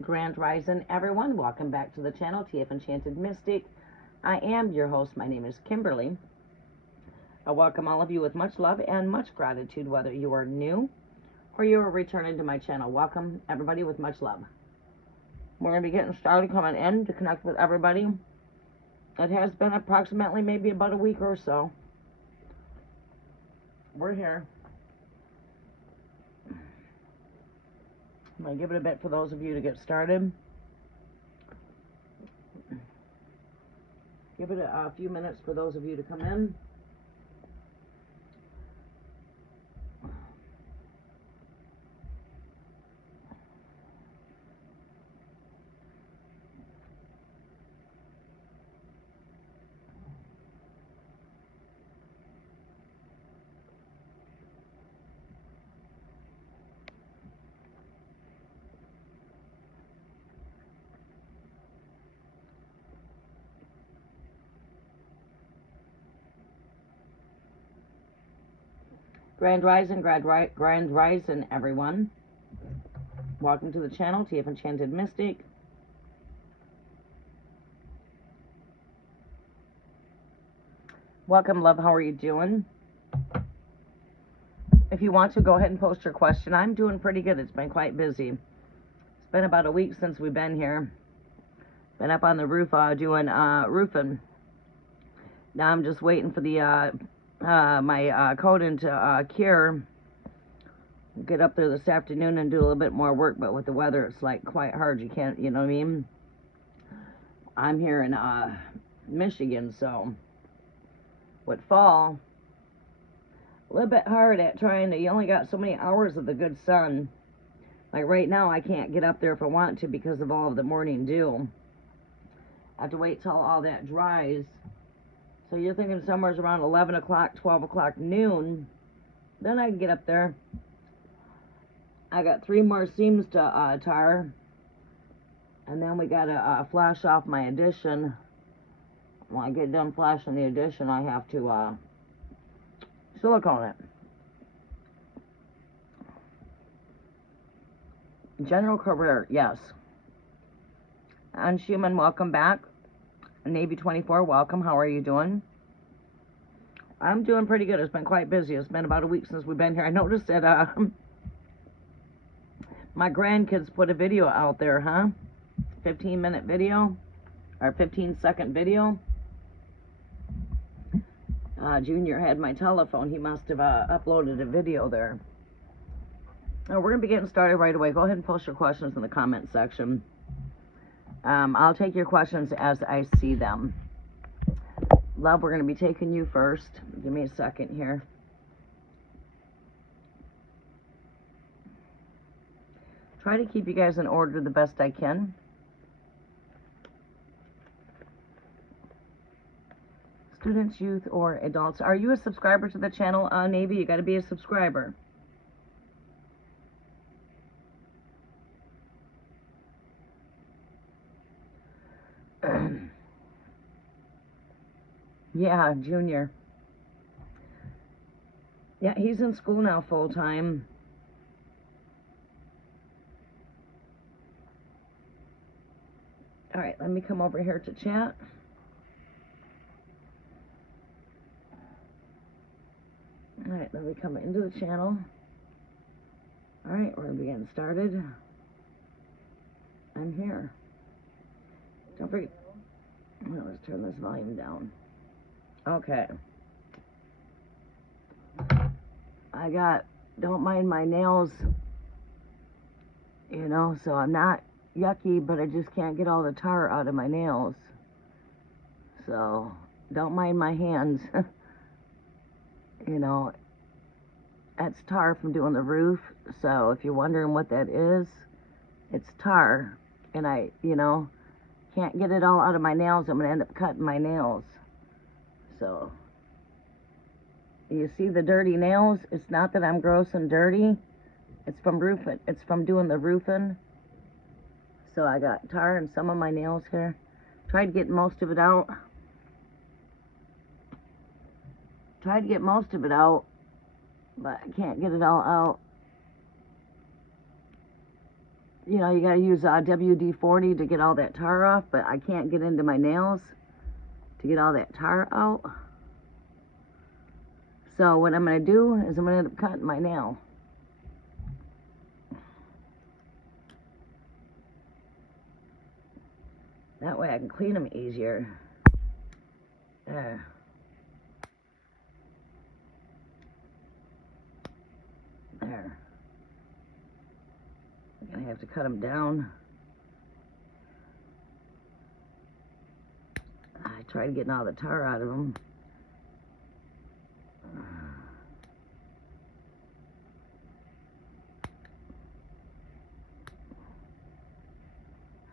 Grand Rising, everyone. Welcome back to the channel, TF Enchanted Mystic. I am your host. My name is Kimberly. I welcome all of you with much love and much gratitude, whether you are new or you are returning to my channel. Welcome, everybody, with much love. We're going to be getting started, coming in to connect with everybody. It has been approximately maybe about a week or so. We're here. I'm going to give it a bit for those of you to get started. Give it a few minutes for those of you to come in. Grand Rising, Grand Rising, everyone. Welcome to the channel, TF Enchanted Mystic. Welcome, love. How are you doing? If you want to, go ahead and post your question. I'm doing pretty good. It's been quite busy. It's been about a week since we've been here. Been up on the roof doing roofing. Now I'm just waiting for the my coating to cure. Get up there this afternoon and do a little bit more work, but with the weather it's like quite hard. You can't, you know what I mean? I'm here in Michigan, so with fall, a little bit hard at trying to, you only got so many hours of the good sun. Like right now I can't get up there if I want to because of all of the morning dew. I have to wait till all that dries. So you're thinking somewhere around 11 o'clock, 12 o'clock, noon, then I can get up there. I got 3 more seams to tar, and then we got to flash off my addition. When I get done flashing the addition, I have to silicone it. General career, yes. And Schumann, welcome back. Navy 24, welcome. How are you doing? I'm doing pretty good. It's been quite busy. It's been about a week since we've been here. I noticed that my grandkids put a video out there, 15-minute video, or 15-second video. Junior had my telephone. He must have uploaded a video there. We're going to be getting started right away. Go ahead and post your questions in the comment section. I'll take your questions as I see them. Love, we're going to be taking you first. Give me a second here. Try to keep you guys in order the best I can. Students, youth, or adults. Are you a subscriber to the channel, Navy? You got to be a subscriber. Yeah, Junior. Yeah, he's in school now full time. All right, let me come over here to chat. All right, let me come into the channel. All right, we're going to be getting started. I'm here. Don't forget. Well, let's turn this volume down. Okay. I got, don't mind my nails, you know, so I'm not yucky, but I just can't get all the tar out of my nails. So, don't mind my hands. You know, that's tar from doing the roof. So, if you're wondering what that is, it's tar. And I, you know, can't get it all out of my nails. I'm going to end up cutting my nails. So, you see the dirty nails? It's not that I'm gross and dirty. It's from roofing. It's from doing the roofing. So I got tar in some of my nails here. Tried to get most of it out. But I can't get it all out. You know, you got to use WD-40 to get all that tar off, but I can't get into my nails to get all that tar out. So what I'm going to do is I'm going to end up cutting my nail. That way I can clean them easier. There. There. I'm going to have to cut them down. I tried getting all the tar out of them.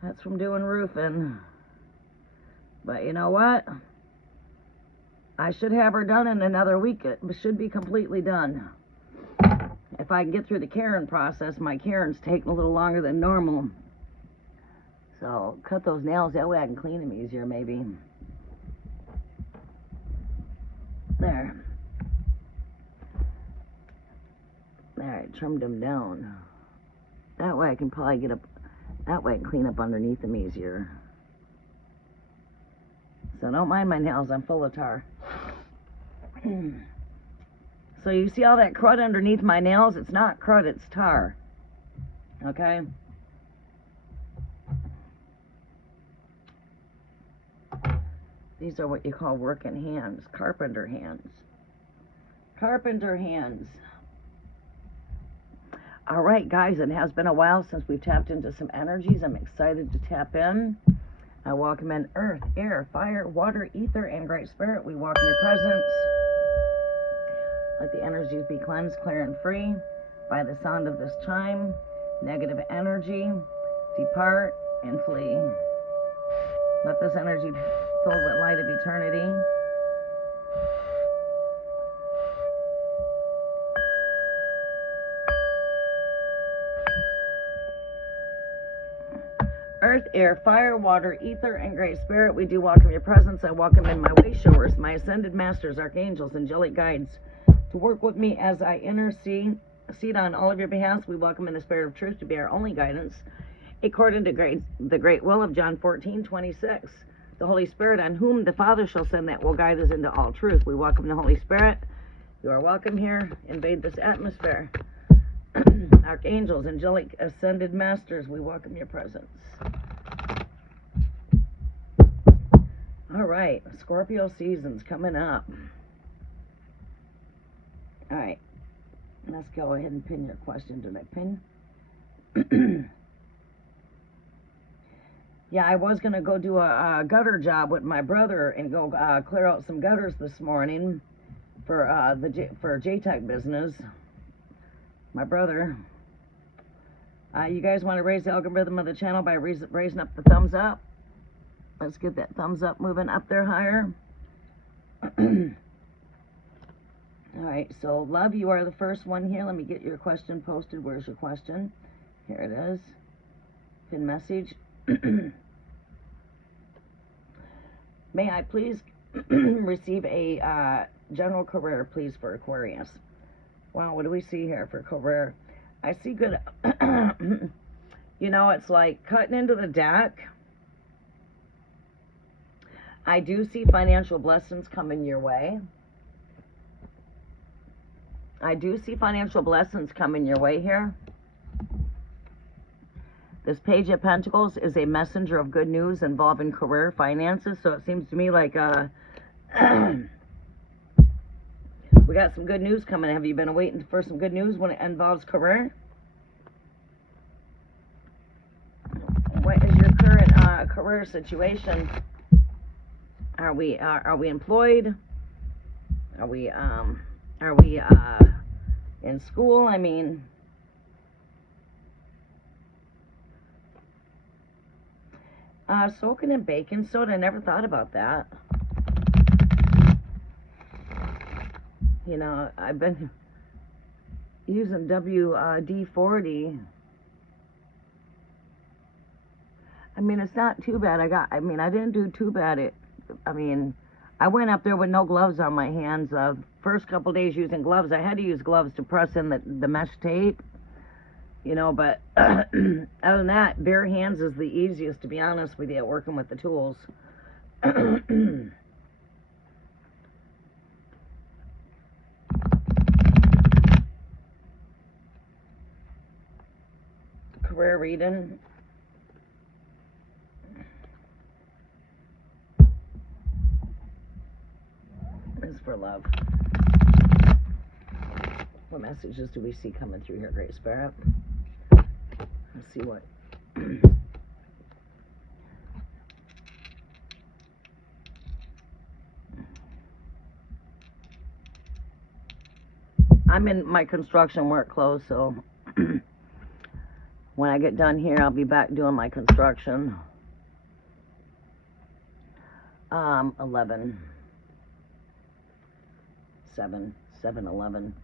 That's from doing roofing. But you know what? I should have her done in another week. It should be completely done. If I can get through the Karen process, my Karen's taking a little longer than normal. So cut those nails, that way I can clean them easier maybe. There. There, I trimmed them down. That way I can probably get up, that way I can clean up underneath them easier. So don't mind my nails, I'm full of tar. So you see all that crud underneath my nails? It's not crud, it's tar. Okay? These are what you call working hands, carpenter hands. Carpenter hands. All right, guys, it has been a while since we've tapped into some energies. I'm excited to tap in. I welcome in earth, air, fire, water, ether, and great spirit. We welcome your presence. Let the energies be cleansed, clear, and free by the sound of this chime. Negative energy depart and flee. Let this energy be filled with light of eternity. Earth, air, fire, water, ether, and great spirit, we do welcome your presence. I welcome in my way showers, my ascended masters, archangels, angelic guides, to work with me as I intercede on all of your behalf. We welcome in the spirit of truth to be our only guidance, according to the great will of John 14:26. The Holy Spirit, on whom the Father shall send, that will guide us into all truth. We welcome the Holy Spirit. You are welcome here. Invade this atmosphere. Archangels, angelic ascended masters, we welcome your presence. All right, Scorpio season's coming up. All right, let's go ahead and pin your question. Did I pin? Yeah, I was going to go do a gutter job with my brother and go clear out some gutters this morning for for J-Tech business. My brother. You guys want to raise the algorithm of the channel by raising up the thumbs up? Let's get that thumbs up moving up there higher. All right, so love, you are the first one here. Let me get your question posted. Where's your question? Here it is. Pin message. May I please receive a general career, please, for Aquarius? Wow, what do we see here for career? I see good, you know, it's like cutting into the deck. I do see financial blessings coming your way. I do see financial blessings coming your way here. This Page of Pentacles is a messenger of good news involving career, finances. So it seems to me like we got some good news coming. Have you been waiting for some good news when it involves career? What is your current career situation? Are we employed? Are we in school? I mean, soaking in baking soda. I never thought about that. You know, I've been using WD-40. I mean, it's not too bad. I didn't do too bad. I went up there with no gloves on my hands. First couple days using gloves, I had to use gloves to press in the mesh tape. You know, but other than that, bare hands is the easiest, to be honest with you, working with the tools. Career reading. Is for love. What messages do we see coming through here, Great Spirit? Let's see what. I'm in my construction work clothes, so when I get done here, I'll be back doing my construction. 11. 7, 11.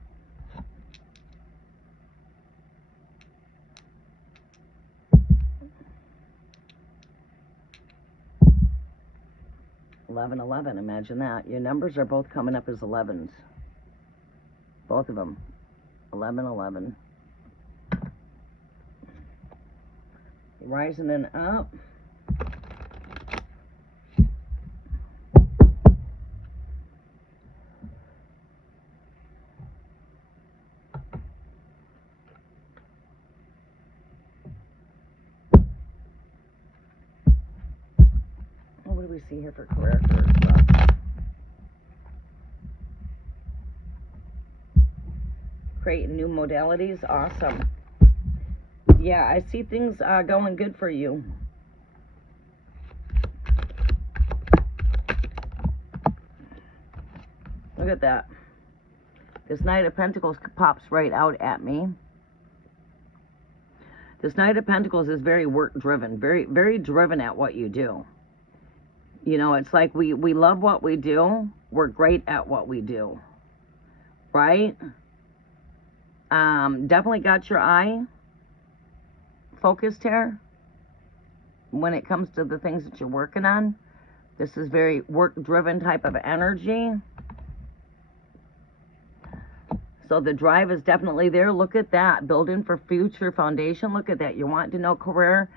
11. Imagine that. Your numbers are both coming up as 11s. Both of them. 11. Rising and up. What do we see here for career? Creating new modalities. Awesome. Yeah, I see things going good for you. Look at that. This Knight of Pentacles pops right out at me. This Knight of Pentacles is very work-driven, very driven at what you do. You know, it's like we love what we do. We're great at what we do. Right? Definitely got your eye focused here when it comes to the things that you're working on. This is very work-driven type of energy. So the drive is definitely there. Look at that. Building for future foundation. Look at that. You want to know career.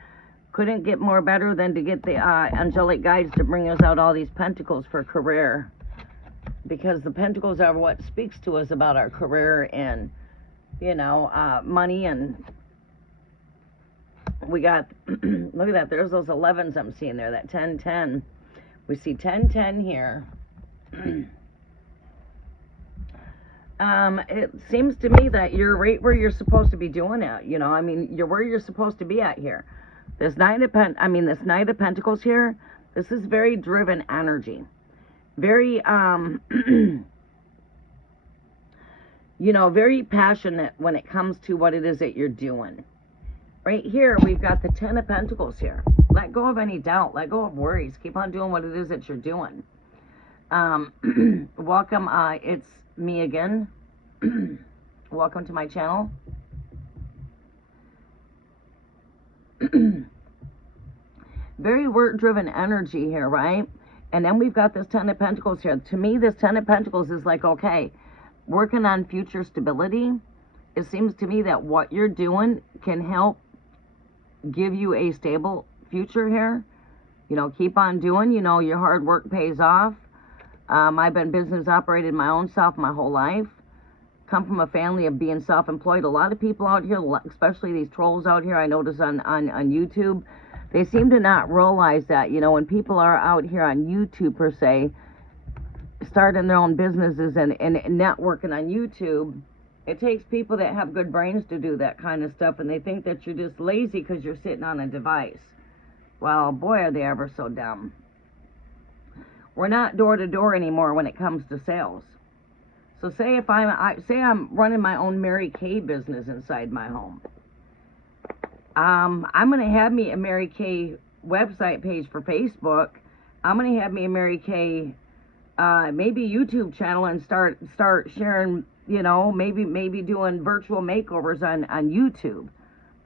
Couldn't get more better than to get the angelic guides to bring us out all these pentacles for career. Because the pentacles are what speaks to us about our career and, you know, money. And we got, look at that. There's those 11s I'm seeing there. That 10. We see 10 here. It seems to me that you're right where you're supposed to be doing it. You know, I mean, you're where you're supposed to be at here. This Knight of Pentacles here, this is very driven energy. Very, you know, very passionate when it comes to what it is that you're doing. Right here, we've got the 10 of Pentacles here. Let go of any doubt. Let go of worries. Keep on doing what it is that you're doing. Welcome, it's me again. Welcome to my channel. Very work-driven energy here, right? And then we've got this 10 of Pentacles here. To me, this 10 of Pentacles is like, okay, working on future stability. It seems to me that what you're doing can help give you a stable future here. You know, keep on doing. You know, your hard work pays off. I've been business operated my own self my whole life. Come from a family of being self-employed. A lot of people out here, especially these trolls out here, I notice on YouTube, they seem to not realize that, you know, when people are out here on YouTube, per se, starting their own businesses and networking on YouTube, it takes people that have good brains to do that kind of stuff, and they think that you're just lazy because you're sitting on a device. Well, boy, are they ever so dumb. We're not door-to-door anymore when it comes to sales. So say if I'm running my own Mary Kay business inside my home. I'm going to have me a Mary Kay website page for Facebook. I'm going to have me a Mary Kay maybe YouTube channel and start sharing, you know, maybe doing virtual makeovers on YouTube,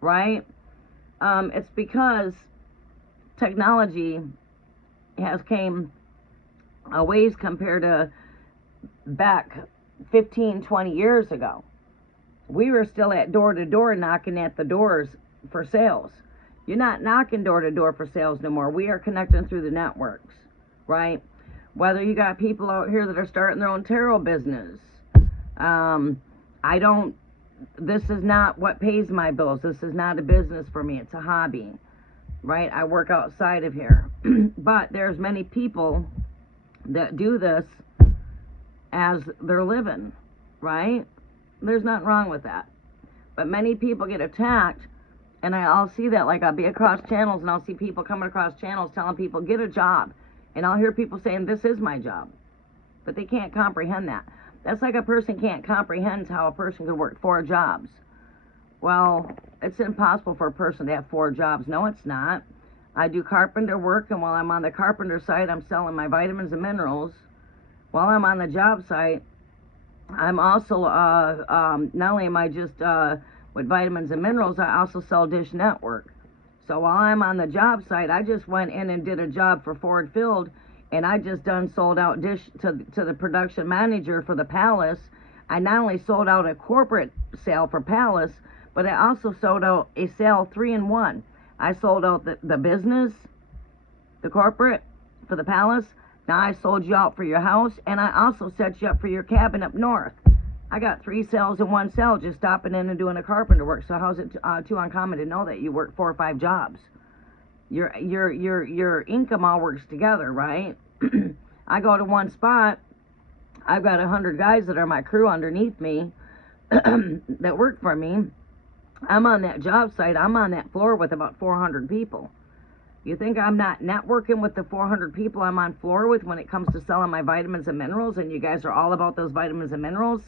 right? It's because technology has came a ways compared to back 15, 20 years ago. We were still at door to door knocking at the doors for sales. You're not knocking door to door for sales no more. We are connecting through the networks, right? Whether you got people out here that are starting their own tarot business. This is not what pays my bills. This is not a business for me. It's a hobby, right? I work outside of here. But there's many people that do this as their living, right? There's nothing wrong with that. But many people get attacked, and I'll see that, like I'll be across channels and I'll see people coming across channels telling people, get a job. And I'll hear people saying, this is my job. But they can't comprehend that. That's like a person can't comprehend how a person could work 4 jobs. Well, it's impossible for a person to have 4 jobs. No, it's not. I do carpenter work, and while I'm on the carpenter site, I'm selling my vitamins and minerals. While I'm on the job site, I'm also, not only am I just with vitamins and minerals, I also sell Dish Network. So while I'm on the job site, I just went in and did a job for Ford Field, and I just sold out Dish to the production manager for the Palace. I not only sold out a corporate sale for Palace, but I also sold out a sale 3-in-1. I sold out the business, the corporate, for the Palace. Now I sold you out for your house, and I also set you up for your cabin up north. I got 3 sales in 1 sale just stopping in and doing a carpenter work. So how's it too uncommon to know that you work 4 or 5 jobs? Your income all works together, right? I go to one spot, I've got 100 guys that are my crew underneath me that work for me. I'm on that job site, I'm on that floor with about 400 people. You think I'm not networking with the 400 people I'm on floor with when it comes to selling my vitamins and minerals, and you guys are all about those vitamins and minerals?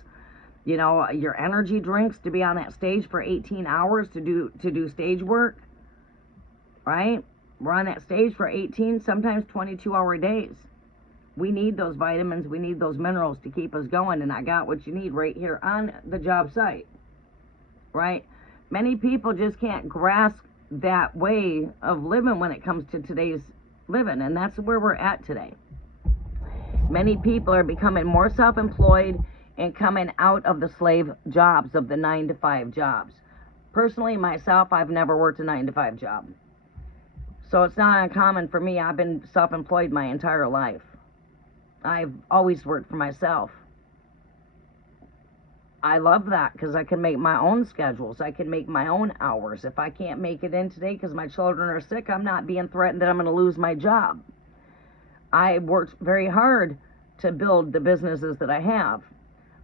You know, your energy drinks, to be on that stage for 18 hours to do stage work, right? We're on that stage for 18, sometimes 22-hour days. We need those vitamins, we need those minerals to keep us going, and I got what you need right here on the job site, right? Many people just can't grasp that way of living when it comes to today's living, and that's where we're at today. Many people are becoming more self-employed and coming out of the slave jobs, of the 9-to-5 jobs. Personally, myself, I've never worked a 9-to-5 job. So it's not uncommon for me. I've been self-employed my entire life. I've always worked for myself. I love that because I can make my own schedules. I can make my own hours. If I can't make it in today because my children are sick, I'm not being threatened that I'm going to lose my job. I worked very hard to build the businesses that I have,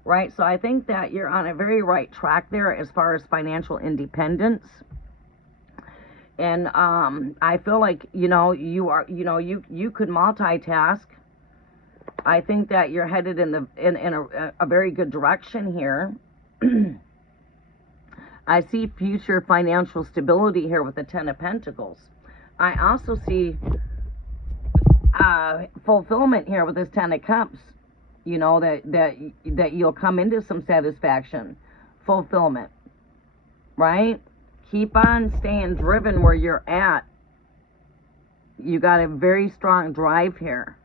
right? So I think that you're on a very right track there as far as financial independence. And I feel like, you could multitask. I think that you're headed in a very good direction here. I see future financial stability here with the 10 of Pentacles. I also see fulfillment here with this 10 of Cups. You know, that you'll come into some satisfaction, fulfillment, right? Keep on staying driven where you're at. You got a very strong drive here.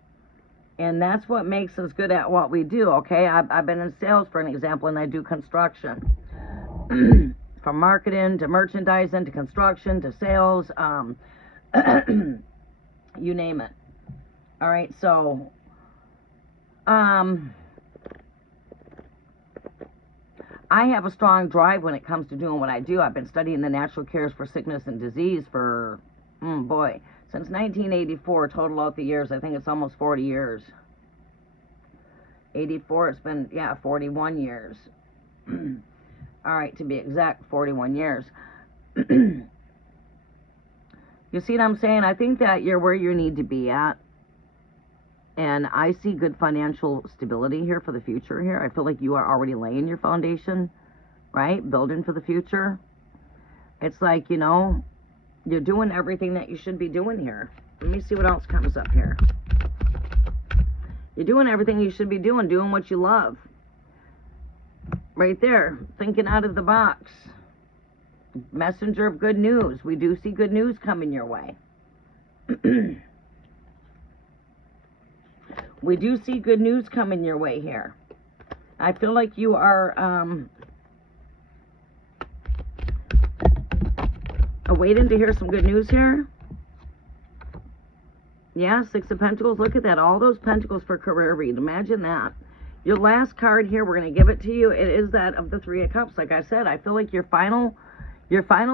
And that's what makes us good at what we do, okay? I've been in sales, for an example, and I do construction. From marketing to merchandising to construction to sales, you name it. All right, so I have a strong drive when it comes to doing what I do. I've been studying the natural cures for sickness and disease for, since 1984, total out the years. I think it's almost 40 years. 84, it's been, 41 years. All right, to be exact, 41 years. You see what I'm saying? I think that you're where you need to be at. And I see good financial stability here for the future here. I feel like you are already laying your foundation, right? Building for the future. It's like, you're doing everything that you should be doing here. Let me see what else comes up here. You're doing everything you should be doing what you love. Right there, thinking out of the box. Messenger of good news. We do see good news coming your way. We do see good news coming your way here. I feel like you are Waiting to hear some good news here. Yeah, Six of Pentacles. Look at that. All those pentacles for career read. Imagine that. Your last card here, we're going to give it to you. It is that of the Three of Cups. Like I said, I feel like your final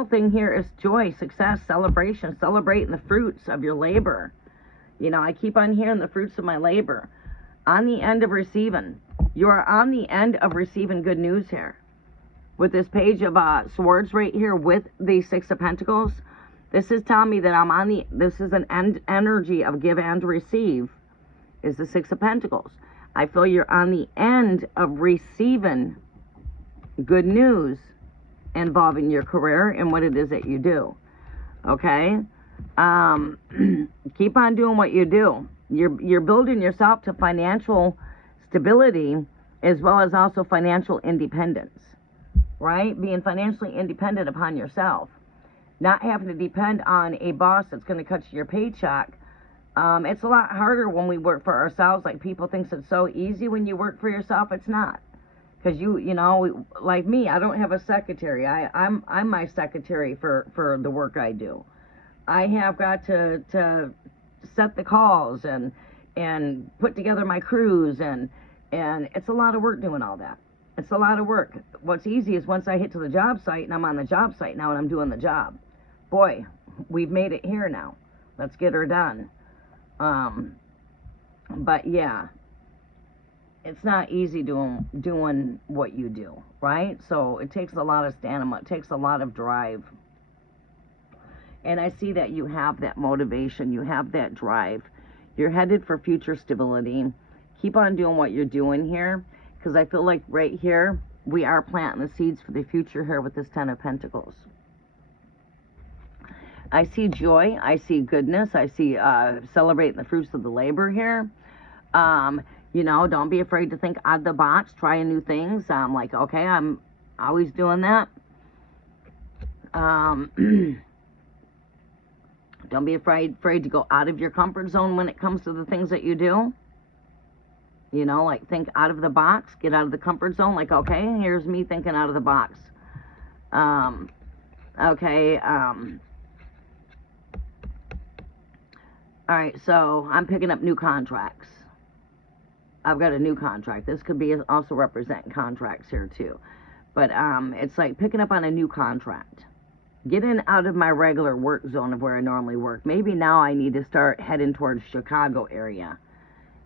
thing here is joy, success, celebration, celebrating the fruits of your labor. You know, I keep on hearing the fruits of my labor. On the end of receiving. You are on the end of receiving good news here. With this Page of Swords right here with the Six of Pentacles, this is telling me that I'm on the, this is an energy of give and receive, is the Six of Pentacles. I feel you're on the end of receiving good news involving your career and what it is that you do. Okay? Keep on doing what you do. You're building yourself to financial stability as well as also financial independence. Right? Being financially independent upon yourself. Not having to depend on a boss that's going to cut you your paycheck. It's a lot harder when we work for ourselves. Like, people think it's so easy when you work for yourself. It's not. Because you know, like me, I don't have a secretary. I'm my secretary for the work I do. I have got to set the calls and put together my crews, and it's a lot of work doing all that. It's a lot of work. What's easy is once I hit to the job site and I'm on the job site now and I'm doing the job. Boy, we've made it here now. Let's get her done. But yeah, it's not easy doing what you do, right? So it takes a lot of stamina. It takes a lot of drive. And I see that you have that motivation. You have that drive. You're headed for future stability. Keep on doing what you're doing here, because I feel like right here, we are planting the seeds for the future here with this Ten of Pentacles. I see joy. I see goodness. I see celebrating the fruits of the labor here. You know, don't be afraid to think out of the box, trying new things. Like, okay, I'm always doing that. Don't be afraid to go out of your comfort zone when it comes to the things that you do. You know, like, think out of the box, get out of the comfort zone. Like, okay, here's me thinking out of the box. Okay, all right, so I'm picking up new contracts. I've got a new contract. This could be also represent contracts here too. But it's like picking up on a new contract. Getting out of my regular work zone of where I normally work. Maybe now I need to start heading towards Chicago area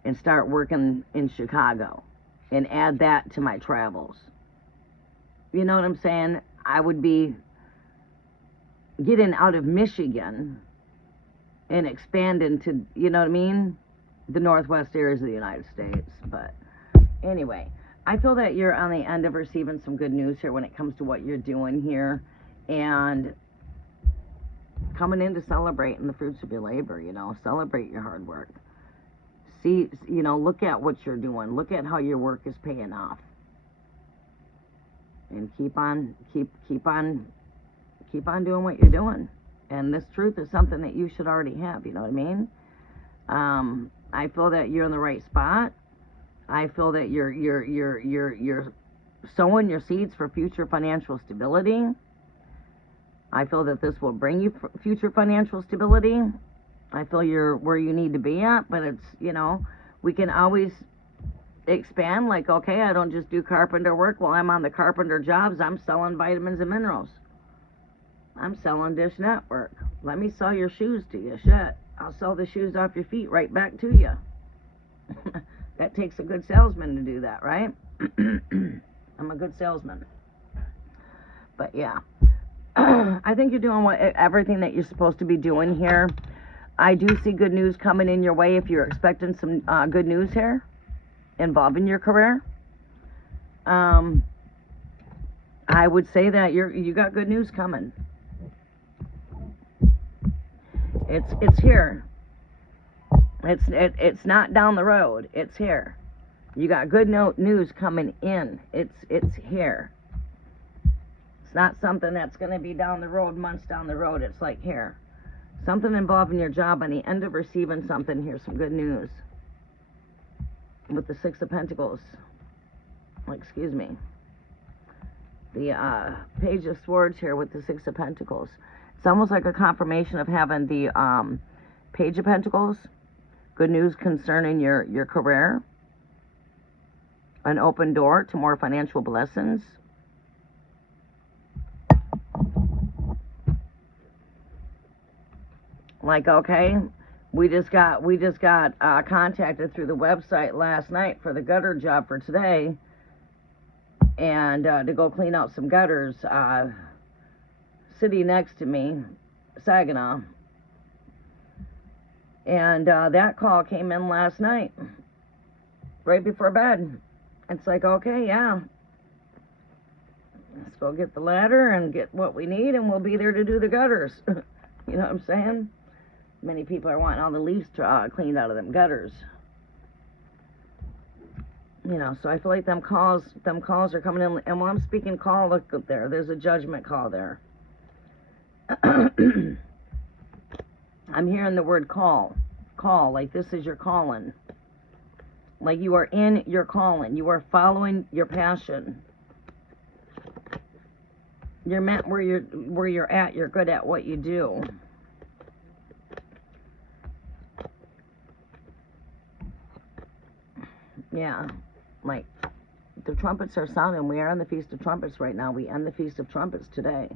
and start working in Chicago and add that to my travels. You know what I'm saying? I would be getting out of Michigan and expanding to, you know what I mean, the northwest areas of the United States. But anyway, I feel that you're on the end of receiving some good news here when it comes to what you're doing here, and coming in to celebrating the fruits of your labor. You know, celebrate your hard work. See, you know, look at what you're doing. Look at how your work is paying off, and keep on doing what you're doing. And this truth is something that you should already have. You know what I mean? I feel that you're in the right spot. I feel that you're sowing your seeds for future financial stability. I feel that this will bring you future financial stability. I feel you're where you need to be at, but it's, you know, we can always expand. Like, okay, I don't just do carpenter work. While I'm on the carpenter jobs, I'm selling vitamins and minerals. I'm selling Dish Network. Let me sell your shoes to you. Shit. I'll sell the shoes off your feet right back to you. That takes a good salesman to do that, right? I'm a good salesman. But yeah. I think you're doing everything that you're supposed to be doing here. I do see good news coming in your way if you're expecting some good news here involving your career. I would say that you got good news coming. It's here. It's not down the road. It's here. You got good news coming in. It's here. It's not something that's going to be down the road, months down the road. It's like here. Something involving your job on the end of receiving something. Here's some good news. With the Six of Pentacles. Excuse me. The Page of Swords here with the Six of Pentacles. It's almost like a confirmation of having the Page of Pentacles. Good news concerning your career. An open door to more financial blessings. Like, okay, we just got contacted through the website last night for the gutter job for today, and to go clean out some gutters. City next to me, Saginaw, and that call came in last night, right before bed. It's like, okay, yeah, let's go get the ladder and get what we need, and we'll be there to do the gutters. You know what I'm saying? Many people are wanting all the leaves cleaned out of them gutters. You know, so I feel like them calls are coming in. And when I'm speaking call, look up there. There's a judgment call there. I'm hearing the word call. Call, like this is your calling. Like you are in your calling. You are following your passion. You're meant where you're at. You're good at what you do. Yeah, like the trumpets are sounding. We are on the Feast of Trumpets right now. We end the Feast of Trumpets today.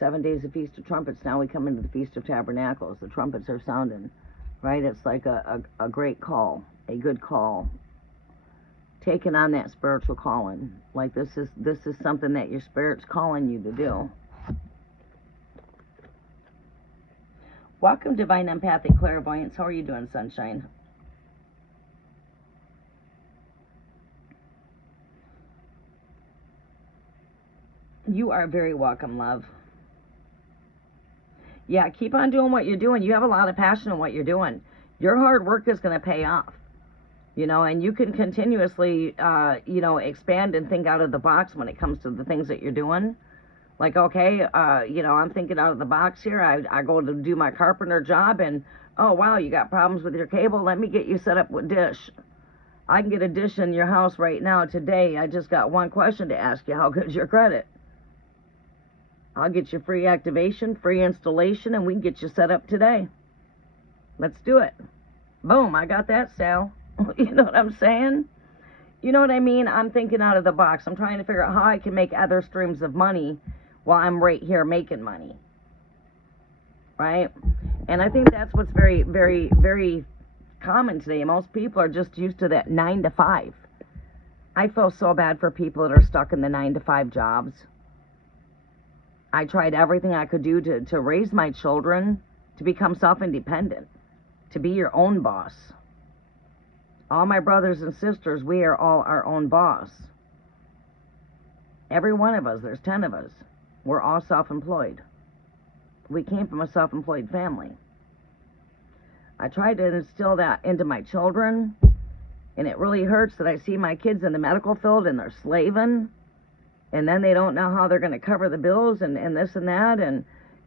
7 days of Feast of Trumpets. Now we come into the Feast of Tabernacles. The trumpets are sounding, right? It's like a great call, a good call. Taking on that spiritual calling. Like this is something that your spirit's calling you to do. Welcome, Divine Empathic Clairvoyance. How are you doing, Sunshine? You are very welcome, love. Yeah, keep on doing what you're doing. You have a lot of passion in what you're doing. Your hard work is going to pay off. You know, and you can continuously, you know, expand and think out of the box when it comes to the things that you're doing. Like, okay, you know, I'm thinking out of the box here. I go to do my carpenter job and, oh, wow, you got problems with your cable? Let me get you set up with Dish. I can get a Dish in your house right now today. I just got one question to ask you. How good's your credit? I'll get you free activation, free installation, and we can get you set up today. Let's do it. Boom, I got that, Sal. You know what I'm saying? You know what I mean? I'm thinking out of the box. I'm trying to figure out how I can make other streams of money while I'm right here making money. Right? And I think that's what's very, very, very common today. Most people are just used to that 9 to 5. I feel so bad for people that are stuck in the 9 to 5 jobs. I tried everything I could do to raise my children, to become self-independent, to be your own boss. All my brothers and sisters, we are all our own boss. Every one of us, there's 10 of us, we're all self-employed. We came from a self-employed family. I tried to instill that into my children, and it really hurts that I see my kids in the medical field and they're slaving. And then they don't know how they're going to cover the bills and this and that.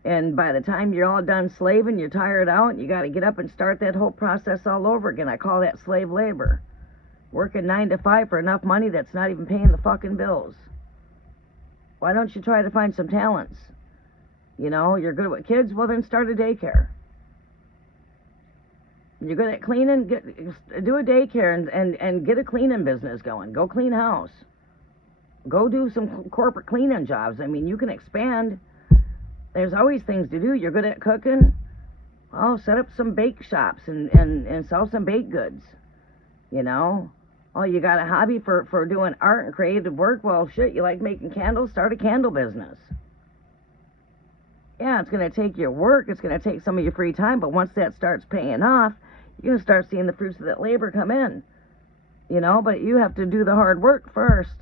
And by the time you're all done slaving, you're tired out, and you got to get up and start that whole process all over again. I call that slave labor. Working 9 to 5 for enough money that's not even paying the fucking bills. Why don't you try to find some talents? You know, you're good with kids, well then start a daycare. You're good at cleaning, do a daycare and get a cleaning business going. Go clean house. Go do some corporate cleaning jobs. I mean, you can expand. There's always things to do. You're good at cooking. Oh, set up some bake shops and sell some baked goods. You know? Oh, you got a hobby for doing art and creative work? Well, shit, you like making candles? Start a candle business. Yeah, it's going to take your work. It's going to take some of your free time. But once that starts paying off, you're going to start seeing the fruits of that labor come in. You know? But you have to do the hard work first.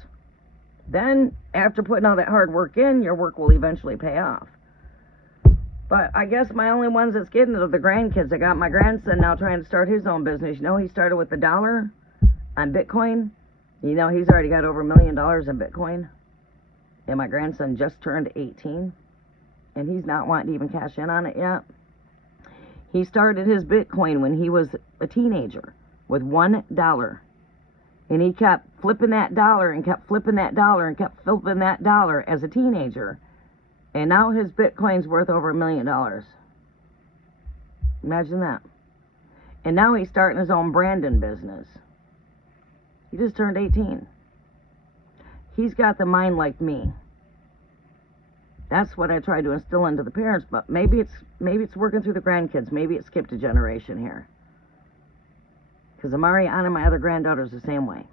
Then, after putting all that hard work in, your work will eventually pay off. But I guess my only ones that's getting it are the grandkids. I got my grandson now trying to start his own business. You know, he started with $1 on Bitcoin. You know, he's already got over $1 million in Bitcoin. And my grandson just turned 18. And he's not wanting to even cash in on it yet. He started his Bitcoin when he was a teenager with $1. And he kept flipping that dollar and kept flipping that dollar and kept flipping that dollar as a teenager. And now his Bitcoin's worth over $1 million. Imagine that. And now he's starting his own branding business. He just turned 18. He's got the mind like me. That's what I try to instill into the parents, but maybe it's working through the grandkids. Maybe it skipped a generation here. Because Amariana, my other granddaughter's the same way.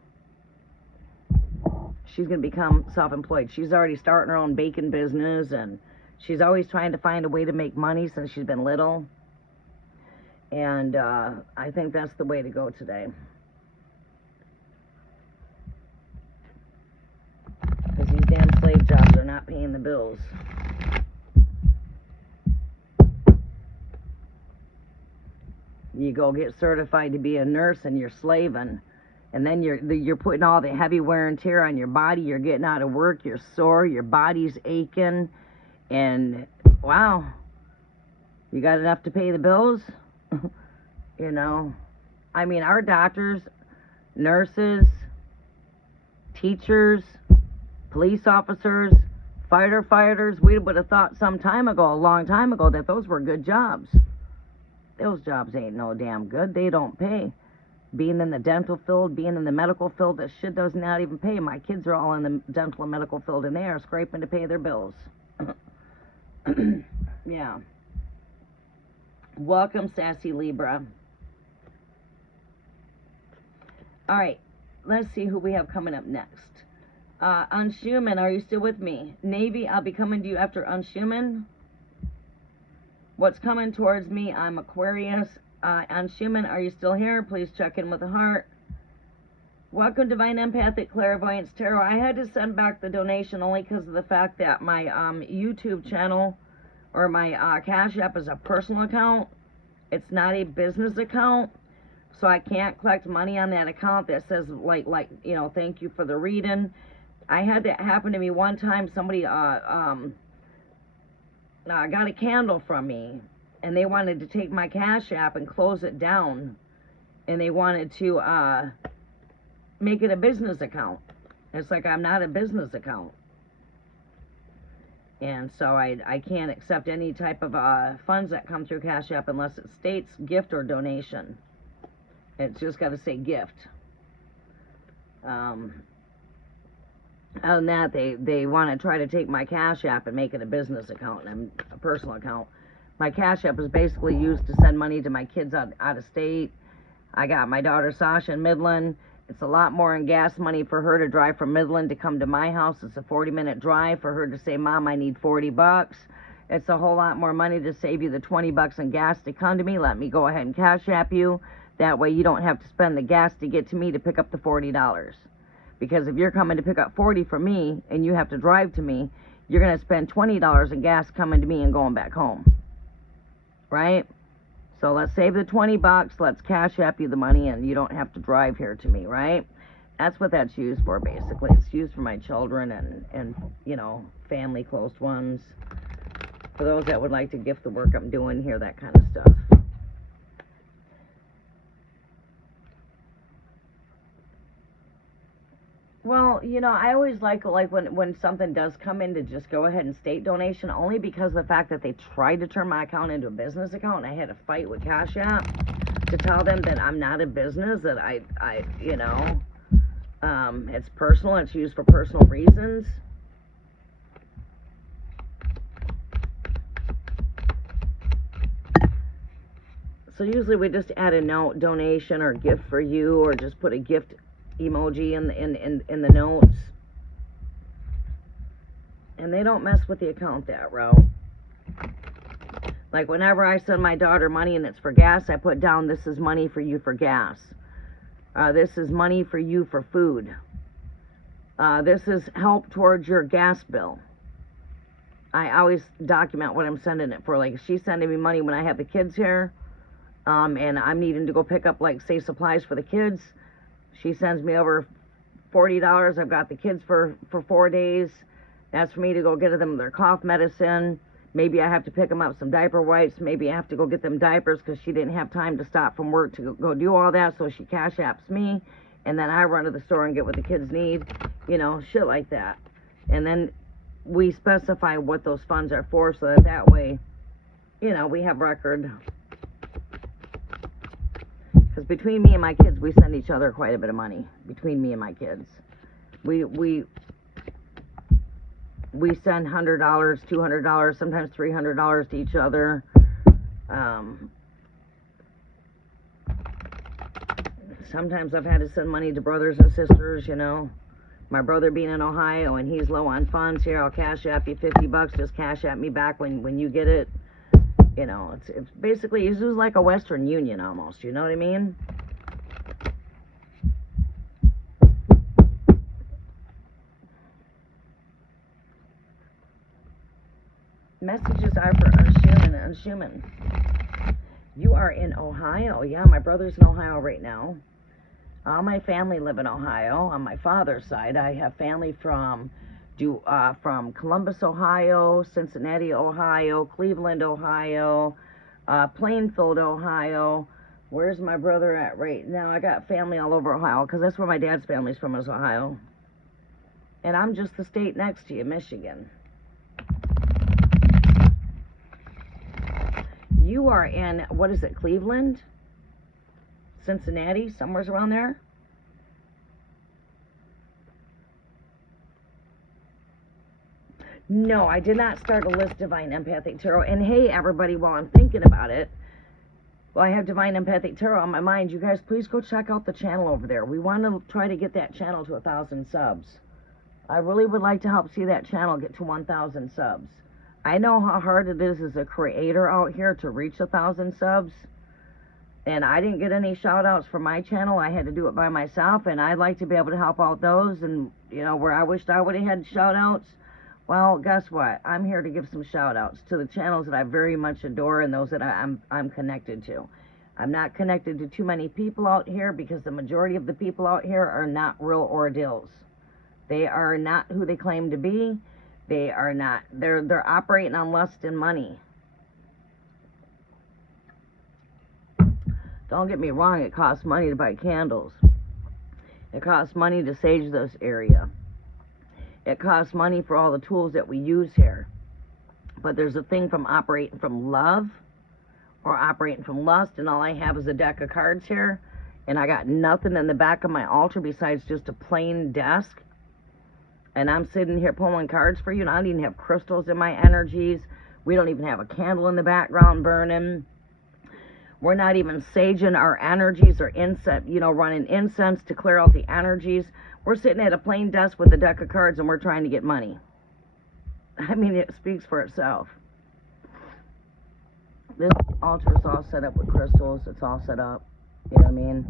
She's going to become self-employed. She's already starting her own baking business, and she's always trying to find a way to make money since she's been little. And I think that's the way to go today. Because these damn slave jobs are not paying the bills. You go get certified to be a nurse and you're slaving. And then you're putting all the heavy wear and tear on your body. You're getting out of work. You're sore. Your body's aching. And, wow, you got enough to pay the bills? You know, I mean, our doctors, nurses, teachers, police officers, firefighters, we would have thought some time ago, a long time ago, that those were good jobs. Those jobs ain't no damn good. They don't pay. Being in the dental field, being in the medical field, that shit does not even pay. My kids are all in the dental and medical field, and they are scraping to pay their bills. Yeah. Welcome, Sassy Libra. All right, let's see who we have coming up next. Unshuman, are you still with me? Navy, I'll be coming to you after Unshuman. What's coming towards me? I'm Aquarius. Unshuman, are you still here? Please check in with a heart. Welcome, Divine Empathic Clairvoyance Tarot. I had to send back the donation only because of the fact that my YouTube channel or my Cash App is a personal account. It's not a business account. So I can't collect money on that account that says, like you know, thank you for the reading. I had that happen to me one time. Somebody got a candle from me, and they wanted to take my Cash App and close it down, and they wanted to make it a business account. It's like, I'm not a business account. And so I can't accept any type of funds that come through Cash App unless it states gift or donation. It's just got to say gift. Other than that, they want to try to take my Cash App and make it a business account and a personal account. My Cash App is basically used to send money to my kids out of state. I got my daughter Sasha in Midland. It's a lot more in gas money for her to drive from Midland to come to my house. It's a 40-minute drive for her to say, Mom, I need $40. It's a whole lot more money to save you the $20 in gas to come to me. Let me go ahead and Cash App you. That way you don't have to spend the gas to get to me to pick up the $40. Because if you're coming to pick up $40 from me and you have to drive to me, you're going to spend $20 in gas coming to me and going back home. Right? So let's save the $20. Let's Cash App you the money and you don't have to drive here to me, right? That's what that's used for, basically. It's used for my children and you know, family, close ones. For those that would like to gift the work I'm doing here, that kind of stuff. Well, you know, I always like when something does come in to just go ahead and state donation, only because of the fact that they tried to turn my account into a business account, and I had to fight with Cash App to tell them that I'm not a business, that I you know, it's personal, it's used for personal reasons. So usually we just add a note, donation or gift for you, or just put a gift emoji in the notes, and they don't mess with the account that route. Like whenever I send my daughter money and it's for gas, I put down, this is money for you for gas, this is money for you for food, this is help towards your gas bill. I always document what I'm sending it for. Like, if she's sending me money when I have the kids here, and I'm needing to go pick up, like, say, supplies for the kids, she sends me over $40. I've got the kids for 4 days. That's for me to go get them their cough medicine. Maybe I have to pick them up some diaper wipes. Maybe I have to go get them diapers because she didn't have time to stop from work to go do all that. So she Cash Apps me. And then I run to the store and get what the kids need. You know, shit like that. And then we specify what those funds are for, so that way, you know, we have record. Because between me and my kids, we send each other quite a bit of money. Between me and my kids, we send $100, $200, sometimes $300 to each other. Sometimes I've had to send money to brothers and sisters, you know. My brother being in Ohio and he's low on funds, here, I'll cash app you $50, just cash at me back when you get it. You know, it's basically, it's just like a Western Union almost, you know what I mean? Messages are for Unshuman. You are in Ohio. Yeah, my brother's in Ohio right now. All my family live in Ohio. On my father's side, I have family from Columbus, Ohio, Cincinnati, Ohio, Cleveland, Ohio, Plainfield, Ohio. Where's my brother at right now? I got family all over Ohio, because that's where my dad's family's from, is Ohio. And I'm just the state next to you, Michigan. You are in, what is it, Cleveland? Cincinnati, somewhere's around there? No, I did not start a list Divine Empathic Tarot. And hey, everybody, while I'm thinking about it, well, I have Divine Empathic Tarot on my mind. You guys, please go check out the channel over there. We want to try to get that channel to 1,000 subs. I really would like to help see that channel get to 1,000 subs. I know how hard it is as a creator out here to reach 1,000 subs. And I didn't get any shout outs for my channel. I had to do it by myself, and I'd like to be able to help out those. And, you know, where I wished I would have had shout outs, well, guess what? I'm here to give some shout outs to the channels that I very much adore and those that I'm connected to. I'm not connected to too many people out here, because the majority of the people out here are not real ordeals. They are not who they claim to be. They are not. They're operating on lust and money. Don't get me wrong, it costs money to buy candles. It costs money to sage this area. It costs money for all the tools that we use here. But there's a thing from operating from love or operating from lust, and all I have is a deck of cards here, and I got nothing in the back of my altar besides just a plain desk. And I'm sitting here pulling cards for you, and I don't even have crystals in my energies. We don't even have a candle in the background burning. We're not even saging our energies or incense, you know, running incense to clear out the energies. We're sitting at a plain desk with a deck of cards, and we're trying to get money. I mean, it speaks for itself. This altar is all set up with crystals. It's all set up. You know what I mean?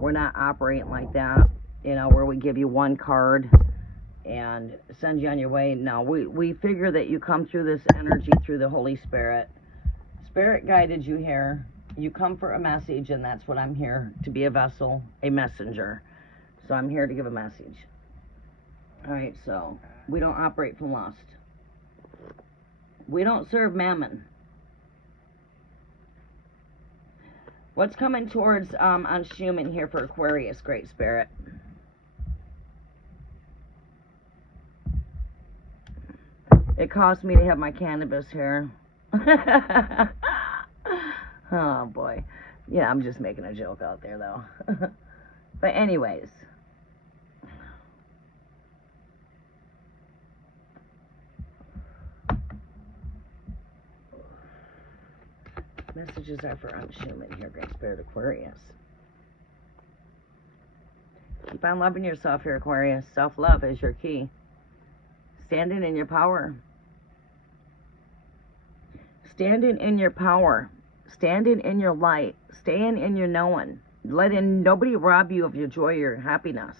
We're not operating like that, you know, where we give you one card and send you on your way. No, we figure that you come through this energy through the Holy Spirit. Spirit guided you here. You come for a message, and that's what I'm here to be, a vessel, a messenger. So I'm here to give a message. All right, so we don't operate from lust. We don't serve mammon. What's coming towards on Schumann here for Aquarius, Great Spirit? It cost me to have my cannabis here. Oh, boy. Yeah, I'm just making a joke out there, though. But anyways. Messages are for Schumann here, Great Spirit Aquarius. Keep on loving yourself here, Aquarius. Self-love is your key. Standing in your power. Standing in your power. Standing in your light. Staying in your knowing. Letting nobody rob you of your joy or your happiness.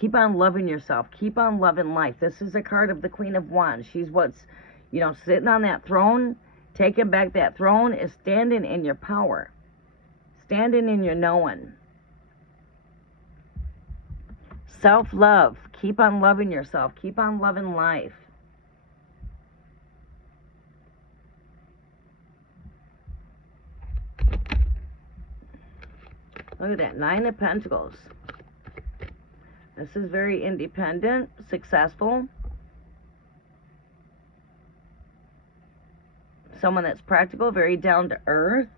Keep on loving yourself. Keep on loving life. This is a card of the Queen of Wands. She's what's, you know, sitting on that throne. Taking back that throne is standing in your power. Standing in your knowing. Self-love. Keep on loving yourself. Keep on loving life. Look at that. 9 of Pentacles. This is very independent, successful. Someone that's practical, very down to earth.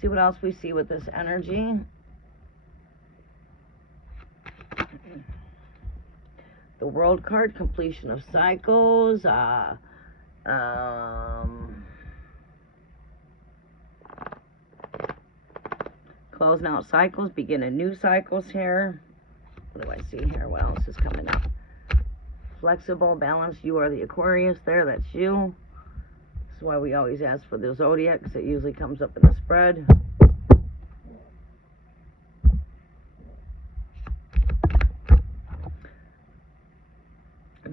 See what else we see with this energy. The World card, completion of cycles. Closing out cycles, beginning new cycles here. What do I see here? What else is coming up? Flexible, balanced. You are the Aquarius there. That's you. That's why we always ask for the zodiac, because it usually comes up in the spread.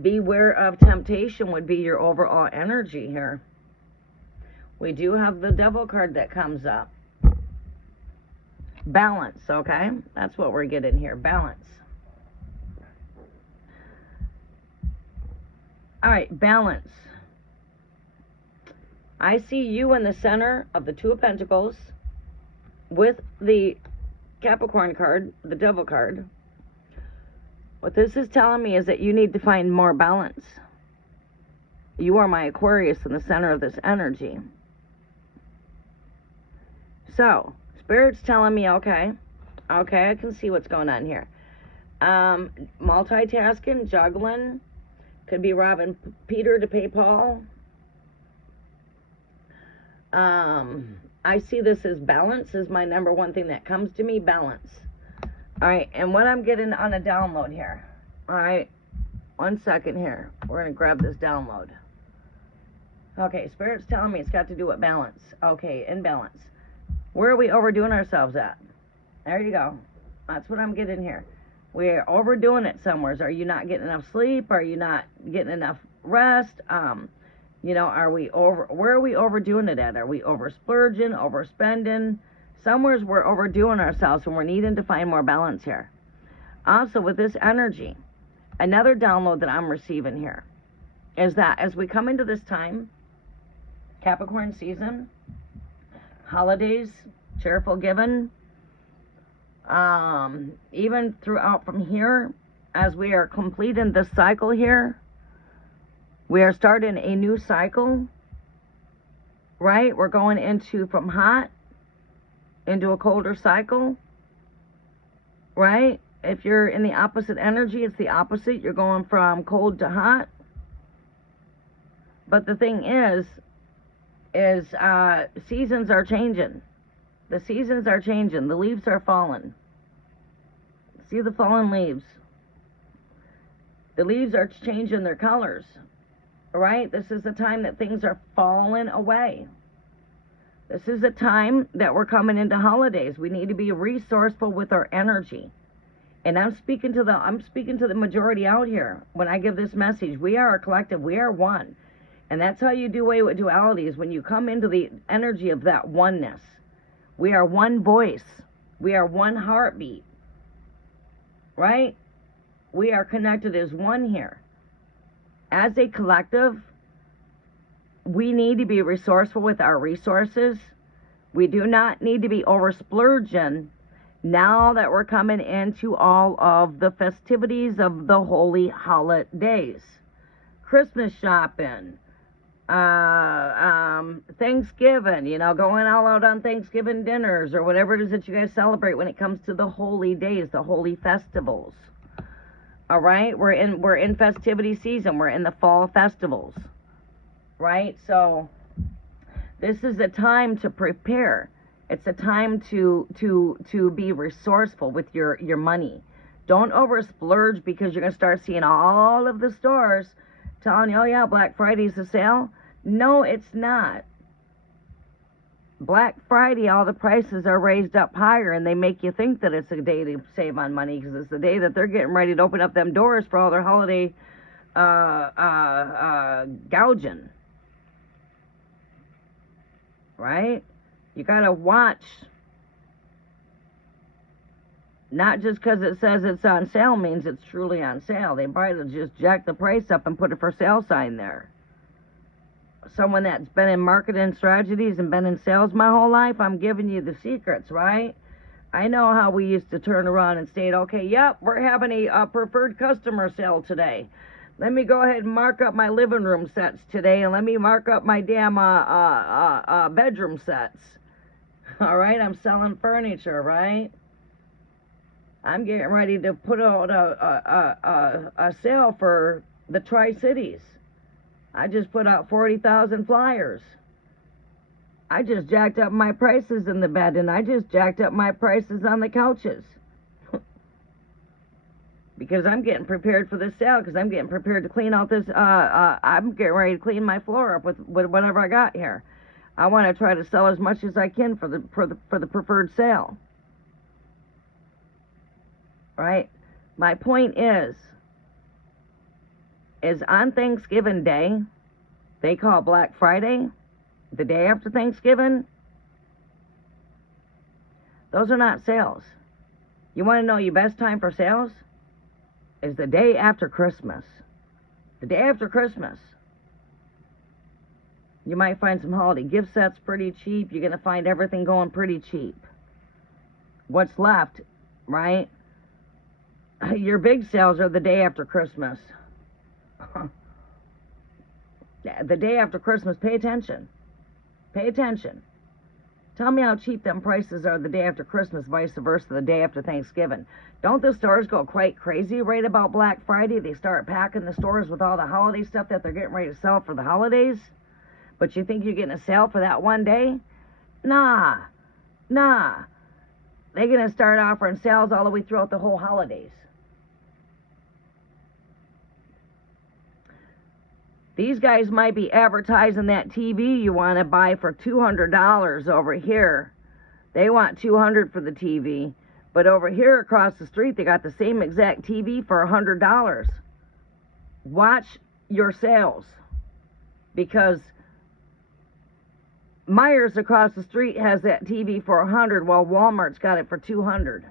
Beware of temptation would be your overall energy here. We do have the Devil card that comes up. Balance, okay? That's what we're getting here. Balance. All right, balance. I see you in the center of the Two of Pentacles with the Capricorn card, the Devil card. What this is telling me is that you need to find more balance. You are my Aquarius in the center of this energy. So, Spirit's telling me, okay, I can see what's going on here. Multitasking, juggling, could be robbing Peter to pay Paul. I see this as balance is my number one thing that comes to me, balance. All right, and what I'm getting on a download here. All right, 1 second here. We're going to grab this download. Okay, Spirit's telling me it's got to do with balance. Okay, in balance. Where are we overdoing ourselves at? There you go. That's what I'm getting here. We're overdoing it somewhere. Are you not getting enough sleep? Are you not getting enough rest? You know, where are we overdoing it at? Are we over splurging, overspending? Somewheres we're overdoing ourselves and we're needing to find more balance here. Also, with this energy, another download that I'm receiving here is that as we come into this time, Capricorn season, holidays, cheerful giving, even throughout from here, as we are completing this cycle here, we are starting a new cycle, right? We're going into from hot into a colder cycle, right? If you're in the opposite energy, it's the opposite. You're going from cold to hot. But the thing is seasons are changing. The seasons are changing. The leaves are falling. See the fallen leaves? The leaves are changing their colors, right? This is the time that things are falling away. This is a time that we're coming into holidays. We need to be resourceful with our energy. And I'm speaking to the majority out here when I give this message. We are a collective. We are one. And that's how you do away with duality, is when you come into the energy of that oneness. We are one voice. We are one heartbeat. Right? We are connected as one here. As a collective, we need to be resourceful with our resources. We do not need to be over splurging now that we're coming into all of the festivities of the holy holidays. Christmas shopping, Thanksgiving, you know, going all out on Thanksgiving dinners or whatever it is that you guys celebrate when it comes to the holy days, the holy festivals. All right, we're in festivity season. We're in the fall festivals. Right? So this is a time to prepare. It's a time to be resourceful with your money. Don't over splurge, because you're going to start seeing all of the stores telling you, oh yeah, Black Friday's a sale. No, it's not. Black Friday, all the prices are raised up higher, and they make you think that it's a day to save on money, because it's the day that they're getting ready to open up them doors for all their holiday gouging. Right? You gotta watch. Not just because it says it's on sale means it's truly on sale. They probably just jack the price up and put a for sale sign there. Someone that's been in marketing strategies and been in sales my whole life, I'm giving you the secrets, right? I know how we used to turn around and state, okay, yep, we're having a preferred customer sale today. Let me go ahead and mark up my living room sets today, and let me mark up my damn bedroom sets. All right, I'm selling furniture, right? I'm getting ready to put out a sale for the Tri-Cities. I just put out 40,000 flyers. I just jacked up my prices in the bed, and I just jacked up my prices on the couches. Because I'm getting prepared for this sale, because I'm getting prepared to clean out this, I'm getting ready to clean my floor up with whatever I got here. I want to try to sell as much as I can for the preferred sale. Right? My point is on Thanksgiving Day, they call Black Friday, the day after Thanksgiving, those are not sales. You want to know your best time for sales? Is the day after Christmas. The day after Christmas. You might find some holiday gift sets pretty cheap. You're going to find everything going pretty cheap. What's left, right? Your big sales are the day after Christmas. The day after Christmas, pay attention. Pay attention. Tell me how cheap them prices are the day after Christmas, vice versa, the day after Thanksgiving. Don't the stores go quite crazy right about Black Friday? They start packing the stores with all the holiday stuff that they're getting ready to sell for the holidays? But you think you're getting a sale for that one day? Nah. They're going to start offering sales all the way throughout the whole holidays. These guys might be advertising that TV you want to buy for $200 over here. They want $200 for the TV. But over here across the street, they got the same exact TV for $100. Watch your sales. Because Myers across the street has that TV for $100 while Walmart's got it for $200.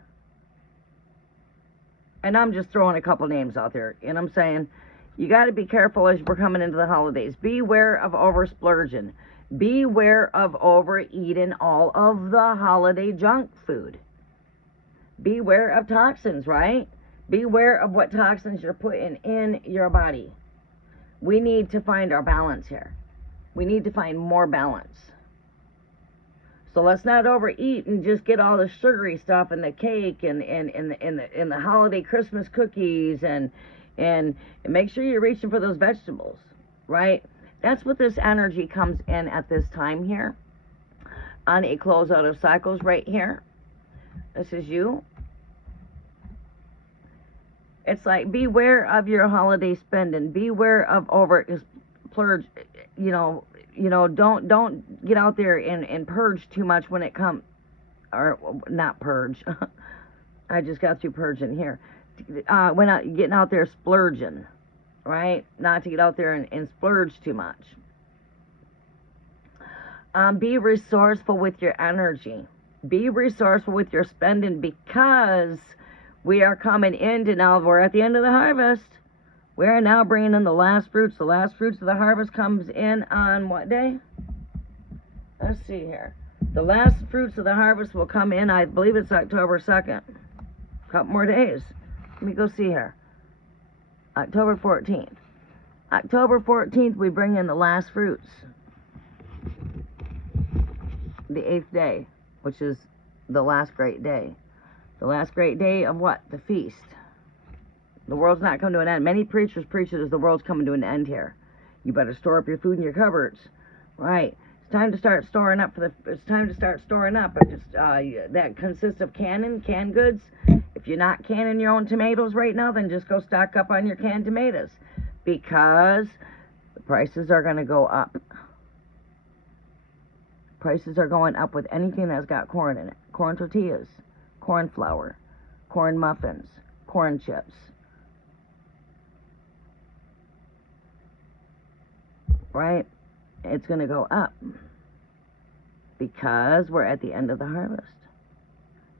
And I'm just throwing a couple names out there. And I'm saying, you got to be careful as we're coming into the holidays. Beware of over-splurging. Beware of overeating all of the holiday junk food. Beware of toxins, right? Beware of what toxins you're putting in your body. We need to find our balance here. We need to find more balance. So let's not overeat and just get all the sugary stuff and the cake and the holiday Christmas cookies and make sure you're reaching for those vegetables, right? That's what this energy comes in at this time here. On a closeout of cycles right here. This is you. It's like, beware of your holiday spending. Beware of splurge. Don't get out there and purge too much when it comes, or not purge. I just got through purging here. When getting out there splurging, right? Not to get out there and splurge too much. Be resourceful with your energy. Be resourceful with your spending, because we are coming into now, we're at the end of the harvest. We are now bringing in the last fruits. The last fruits of the harvest comes in on what day? Let's see here. The last fruits of the harvest will come in, I believe it's October 2nd. A couple more days. Let me go see here. October 14th. October 14th, we bring in the last fruits. The 8th day, which is the last great day. The last great day of what? The feast. The world's not coming to an end. Many preachers preach it as the world's coming to an end here. You better store up your food in your cupboards. Right. It's time to start storing up it's time to start storing up. That consists of canned goods. If you're not canning your own tomatoes right now, then just go stock up on your canned tomatoes. Because the prices are going to go up. Prices are going up with anything that's got corn in it. Corn tortillas, corn flour, corn muffins, corn chips. Right? It's going to go up. Because we're at the end of the harvest.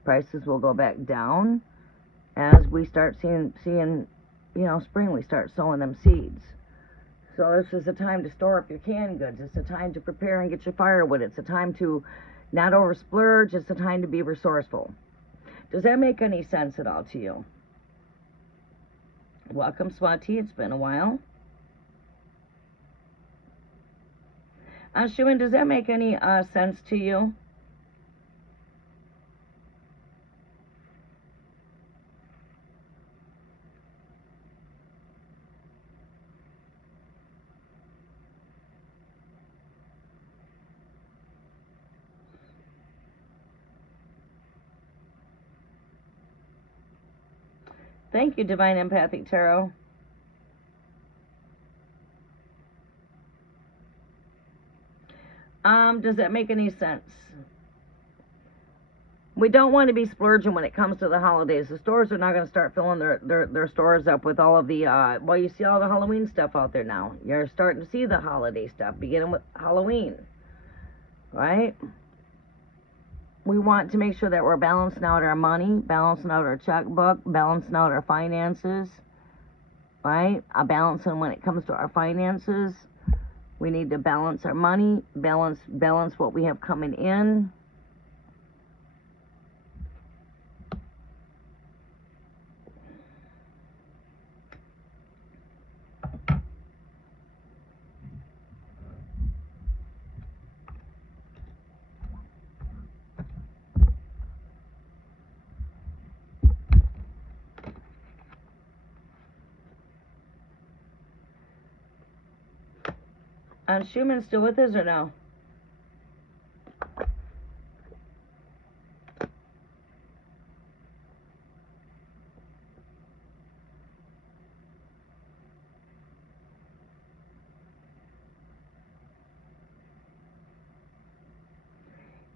Prices will go back down as we start seeing spring. We start sowing them seeds. So this is a time to store up your canned goods. It's a time to prepare and get your firewood. It's a time to not over splurge. It's a time to be resourceful. Does that make any sense at all to you? Welcome, Swati. It's been a while. Schumann, does that make any sense to you? Thank you, Divine Empathic Tarot. Does that make any sense? We don't want to be splurging when it comes to the holidays. The stores are not going to start filling their stores up with all of the, well, you see all the Halloween stuff out there now. You're starting to see the holiday stuff, beginning with Halloween, right? We want to make sure that we're balancing out our money, balancing out our checkbook, balancing out our finances, right? Balancing when it comes to our finances. We need to balance our money, balance what we have coming in. Schumann still with us or no?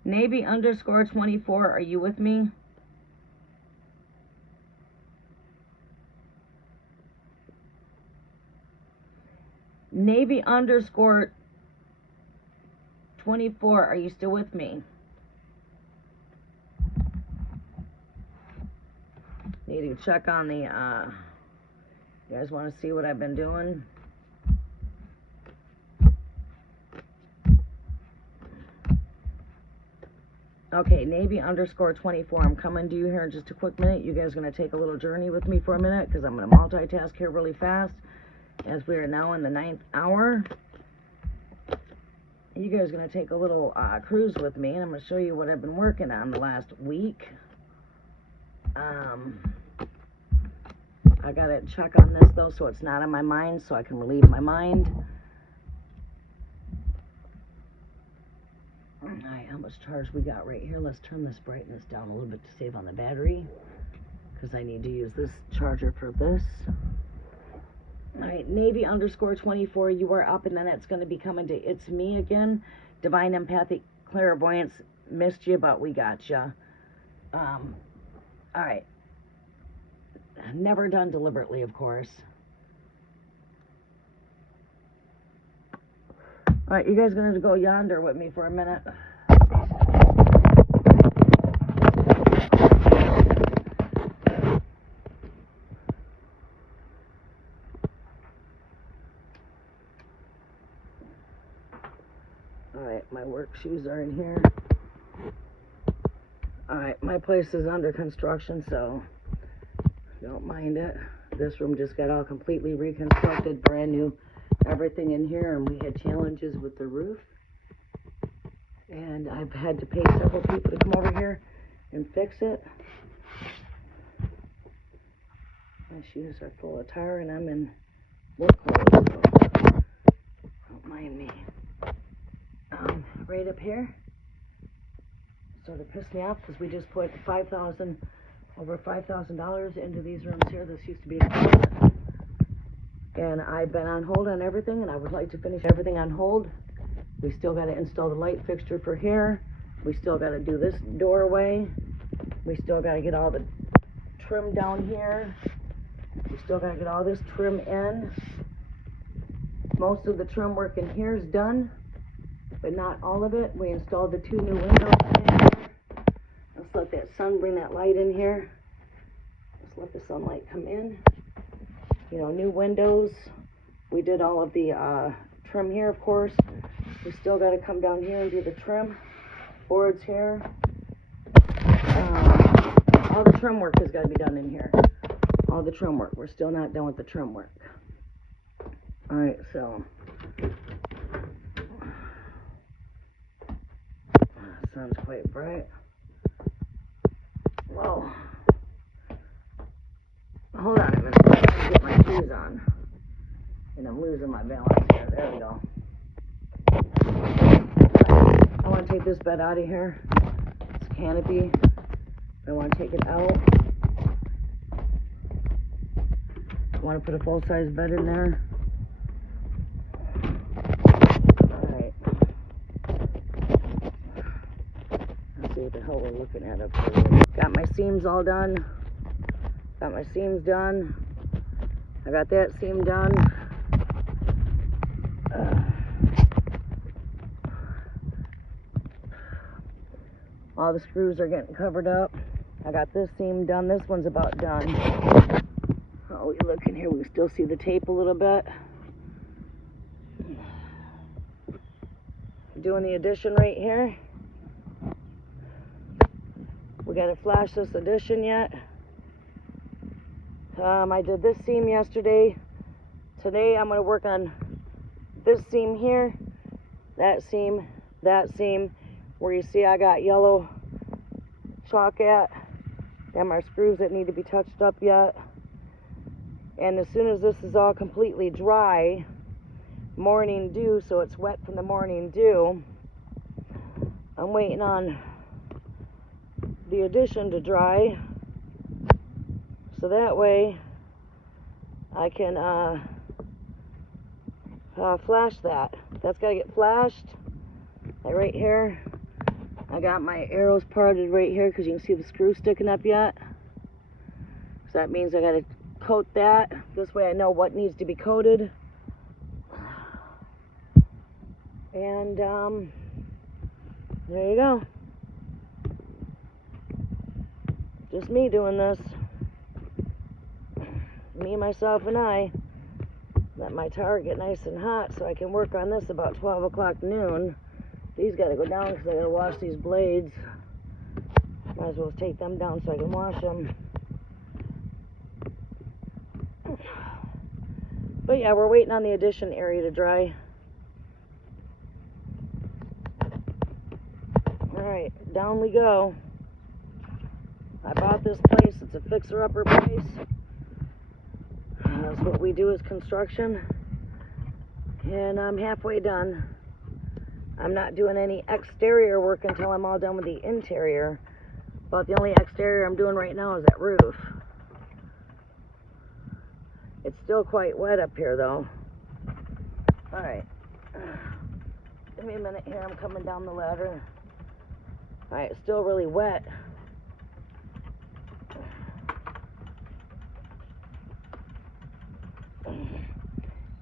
Navy underscore 24, are you with me? Navy underscore 24, are you still with me? Need to check on the, you guys want to see what I've been doing? Okay, Navy underscore 24, I'm coming to you here in just a quick minute. You guys are going to take a little journey with me for a minute because I'm going to multitask here really fast as we are now in the 9th hour. You guys are going to take a little cruise with me, and I'm going to show you what I've been working on the last week. I got to check on this, though, so it's not on my mind, so I can relieve my mind. All right, how much charge we got right here? Let's turn this brightness down a little bit to save on the battery, because I need to use this charger for this. All right, Navy underscore 24, you are up, and then it's going to be coming to It's Me again. Divine Empathic Clairvoyance, missed you, but we got you. All right. Never done deliberately, of course. All right, you guys going to go yonder with me for a minute. All right, my work shoes are in here. All right, my place is under construction, so don't mind it. This room just got all completely reconstructed, brand new, everything in here, and we had challenges with the roof. And I've had to pay several people to come over here and fix it. My shoes are full of tar, and I'm in work clothes, so don't mind me. Right up here, sort of pissed me off because we just put over $5,000 into these rooms here. This used to be a closet. And I've been on hold on everything, and I would like to finish everything on hold. We still got to install the light fixture for here. We still got to do this doorway. We still got to get all the trim down here. We still got to get all this trim in. Most of the trim work in here is done, but not all of it. We installed the 2 new windows in here. Let's let that sun bring that light in here. Let's let the sunlight come in. You know, new windows. We did all of the trim here, of course. We still got to come down here and do the trim. Boards here. All the trim work has got to be done in here. all the trim work. We're still not done with the trim work. All right, so sun's quite bright. Whoa. Hold on a minute. I gotta get my shoes on. And I'm losing my balance here. There we go. I want to take this bed out of here. It's a canopy. I want to take it out. I want to put a full-size bed in there. Alright. Let's see what the hell we're looking at up here. Got my seams all done. Got my seams done. I got that seam done. All the screws are getting covered up. I got this seam done. This one's about done. Oh, we look in here. We can still see the tape a little bit. Doing the addition right here. We gotta flash this addition yet. I did this seam yesterday. Today I'm gonna work on this seam here, that seam, where you see I got yellow chalk at. Them are screws that need to be touched up yet. And as soon as this is all completely dry, morning dew, so it's wet from the morning dew, I'm waiting on the addition to dry, so that way I can flash that. That's got to get flashed. Like right here, I got my arrows parted right here because you can see the screw sticking up yet. So that means I got to coat that. This way I know what needs to be coated. And there you go. Just me doing this. Me, myself, and I. Let my tower get nice and hot so I can work on this about 12 o'clock noon. These got to go down because I got to wash these blades. Might as well take them down so I can wash them. But yeah, we're waiting on the addition area to dry. Alright, down we go. I bought this place. It's a fixer-upper place. That's what we do as construction. And I'm halfway done. I'm not doing any exterior work until I'm all done with the interior. But the only exterior I'm doing right now is that roof. It's still quite wet up here though. Alright. Give me a minute here. I'm coming down the ladder. Alright, it's still really wet.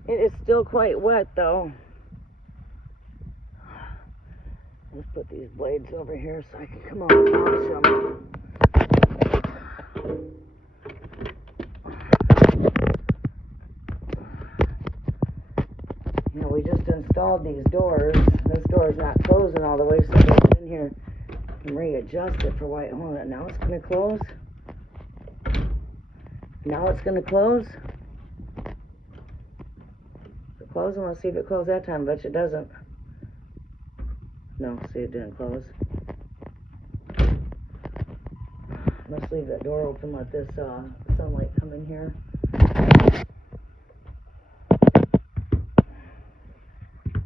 It is still quite wet though. Let's put these blades over here so I can come out and wash them. You know, we just installed these doors. This door is not closing all the way, so I gotta get in here and readjust it for white. Hold on, now it's gonna close. Now it's gonna close. Closing. Let's see if it closed that time. Bet you it doesn't. No, see, it didn't close. Let's leave that door open. Let this sunlight come in here.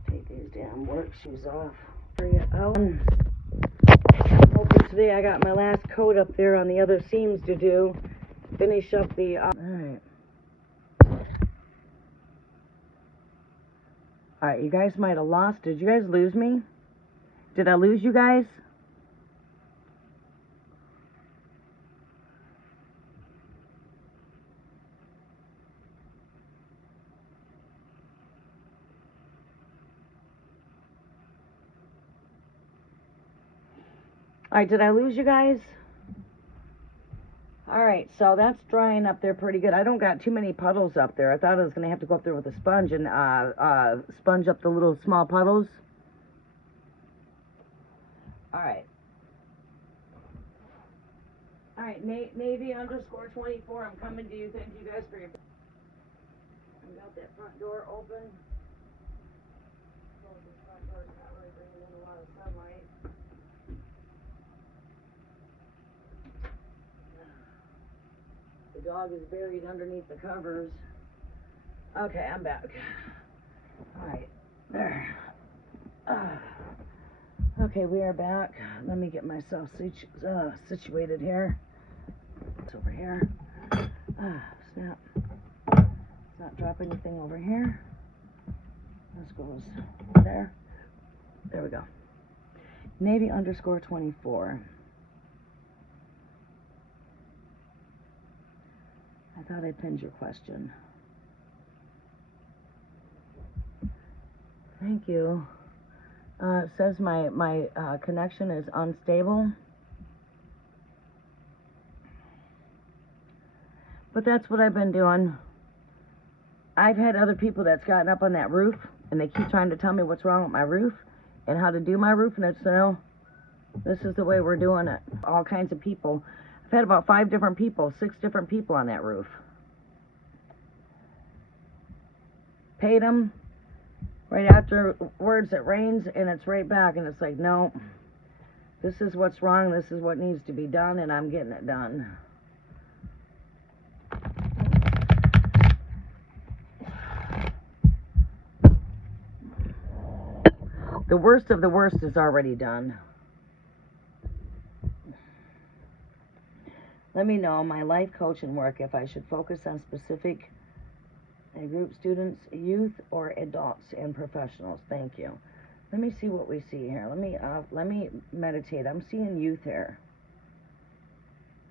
Take these damn work shoes off. I'm hoping today I got my last coat up there on the other seams to do. Finish up the. All right. Alright, you guys might have lost. Did you guys lose me? Did I lose you guys? Alright, did I lose you guys? Alright, so that's drying up there pretty good. I don't got too many puddles up there. I thought I was going to have to go up there with a sponge and sponge up the little small puddles. Alright. All right, Navy_24. I'm coming to you. Thank you guys for your. I got that front door open. So this front door's not really bringing in a lot of sunlight. The dog is buried underneath the covers. Okay, I'm back. All right, there. Okay, we are back. Let me get myself situated here. It's over here. Snap. Let's not drop anything over here. This goes there. There we go. Navy_24. I thought I pinned your question. Thank you. It says my connection is unstable. But that's what I've been doing. I've had other people that's gotten up on that roof, and they keep trying to tell me what's wrong with my roof and how to do my roof, and it's, this is the way we're doing it. All kinds of people. I've had about 5 different people, 6 different people on that roof. Paid them. Right afterwards, it rains, and it's right back, and it's like, no, this is what's wrong, this is what needs to be done, and I'm getting it done. The worst of the worst is already done. Let me know, my life coaching work, if I should focus on specific group students, youth, or adults and professionals. Thank you. Let me see what we see here. Let me meditate. I'm seeing youth here.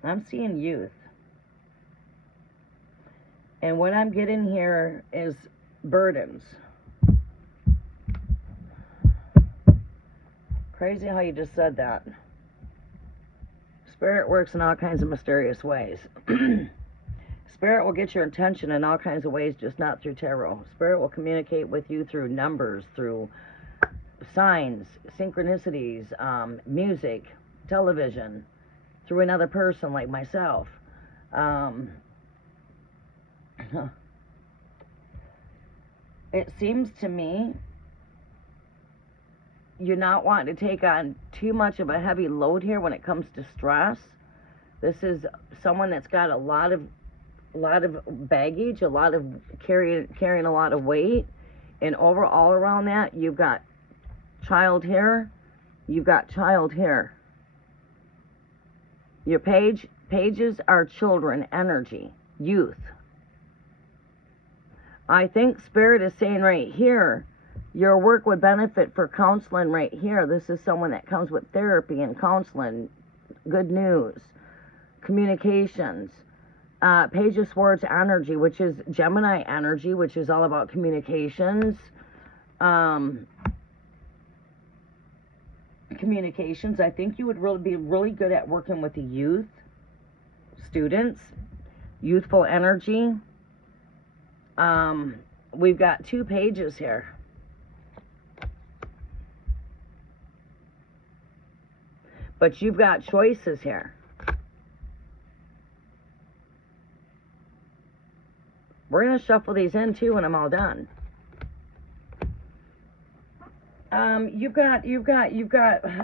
I'm seeing youth. And what I'm getting here is burdens. Crazy how you just said that. Spirit works in all kinds of mysterious ways. Spirit will get your attention in all kinds of ways, just not through tarot. Spirit will communicate with you through numbers, through signs, synchronicities, music, television, through another person like myself. It seems to me you're not wanting to take on too much of a heavy load here when it comes to stress. This is someone that's got a lot of baggage, a lot of carrying a lot of weight, and all around that, you've got child here, you've got child here. Your pages are children energy, youth. I think Spirit is saying right here, your work would benefit for counseling right here. This is someone that comes with therapy and counseling, good news, communications. Page of Swords energy, which is Gemini energy, which is all about communications. Communications. I think you would be really good at working with the youth, students, youthful energy. We've got 2 pages here. But you've got choices here. We're going to shuffle these in too when I'm all done. You've got,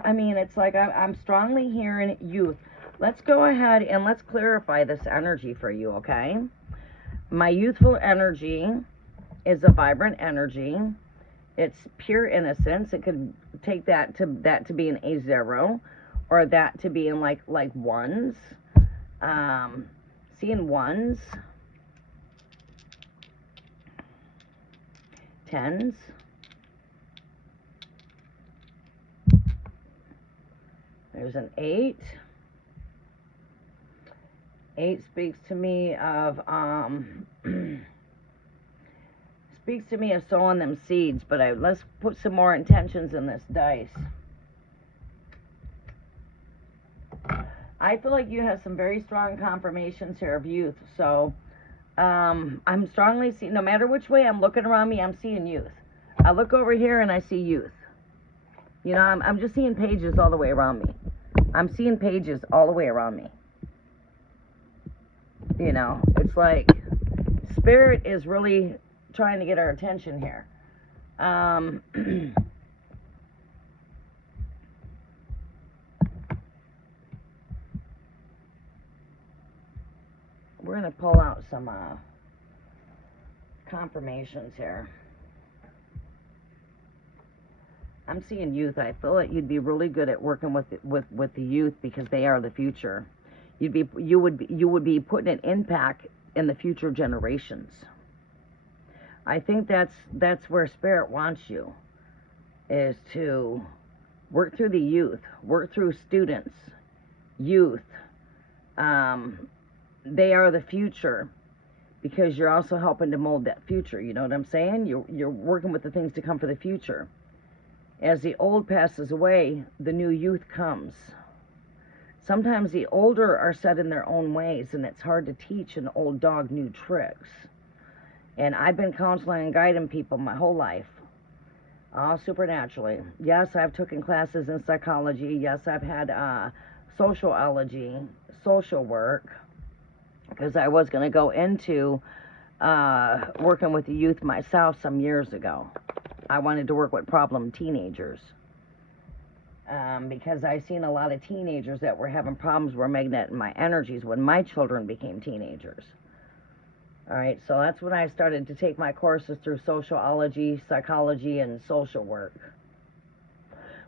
I mean, it's like I'm strongly hearing youth. Let's go ahead and let's clarify this energy for you, okay? My youthful energy is a vibrant energy. It's pure innocence. It could take that to be an A0, or that to be in like ones. Seeing ones. 10s. There's an 8. 8 speaks to me of sowing them seeds, but let's put some more intentions in this dice. I feel like you have some very strong confirmations here of youth, so I'm strongly seeing, no matter which way I'm looking around me, I'm seeing youth. I look over here and I see youth. You know, I'm just seeing pages all the way around me. I'm seeing pages all the way around me. You know, it's like Spirit is really trying to get our attention here. We're going to pull out some confirmations here. I'm seeing youth. I feel like you'd be really good at working with the youth because they are the future. You would be putting an impact in the future generations. I think that's where Spirit wants you, is to work through the youth, work through students, youth. They are the future, because you're also helping to mold that future. You know what I'm saying? You're working with the things to come for the future. As the old passes away, the new youth comes. Sometimes the older are set in their own ways, and it's hard to teach an old dog new tricks. And I've been counseling and guiding people my whole life, all supernaturally. Yes, I've taken classes in psychology. Yes, I've had sociology, social work, because I was going to go into working with the youth myself some years ago. I wanted to work with problem teenagers, because I seen a lot of teenagers that were having problems were magneting my energies when my children became teenagers. All right, so that's when I started to take my courses through sociology, psychology, and social work,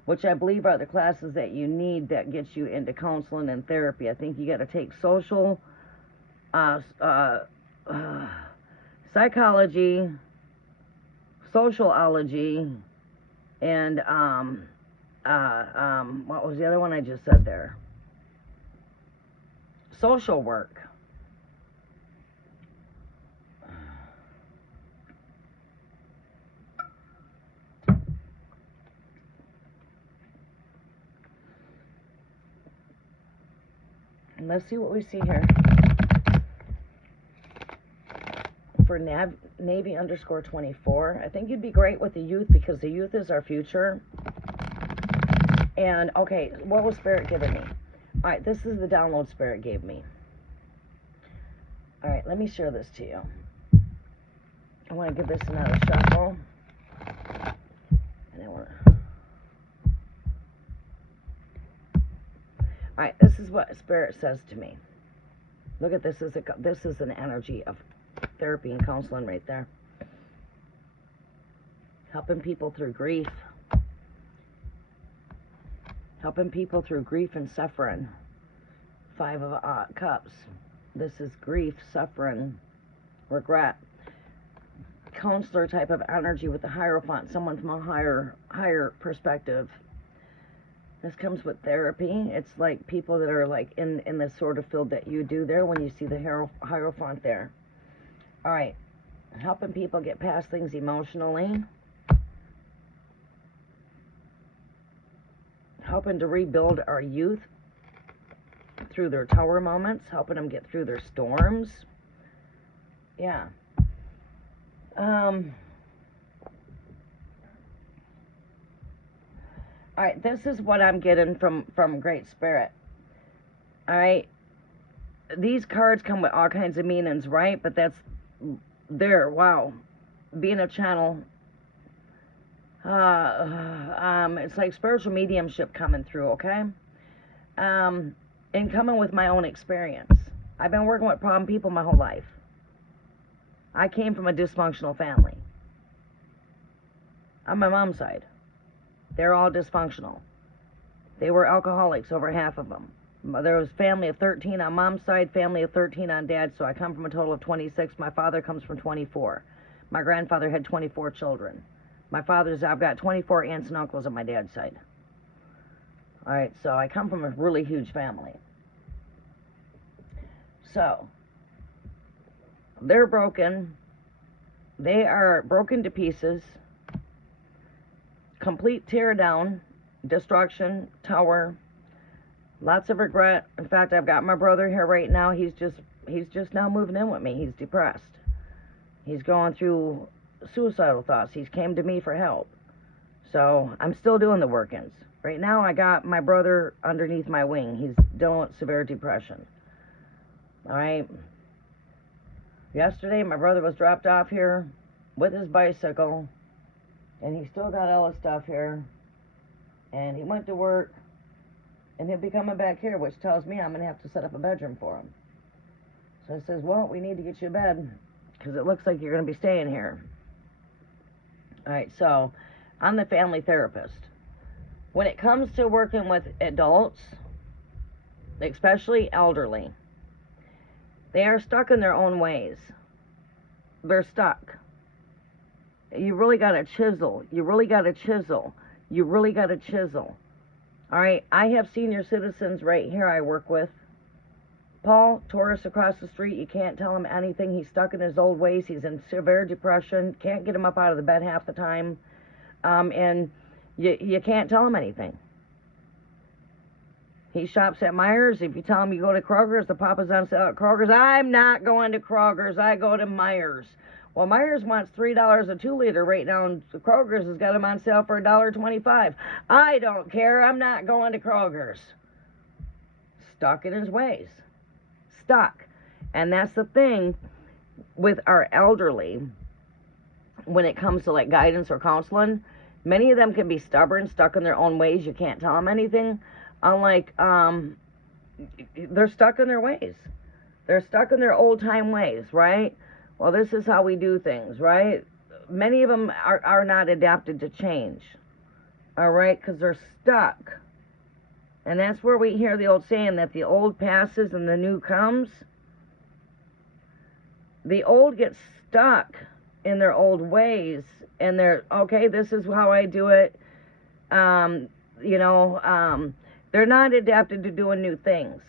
which I believe are the classes that you need that gets you into counseling and therapy. I think you got to take social, psychology, sociology, and what was the other one I just said there? Social work. And let's see what we see here. For Navy _ 24, I think you'd be great with the youth, because the youth is our future. And okay, what was Spirit giving me? All right, this is the download Spirit gave me. All right, let me share this to you. I want to give this another shuffle. And then we're... All right, this is what Spirit says to me. Look at this. This is an energy of therapy and counseling right there. Helping people through grief. Helping people through grief and suffering. 5 of Cups. This is grief, suffering, regret. Counselor type of energy with the Hierophant. Someone from a higher perspective. This comes with therapy. It's like people that are like in the sort of field that you do there when you see the Hierophant there. All right. Helping people get past things emotionally. Helping to rebuild our youth through their tower moments. Helping them get through their storms. Yeah. All right, this is what I'm getting from Great Spirit. All right, these cards come with all kinds of meanings, right? But that's there. Wow, being a channel. It's like spiritual mediumship coming through. Okay, and coming with my own experience. I've been working with problem people my whole life. I came from a dysfunctional family. On my mom's side. They're all dysfunctional. They were alcoholics, over half of them. There was family of 13 on mom's side, family of 13 on dad's, so I come from a total of 26. My father comes from 24. My grandfather had 24 children. I've got 24 aunts and uncles on my dad's side. All right, so I come from a really huge family. So, they're broken. They are broken to pieces. Complete tear down, destruction, tower, lots of regret. In fact, I've got my brother here right now. He's just now moving in with me. He's depressed. He's going through suicidal thoughts. He's came to me for help. So I'm still doing the workings. Right now I got my brother underneath my wing. He's dealing with severe depression. All right. Yesterday, my brother was dropped off here with his bicycle, and he still got all his stuff here, and he went to work, and he'll be coming back here, which tells me I'm going to have to set up a bedroom for him. So I says, well, we need to get you a bed, because it looks like you're going to be staying here. All right, so I'm the family therapist. When it comes to working with adults, especially elderly, they are stuck in their own ways. They're stuck. You really got to chisel. You really got to chisel. You really got to chisel. All right, I have senior citizens right here I work with. Paul, tourist across the street, you can't tell him anything. He's stuck in his old ways. He's in severe depression. Can't get him up out of the bed half the time. And you can't tell him anything. He shops at Myers. If you tell him you go to Kroger's, the Papa's on sale at Kroger's. I'm not going to Kroger's. I go to Myers. Well, Myers wants $3 a 2-liter right now, and Kroger's has got them on sale for $1.25. I don't care. I'm not going to Kroger's. Stuck in his ways. Stuck. And that's the thing with our elderly when it comes to like guidance or counseling. Many of them can be stubborn, stuck in their own ways. You can't tell them anything. Unlike, they're stuck in their ways. They're stuck in their old time ways, right? Well, this is how we do things, right? Many of them are not adapted to change, all right, because they're stuck. And that's where we hear the old saying that the old passes and the new comes. The old get stuck in their old ways, and they're, okay, this is how I do it. They're not adapted to doing new things.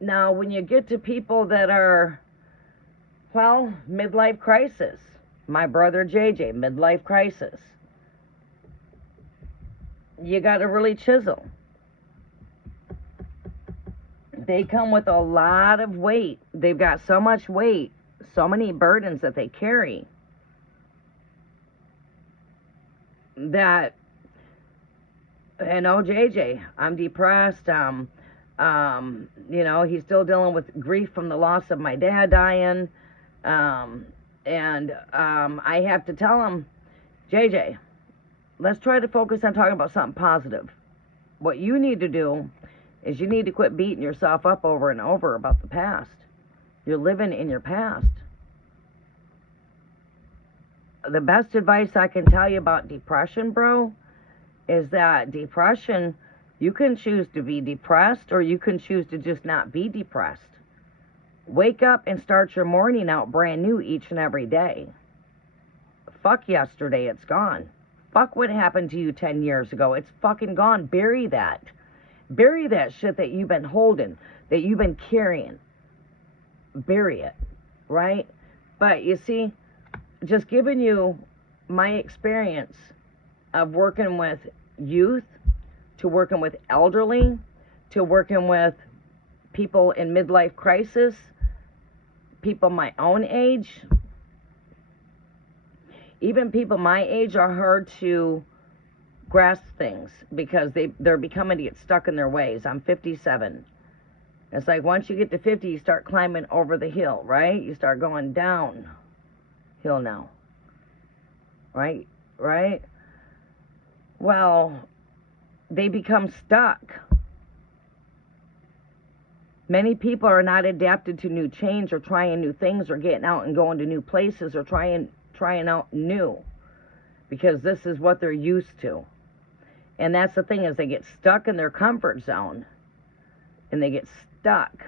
Now, when you get to people that are, well, midlife crisis, my brother JJ, midlife crisis, you got to really chisel. They come with a lot of weight. They've got so much weight, so many burdens that they carry, that, JJ, I'm depressed. He's still dealing with grief from the loss of my dad dying. I have to tell him, JJ, let's try to focus on talking about something positive. What you need to do is you need to quit beating yourself up over and over about the past. You're living in your past. The best advice I can tell you about depression, bro, is that depression, you can choose to be depressed or you can choose to just not be depressed. Wake up and start your morning out brand new each and every day. Fuck yesterday, it's gone. Fuck what happened to you 10 years ago. It's fucking gone. Bury that. Bury that shit that you've been holding, that you've been carrying. Bury it, right? But you see, just giving you my experience of working with youth, to working with elderly, to working with people in midlife crisis, people my own age. Even people my age are hard to grasp things because they're becoming to get stuck in their ways. I'm 57. It's like once you get to 50, you start climbing over the hill, right? You start going down hill now. Right? Well, they become stuck. Many people are not adapted to new change or trying new things or getting out and going to new places or trying out new, because this is what they're used to. And that's the thing, is they get stuck in their comfort zone and they get stuck.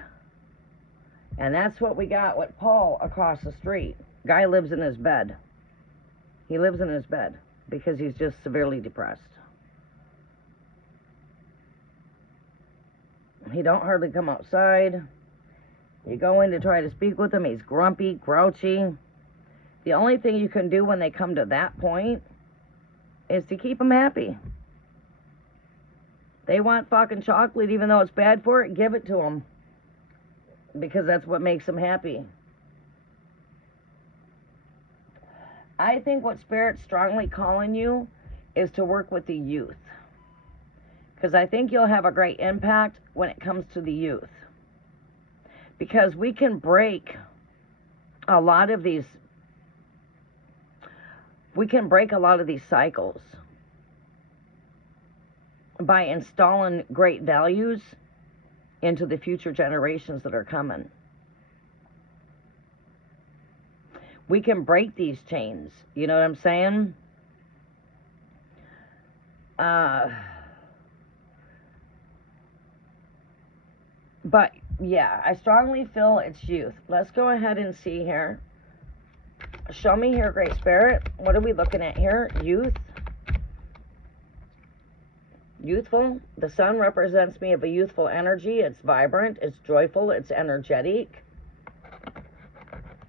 And that's what we got with Paul across the street. Guy lives in his bed. He lives in his bed because he's just severely depressed. He don't hardly come outside. You go in to try to speak with him, he's grumpy, grouchy. The only thing you can do when they come to that point is to keep them happy. They want fucking chocolate, even though it's bad for it, give it to them. Because that's what makes them happy. I think what Spirit's strongly calling you is to work with the youth. Because I think you'll have a great impact when it comes to the youth. Because we can break a lot of these, we can break a lot of these cycles by installing great values into the future generations that are coming. We can break these chains. You know what I'm saying? But yeah, I strongly feel it's youth. Let's go ahead and see here. Show me here, Great Spirit. What are we looking at here? Youth. Youthful. The sun represents me of a youthful energy. It's vibrant. It's joyful. It's energetic.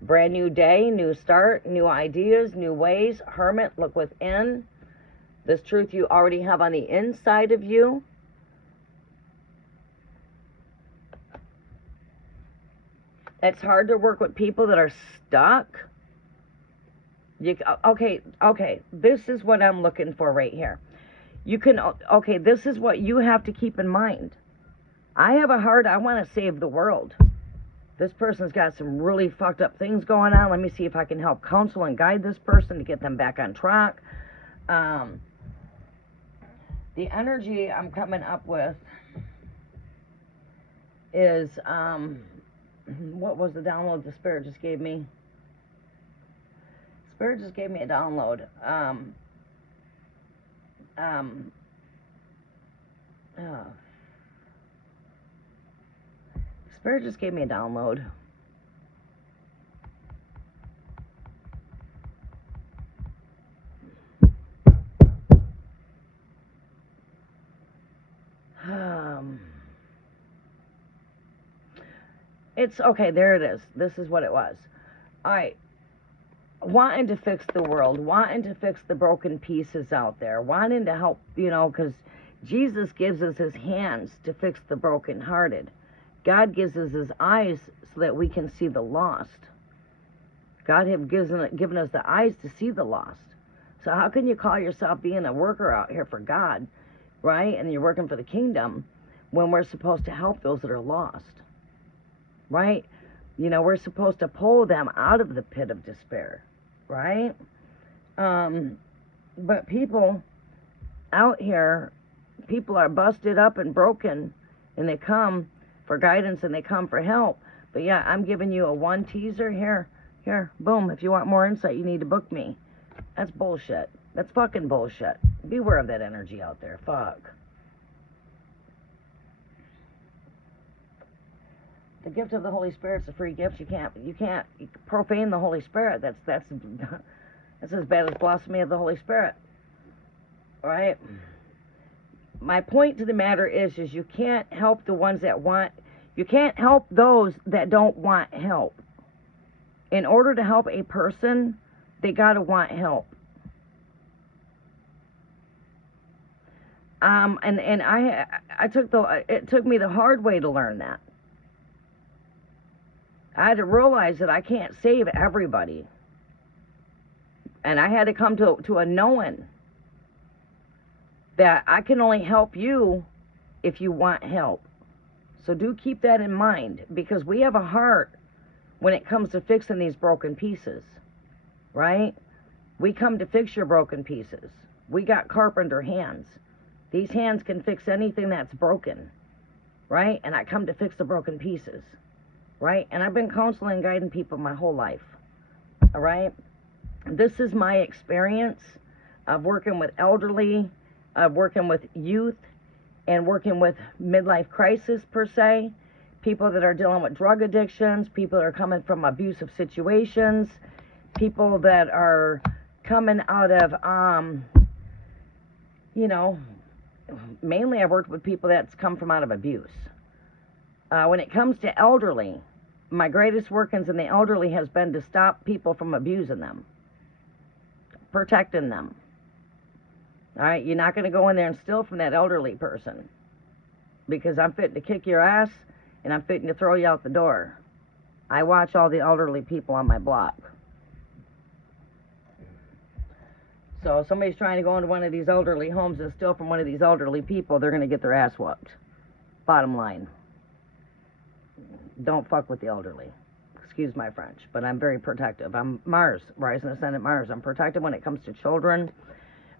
Brand new day, new start, new ideas, new ways. Hermit, look within. This truth you already have on the inside of you. It's hard to work with people that are stuck. Okay, this is what I'm looking for right here. You can, okay, this is what you have to keep in mind. I have a heart, I want to save the world. This person's got some really fucked up things going on. Let me see if I can help counsel and guide this person to get them back on track. The energy I'm coming up with is, what was the download the Spirit just gave me? Spirit just gave me a download. Spirit just gave me a download. It's okay, there it is. This is what it was. All right. Wanting to fix the world, wanting to fix the broken pieces out there, wanting to help, you know, because Jesus gives us his hands to fix the brokenhearted. God gives us his eyes so that we can see the lost. God has given us the eyes to see the lost. So how can you call yourself being a worker out here for God, right? And you're working for the kingdom when we're supposed to help those that are lost, right? You know, we're supposed to pull them out of the pit of despair, right? But people out here, people are busted up and broken, and they come for guidance and they come for help. But yeah, I'm giving you a one teaser here. Here, boom. If you want more insight, you need to book me. That's bullshit. That's fucking bullshit. Beware of that energy out there. Fuck. The gift of the Holy Spirit's a free gift. You can't profane the Holy Spirit. That's as bad as blasphemy of the Holy Spirit. All right? My point to the matter is you can't help the ones that want, you can't help those that don't want help. In order to help a person, they gotta want help. And it took me the hard way to learn that. I had to realize that I can't save everybody. And I had to come to a knowing that I can only help you if you want help. So do keep that in mind, because we have a heart when it comes to fixing these broken pieces, right? We come to fix your broken pieces. We got carpenter hands. These hands can fix anything that's broken, right? And I come to fix the broken pieces, right? And I've been counseling and guiding people my whole life, all right? This is my experience of working with elderly, of working with youth, and working with midlife crisis per se, people that are dealing with drug addictions, people that are coming from abusive situations, people that are coming out of, you know, mainly I've worked with people that's come from out of abuse. When it comes to elderly, my greatest workings in the elderly has been to stop people from abusing them, protecting them. All right, you're not going to go in there and steal from that elderly person, because I'm fitting to kick your ass and I'm fitting to throw you out the door. I watch all the elderly people on my block. So if somebody's trying to go into one of these elderly homes and steal from one of these elderly people, they're going to get their ass whooped. Bottom line. Don't fuck with the elderly. Excuse my French, but I'm very protective. I'm Mars, rising ascendant Mars. I'm protective when it comes to children.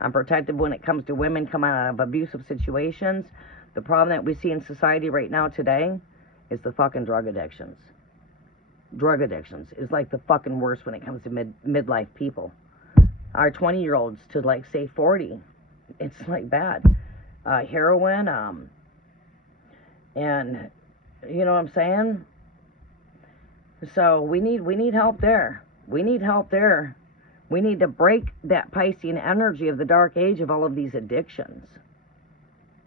I'm protective when it comes to women coming out of abusive situations. The problem that we see in society right now today is the fucking drug addictions. Drug addictions is like the fucking worst when it comes to midlife people. Our 20-year-olds to like say 40, it's like bad. Heroin, and you know what I'm saying? So we need help there. We need help there. We need to break that Piscean energy of the dark age of all of these addictions.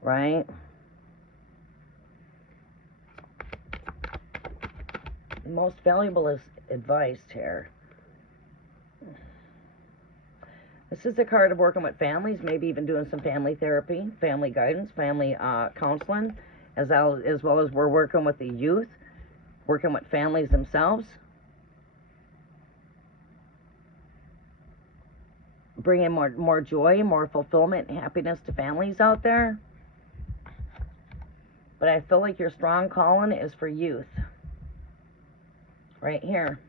Right? The most valuable is advice here. This is a card of working with families, maybe even doing some family therapy, family guidance, family counseling, as well as we're working with the youth, working with families themselves, bringing more joy, more fulfillment and happiness to families out there. But I feel like your strong calling is for youth. Right here.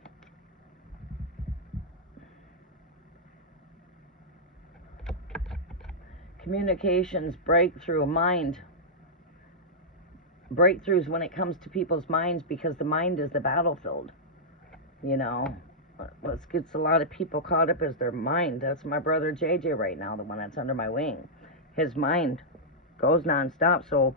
Communications, breakthrough, mind. Breakthroughs when it comes to people's minds, because the mind is the battlefield. You know, what gets a lot of people caught up is their mind. That's my brother JJ right now, the one that's under my wing. His mind goes nonstop. So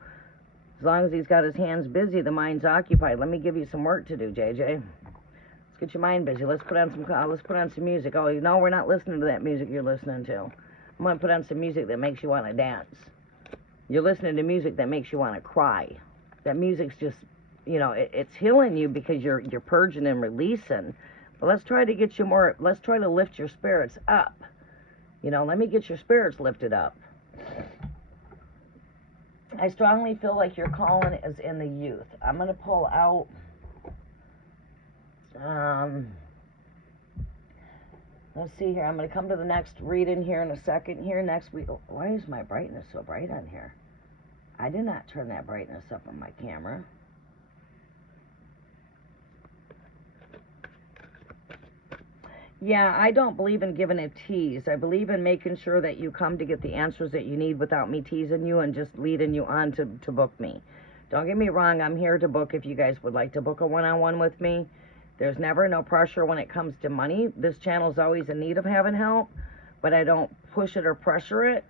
as long as he's got his hands busy, the mind's occupied. Let me give you some work to do, JJ. Let's get your mind busy. Let's put on some music. Oh, no, we're not listening to that music you're listening to. I'm going to put on some music that makes you want to dance. You're listening to music that makes you want to cry. That music's just, you know, it's healing you because you're purging and releasing. But let's try to get you more, let's try to lift your spirits up. You know, let me get your spirits lifted up. I strongly feel like your calling is in the youth. I'm going to pull out, let's see here. I'm going to come to the next reading here in a second. Here next week. Why is my brightness so bright on here? I did not turn that brightness up on my camera. Yeah, I don't believe in giving a tease. I believe in making sure that you come to get the answers that you need without me teasing you and just leading you on to book me. Don't get me wrong. I'm here to book if you guys would like to book a one-on-one with me. There's never no pressure when it comes to money. This channel's always in need of having help, but I don't push it or pressure it.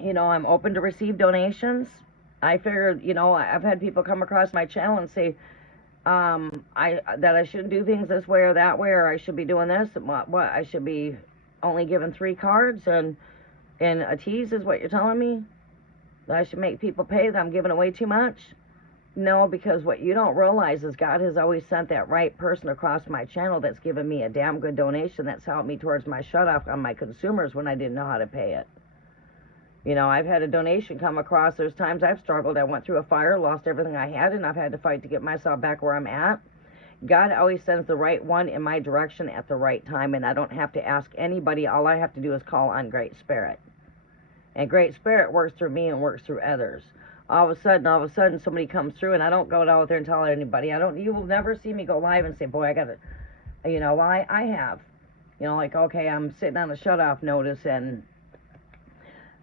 You know, I'm open to receive donations. I figured, you know, I've had people come across my channel and say that I shouldn't do things this way or that way, or I should be doing this. What I should be only giving 3 cards and a tease is what you're telling me? That I should make people pay, that I'm giving away too much? No, because what you don't realize is God has always sent that right person across my channel that's given me a damn good donation that's helped me towards my shutoff on my consumers when I didn't know how to pay it. You know, I've had a donation come across. There's times I've struggled. I went through a fire, lost everything I had, and I've had to fight to get myself back where I'm at. God always sends the right one in my direction at the right time, and I don't have to ask anybody. All I have to do is call on Great Spirit. And Great Spirit works through me and works through others. All of a sudden, somebody comes through, and I don't go out there and tell anybody. You will never see me go live and say, boy, I got to, you know, well, I have. You know, like, okay, I'm sitting on a shutoff notice, and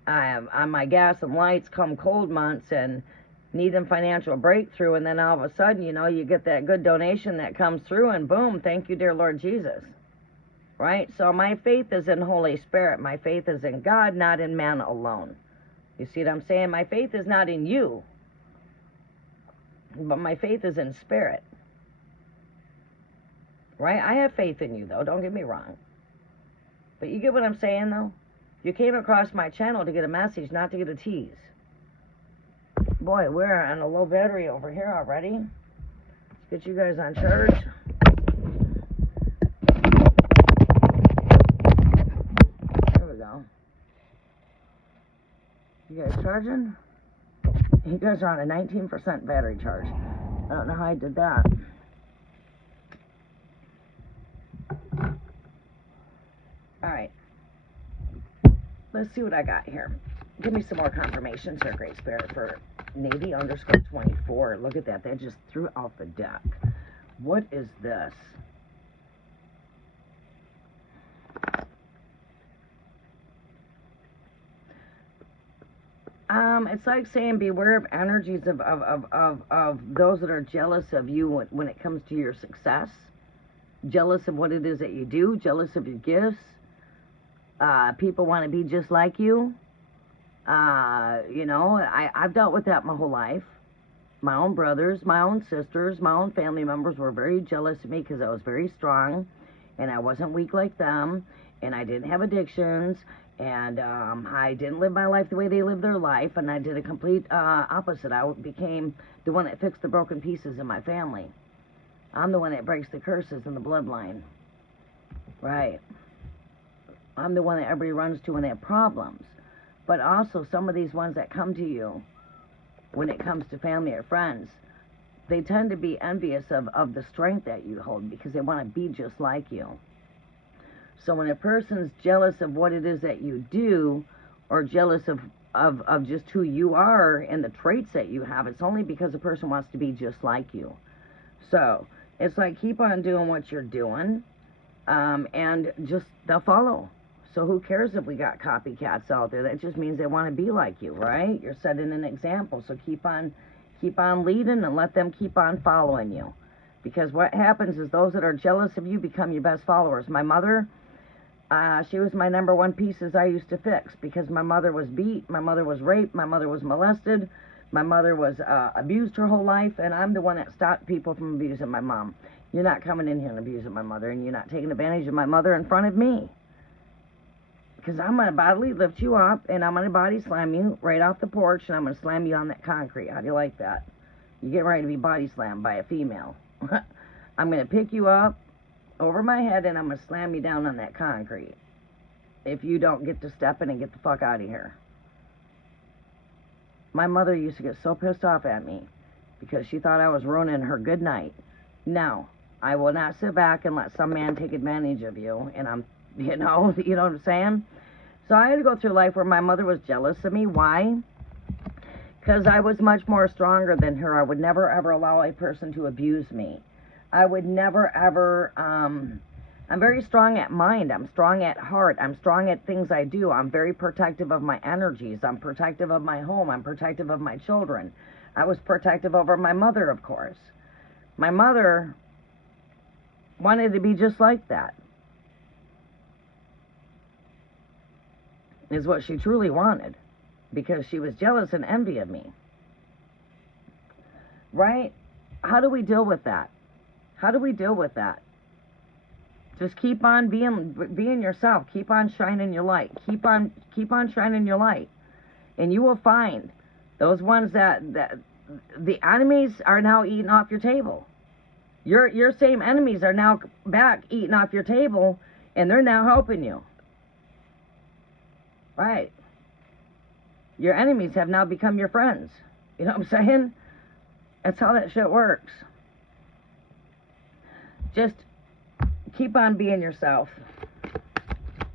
I'm on my gas and lights come cold months and needing financial breakthrough, and then all of a sudden, you know, you get that good donation that comes through, and boom, thank you, dear Lord Jesus. Right? So my faith is in Holy Spirit. My faith is in God, not in man alone. You see what I'm saying? My faith is not in you, but my faith is in Spirit. Right? I have faith in you, though. Don't get me wrong. But you get what I'm saying, though? You came across my channel to get a message, not to get a tease. Boy, we're on a low battery over here already. Let's get you guys on charge. There we go. You guys charging? You guys are on a 19% battery charge. I don't know how I did that. Alright. Let's see what I got here. Give me some more confirmations here, Great Spirit, for Navy underscore 24. Look at that. That just threw out the deck. What is this? It's like saying beware of energies of those that are jealous of you when it comes to your success. Jealous of what it is that you do. Jealous of your gifts. People want to be just like you. You know, I've dealt with that my whole life. My own brothers, my own sisters, my own family members were very jealous of me because I was very strong and I wasn't weak like them and I didn't have addictions and I didn't live my life the way they lived their life, and I did a complete opposite. I became the one that fixed the broken pieces in my family. I'm the one that breaks the curses in the bloodline. Right. I'm the one that everybody runs to when they have problems. But also some of these ones that come to you when it comes to family or friends, they tend to be envious of the strength that you hold because they want to be just like you. So when a person's jealous of what it is that you do or jealous of just who you are and the traits that you have, it's only because a person wants to be just like you. So it's like keep on doing what you're doing and just they'll follow. So who cares if we got copycats out there? That just means they want to be like you, right? You're setting an example. So keep on leading and let them keep on following you. Because what happens is those that are jealous of you become your best followers. My mother, she was my number one pieces I used to fix because my mother was beat, my mother was raped, my mother was molested, my mother was abused her whole life, and I'm the one that stopped people from abusing my mom. You're not coming in here and abusing my mother, and you're not taking advantage of my mother in front of me. Because I'm going to bodily lift you up, and I'm going to body slam you right off the porch, and I'm going to slam you on that concrete. How do you like that? You get ready to be body slammed by a female. I'm going to pick you up over my head, and I'm going to slam you down on that concrete. If you don't get to step in and get the fuck out of here. My mother used to get so pissed off at me because she thought I was ruining her good night. No, I will not sit back and let some man take advantage of you, and I'm, you know what I'm saying? So I had to go through life where my mother was jealous of me. Why? Because I was much more stronger than her. I would never, ever allow a person to abuse me. I would never, ever, I'm very strong at mind. I'm strong at heart. I'm strong at things I do. I'm very protective of my energies. I'm protective of my home. I'm protective of my children. I was protective over my mother, of course. My mother wanted to be just like that. Is what she truly wanted, because she was jealous and envy of me. Right? How do we deal with that? How do we deal with that? Just keep on being yourself. Keep on shining your light. Keep on shining your light, and you will find those ones that the enemies are now eating off your table. Your same enemies are now back eating off your table, and they're now helping you. Right. Your enemies have now become your friends. You know what I'm saying? That's how that shit works. Just keep on being yourself.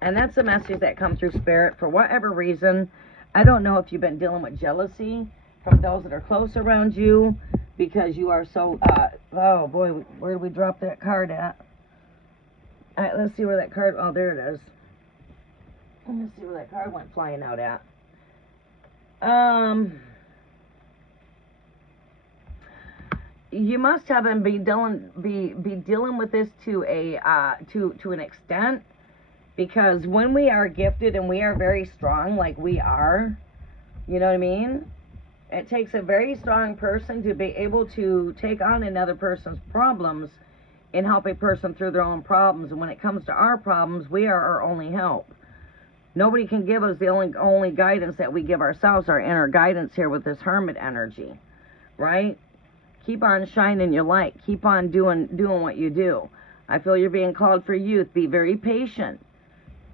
And that's the message that comes through Spirit. For whatever reason, I don't know if you've been dealing with jealousy from those that are close around you, because you are so, oh boy, where did we drop that card at? Alright, let's see where that card, oh, there it is. Let's see where that card went flying out at. You must have been be dealing with this to an extent, because when we are gifted and we are very strong, like we are, you know what I mean? It takes a very strong person to be able to take on another person's problems and help a person through their own problems. And when it comes to our problems, we are our only help. Nobody can give us the only guidance that we give ourselves, our inner guidance here with this hermit energy, right? Keep on shining your light. Keep on doing what you do. I feel you're being called for youth. Be very patient.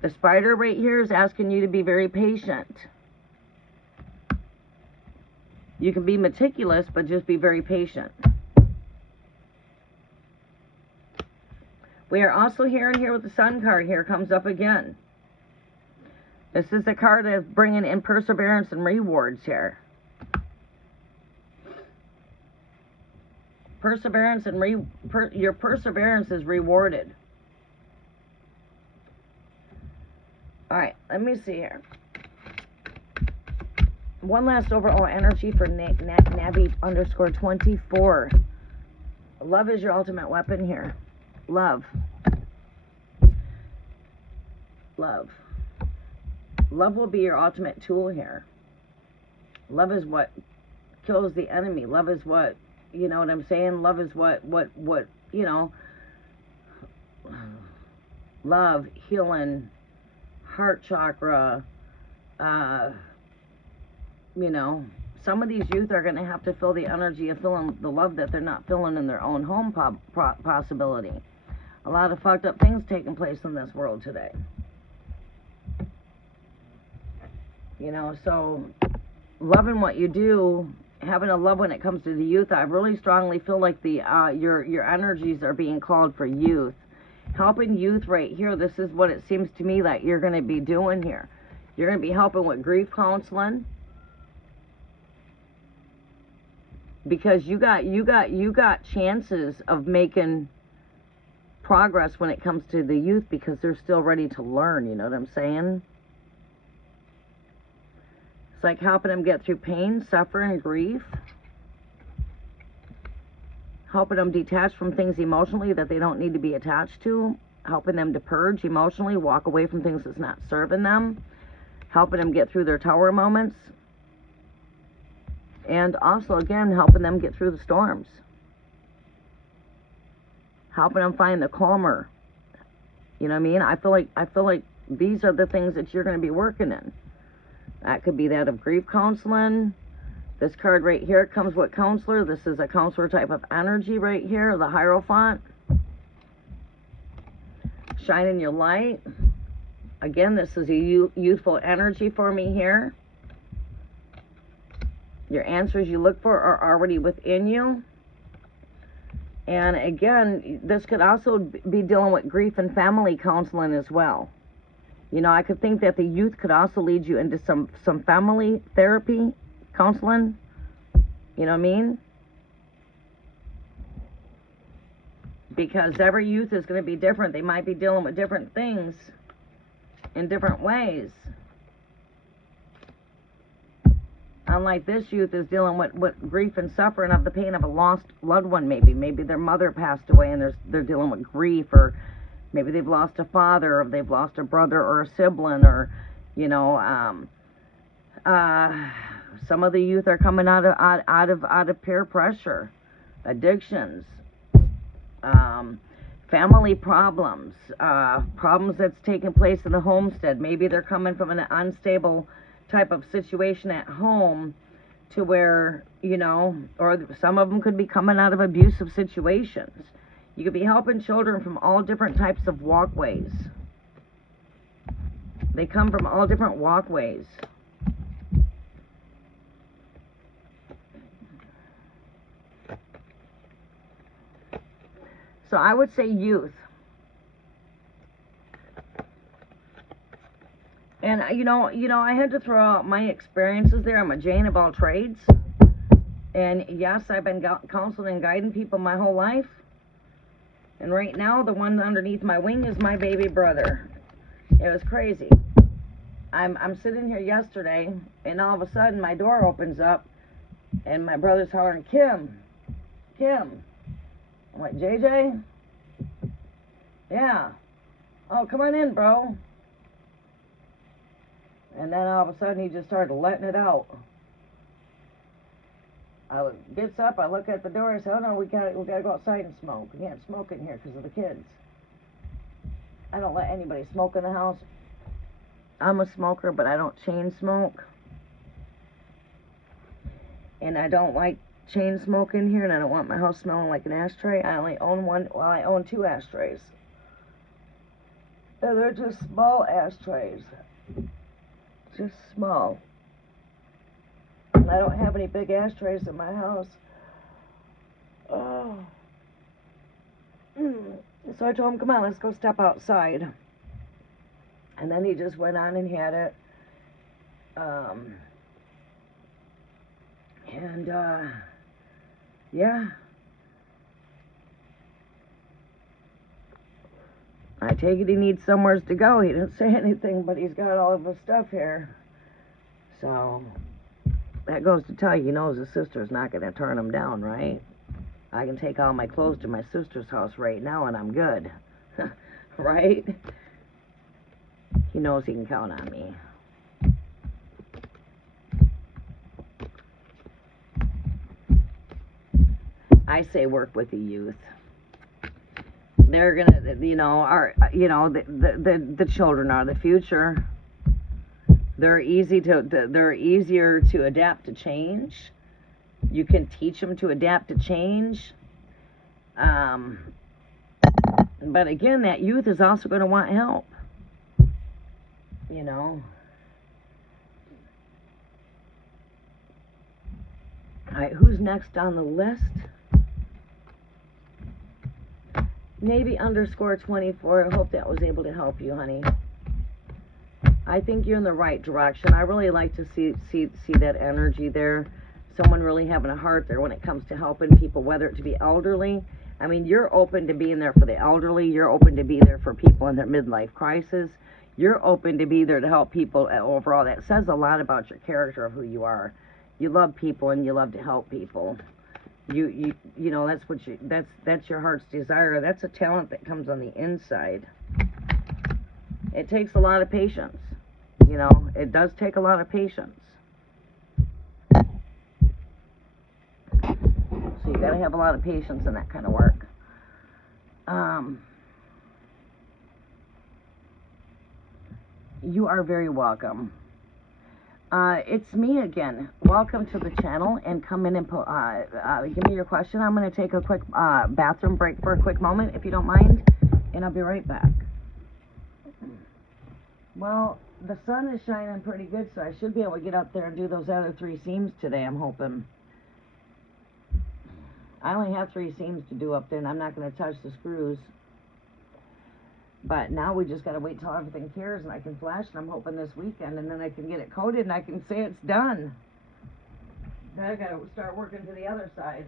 The spider right here is asking you to be very patient. You can be meticulous, but just be very patient. We are also hearing here with the Sun card here comes up again. This is the card of bringing in perseverance and rewards here. Perseverance and your perseverance is rewarded. All right, let me see here. One last overall energy for Nabby_24. Love is your ultimate weapon here. Love. Love. Love will be your ultimate tool here. Love is what kills the enemy. Love is what, you know what I'm saying? Love is what, you know, love, healing, heart chakra, you know, some of these youth are going to have to feel the energy of feeling the love that they're not feeling in their own home possibility. A lot of fucked up things taking place in this world today. You know, so loving what you do, having a love when it comes to the youth, I really strongly feel like the your energies are being called for youth. Helping youth right here, this is what it seems to me like you're going to be doing here. You're going to be helping with grief counseling. Because you got chances of making progress when it comes to the youth because they're still ready to learn, you know what I'm saying? It's like helping them get through pain, suffering, grief. Helping them detach from things emotionally that they don't need to be attached to. Helping them to purge emotionally, walk away from things that's not serving them. Helping them get through their tower moments. And also, again, helping them get through the storms. Helping them find the calmer. You know what I mean? I feel like these are the things that you're going to be working in. That could be that of grief counseling. This card right here comes with counselor. This is a counselor type of energy right here, the Hierophant. Shining your light. Again, this is a youthful energy for me here. Your answers you look for are already within you. And again, this could also be dealing with grief and family counseling as well. You know, I could think that the youth could also lead you into some family therapy counseling. You know what I mean? Because every youth is going to be different. They might be dealing with different things in different ways. Unlike this youth is dealing with grief and suffering of the pain of a lost loved one, maybe. Maybe their mother passed away and they're dealing with grief, or maybe they've lost a father, or they've lost a brother or a sibling, or, you know, some of the youth are coming out of peer pressure, addictions, family problems, problems that's taking place in the homestead. Maybe they're coming from an unstable type of situation at home to where, you know, or some of them could be coming out of abusive situations. You could be helping children from all different types of walkways. They come from all different walkways. So I would say youth. And, you know, I had to throw out my experiences there. I'm a Jane of all trades. And, yes, I've been counseling and guiding people my whole life. And right now, the one underneath my wing is my baby brother. It was crazy. I'm sitting here yesterday, and all of a sudden, my door opens up, and my brother's hollering, Kim. I'm like, JJ? Yeah. Oh, come on in, bro. And then all of a sudden, he just started letting it out. I gets up, I look at the door, I say, oh no, we gotta go outside and smoke. We can't smoke in here because of the kids. I don't let anybody smoke in the house. I'm a smoker, but I don't chain smoke. And I don't like chain smoke in here, and I don't want my house smelling like an ashtray. I only own one, well, I own 2 ashtrays. And they're just small ashtrays. Just small. I don't have any big ashtrays in my house. Oh. So I told him, come on, let's go step outside. And then he just went on and had it. Yeah. I take it he needs somewhere to go. He didn't say anything, but he's got all of his stuff here. So that goes to tell you, he knows his sister's not going to turn him down, right? I can take all my clothes to my sister's house right now and I'm good. Right? He knows he can count on me. I say work with the youth. They're gonna, the children are the future. They're they're easier to adapt to change. You can teach them to adapt to change. But again, that youth is also going to want help. Alright, who's next on the list? Navy _24. I hope that was able to help you, honey. I think you're in the right direction. I really like to see that energy there. Someone really having a heart there when it comes to helping people, whether it to be elderly. I mean, you're open to being there for the elderly. You're open to be there for people in their midlife crisis. You're open to be there to help people overall. That says a lot about your character of who you are. You love people and you love to help people. You know, that's your heart's desire. That's a talent that comes on the inside. It takes a lot of patience. It does take a lot of patience. So you got to have a lot of patience in that kind of work. You are very welcome. It's me again. Welcome to the channel, and come in and give me your question. I'm going to take a quick bathroom break for a quick moment, if you don't mind, and I'll be right back. Well, the sun is shining pretty good, so I should be able to get up there and do those other 3 seams today, I'm hoping. I only have 3 seams to do up there, and I'm not going to touch the screws. But now we just got to wait till everything cures and I can flash, and I'm hoping this weekend, and then I can get it coated and I can say it's done. Then I got to start working to the other side.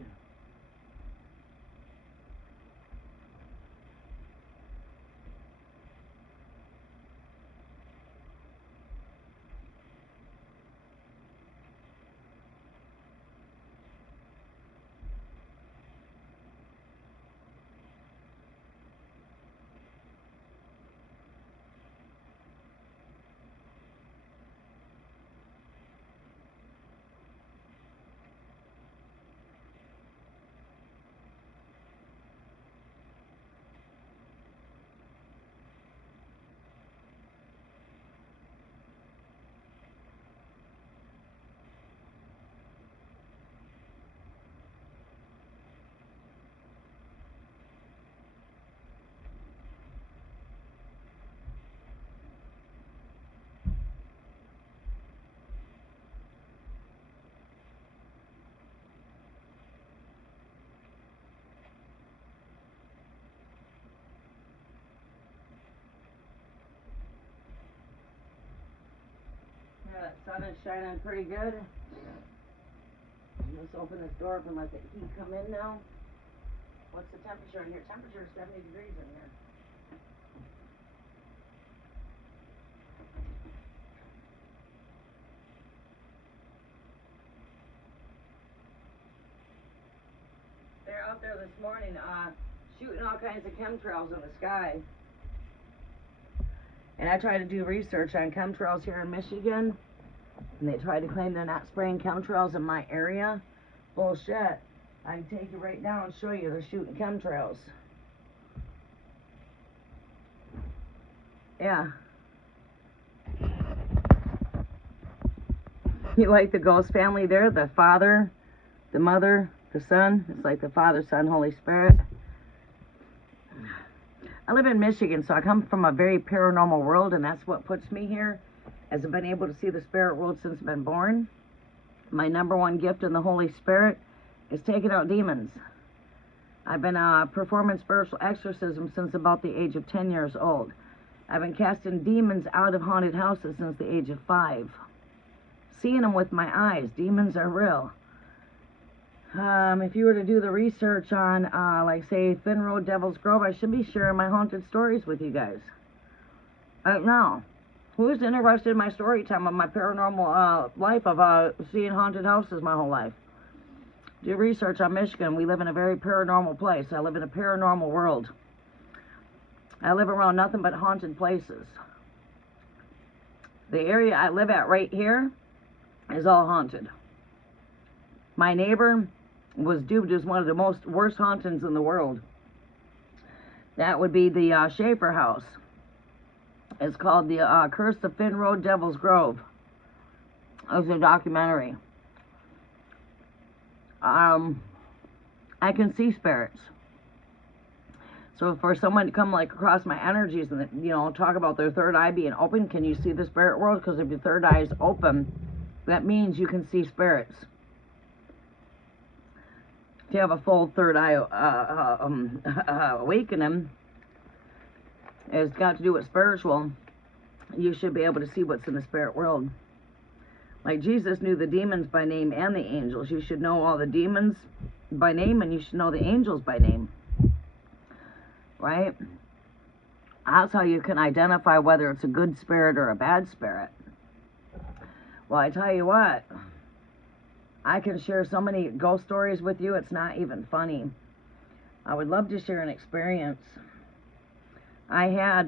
Yeah, that sun is shining pretty good. Let's open this door up and let the heat come in now. What's the temperature in here? Temperature is 70 degrees in here. They're out there this morning shooting all kinds of chemtrails in the sky. And I try to do research on chemtrails here in Michigan, and they try to claim they're not spraying chemtrails in my area. Bullshit. I can take you right now and show you they're shooting chemtrails. Yeah. You like the ghost family there? The Father, the Mother, the Son. It's like the Father, Son, Holy Spirit. I live in Michigan, so I come from a very paranormal world, and that's what puts me here, as I've been able to see the spirit world since I've been born. My #1 gift in the Holy Spirit is taking out demons. I've been performing spiritual exorcism since about the age of 10 years old. I've been casting demons out of haunted houses since the age of 5. Seeing them with my eyes. Demons are real. If you were to do the research on, like, say, Finn Road, Devil's Grove, I should be sharing my haunted stories with you guys. Now, who's interested in my story time of my paranormal life of seeing haunted houses my whole life? Do research on Michigan. We live in a very paranormal place. I live in a paranormal world. I live around nothing but haunted places. The area I live at right here is all haunted. My neighbor was duped as one of the most worst hauntings in the world. That would be the Schaefer house. It's called the Curse of Finn Road, Devil's Grove. It's a documentary. I can see spirits. So for someone to come like across my energies and, you know, talk about their third eye being open, can you see the spirit world? Because if your third eye is open, that means you can see spirits. If you have a full third eye awakening, it's got to do with spiritual. You should be able to see what's in the spirit world. Like Jesus knew the demons by name and the angels. You should know all the demons by name, and you should know the angels by name. Right? That's how you can identify whether it's a good spirit or a bad spirit. Well, I tell you what, I can share so many ghost stories with you, it's not even funny. I would love to share an experience. I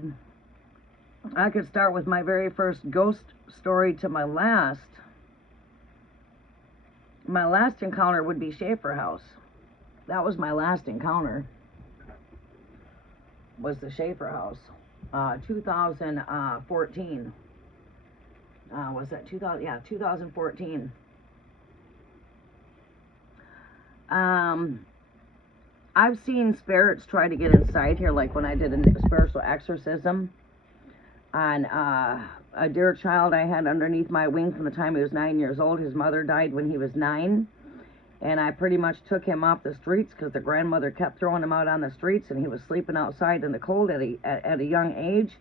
could start with my very first ghost story to my last. My last encounter would be Schaefer House. That was my last encounter. Was the Schaefer House. 2014. Was that 2000? Yeah, 2014. I've seen spirits try to get inside here, like when I did a spiritual exorcism on a dear child I had underneath my wing from the time he was 9 years old. His mother died when he was 9, and I pretty much took him off the streets because the grandmother kept throwing him out on the streets, and he was sleeping outside in the cold at a young age.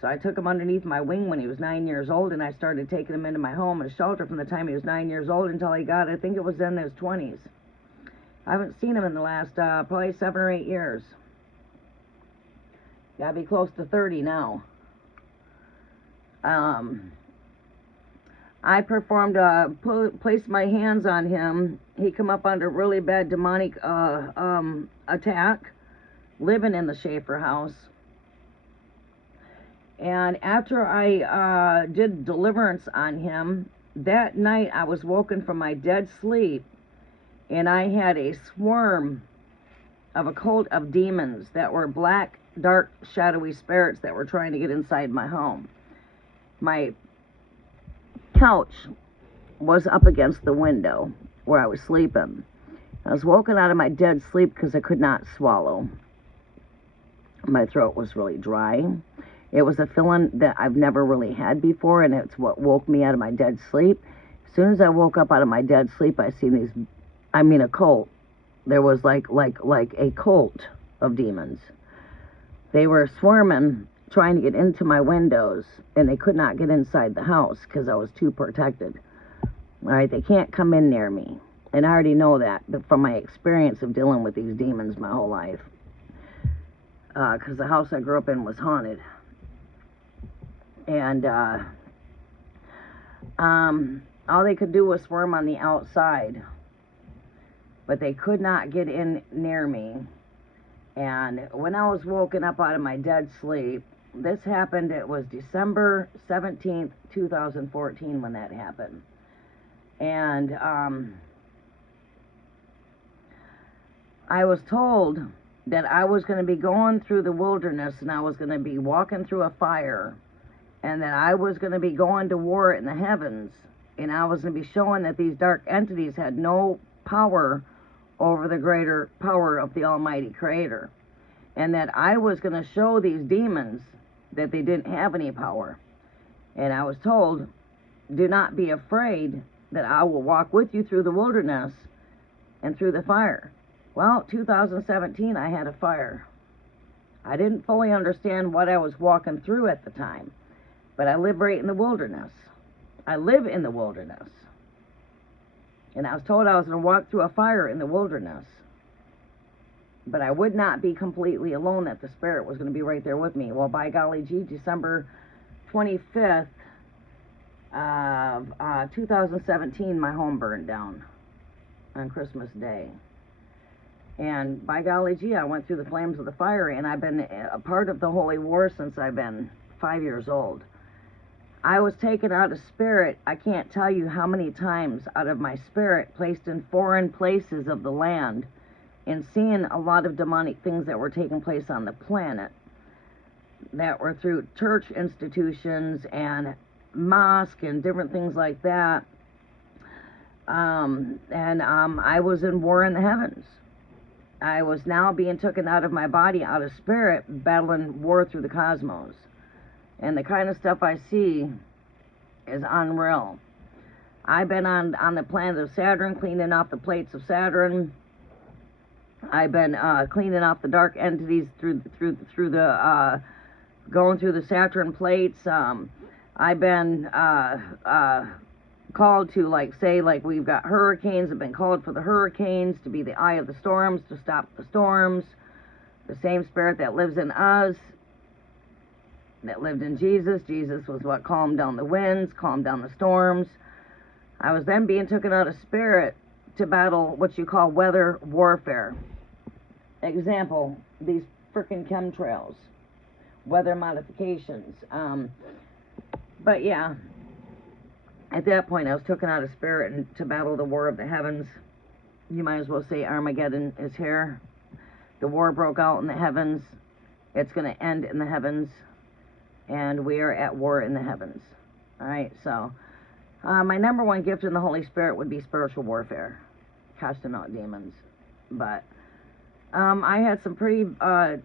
So I took him underneath my wing when he was 9 years old, and I started taking him into my home and shelter from the time he was 9 years old until he got, I think it was in his 20s. I haven't seen him in the last probably 7 or 8 years. Gotta be close to 30 now. I performed, placed my hands on him. He come up under really bad demonic attack, living in the Schaefer house. And after I did deliverance on him, that night I was woken from my dead sleep, and I had a swarm of a cult of demons that were black, dark, shadowy spirits that were trying to get inside my home. My couch was up against the window where I was sleeping. I was woken out of my dead sleep because I could not swallow. My throat was really dry. It was a feeling that I've never really had before, and it's what woke me out of my dead sleep. As soon as I woke up out of my dead sleep, I seen these, a cult. There was like a cult of demons. They were swarming, trying to get into my windows, and they could not get inside the house because I was too protected. All right, they can't come in near me, and I already know that, but from my experience of dealing with these demons my whole life, because the house I grew up in was haunted. And all they could do was swarm on the outside, but they could not get in near me. And when I was woken up out of my dead sleep, this happened, it was December 17th, 2014 when that happened. And I was told that I was going to be going through the wilderness, and I was going to be walking through a fire, and that I was going to be going to war in the heavens, and I was going to be showing that these dark entities had no power over the greater power of the Almighty Creator, and that I was going to show these demons that they didn't have any power. And I was told, do not be afraid, that I will walk with you through the wilderness and through the fire. Well, 2017, I had a fire. I didn't fully understand what I was walking through at the time, but I live right in the wilderness. I live in the wilderness. And I was told I was going to walk through a fire in the wilderness. But I would not be completely alone, that the Spirit was going to be right there with me. Well, by golly gee, December 25th of 2017, my home burned down on Christmas Day. And by golly gee, I went through the flames of the fire, and I've been a part of the Holy War since I've been 5 years old. I was taken out of spirit, I can't tell you how many times, out of my spirit, placed in foreign places of the land, and seeing a lot of demonic things that were taking place on the planet, that were through church institutions and mosque and different things like that. I was in war in the heavens. I was now being taken out of my body, out of spirit, battling war through the cosmos. And the kind of stuff I see is unreal. I've been on the planet of Saturn, cleaning off the plates of Saturn. I've been cleaning off the dark entities through the going through the Saturn plates. I've been called to, like, say, like, we've got hurricanes. I've been called for the hurricanes to be the eye of the storms, to stop the storms. The same Spirit that lives in us, that lived in Jesus. Jesus was what calmed down the winds, calmed down the storms. I was then being taken out of spirit to battle what you call weather warfare. Example, these frickin' chemtrails, weather modifications. But yeah, at that point I was taken out of spirit and to battle the war of the heavens. You might as well say Armageddon is here. The war broke out in the heavens. It's going to end in the heavens. And we are at war in the heavens. Alright, so my number one gift in the Holy Spirit would be spiritual warfare, casting out demons. But I had some pretty good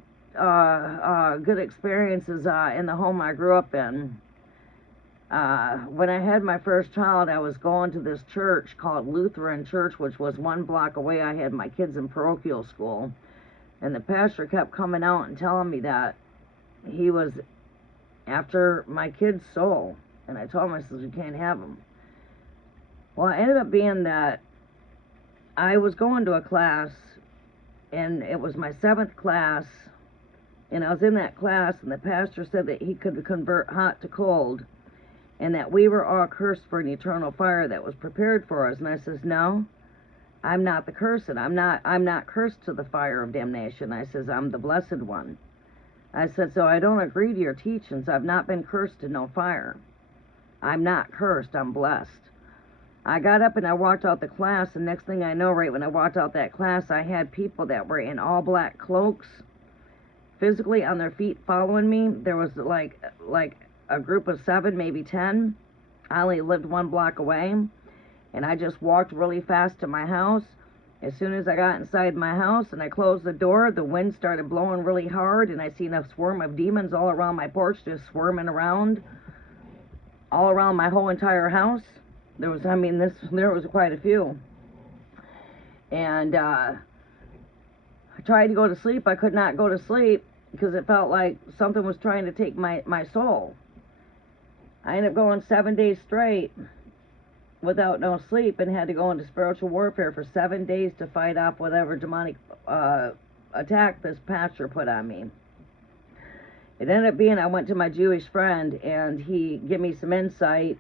experiences in the home I grew up in. When I had my first child, I was going to this church called Lutheran Church, which was 1 block away. I had my kids in parochial school, and the pastor kept coming out and telling me that he was after my kid's soul. And I told him, I said, you can't have him. Well, it ended up being that I was going to a class, and it was my 7th class, and I was in that class, and the pastor said that he could convert hot to cold, and that we were all cursed for an eternal fire that was prepared for us. And I says, no, I'm not the cursed. I'm not cursed to the fire of damnation. I says, I'm the blessed one. I said, so I don't agree to your teachings. I've not been cursed to no fire. I'm not cursed, I'm blessed. I got up and I walked out the class, and next thing I know, right when I walked out that class, I had people that were in all black cloaks, physically on their feet following me. There was like a group of 7, maybe 10. I only lived 1 block away, and I just walked really fast to my house. As soon as I got inside my house and I closed the door, the wind started blowing really hard, and I seen a swarm of demons all around my porch, just swarming around, all around my whole entire house. There was quite a few. And I tried to go to sleep. I could not go to sleep because it felt like something was trying to take my soul. I ended up going 7 days straight without no sleep, and had to go into spiritual warfare for 7 days to fight off whatever demonic attack this pastor put on me. It ended up being, I went to my Jewish friend, and he gave me some insight,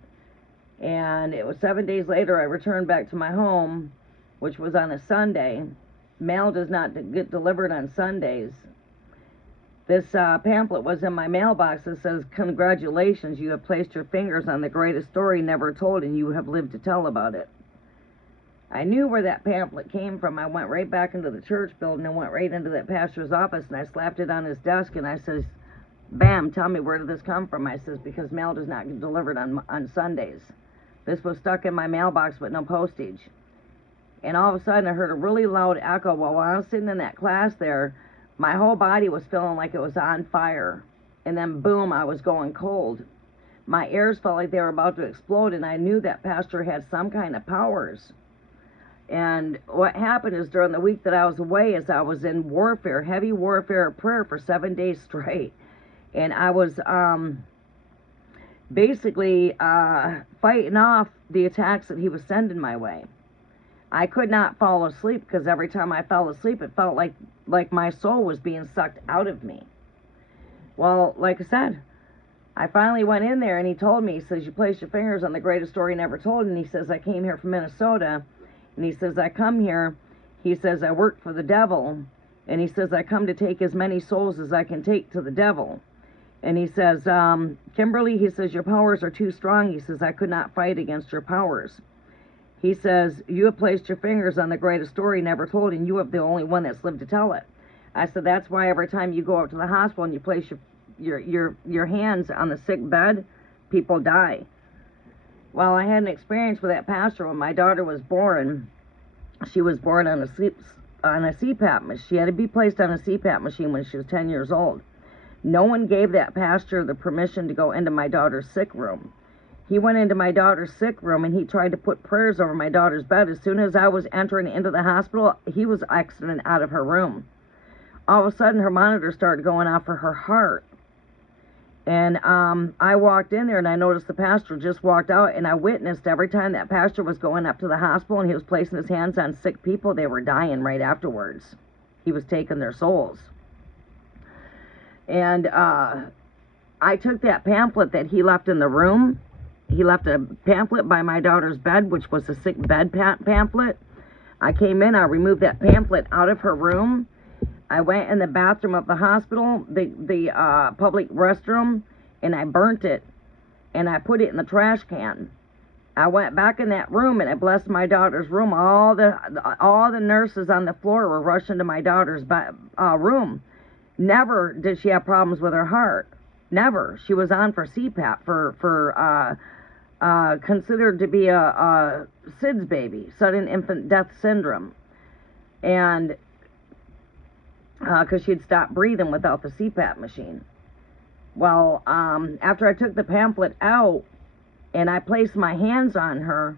and it was 7 days later I returned back to my home, which was on a Sunday. Mail does not get delivered on Sundays. This pamphlet was in my mailbox that says, congratulations, you have placed your fingers on the greatest story never told, and you have lived to tell about it. I knew where that pamphlet came from. I went right back into the church building and went right into that pastor's office, and I slapped it on his desk, and I says, bam, tell me, where did this come from? I says, because mail does not get delivered on Sundays. This was stuck in my mailbox with no postage. And all of a sudden I heard a really loud echo. While I was sitting in that class there, my whole body was feeling like it was on fire. And then boom, I was going cold. My ears felt like they were about to explode, and I knew that pastor had some kind of powers. And what happened is, during the week that I was away, is I was in warfare, heavy warfare prayer for 7 days straight. And I was basically fighting off the attacks that he was sending my way. I could not fall asleep because every time I fell asleep, it felt like my soul was being sucked out of me. Well, like I said, I finally went in there and he told me, he says, you place your fingers on the greatest story never told. And he says, I came here from Minnesota. And he says, I come here. He says, I work for the devil. And he says, I come to take as many souls as I can take to the devil. And he says, Kimberly, he says, your powers are too strong. He says, I could not fight against your powers. He says, you have placed your fingers on the greatest story never told, and you have the only one that's lived to tell it. I said, that's why every time you go out to the hospital and you place your hands on the sick bed, people die. Well, I had an experience with that pastor when my daughter was born. She was born on a CPAP machine. She had to be placed on a CPAP machine when she was 10 years old. No one gave that pastor the permission to go into my daughter's sick room. He went into my daughter's sick room and he tried to put prayers over my daughter's bed. As soon as I was entering into the hospital, he was exiting out of her room. All of a sudden, her monitor started going off for her heart. And I walked in there and I noticed the pastor just walked out, and I witnessed every time that pastor was going up to the hospital and he was placing his hands on sick people, they were dying right afterwards. He was taking their souls. And I took that pamphlet that he left in the room. He left a pamphlet by my daughter's bed, which was a sick bed pamphlet. I came in, I removed that pamphlet out of her room. I went in the bathroom of the hospital, the public restroom, and I burnt it, and I put it in the trash can. I went back in that room, and I blessed my daughter's room. All the nurses on the floor were rushing to my daughter's room. Never did she have problems with her heart. Never. She was on for CPAP, for considered to be a SIDS baby, sudden infant death syndrome. And because she'd stopped breathing without the CPAP machine. Well, after I took the pamphlet out and I placed my hands on her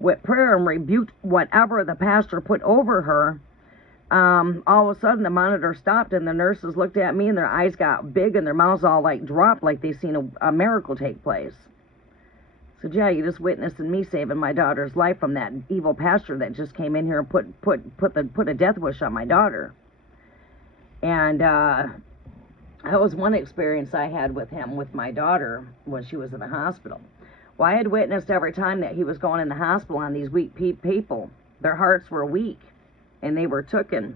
with prayer and rebuked whatever the pastor put over her, all of a sudden the monitor stopped and the nurses looked at me and their eyes got big and their mouths all like dropped, like they seen a miracle take place. So yeah, you just witnessed me saving my daughter's life from that evil pastor that just came in here and put a death wish on my daughter. And that was one experience I had with him, with my daughter, when she was in the hospital. Well, I had witnessed every time that he was going in the hospital on these weak people. Their hearts were weak, and they were tooken.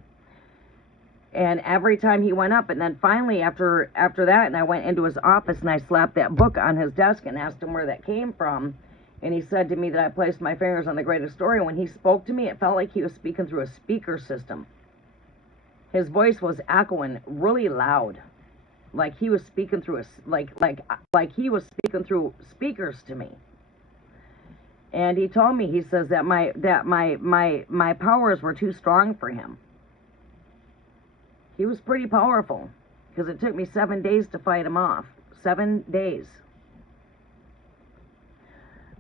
And every time he went up, and then finally after that, and I went into his office, and I slapped that book on his desk and asked him where that came from. And he said to me that I placed my fingers on the greatest story. And when he spoke to me, it felt like he was speaking through a speaker system. His voice was echoing really loud, like he was speaking through like he was speaking through speakers to me. And he told me, he says that my powers were too strong for him. He was pretty powerful because it took me 7 days to fight him off. 7 days.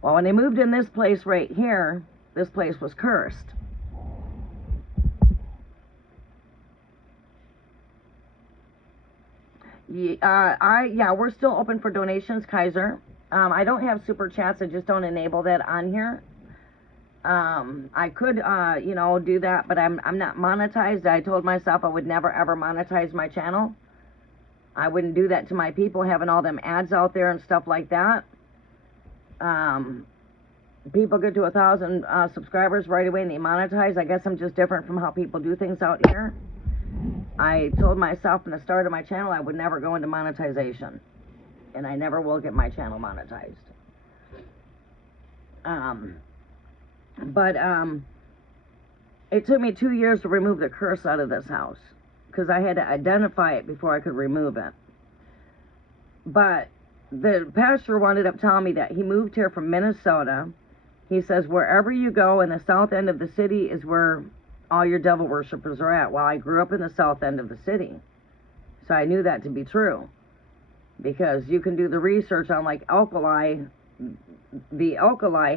Well, when they moved in this place right here, this place was cursed. Yeah, we're still open for donations, Kaiser. I don't have super chats. I just don't enable that on here. I could, do that, but I'm not monetized. I told myself I would never ever monetize my channel. I wouldn't do that to my people, having all them ads out there and stuff like that. People get to 1,000 subscribers right away and they monetize. I guess I'm just different from how people do things out here. I told myself from the start of my channel I would never go into monetization, and I never will get my channel monetized. But it took me 2 years to remove the curse out of this house because I had to identify it before I could remove it. But the pastor wound up telling me that he moved here from Minnesota. He says wherever you go in the south end of the city is where all your devil worshippers are at. Well, I grew up in the south end of the city, so I knew that to be true, because you can do the research on like alkali,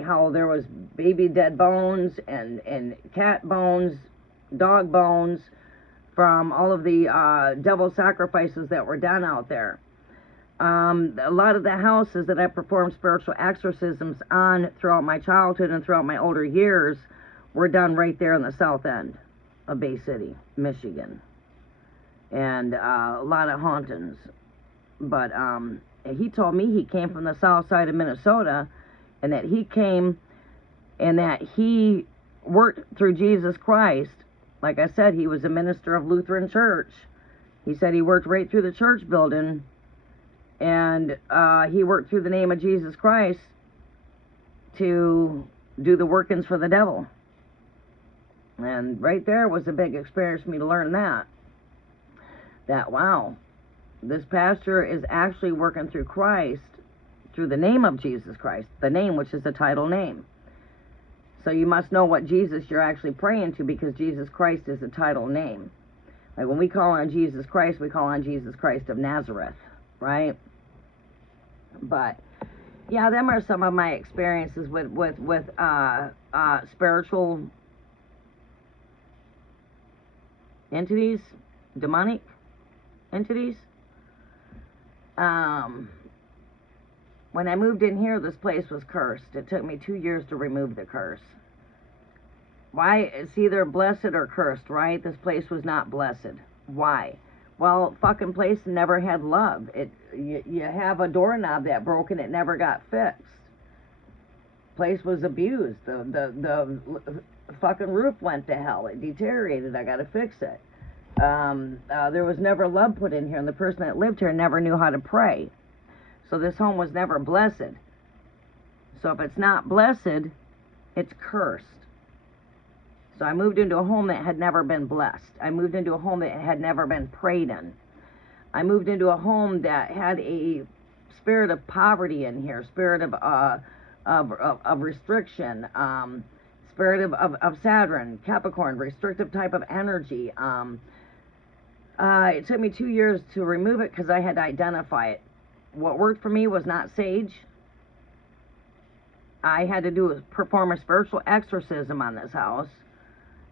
how there was baby dead bones and cat bones, dog bones from all of the devil sacrifices that were done out there. A lot of the houses that I performed spiritual exorcisms on throughout my childhood and throughout my older years were done right there in the south end of Bay City, Michigan. And a lot of hauntings. But he told me he came from the south side of Minnesota, and that he came and that he worked through Jesus Christ. Like I said, he was a minister of Lutheran Church. He said he worked right through the church building, and he worked through the name of Jesus Christ to do the workings for the devil. And right there was a big experience for me to learn that wow, this pastor is actually working through Christ, through the name of Jesus Christ, the name which is the title name. So you must know what Jesus you're actually praying to, because Jesus Christ is the title name. Like when we call on Jesus Christ, we call on Jesus Christ of Nazareth, right? But yeah, them are some of my experiences with spiritual entities, demonic entities. When I moved in here, this place was cursed. It took me 2 years to remove the curse. Why? It's either blessed or cursed, right? This place was not blessed. Why? Well, fucking place never had love. You have a doorknob that broke and it never got fixed. Place was abused. The fucking roof went to hell. It deteriorated. I got to fix it. There was never love put in here, and the person that lived here never knew how to pray. So this home was never blessed. So if it's not blessed, it's cursed. So I moved into a home that had never been blessed. I moved into a home that had never been prayed in. I moved into a home that had a spirit of poverty in here, spirit of restriction, spirit of Saturn, Capricorn, restrictive type of energy. It took me 2 years to remove it because I had to identify it. What worked for me was not sage. I had to perform a spiritual exorcism on this house.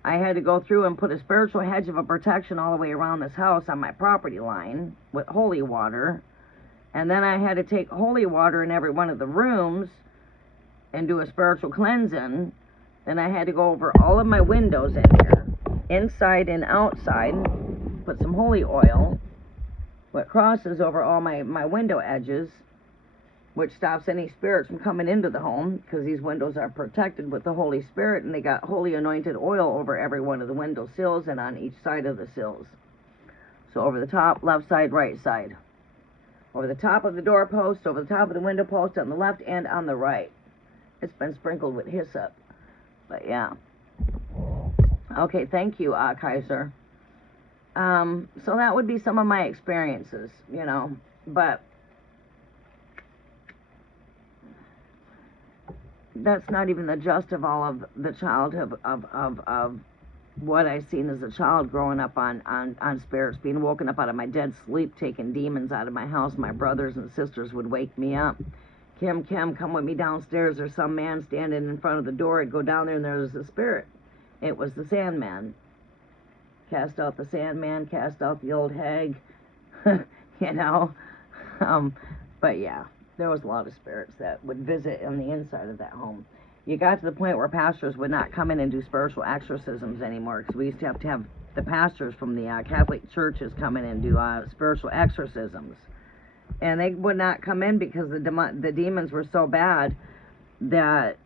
I had to go through and put a spiritual hedge of a protection all the way around this house on my property line with holy water. And then I had to take holy water in every one of the rooms and do a spiritual cleansing. Then I had to go over all of my windows in here, inside and outside, put some holy oil, what crosses over all my window edges, which stops any spirits from coming into the home, because these windows are protected with the Holy Spirit, and they got holy anointed oil over every one of the window sills and on each side of the sills. So over the top, left side, right side. Over the top of the doorpost, over the top of the window post, on the left and on the right. It's been sprinkled with hyssop. But yeah. Okay, thank you, Kaiser. So that would be some of my experiences, you know. But that's not even the gist of all of the childhood of what I've seen as a child growing up on spirits, being woken up out of my dead sleep, taking demons out of my house. My brothers and sisters would wake me up. Kim, come with me downstairs. There's some man standing in front of the door. I'd go down there and there was a spirit. It was the Sandman. Cast out the Sandman, cast out the old hag, you know. But yeah, there was a lot of spirits that would visit on the inside of that home. You got to the point where pastors would not come in and do spiritual exorcisms anymore, because we used to have the pastors from the Catholic churches come in and do spiritual exorcisms. And they would not come in because the demons were so bad that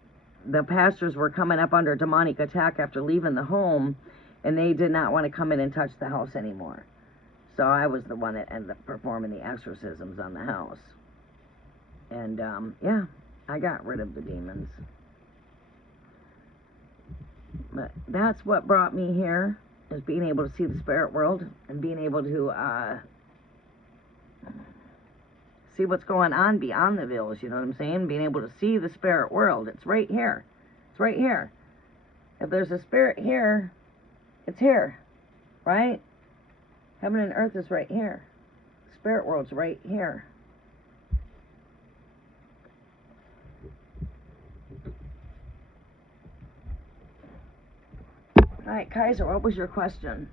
the pastors were coming up under demonic attack after leaving the home, and they did not want to come in and touch the house anymore. So I was the one that ended up performing the exorcisms on the house. And yeah, I got rid of the demons. But that's what brought me here, is being able to see the spirit world and being able to see what's going on beyond the veils, you know what I'm saying? Being able to see the spirit world. It's right here. It's right here. If there's a spirit here, it's here, right? Heaven and earth is right here. The spirit world's right here. All right, Kaiser, what was your question?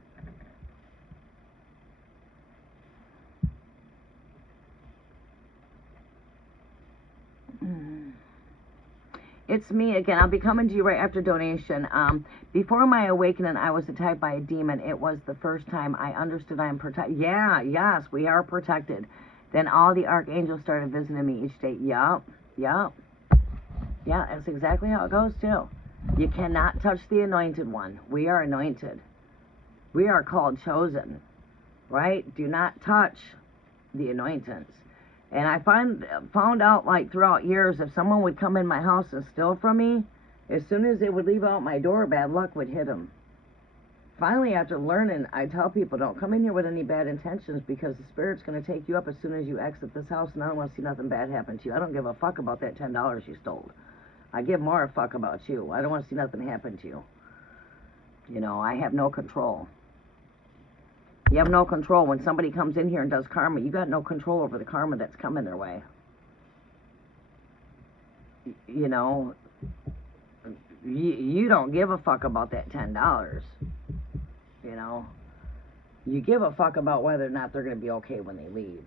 It's me again. I'll be coming to you right after donation. Before my awakening, I was attacked by a demon. It was the first time I understood I am protected. Yeah, yes, we are protected. Then all the archangels started visiting me each day. Yup, yup. Yeah, that's exactly how it goes, too. You cannot touch the anointed one. We are anointed. We are called chosen, right? Do not touch the anointings. And I found out, like, throughout years, if someone would come in my house and steal from me, as soon as they would leave out my door, bad luck would hit them. Finally, after learning, I tell people, don't come in here with any bad intentions, because the Spirit's going to take you up as soon as you exit this house, and I don't want to see nothing bad happen to you. I don't give a fuck about that $10 you stole. I give more a fuck about you. I don't want to see nothing happen to you. You know, I have no control. You have no control. When somebody comes in here and does karma, you got no control over the karma that's coming their way. You know, you don't give a fuck about that $10. You know, you give a fuck about whether or not they're going to be okay when they leave.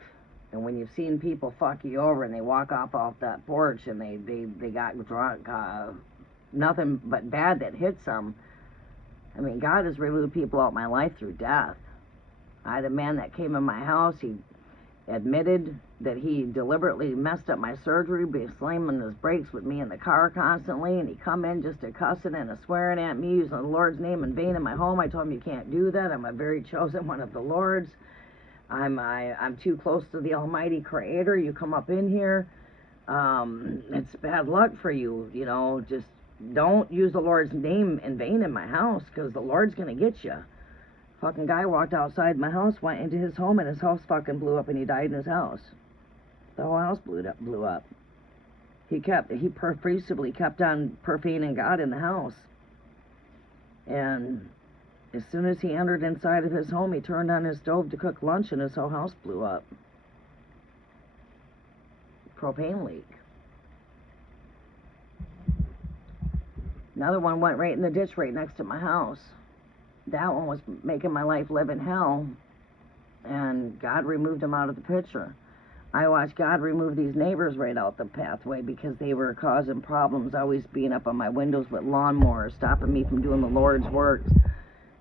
And when you've seen people fuck you over and they walk off that porch and they got drunk, nothing but bad that hits them. I mean, God has removed people out of my life through death. I had a man that came in my house. He admitted that he deliberately messed up my surgery by slamming his brakes with me in the car constantly, and he come in just a cussing and a swearing at me, using the Lord's name in vain in my home. I told him, you can't do that. I'm a very chosen one of the Lord's. I'm too close to the Almighty Creator. You come up in here, it's bad luck for you. You know, just don't use the Lord's name in vain in my house, because the Lord's gonna get you. Fucking guy walked outside my house, went into his home, and his house fucking blew up, and he died in his house. The whole house blew up. He pervasively kept on profaning God in the house. And as soon as he entered inside of his home, he turned on his stove to cook lunch, and his whole house blew up. Propane leak. Another one went right in the ditch right next to my house. That one was making my life live in hell, and God removed him out of the picture. I watched God remove these neighbors right out the pathway because they were causing problems, always being up on my windows with lawnmowers, stopping me from doing the Lord's work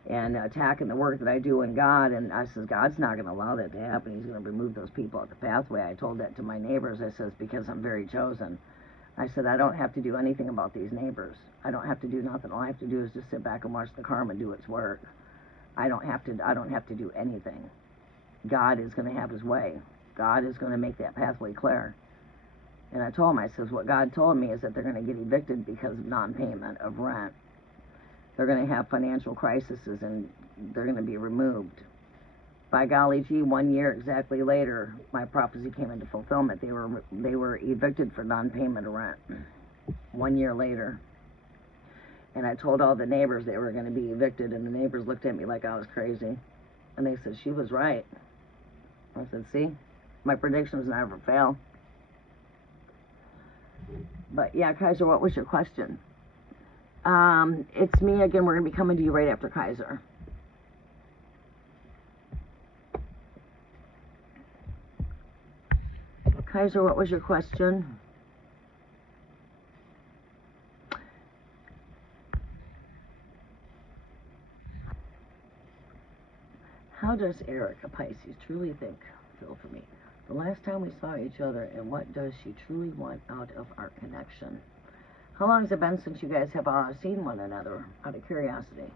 and attacking the work that I do in God. And I says, God's not going to allow that to happen. He's going to remove those people out the pathway. I told that to my neighbors. I says, because I'm very chosen. I said, I don't have to do anything about these neighbors. I don't have to do nothing. All I have to do is just sit back and watch the karma do its work. I don't have to do anything. God is going to have his way. God is going to make that pathway clear. And I told him, I says, what God told me is that they're going to get evicted because of non-payment of rent. They're going to have financial crises, and they're going to be removed. By golly gee, 1 year exactly later, my prophecy came into fulfillment. They were evicted for non-payment of rent. 1 year later. And I told all the neighbors they were going to be evicted, and the neighbors looked at me like I was crazy. And they said, she was right. I said, see, my predictions never fail. But yeah, Kaiser, what was your question? It's me again. We're going to be coming to you right after Kaiser. Kaiser, what was your question? How does Eric, a Pisces, truly feel for me? The last time we saw each other, and what does she truly want out of our connection? How long has it been since you guys have seen one another, out of curiosity?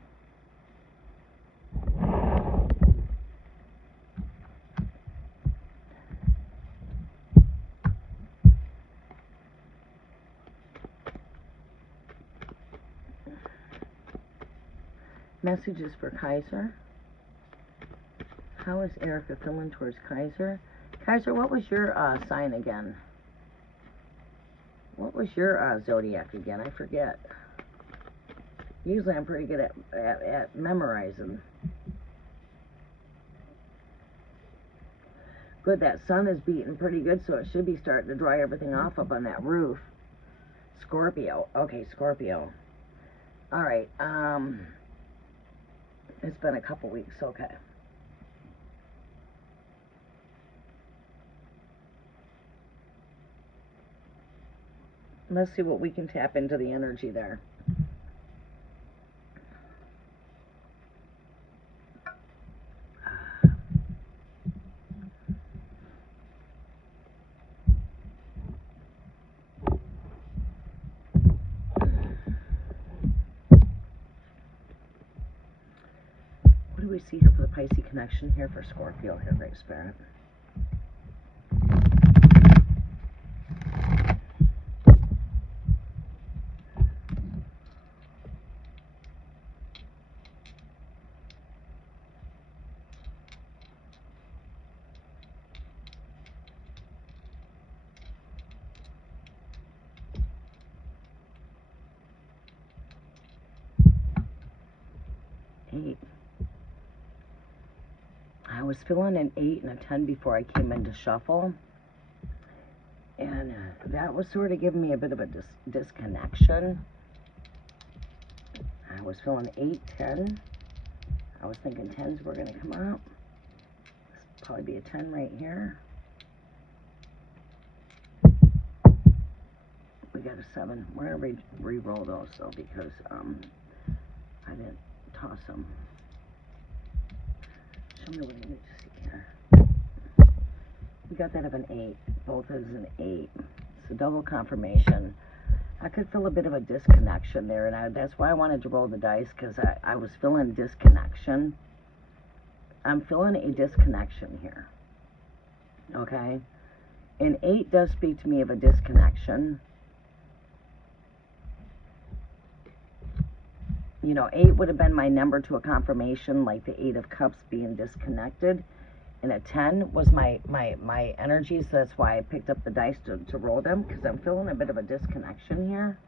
Messages for Kaiser. How is Erica feeling towards Kaiser? Kaiser, what was your sign again? What was your zodiac again? I forget. Usually I'm pretty good at memorizing. Good, that sun is beating pretty good, so it should be starting to dry everything off up on that roof. Scorpio. Okay, Scorpio. All right. It's been a couple weeks. Okay. Let's see what we can tap into the energy there. What do we see here for the Pisces connection here for Scorpio here, Great Spirit? 8. I was feeling an 8 and a 10 before I came into shuffle. And that was sort of giving me a bit of a disconnection. I was feeling 8, 10. I was thinking 10s were going to come out. This probably be a 10 right here. We got a 7. We're going to re-roll those though because I didn't toss them. Show me what I need to see here. We got that of an 8. Both is an 8. It's a double confirmation. I could feel a bit of a disconnection there, and that's why I wanted to roll the dice, because I was feeling disconnection. I'm feeling a disconnection here. Okay? And 8 does speak to me of a disconnection. You know, 8 would have been my number to a confirmation, like the 8 of Cups being disconnected. And a 10 was my energy, so that's why I picked up the dice to roll them, because I'm feeling a bit of a disconnection here.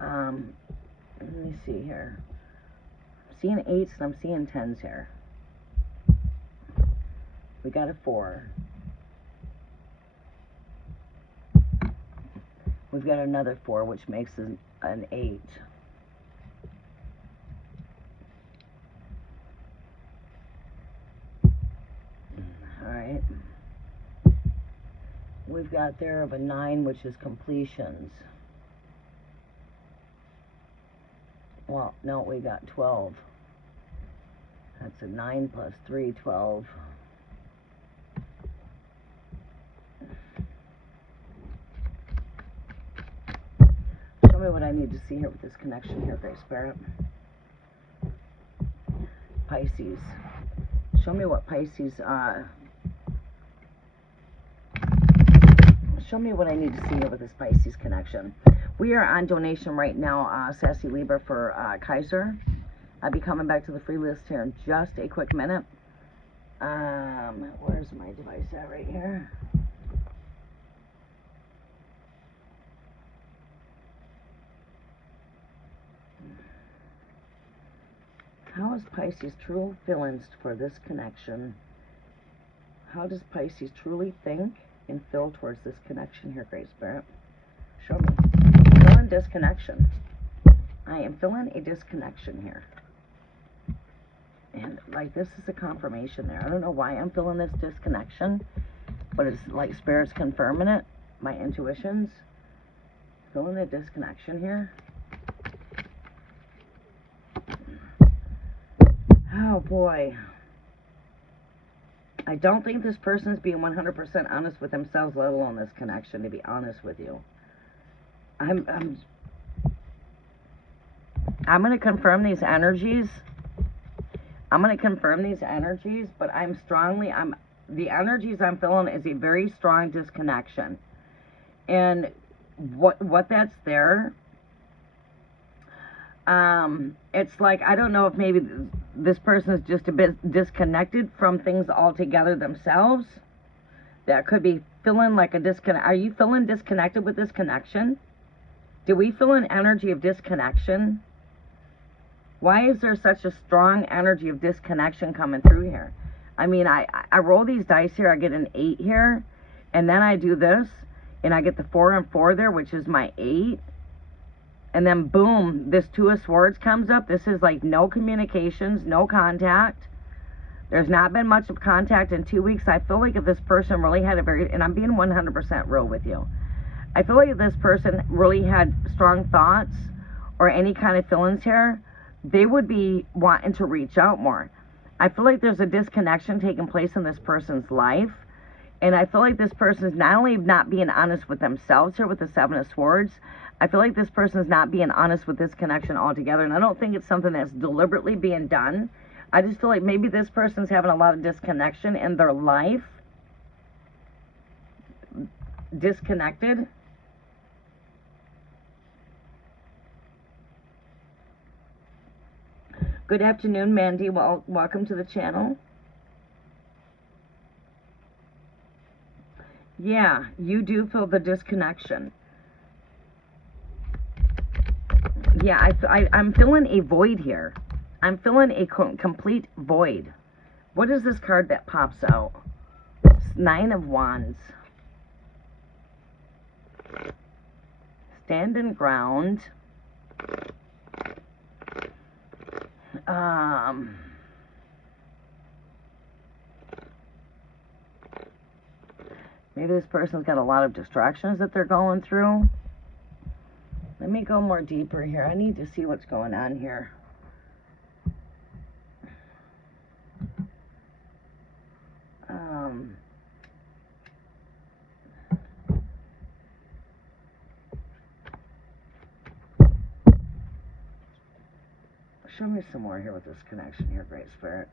Let me see here. I'm seeing 8s and I'm seeing 10s here. We got a 4. We've got another 4, which makes an 8. Alright. We've got there of a 9, which is completions. Well, no, we got 12. That's a 9 plus 3, 12. Show me what I need to see here with this connection here, Great Spirit. Pisces. Show me what Pisces, show me what I need to see here with this Pisces connection. We are on donation right now, Sassy Libra, for Kaiser. I'll be coming back to the free list here in just a quick minute. Where's my device at right here? How is Pisces' true feelings for this connection? How does Pisces truly think and feel towards this connection here, Great Spirit? Show me. I'm feeling disconnection. I am feeling a disconnection here. And like this is a confirmation there. I don't know why I'm feeling this disconnection, but it's like Spirit's confirming it. My intuition's feeling a disconnection here. Oh boy. I don't think this person's being 100% honest with themselves, let alone this connection, to be honest with you. I'm going to confirm these energies. I'm going to confirm these energies, but the energies I'm feeling is a very strong disconnection. And what that's there, it's like, I don't know if maybe this person is just a bit disconnected from things altogether themselves. That could be feeling like a disconnect. Are you feeling disconnected with this connection? Do we feel an energy of disconnection? Why is there such a strong energy of disconnection coming through here? I mean, I roll these dice here, I get an 8 here, and then I do this, and I get the 4 and 4 there, which is my 8. And then boom, this 2 of Swords comes up. This is like no communications, no contact. There's not been much of contact in 2 weeks. I feel like if this person really had a and I'm being 100% real with you. I feel like if this person really had strong thoughts or any kind of feelings here, they would be wanting to reach out more. I feel like there's a disconnection taking place in this person's life. And I feel like this person is not only not being honest with themselves here with the Seven of Swords, I feel like this person is not being honest with this connection altogether. And I don't think it's something that's deliberately being done. I just feel like maybe this person's having a lot of disconnection in their life. Disconnected. Good afternoon, Mandy. Well, welcome to the channel. Yeah, you do feel the disconnection. Yeah, I'm feeling a void here. I'm feeling a complete void. What is this card that pops out? Nine of Wands. Standing ground. Maybe this person's got a lot of distractions that they're going through. Let me go more deeper here. I need to see what's going on here. Show me some more here with this connection here, Great Spirit.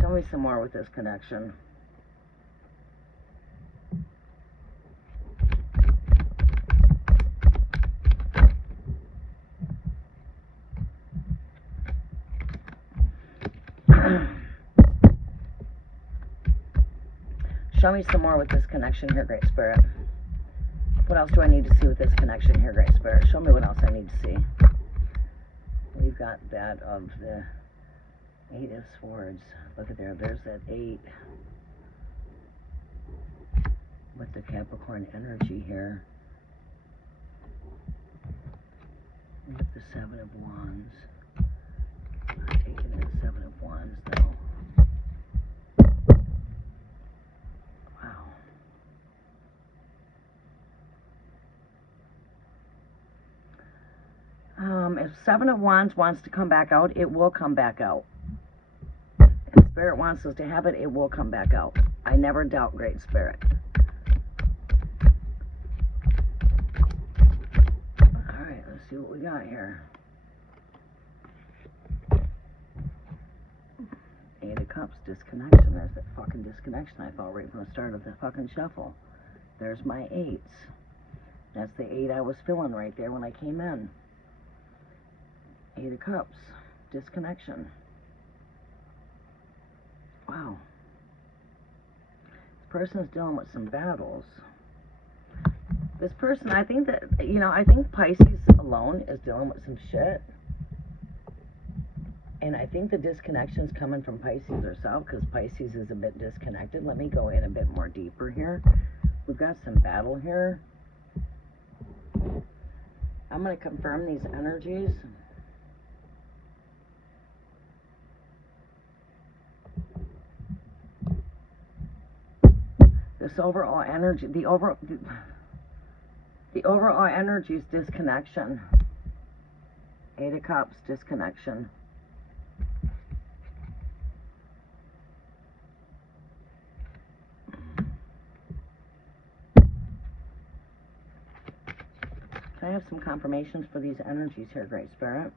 Show me some more with this connection. Show me some more with this connection here, Great Spirit. What else do I need to see with this connection here, Great Spirit? Show me what else I need to see. We've got that of the Eight of Swords. Look at there. There's that 8 with the Capricorn energy here. With the 7 of Wands. I'm taking that 7 of Wands, though. If 7 of Wands wants to come back out, it will come back out. If Spirit wants us to have it, it will come back out. I never doubt Great Spirit. Alright, let's see what we got here. 8 of Cups, disconnection. There's that fucking disconnection I felt right from the start of the fucking shuffle. There's my 8s. That's the 8 I was feeling right there when I came in. 8 of Cups, disconnection. Wow. This person is dealing with some battles. This person, I think that, you know, I think Pisces alone is dealing with some shit. And I think the disconnection is coming from Pisces herself, because Pisces is a bit disconnected. Let me go in a bit more deeper here. We've got some battle here. I'm going to confirm these energies. This overall energy, the overall energy is disconnection. 8 of Cups, disconnection. Can I have some confirmations for these energies here, Great Spirit?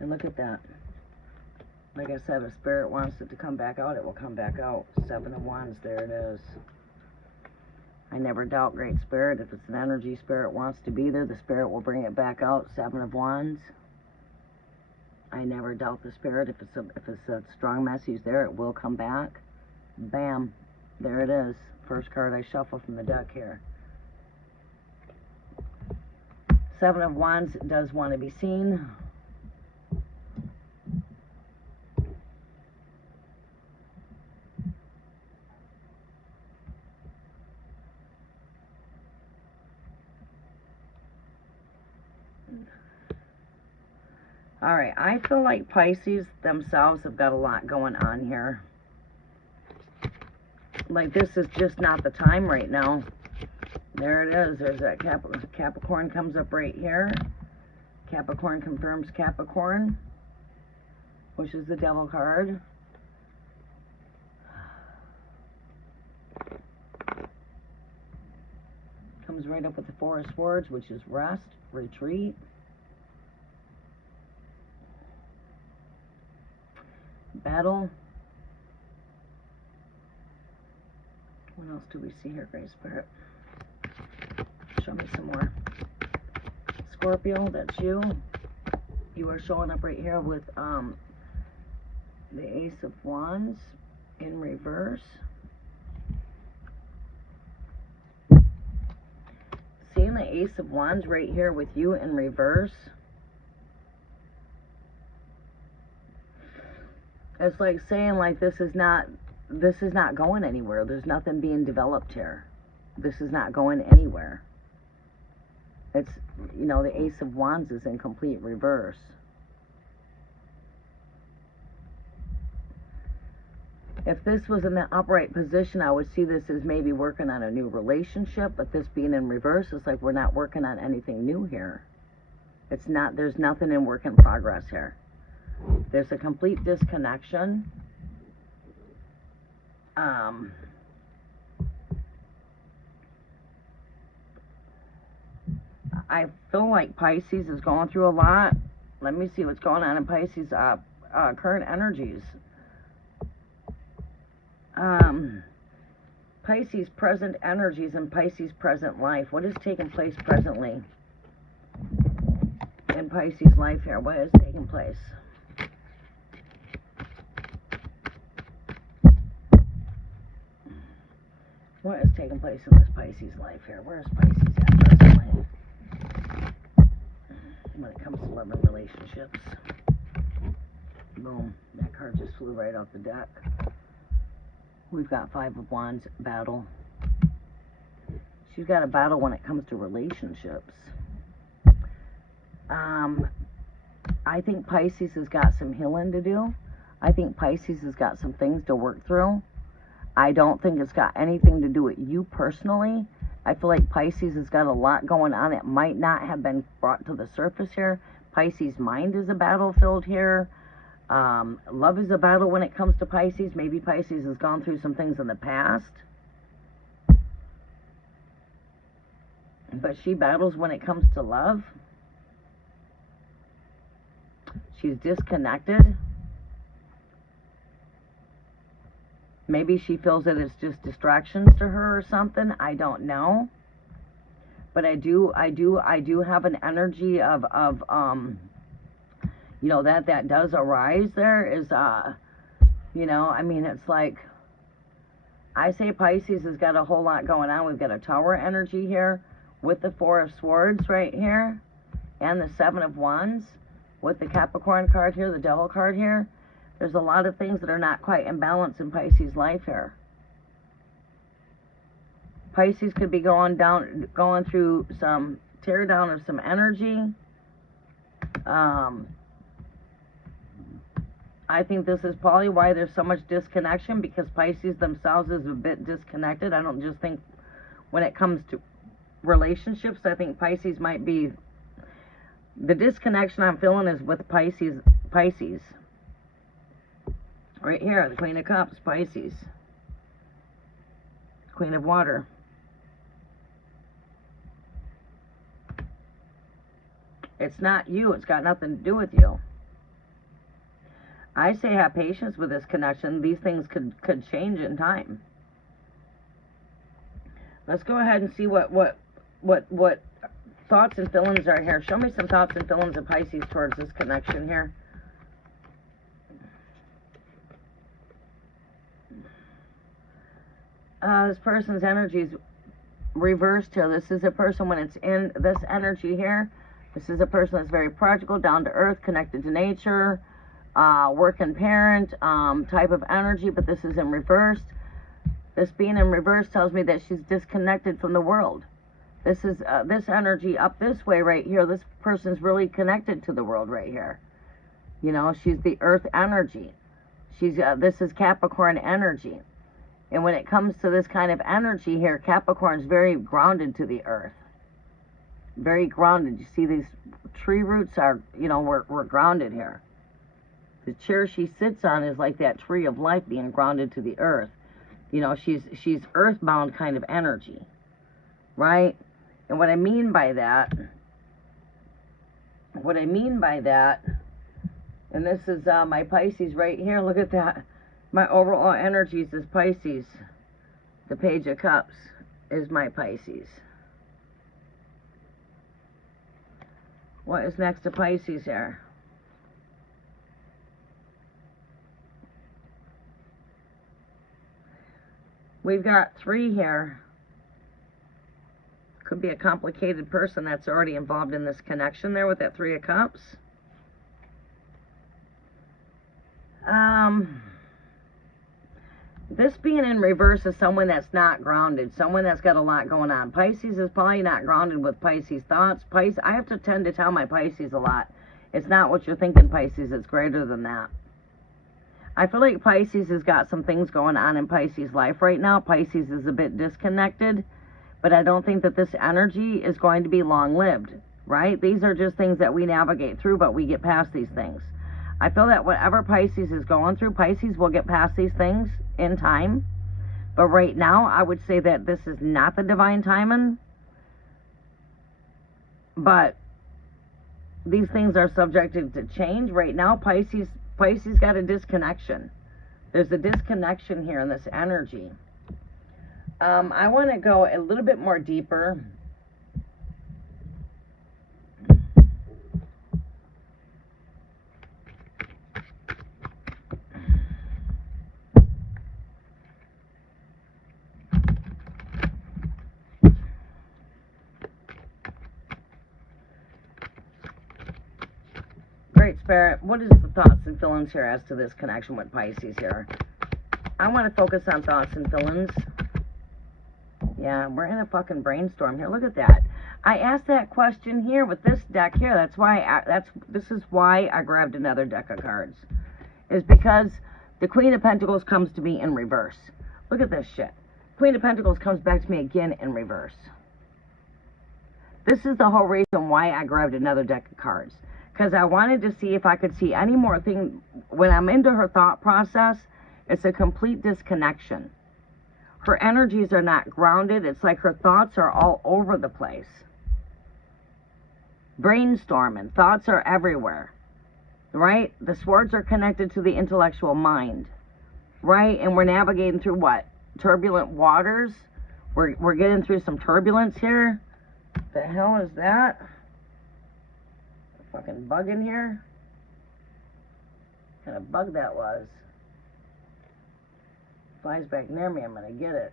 And look at that. Like I said, if Spirit wants it to come back out, it will come back out. 7 of Wands, there it is. I never doubt Great Spirit. If it's an energy Spirit wants to be there, the Spirit will bring it back out. 7 of Wands. I never doubt the Spirit. If it's a strong message there, it will come back. Bam. There it is. First card I shuffle from the deck here. 7 of Wands does want to be seen. All right, I feel like Pisces themselves have got a lot going on here. Like, this is just not the time right now. There it is. There's that Capricorn comes up right here. Capricorn confirms Capricorn, which is the Devil card. Comes right up with the Four of Swords, which is rest, retreat. Battle. What else do we see here, Great Spirit? Show me some more. Scorpio, that's you. You are showing up right here with the Ace of Wands in reverse. Seeing the Ace of Wands right here with you in reverse. It's like saying, like, this is not going anywhere. There's nothing being developed here. This is not going anywhere. It's, you know, the Ace of Wands is in complete reverse. If this was in the upright position, I would see this as maybe working on a new relationship, but this being in reverse, it's like we're not working on anything new here. It's not, there's nothing in work in progress here. There's a complete disconnection. I feel like Pisces is going through a lot. Let me see what's going on in Pisces' current energies. Pisces present energies and Pisces present life. What is taking place presently in Pisces life here? What is taking place? What is taking place in this Pisces life here? Where is Pisces at presently when it comes to love and relationships? Boom. That card just flew right off the deck. We've got 5 of Wands, battle. She's got a battle when it comes to relationships. I think Pisces has got some healing to do. I think Pisces has got some things to work through. I don't think it's got anything to do with you personally. I feel like Pisces has got a lot going on. It might not have been brought to the surface here. Pisces' mind is a battlefield here. Love is a battle when it comes to Pisces. Maybe Pisces has gone through some things in the past. But she battles when it comes to love. She's disconnected. Maybe she feels that it's just distractions to her or something. I don't know. But I do have an energy of you know, that does arise there is, you know, I mean, it's like, I say Pisces has got a whole lot going on. We've got a Tower energy here with the 4 of Swords right here and the 7 of Wands with the Capricorn card here, the Devil card here. There's a lot of things that are not quite in balance in Pisces' life here. Pisces could be going through some tear down of some energy. I think this is probably why there's so much disconnection, because Pisces themselves is a bit disconnected. I don't just think when it comes to relationships, I think Pisces might be, the disconnection I'm feeling is with Pisces. Right here, the Queen of Cups, Pisces. Queen of Water. It's not you. It's got nothing to do with you. I say have patience with this connection. These things could change in time. Let's go ahead and see what thoughts and feelings are here. Show me some thoughts and feelings of Pisces towards this connection here. This person's energy is reversed here. This is a person, when it's in this energy here, this is a person that's very practical, down to earth, connected to nature, working parent type of energy, but this is in reversed. This being in reverse tells me that she's disconnected from the world. This is this energy up this way right here. This person's really connected to the world right here. You know, she's the earth energy. She's this is Capricorn energy. And when it comes to this kind of energy here, Capricorn's very grounded to the earth. Very grounded. You see these tree roots are, you know, we're grounded here. The chair she sits on is like that tree of life being grounded to the earth. You know, she's earthbound kind of energy. Right? And what I mean by that, and this is my Pisces right here, look at that. My overall energies is Pisces. The Page of Cups is my Pisces. What is next to Pisces here? We've got 3 here. Could be a complicated person that's already involved in this connection there with that 3 of Cups. This being in reverse is someone that's not grounded, someone that's got a lot going on. Pisces is probably not grounded with Pisces thoughts. I have to tend to tell my Pisces a lot. It's not what you're thinking, Pisces. It's greater than that. I feel like Pisces has got some things going on in Pisces' life right now. Pisces is a bit disconnected, but I don't think that this energy is going to be long-lived, right? These are just things that we navigate through, but we get past these things. I feel that whatever Pisces is going through, Pisces will get past these things in time. But right now, I would say that this is not the divine timing. But these things are subjected to change. Right now, Pisces got a disconnection. There's a disconnection here in this energy. I want to go a little bit more deeper. Great Spirit, what is the thoughts and feelings here as to this connection with Pisces here? I want to focus on thoughts and feelings. Yeah, we're in a fucking brainstorm here. Look at that. I asked that question here with this deck here. That's why this is why I grabbed another deck of cards. Is because the Queen of Pentacles comes to me in reverse. Look at this shit. Queen of Pentacles comes back to me again in reverse. This is the whole reason why I grabbed another deck of cards. Because I wanted to see if I could see any more thing. When I'm into her thought process, it's a complete disconnection. Her energies are not grounded. It's like her thoughts are all over the place. Brainstorming. Thoughts are everywhere. Right? The swords are connected to the intellectual mind. Right? And we're navigating through what? Turbulent waters. We're getting through some turbulence here. The hell is that? A fucking bug in here? What kind of bug that was? Flies back near me, I'm gonna get it.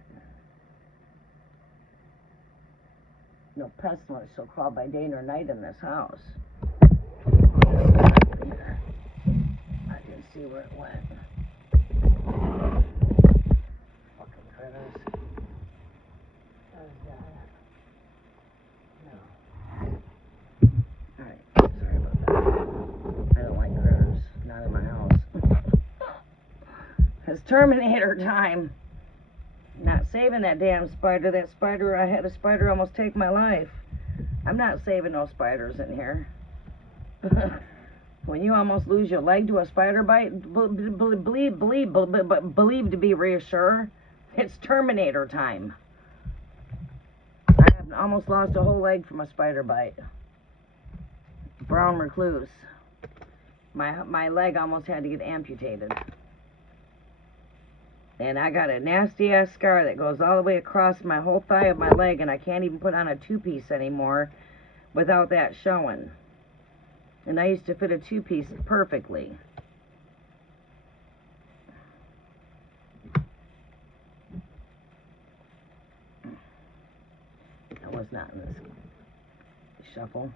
No pestilence shall crawl by day nor night in this house. I didn't see where it went. Fucking critters. No. Alright, sorry about that. I don't like critters. Not in my house. It's Terminator time. Not saving that damn spider. That spider, I had a spider almost take my life. I'm not saving no spiders in here. When you almost lose your leg to a spider bite, believe to be reassured, it's Terminator time. I have almost lost a whole leg from a spider bite. Brown recluse. My leg almost had to get amputated. And I got a nasty-ass scar that goes all the way across my whole thigh of my leg, and I can't even put on a two-piece anymore without that showing. And I used to fit a two-piece perfectly. That was not in this shuffle.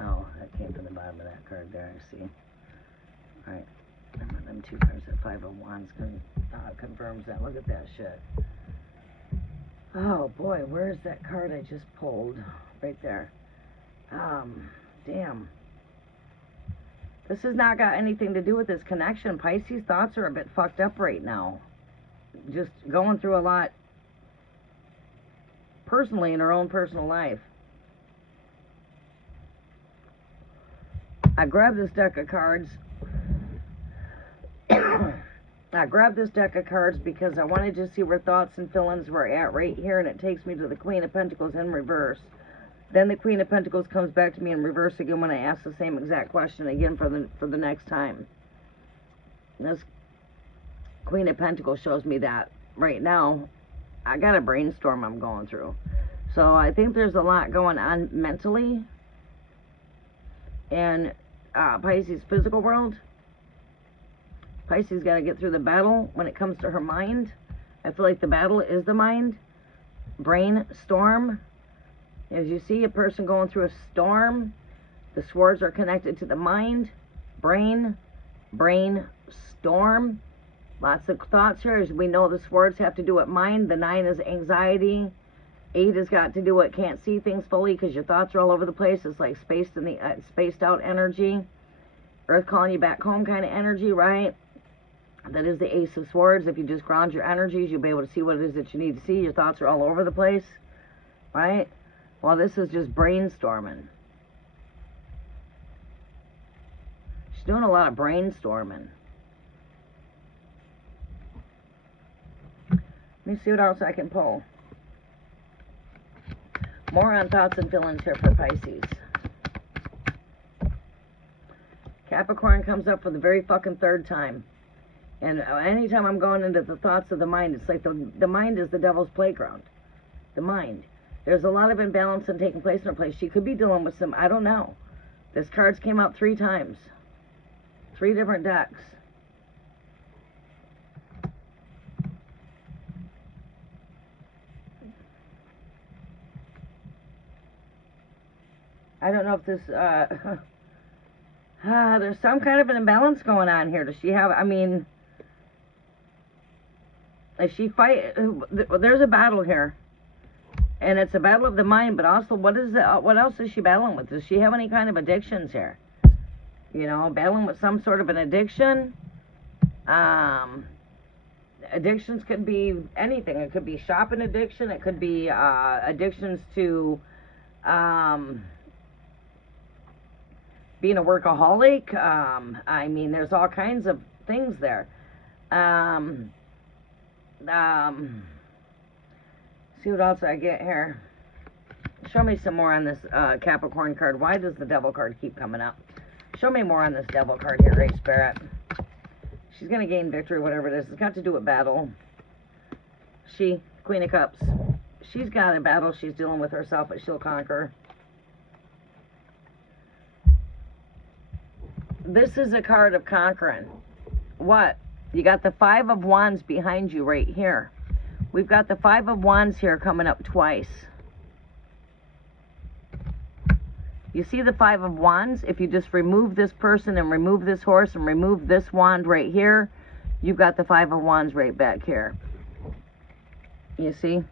Oh, that came from the bottom of that card there, I see. Alright, remember them two cards, that Five of Wands confirms that. Look at that shit. Oh boy, where's that card I just pulled? Right there. Damn. This has not got anything to do with this connection. Pisces' thoughts are a bit fucked up right now. Just going through a lot personally in her own personal life. I grabbed this deck of cards. I grabbed this deck of cards because I wanted to see where thoughts and feelings were at right here, and it takes me to the Queen of Pentacles in reverse. Then the Queen of Pentacles comes back to me in reverse again when I ask the same exact question again for the next time. This Queen of Pentacles shows me that right now I got a brainstorm I'm going through. So I think there's a lot going on mentally in Pisces' physical world. Pisces got to get through the battle when it comes to her mind. I feel like the battle is the mind. Brainstorm. As you see a person going through a storm, the swords are connected to the mind. Brain, storm. Lots of thoughts here. As we know, the swords have to do with mind. The 9 is anxiety. 8 has got to do with can't see things fully because your thoughts are all over the place. It's like spaced out energy. Earth calling you back home kind of energy, right? That is the Ace of Swords. If you just ground your energies, you'll be able to see what it is that you need to see. Your thoughts are all over the place, right? Well, this is just brainstorming. She's doing a lot of brainstorming. Let me see what else I can pull. More on thoughts and feelings here for Pisces. Capricorn comes up for the very fucking third time. And anytime I'm going into the thoughts of the mind, it's like the mind is the devil's playground. The mind. There's a lot of imbalance and taking place in her place. She could be dealing with some, I don't know. This cards came out 3 times. 3 different decks. I don't know if this, there's some kind of an imbalance going on here. Does she have, I mean, if she there's a battle here. And it's a battle of the mind, but also what else is she battling with? Does she have any kind of addictions here? You know, battling with some sort of an addiction. Addictions could be anything. It could be shopping addiction. It could be addictions to being a workaholic. I mean, there's all kinds of things there. See what else I get here. Show me some more on this Capricorn card. Why does the Devil card keep coming up? Show me more on this Devil card here, Great Spirit. She's going to gain victory, whatever it is. It's got to do with battle. She, Queen of Cups. She's got a battle she's dealing with herself, but she'll conquer. This is a card of conquering. What? You got the 5 of Wands behind you right here. We've got the 5 of Wands here coming up twice. You see the 5 of Wands? If you just remove this person and remove this horse and remove this wand right here, you've got the 5 of Wands right back here. You see?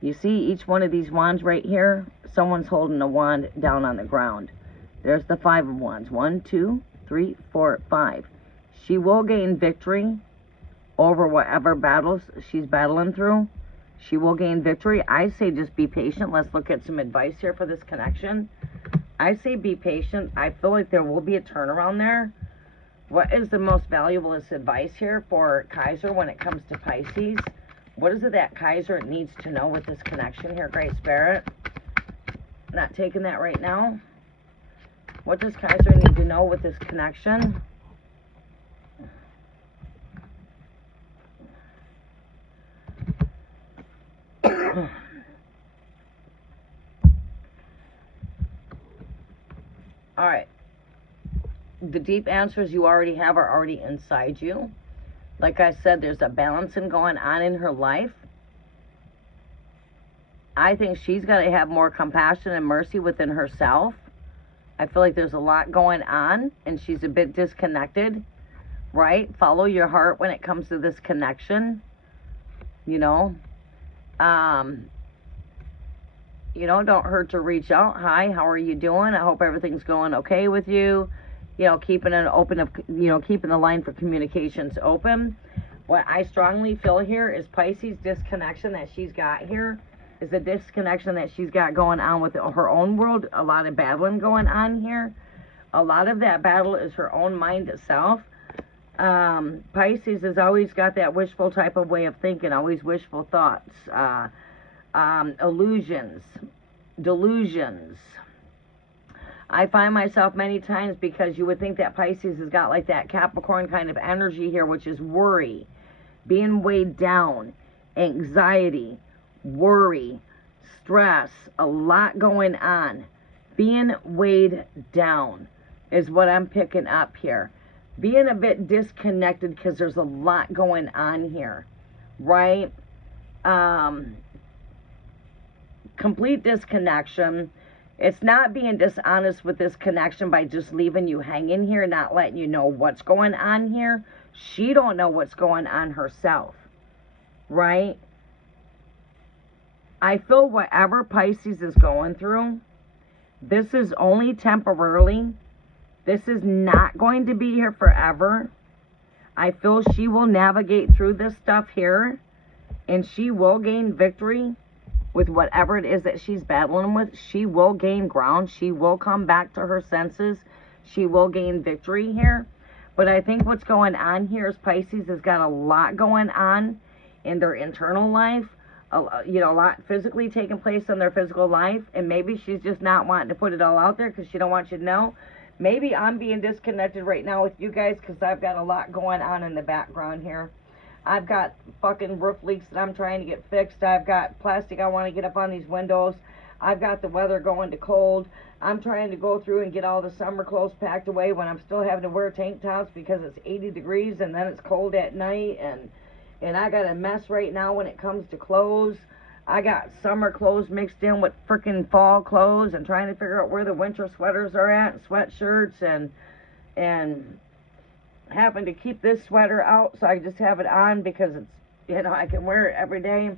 You see each one of these wands right here? Someone's holding a wand down on the ground. There's the 5 of Wands. 1, 2, 3, 4, 5. She will gain victory over whatever battles she's battling through. She will gain victory. I say just be patient. Let's look at some advice here for this connection. I say be patient. I feel like there will be a turnaround there. What is the most valuable advice here for Kaiser when it comes to Pisces? What is it that Kaiser needs to know with this connection here, Great Spirit? Not taking that right now. What does Kaiser need to know with this connection? All right. The deep answers you already have are already inside you. Like I said, there's a balancing going on in her life. I think she's got to have more compassion and mercy within herself. I feel like there's a lot going on, and she's a bit disconnected, right? Follow your heart when it comes to this connection, you know. Don't hurt to reach out. Hi, how are you doing? I hope everything's going okay with you. Keeping keeping the line for communications open. What I strongly feel here is Pisces disconnection that she's got here is a disconnection that she's got going on with her own world. A lot of battling going on here. A lot of that battle is her own mind itself. Pisces has always got that wishful type of way of thinking, always wishful thoughts, illusions, delusions. I find myself many times, because you would think that Pisces has got like that Capricorn kind of energy here, which is worry, being weighed down, anxiety, worry, stress, a lot going on. Being weighed down is what I'm picking up here. Being a bit disconnected because there's a lot going on here, right? Complete disconnection. It's not being dishonest with this connection by just leaving you hanging here, not letting you know what's going on here. She don't know what's going on herself, right? I feel whatever Pisces is going through, this is only temporarily. This is not going to be here forever. I feel she will navigate through this stuff here, and she will gain victory with whatever it is that she's battling with. She will gain ground. She will come back to her senses. She will gain victory here. But I think what's going on here is Pisces has got a lot going on in their internal life. A lot physically taking place in their physical life. And maybe she's just not wanting to put it all out there because she don't want you to know. Maybe I'm being disconnected right now with you guys because I've got a lot going on in the background here. I've got fucking roof leaks that I'm trying to get fixed. I've got plastic I want to get up on these windows. I've got the weather going to cold. I'm trying to go through and get all the summer clothes packed away when I'm still having to wear tank tops because it's 80 degrees and then it's cold at night. And I got a mess right now when it comes to clothes. I got summer clothes mixed in with freaking fall clothes and trying to figure out where the winter sweaters are at and sweatshirts and happen to keep this sweater out, so I just have it on because it's, I can wear it every day.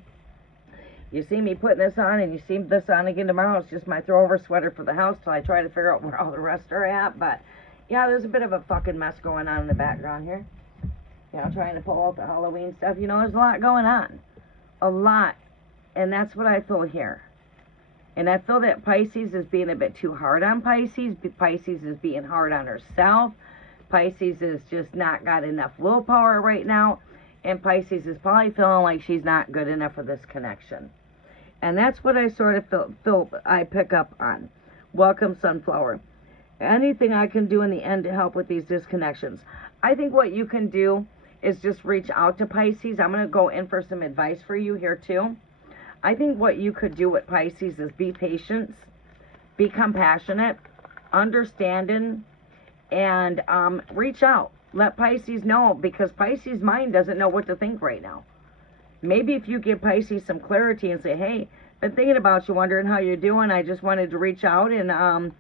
You see me putting this on, and you see this on again tomorrow. It's just my throwover sweater for the house till I try to figure out where all the rest are at. But yeah, there's a bit of a fucking mess going on in the background here. Trying to pull out the Halloween stuff. There's a lot going on. A lot. And that's what I feel here. And I feel that Pisces is being a bit too hard on Pisces. Pisces is being hard on herself. Pisces is just not got enough willpower right now. And Pisces is probably feeling like she's not good enough for this connection. And that's what I sort of feel I pick up on. Welcome, Sunflower. Anything I can do in the end to help with these disconnections. I think what you can do is just reach out to Pisces. I'm going to go in for some advice for you here too. I think what you could do with Pisces is be patient, be compassionate, understanding, and reach out. Let Pisces know, because Pisces' mind doesn't know what to think right now. Maybe if you give Pisces some clarity and say, hey, been thinking about you, wondering how you're doing. I just wanted to reach out and, I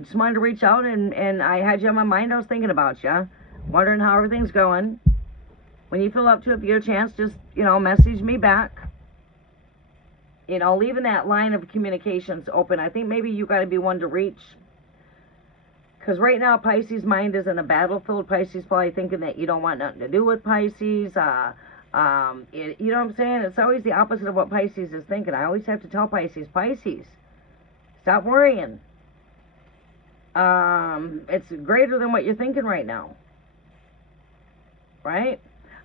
just wanted to reach out and I had you on my mind. I was thinking about you, wondering how everything's going. When you feel up to it, if you get a chance, just, message me back. Leaving that line of communications open. I think maybe you got to be one to reach. Because right now, Pisces' mind is in a battlefield. Pisces probably thinking that you don't want nothing to do with Pisces. You know what I'm saying? It's always the opposite of what Pisces is thinking. I always have to tell Pisces, stop worrying. It's greater than what you're thinking right now. Right?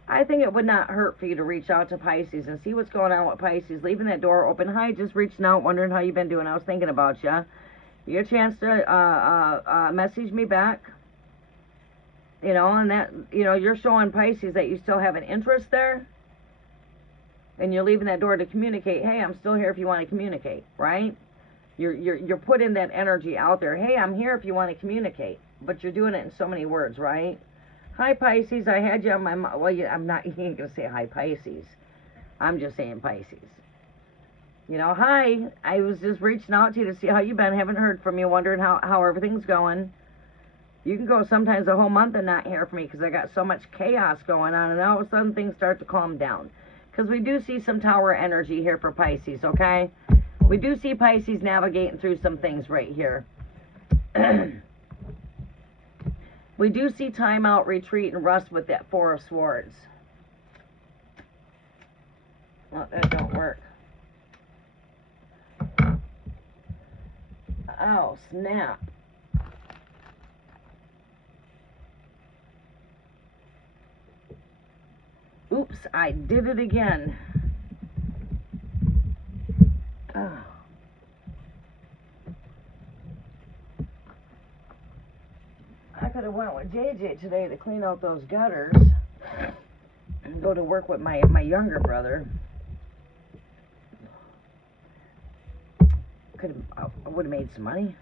I think it would not hurt for you to reach out to Pisces and see what's going on with Pisces. Leaving that door open. Hi, just reaching out, wondering how you've been doing. I was thinking about you. You get a chance to message me back. You know, and that, you know, you're showing Pisces that you still have an interest there. And you're leaving that door to communicate. Hey, I'm still here if you want to communicate, right? You're putting that energy out there. Hey, I'm here if you want to communicate. But you're doing it in so many words, right? Hi, Pisces. I had you on my mind. Well, I'm not you ain't going to say hi, Pisces. I'm just saying Pisces. You know, hi. I was just reaching out to you to see how you've been. Haven't heard from you. Wondering how everything's going. You can go sometimes a whole month and not hear from me because I got so much chaos going on. And all of a sudden things start to calm down. Because we do see some tower energy here for Pisces, okay? We do see Pisces navigating through some things right here. We do see timeout, retreat, and rust with that Four of Swords. Well, that don't work. Oh, snap. Oops, I did it again. Oh. I could have went with JJ today to clean out those gutters and go to work with my younger brother. I would have made some money.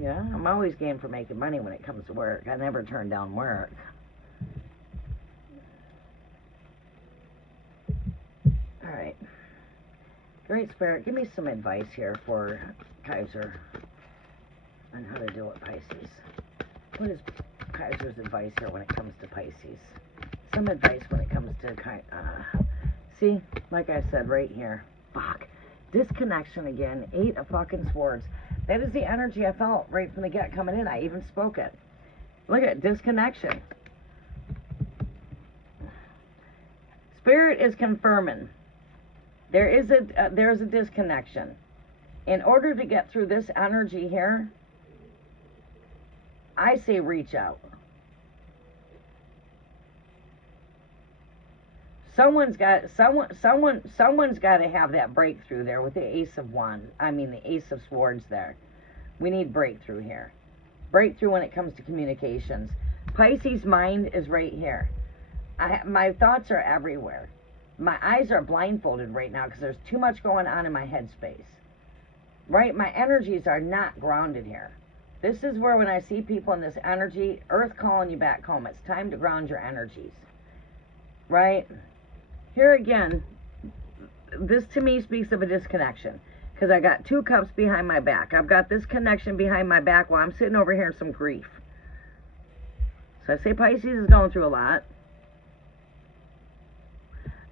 Yeah, I'm always game for making money when it comes to work. I never turn down work. Alright. Great Spirit, give me some advice here for Kaiser on how to deal with Pisces. What is Kaiser's advice here when it comes to Pisces? Some advice when it comes to see, like I said right here. Fuck. Disconnection again. 8 of fucking Swords. That is the energy I felt right from the get coming in. I even spoke it. Look at disconnection. Spirit is confirming. There's a disconnection. In order to get through this energy here, I say reach out. Someone's got to have that breakthrough there with the Ace of Wands. I mean the Ace of Swords there. We need breakthrough here. Breakthrough when it comes to communications. Pisces' mind is right here. My thoughts are everywhere. My eyes are blindfolded right now because there's too much going on in my headspace. Right? My energies are not grounded here. This is where when I see people in this energy, Earth calling you back home. It's time to ground your energies. Right? Here again, this to me speaks of a disconnection. Because I got 2 cups behind my back. I've got this connection behind my back while I'm sitting over here in some grief. So I say Pisces is going through a lot.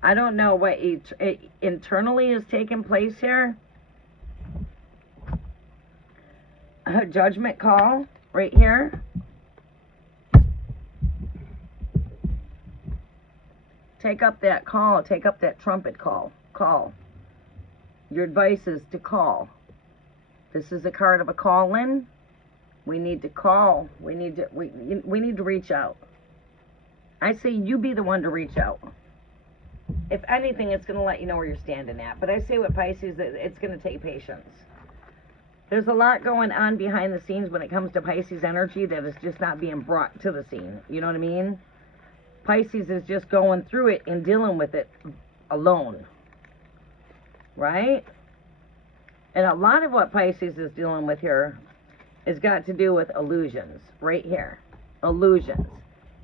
I don't know what internally is taking place here. A judgment call right here. Take up that call. Take up that trumpet call. Call. Your advice is to call. This is a card of a call-in. We need to call. We need to reach out. I say you be the one to reach out. If anything, it's going to let you know where you're standing at. But I say with Pisces that it's going to take patience. There's a lot going on behind the scenes when it comes to Pisces energy that is just not being brought to the scene. You know what I mean? Pisces is just going through it and dealing with it alone. Right? And a lot of what Pisces is dealing with here has got to do with illusions. Right here. Illusions.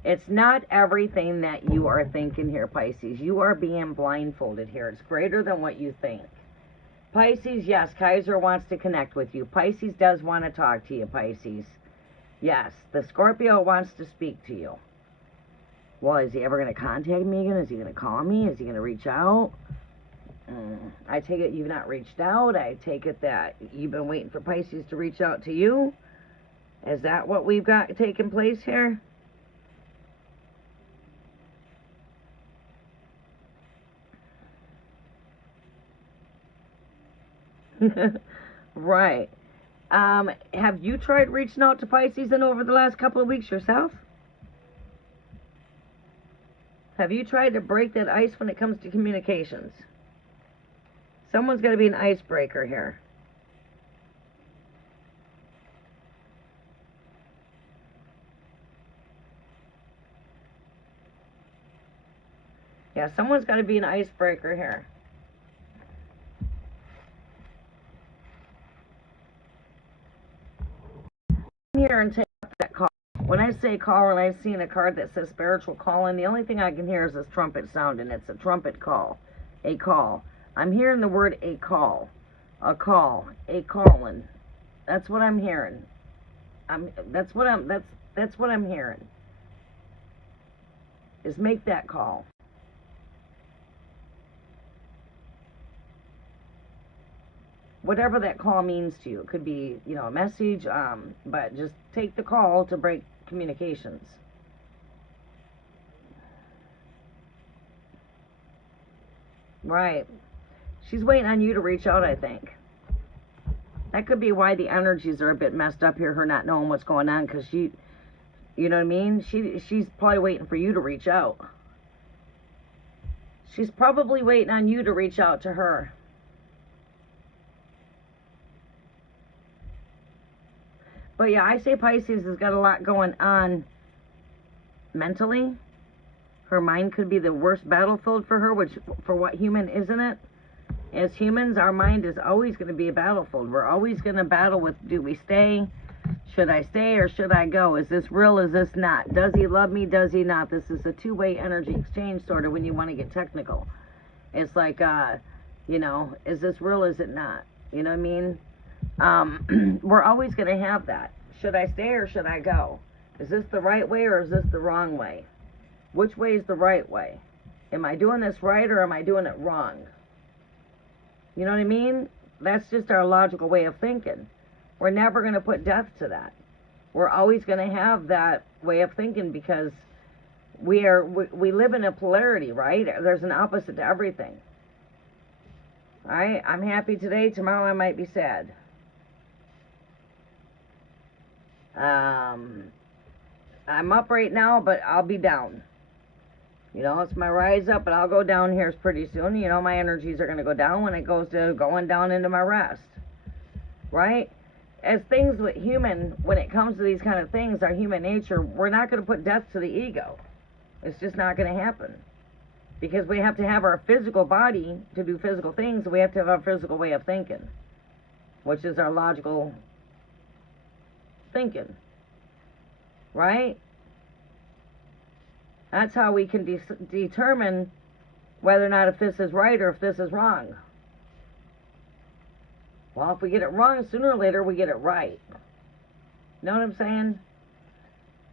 It's not everything that you are thinking here, Pisces. You are being blindfolded here. It's greater than what you think. Pisces, yes, Kaiser wants to connect with you. Pisces does want to talk to you, Pisces. Yes, the Scorpio wants to speak to you. Well, is he ever going to contact me again? Is he going to call me? Is he going to reach out? I take it you've not reached out. I take it that you've been waiting for Pisces to reach out to you. Is that what we've got taking place here? Right. Have you tried reaching out to Pisces in over the last couple of weeks yourself? Have you tried to break that ice when it comes to communications? Someone's got to be an icebreaker here. Yeah, someone's got to be an icebreaker here. Come here and take up that call. When I say call and I've seen a card that says spiritual calling, the only thing I can hear is this trumpet sound, and it's a trumpet call. A call. I'm hearing the word a call. A call. A calling. That's what I'm hearing. That's what I'm hearing. Is make that call. Whatever that call means to you. It could be, a message, but just take the call to break communications. Right. She's waiting on you to reach out, I think. That could be why the energies are a bit messed up here, her not knowing what's going on, because you know what I mean? She's probably waiting for you to reach out. She's probably waiting on you to reach out to her. But yeah, I say Pisces has got a lot going on mentally. Her mind could be the worst battlefield for her, which for what human isn't it? As humans, our mind is always going to be a battlefield. We're always going to battle with, do we stay? Should I stay or should I go? Is this real? Is this not? Does he love me? Does he not? This is a two-way energy exchange, sort of, when you want to get technical. It's like, is this real? Is it not? You know what I mean? We're always going to have that. Should I stay or should I go? Is this the right way or is this the wrong way? Which way is the right way? Am I doing this right or am I doing it wrong? You know what I mean? That's just our logical way of thinking. We're never going to put death to that. We're always going to have that way of thinking because we live in a polarity, right? There's an opposite to everything. All right? I'm happy today. Tomorrow I might be sad. I'm up right now, but I'll be down. It's my rise up, but I'll go down here pretty soon. My energies are going to go down when it goes to going down into my rest. Right? As things with human, when it comes to these kind of things, our human nature, we're not going to put death to the ego. It's just not going to happen. Because we have to have our physical body to do physical things. We have to have our physical way of thinking, which is our logical thinking. Right? That's how we can determine whether or not if this is right or if this is wrong. Well, if we get it wrong, sooner or later we get it right. Know what I'm saying?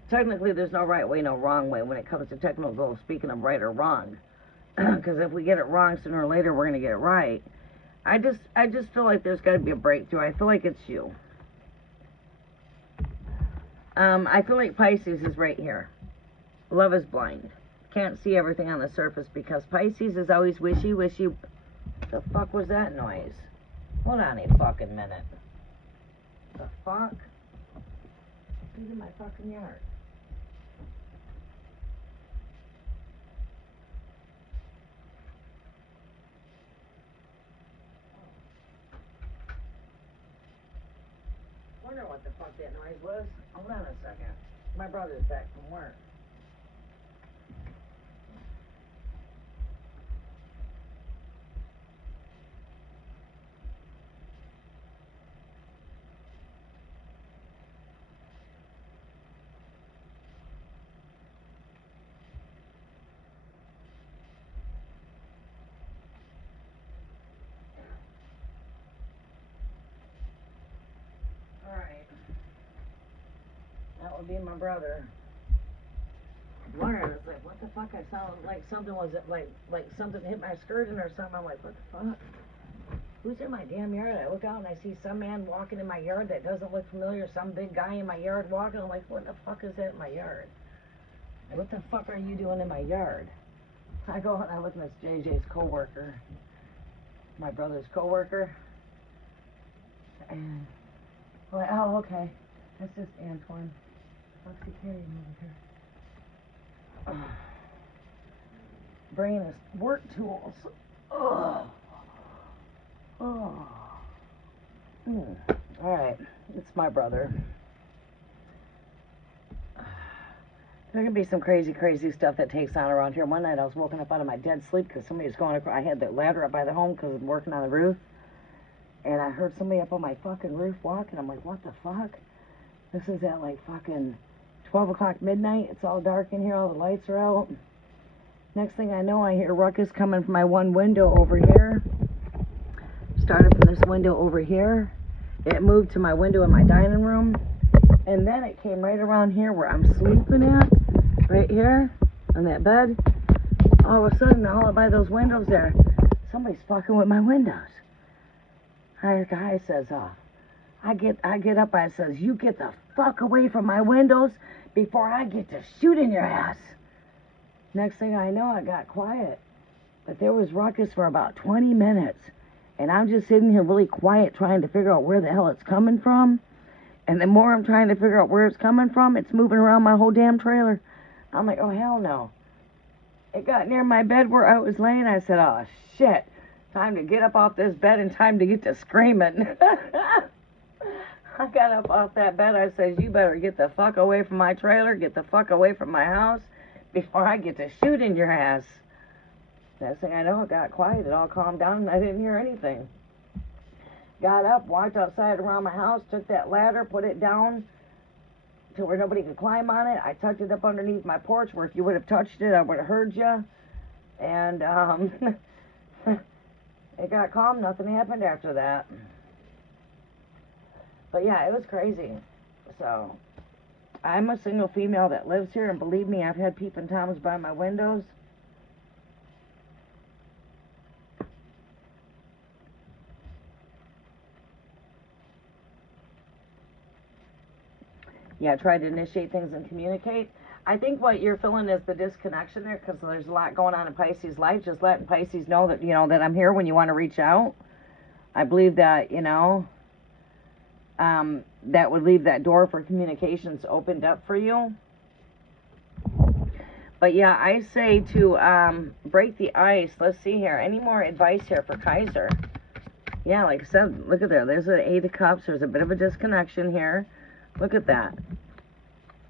Technically, there's no right way, no wrong way when it comes to technical speaking of right or wrong. Because if we get it wrong, sooner or later we're going to get it right. I just feel like there's got to be a breakthrough. I feel like it's you. I feel like Pisces is right here. Love is blind. Can't see everything on the surface because Pisces is always wishy-wishy. The fuck was that noise? Hold on a fucking minute. The fuck? Who's in my fucking yard? Wonder what the fuck that noise was. Hold on a second. My brother's back from work. Alright. That would be my brother. Wondering, it's like, what the fuck? I sounded like something was like something hit my skirting or something. I'm like, what the fuck? Who's in my damn yard? I look out and I see some man walking in my yard that doesn't look familiar. Some big guy in my yard walking. I'm like, what the fuck is that in my yard? What the fuck are you doing in my yard? I go and I look and it's JJ's co-worker. My brother's co-worker. And I'm like, oh, okay. That's just Antoine. What's he carrying over here? brain is work tools. Oh. Oh. All right, it's my brother. There can be some crazy, crazy stuff that takes on around here. One night I was woken up out of my dead sleep because somebody was going across. I had the ladder up by the home because I'm working on the roof. And I heard somebody up on my fucking roof walking. I'm like, what the fuck? This is at like fucking 12 o'clock midnight. It's all dark in here. All the lights are out. Next thing I know, I hear ruckus coming from my one window over here. Started from this window over here. It moved to my window in my dining room. And then it came right around here where I'm sleeping at. Right here on that bed. All of a sudden, all up by those windows there, somebody's fucking with my windows. The guy says, I get up, I says, you get the fuck away from my windows before I get to shooting your ass. Next thing I know, I got quiet. But there was ruckus for about 20 minutes. And I'm just sitting here really quiet trying to figure out where the hell it's coming from. And the more I'm trying to figure out where it's coming from, it's moving around my whole damn trailer. I'm like, oh, hell no. It got near my bed where I was laying. I said, oh, shit. Time to get up off this bed and time to get to screaming. I got up off that bed. I said, you better get the fuck away from my trailer, get the fuck away from my house before I get to shooting your ass. Next thing I know, it got quiet. It all calmed down and I didn't hear anything. Got up, walked outside around my house, took that ladder, put it down to where nobody could climb on it. I tucked it up underneath my porch where if you would have touched it, I would have heard you. And it got calm. Nothing happened after that. But yeah, it was crazy. So I'm a single female that lives here, and believe me, I've had peeping toms by my windows. Yeah, try to initiate things and communicate. I think what you're feeling is the disconnection there because there's a lot going on in Pisces' life. Just letting Pisces know that, that I'm here when you want to reach out. I believe that, that would leave that door for communications opened up for you. But yeah, I say to break the ice. Let's see here. Any more advice here for Kaiser? Yeah, like I said, look at there. There's an 8 of Cups. There's a bit of a disconnection here. Look at that.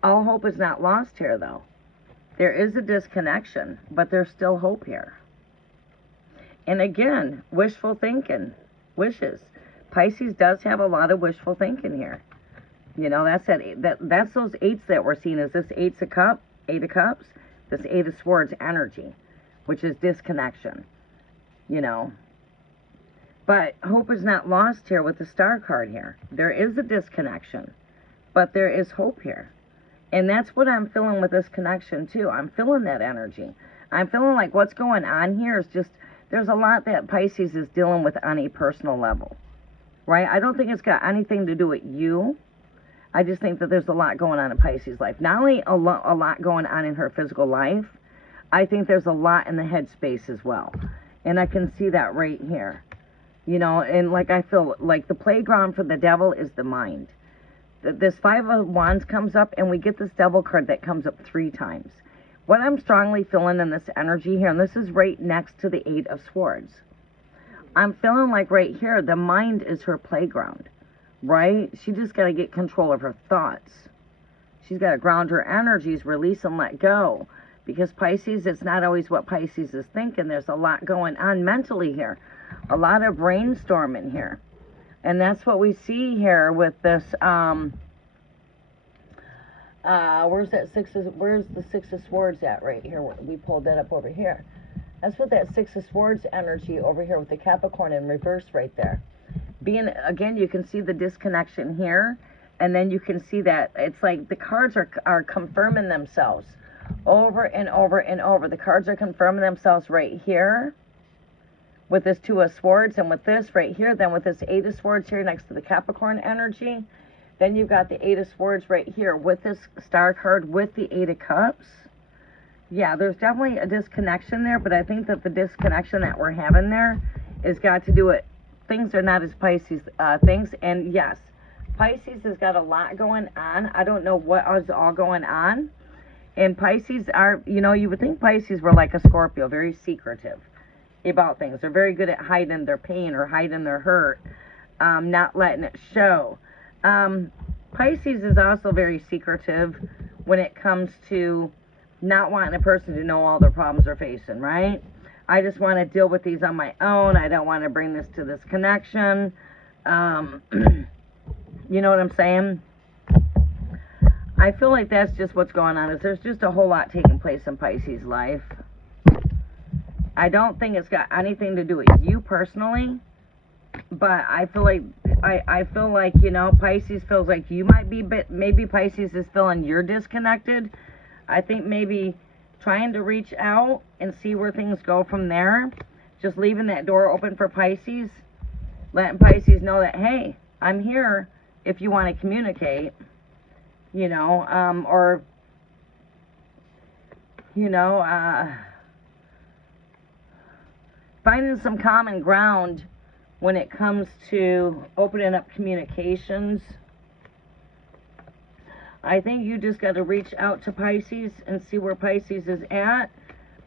All hope is not lost here, though. There is a disconnection, but there's still hope here. And again, wishful thinking. Wishes. Pisces does have a lot of wishful thinking here. That's that's those 8s that we're seeing. Is this 8 of Cups, this 8 of Swords energy, which is disconnection. But hope is not lost here with the Star card here. There is a disconnection, but there is hope here. And that's what I'm feeling with this connection, too. I'm feeling that energy. I'm feeling like what's going on here is just, there's a lot that Pisces is dealing with on a personal level, right? I don't think it's got anything to do with you. I just think that there's a lot going on in Pisces' life. Not only a lot going on in her physical life, I think there's a lot in the headspace as well. And I can see that right here. And like I feel like the playground for the devil is the mind. This 5 of Wands comes up, and we get this Devil card that comes up 3 times. What I'm strongly feeling in this energy here, and this is right next to the 8 of Swords. I'm feeling like right here, the mind is her playground, right? She just got to get control of her thoughts. She's got to ground her energies, release and let go. Because Pisces, it's not always what Pisces is thinking. There's a lot going on mentally here. A lot of brainstorming here. And that's what we see here with this, where's the 6 of Swords at right here? We pulled that up over here. That's what that 6 of Swords energy over here with the Capricorn in reverse right there. Again, you can see the disconnection here. And then you can see that it's like the cards are confirming themselves over and over and over. The cards are confirming themselves right here with this 2 of Swords, and with this right here, then with this 8 of Swords here next to the Capricorn energy. Then you've got the 8 of Swords right here with this Star card with the 8 of Cups. Yeah, there's definitely a disconnection there, but I think that the disconnection that we're having there has got to do with things are not as Pisces things. And yes, Pisces has got a lot going on. I don't know what is all going on. And Pisces are, you know, you would think Pisces were like a Scorpio, very secretive about things. They're very good at hiding their pain or hiding their hurt, not letting it show. Pisces is also very secretive when it comes to not wanting a person to know all their problems they're facing, right? I just want to deal with these on my own. I don't want to bring this to this connection. You know what I'm saying? I feel like that's just what's going on, is there's just a whole lot taking place in Pisces' life. I don't think it's got anything to do with you personally, but I feel like, you know, Pisces feels like you might be, but maybe Pisces is feeling you're disconnected. I think maybe trying to reach out and see where things go from there, just leaving that door open for Pisces, letting Pisces know that, hey, I'm here if you want to communicate, you know, or, you know, finding some common ground when it comes to opening up communications. I think you just got to reach out to Pisces and see where Pisces is at.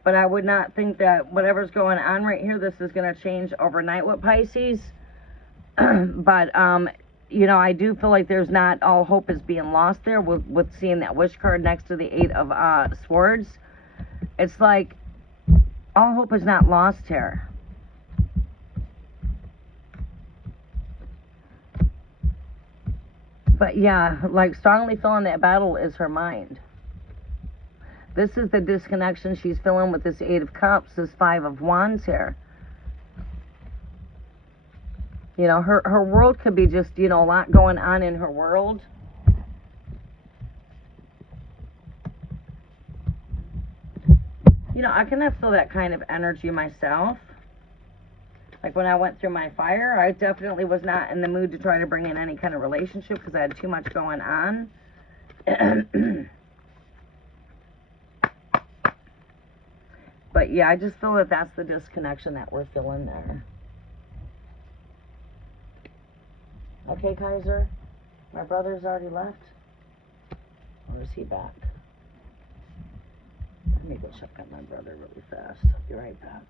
But I would not think that whatever's going on right here, this is going to change overnight with Pisces. But, you know, I do feel like there's not all hope is being lost there with seeing that wish card next to the Eight of Swords. It's like all hope is not lost here. But yeah, like strongly feeling that battle is her mind. This is the disconnection she's feeling with this Eight of Cups, this Five of Wands here. You know, her world could be just, you know, a lot going on in her world. You know, I kind of feel that kind of energy myself. Like when I went through my fire, I definitely was not in the mood to try to bring in any kind of relationship because I had too much going on. But yeah, I just feel that that's the disconnection that we're feeling there. Okay, Kaiser? My brother's already left? Or is he back? Let me go check on my brother really fast. I'll be right back.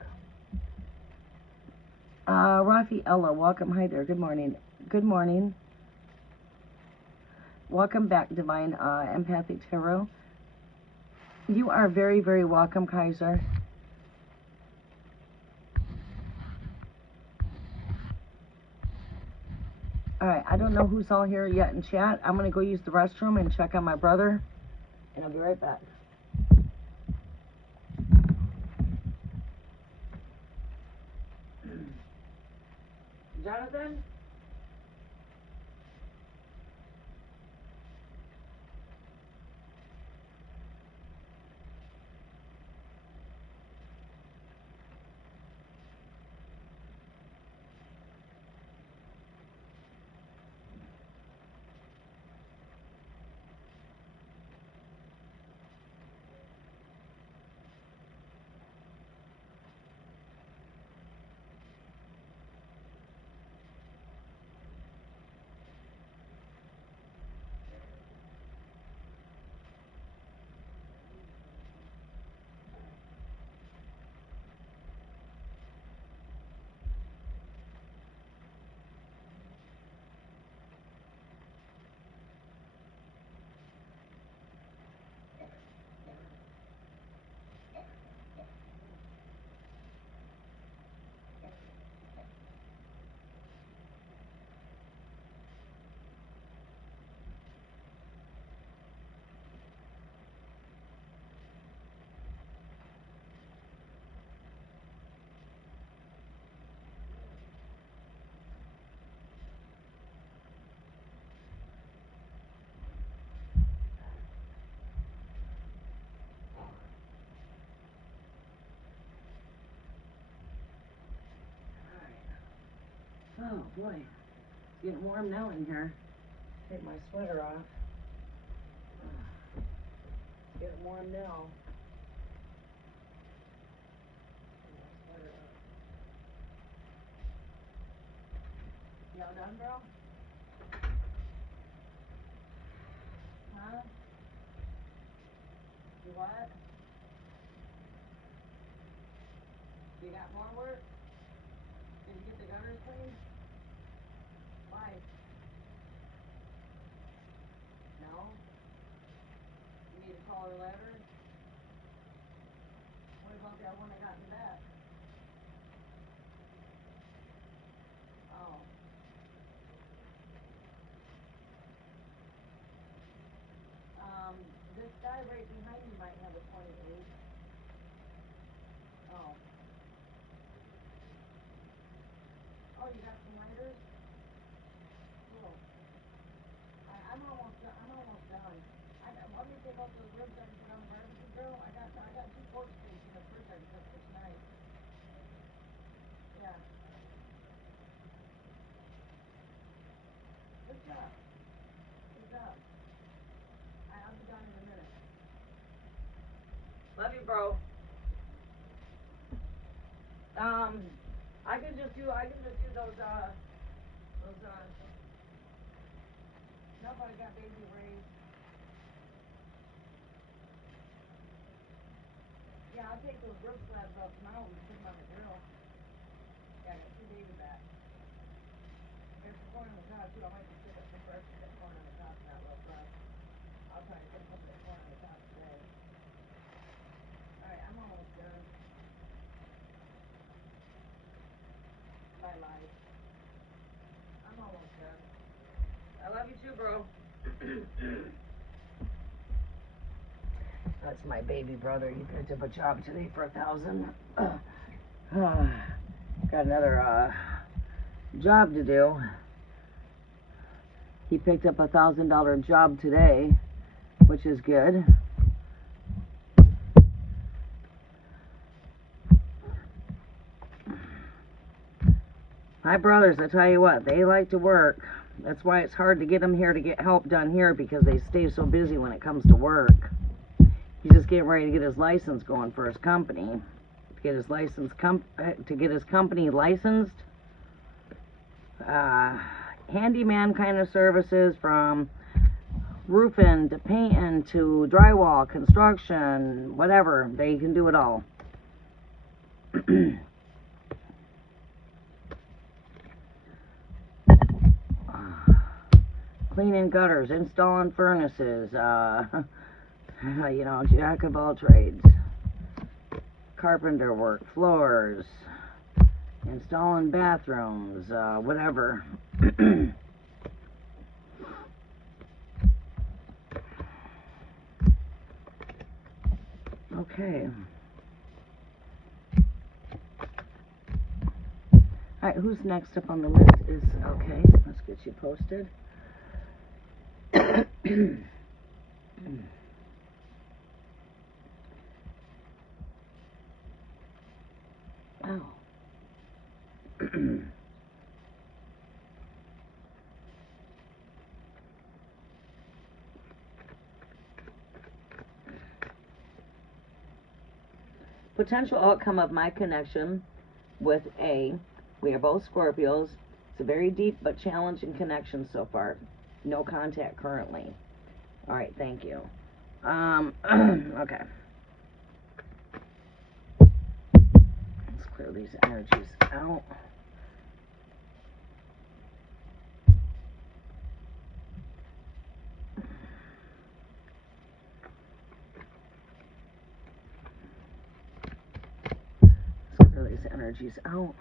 Rafaela, welcome. Hi there. Good morning. Good morning. Welcome back, Divine Empathic Tarot. You are very, very welcome, Kaiser. Alright, I don't know who's all here yet in chat. I'm going to go use the restroom and check on my brother. And I'll be right back. Jonathan? Oh boy, it's getting warm now in here. Take my sweater off. It's getting warm now. Y'all done, bro? Huh? You what? You got more work? Did you get the gutters cleaned? Why? No? You need a taller ladder? What about that one I got in the back? Oh. This guy right behind you might have a 28. Oh. Oh, you got some lighters? Cool. I'm almost done. Let me take out those ribs I can put on the barbecue grill. I got 2 pork steaks in the fridge I can cook for tonight. Yeah. Good job. Good job. I'll be done in a minute. Love you, bro. I can just do those nope, I got baby rays. Yeah, I'll take those rib slabs out tomorrow and put them on the grill. Yeah, I got 2 baby backs. There's some corn on the top too. I might just pick up some fresh corn on the top, not real fresh. I'll try to put some of the corn on the top today. Alright, I'm almost done. Bye, life. I'm almost done. I love you too, bro. That's my baby brother. He picked up a job today for 1,000. Got another job to do. He picked up a $1,000 job today, which is good. My brothers, I tell you what, they like to work. That's why it's hard to get them here to get help done here, because they stay so busy when it comes to work. He's just getting ready to get his license going for his company. To get his license to get his company licensed. Handyman kind of services, from roofing to painting to drywall, construction, whatever. They can do it all. Cleaning gutters, installing furnaces, jack of all trades. Carpenter work, floors, installing bathrooms, whatever. Okay. Alright, who's next up on the list is, okay, let's get you posted. Oh. Potential outcome of my connection with A. We are both Scorpios. It's a very deep but challenging connection so far. No contact currently. Alright, thank you. Okay. Let's clear these energies out. Let's clear these energies out.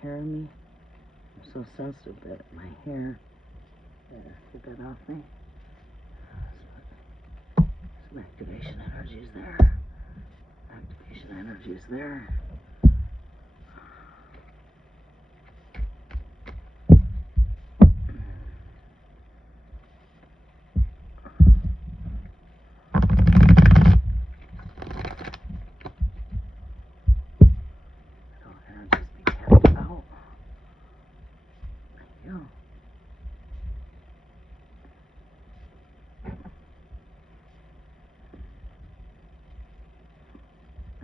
Hearing me? I'm so sensitive that my hair. Get that off me. Some activation energies there. Activation energies there.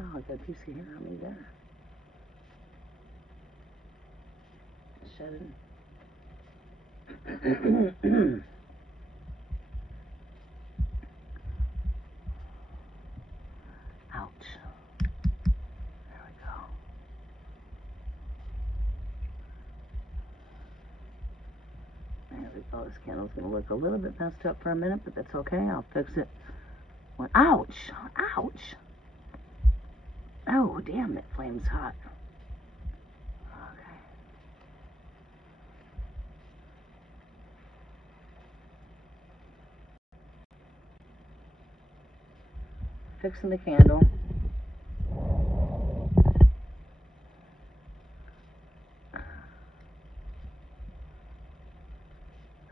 Oh, that piece of hair on me there. Shedding. Ouch. There we go. There we go. This candle's going to look a little bit messed up for a minute, but that's okay. I'll fix it. Ouch. Ouch. Oh, damn, that flame's hot. Okay. Fixing the candle.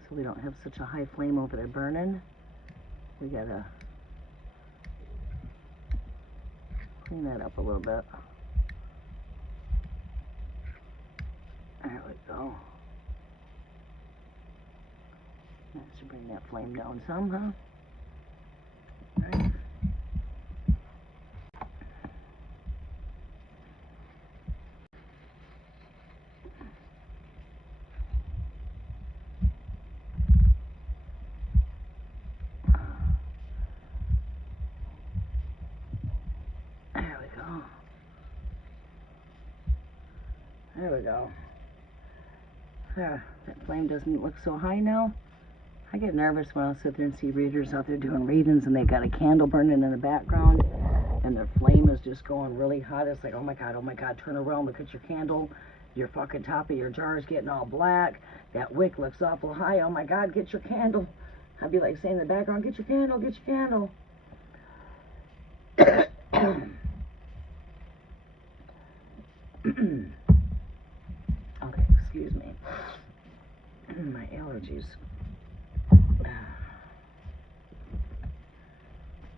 So we don't have such a high flame over there burning. We gotta clean that up a little bit. There we go. That should bring that flame down some, huh? All right. There we go. There, that flame doesn't look so high now. I get nervous when I'll sit there and see readers out there doing readings and they got a candle burning in the background and their flame is just going really hot. It's like, oh my God, turn around, look at your candle. Your fucking top of your jar is getting all black. That wick looks awful high. Oh my God, get your candle. I'd be like saying in the background, get your candle, get your candle. Okay, excuse me. My allergies.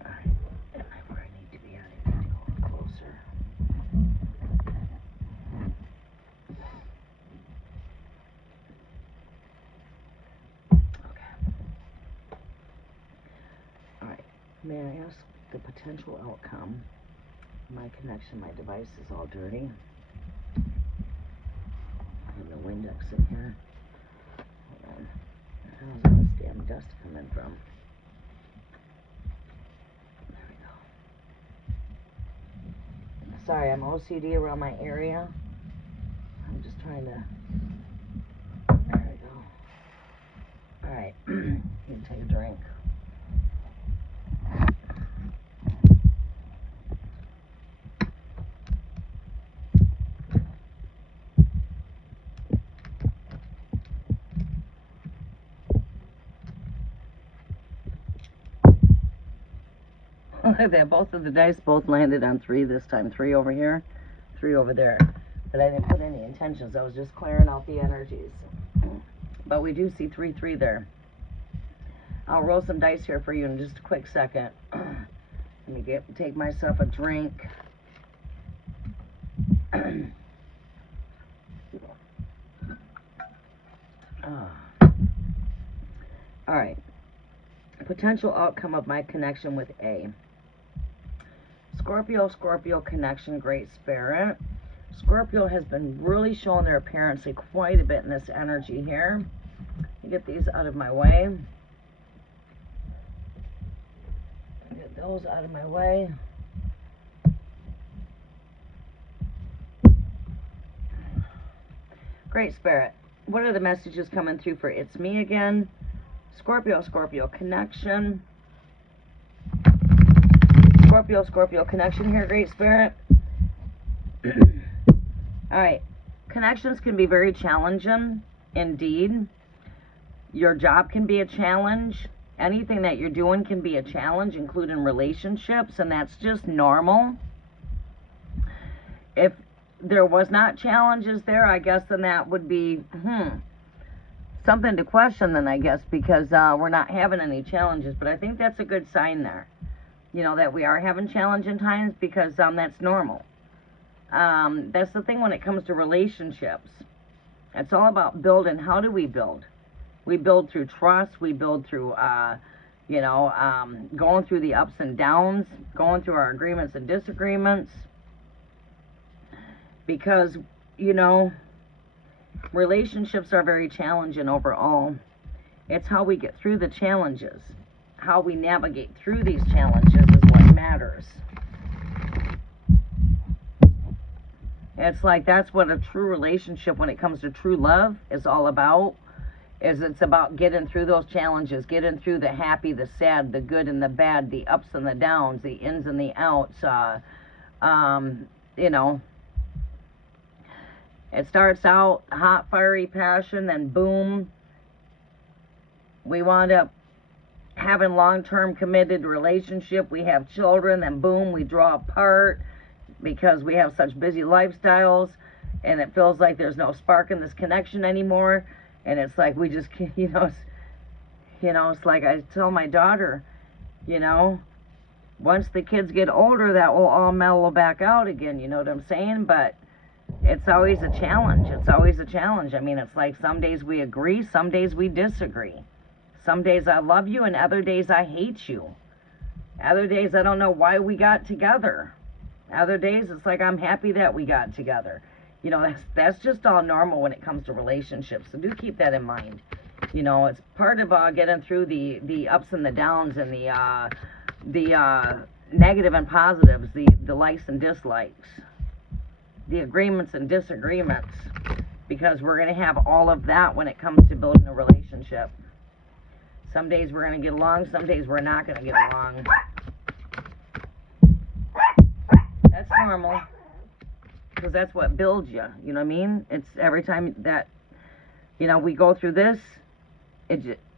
Alright, am I where I need to be at? I need to go a little closer. Okay. Alright, may I ask the potential outcome? My connection, my device is all dirty. And the Windex in here. Hold on. How's all this damn dust coming from? There we go. Sorry, I'm OCD around my area. I'm just trying to. There we go. Alright. You can take a drink. Look at that, both of the dice both landed on 3 this time. 3 over here, 3 over there. But I didn't put any intentions. I was just clearing out the energies. But we do see 3-3 there. I'll roll some dice here for you in just a quick second. Let me take myself a drink. Alright. Potential outcome of my connection with A. Scorpio connection, Great Spirit. Scorpio has been really showing their appearance quite a bit in this energy here. Get these out of my way. Get those out of my way. Great Spirit. What are the messages coming through for It's Me again? Scorpio connection. Scorpio connection here, Great Spirit. Alright. Connections can be very challenging, indeed. Your job can be a challenge. Anything that you're doing can be a challenge, including relationships, and that's just normal. If there was not challenges there, I guess then that would be, something to question then, I guess, because we're not having any challenges. But I think that's a good sign there. You know, that we are having challenging times, because that's normal. That's the thing when it comes to relationships. It's all about building. How do we build? We build through trust. We build through, going through the ups and downs, going through our agreements and disagreements. Because, you know, Relationships are very challenging overall. It's how we get through the challenges. How we navigate through these challenges is what matters. It's like that's what a true relationship, when it comes to true love, is all about. It's about getting through those challenges, getting through the happy, the sad, the good and the bad, the ups and the downs, the ins and the outs. You know, it starts out hot, fiery passion, then boom, we wind up having long-term committed relationship. We have children, then boom, we draw apart because we have such busy lifestyles, and it feels like there's no spark in this connection anymore. And it's like we just, it's like I tell my daughter, once the kids get older, that will all mellow back out again, you know what I'm saying? But it's always a challenge. It's always a challenge. I mean, it's like some days we agree, some days we disagree. Some days I love you, and other days I hate you. Other days I don't know why we got together. Other days it's like I'm happy that we got together. That's just all normal when it comes to relationships. So do keep that in mind. It's part of getting through the ups and the downs and the negative and positives, the likes and dislikes, the agreements and disagreements, because we're going to have all of that when it comes to building a relationship. Some days we're going to get along, some days we're not going to get along. That's normal, because that's what builds you, you know what I mean? It's every time that, we go through this,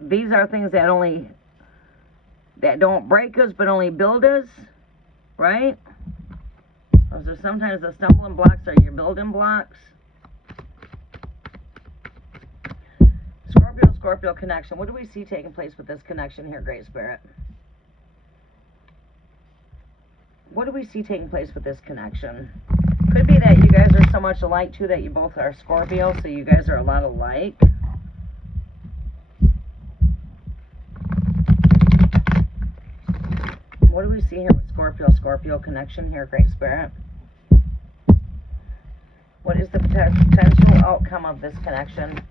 these are things that don't break us, but only build us, right? So sometimes the stumbling blocks are your building blocks. Scorpio connection. What do we see taking place with this connection here, Great Spirit? What do we see taking place with this connection? Could be that you guys are so much alike, too, that you both are Scorpio, so you guys are a lot alike. What do we see here with Scorpio connection here, Great Spirit? What is the potential outcome of this connection?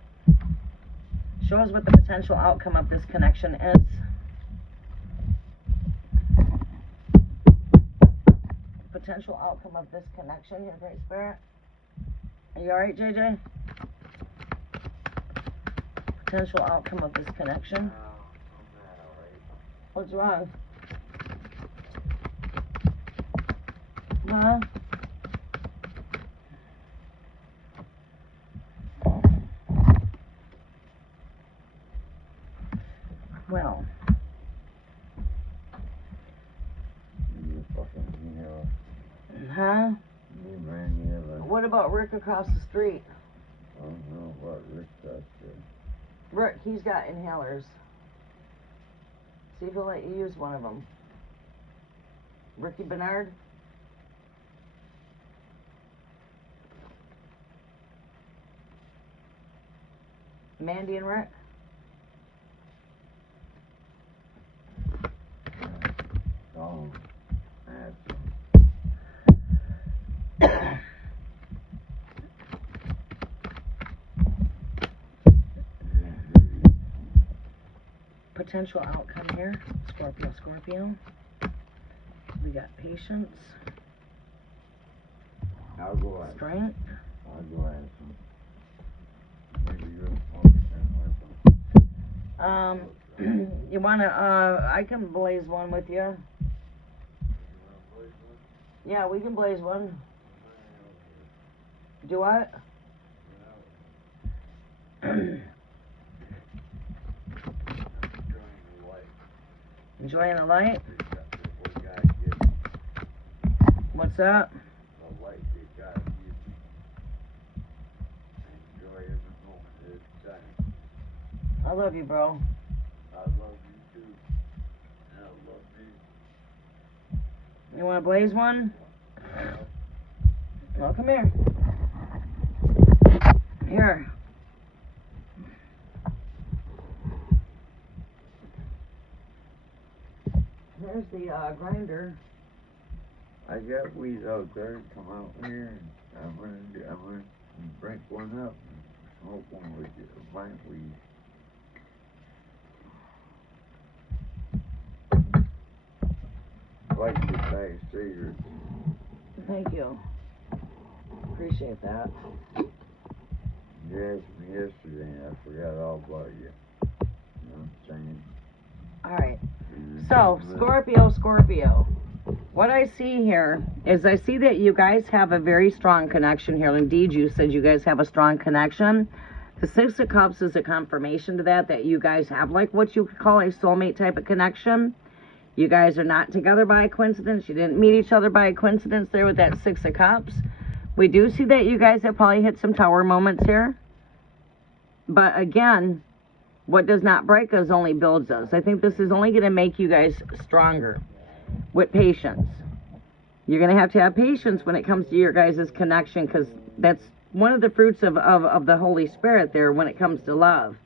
Show us what the potential outcome of this connection is. Potential outcome of this connection here, Great Spirit. Are you alright, JJ? Potential outcome of this connection. What's wrong? Huh? Well. Huh? What about Rick across the street? I don't know what Rick does there. Rick, he's got inhalers. See if he'll let you use one of them. Ricky Bernard? Mandy and Rick? Oh, that's potential outcome here, Scorpio. We got patience. I'll go at strength. I'll go at some. Maybe you'll focus you wanna, I can blaze one with you. Yeah, we can blaze one. Do what? Enjoying the light? What's that? The light they got to give me. Enjoy every moment of the time. I love you, bro. I love you too. And I love me. You want to blaze one? Well, come here. Here. Here's the grinder. I got weeds out there. Come out here, and I'm gonna drink one up and hope when we get a bank, like the tax secret. Thank you. Appreciate that. You asked me yesterday and I forgot all about you. You know what I'm saying? Alright. So, Scorpio. What I see here is I see that you guys have a very strong connection here. Indeed, you said you guys have a strong connection. The Six of Cups is a confirmation to that you guys have like what you could call a soulmate type of connection. You guys are not together by a coincidence. You didn't meet each other by a coincidence there with that Six of Cups. We do see that you guys have probably hit some tower moments here. But again, what does not break us only builds us. I think this is only going to make you guys stronger with patience. You're going to have patience when it comes to your guys' connection, because that's one of the fruits of the Holy Spirit there when it comes to love.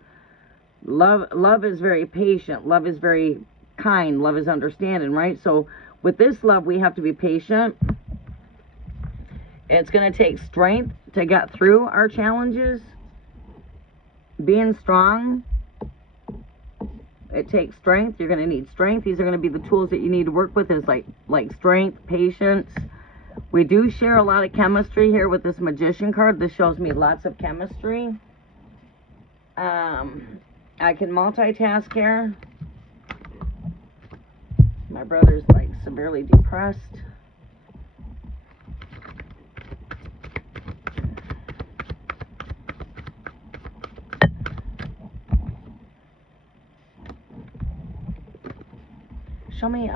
Love is very patient. Love is very kind. Love is understanding, right? So with this love, we have to be patient. It's going to take strength to get through our challenges. Being strong, it takes strength. You're going to need strength. These are going to be the tools that you need to work with, is like strength, patience. We do share a lot of chemistry here with this Magician card. This shows me lots of chemistry. I can multitask here. My brother's like severely depressed. Show me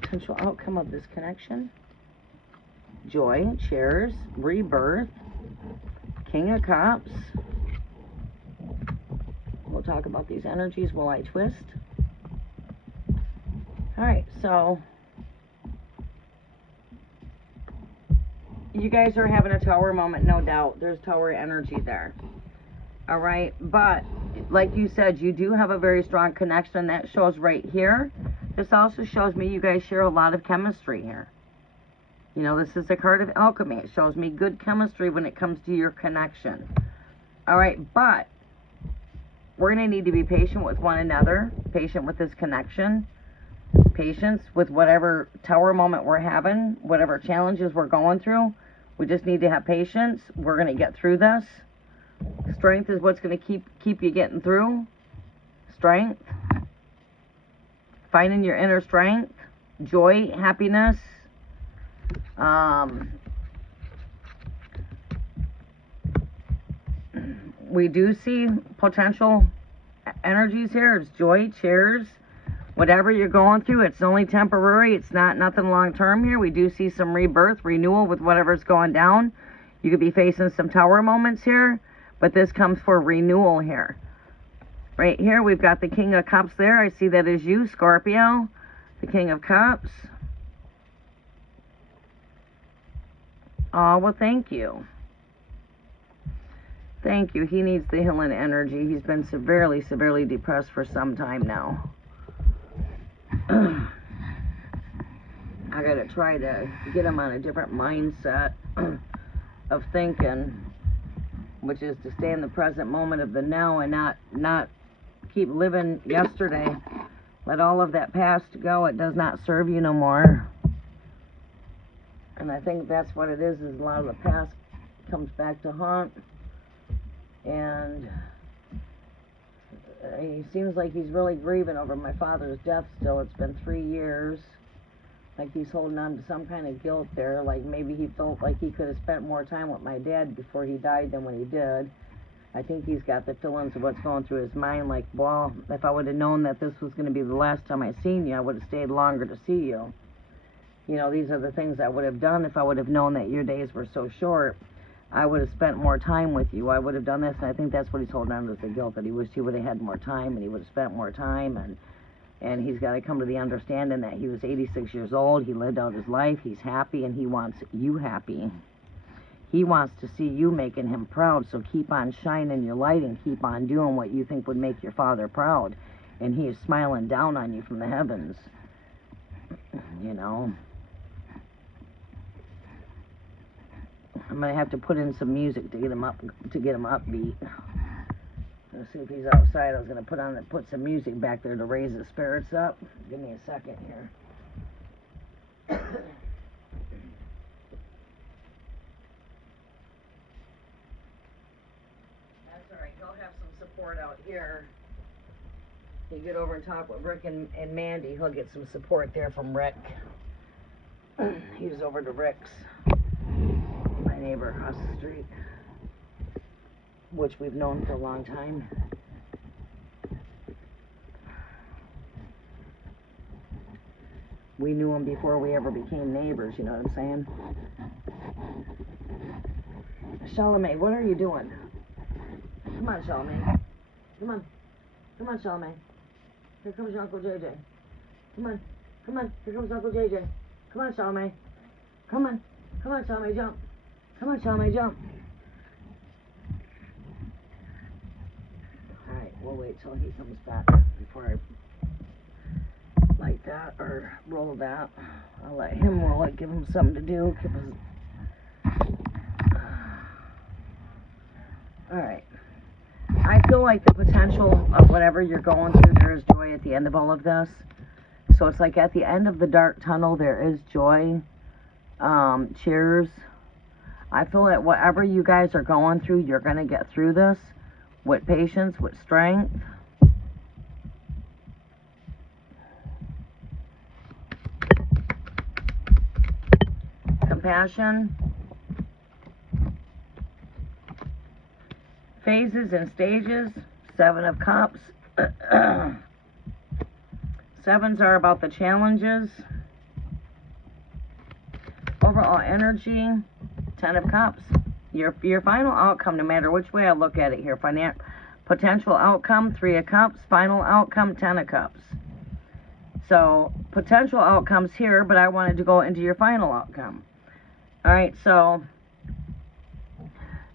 potential outcome of this connection. Joy, chairs, rebirth, King of Cups. We'll talk about these energies while I twist. Alright, so you guys are having a tower moment, no doubt. There's tower energy there. Alright, but like you said, you do have a very strong connection. That shows right here. This also shows me you guys share a lot of chemistry here. You know, this is a card of alchemy. It shows me good chemistry when it comes to your connection. Alright, but we're going to need to be patient with one another. Patient with this connection. Patience with whatever tower moment we're having. Whatever challenges we're going through. We just need to have patience. We're going to get through this. Strength is what's going to keep you getting through. Strength. Finding your inner strength. Joy, happiness. We do see potential energies here. It's joy, chairs. Whatever you're going through, it's only temporary. It's not nothing long term here. We do see some rebirth, renewal with whatever's going down. You could be facing some tower moments here, but this comes for renewal here. Right here, we've got the King of Cups there. I see that as you, Scorpio. The King of Cups. Oh, well, thank you. Thank you. He needs the healing energy. He's been severely, severely depressed for some time now. I gotta try to get him on a different mindset of thinking, which is to stay in the present moment of the now and not keep living yesterday. Let all of that past go. It does not serve you no more. And I think that's what it is a lot of the past comes back to haunt. And he seems like he's really grieving over my father's death still. It's been 3 years. Like he's holding on to some kind of guilt there. Like maybe he felt like he could have spent more time with my dad before he died than when he did. I think he's got the feelings of what's going through his mind. Like, well, if I would have known that this was going to be the last time I seen you, I would have stayed longer to see you. You know, these are the things I would have done if I would have known that your days were so short. I would have spent more time with you. I would have done this, and I think that's what he's holding on to, is the guilt, that he wished he would have had more time, and he would have spent more time, and he's got to come to the understanding that he was 86 years old, he lived out his life, he's happy, and he wants you happy. He wants to see you making him proud, so keep on shining your light and keep on doing what you think would make your father proud. And he is smiling down on you from the heavens. You know. I'm gonna have to put in some music to get him upbeat. Let's see if he's outside. I was gonna put some music back there to raise his spirits up. Give me a second here. That's alright, he'll have some support out here. You get over and talk with Rick and Mandy, he'll get some support there from Rick. He's over to Rick's, my neighbor across the street, which we've known for a long time. We knew him before we ever became neighbors, you know what I'm saying? Charlemagne, what are you doing? Come on, Charlemagne. Come on. Come on, Charlemagne. Here comes your Uncle JJ. Come on. Come on. Here comes Uncle JJ. Come on, Charlemagne. Come on. Come on, Charlemagne, jump. Come on, Charlemagne, jump. Alright, we'll wait till he comes back before I light that or roll that. I'll let him roll it, give him something to do. Alright. I feel like the potential of whatever you're going through, there is joy at the end of all of this. So it's like at the end of the dark tunnel, there is joy. Cheers. I feel that whatever you guys are going through, you're going to get through this with patience, with strength. Compassion. Phases and stages. 7 of Cups. Sevens are about the challenges. Overall energy. 10 of Cups. Your final outcome, no matter which way I look at it here. Potential outcome, 3 of Cups. Final outcome, 10 of Cups. So, potential outcomes here, but I wanted to go into your final outcome. Alright, so,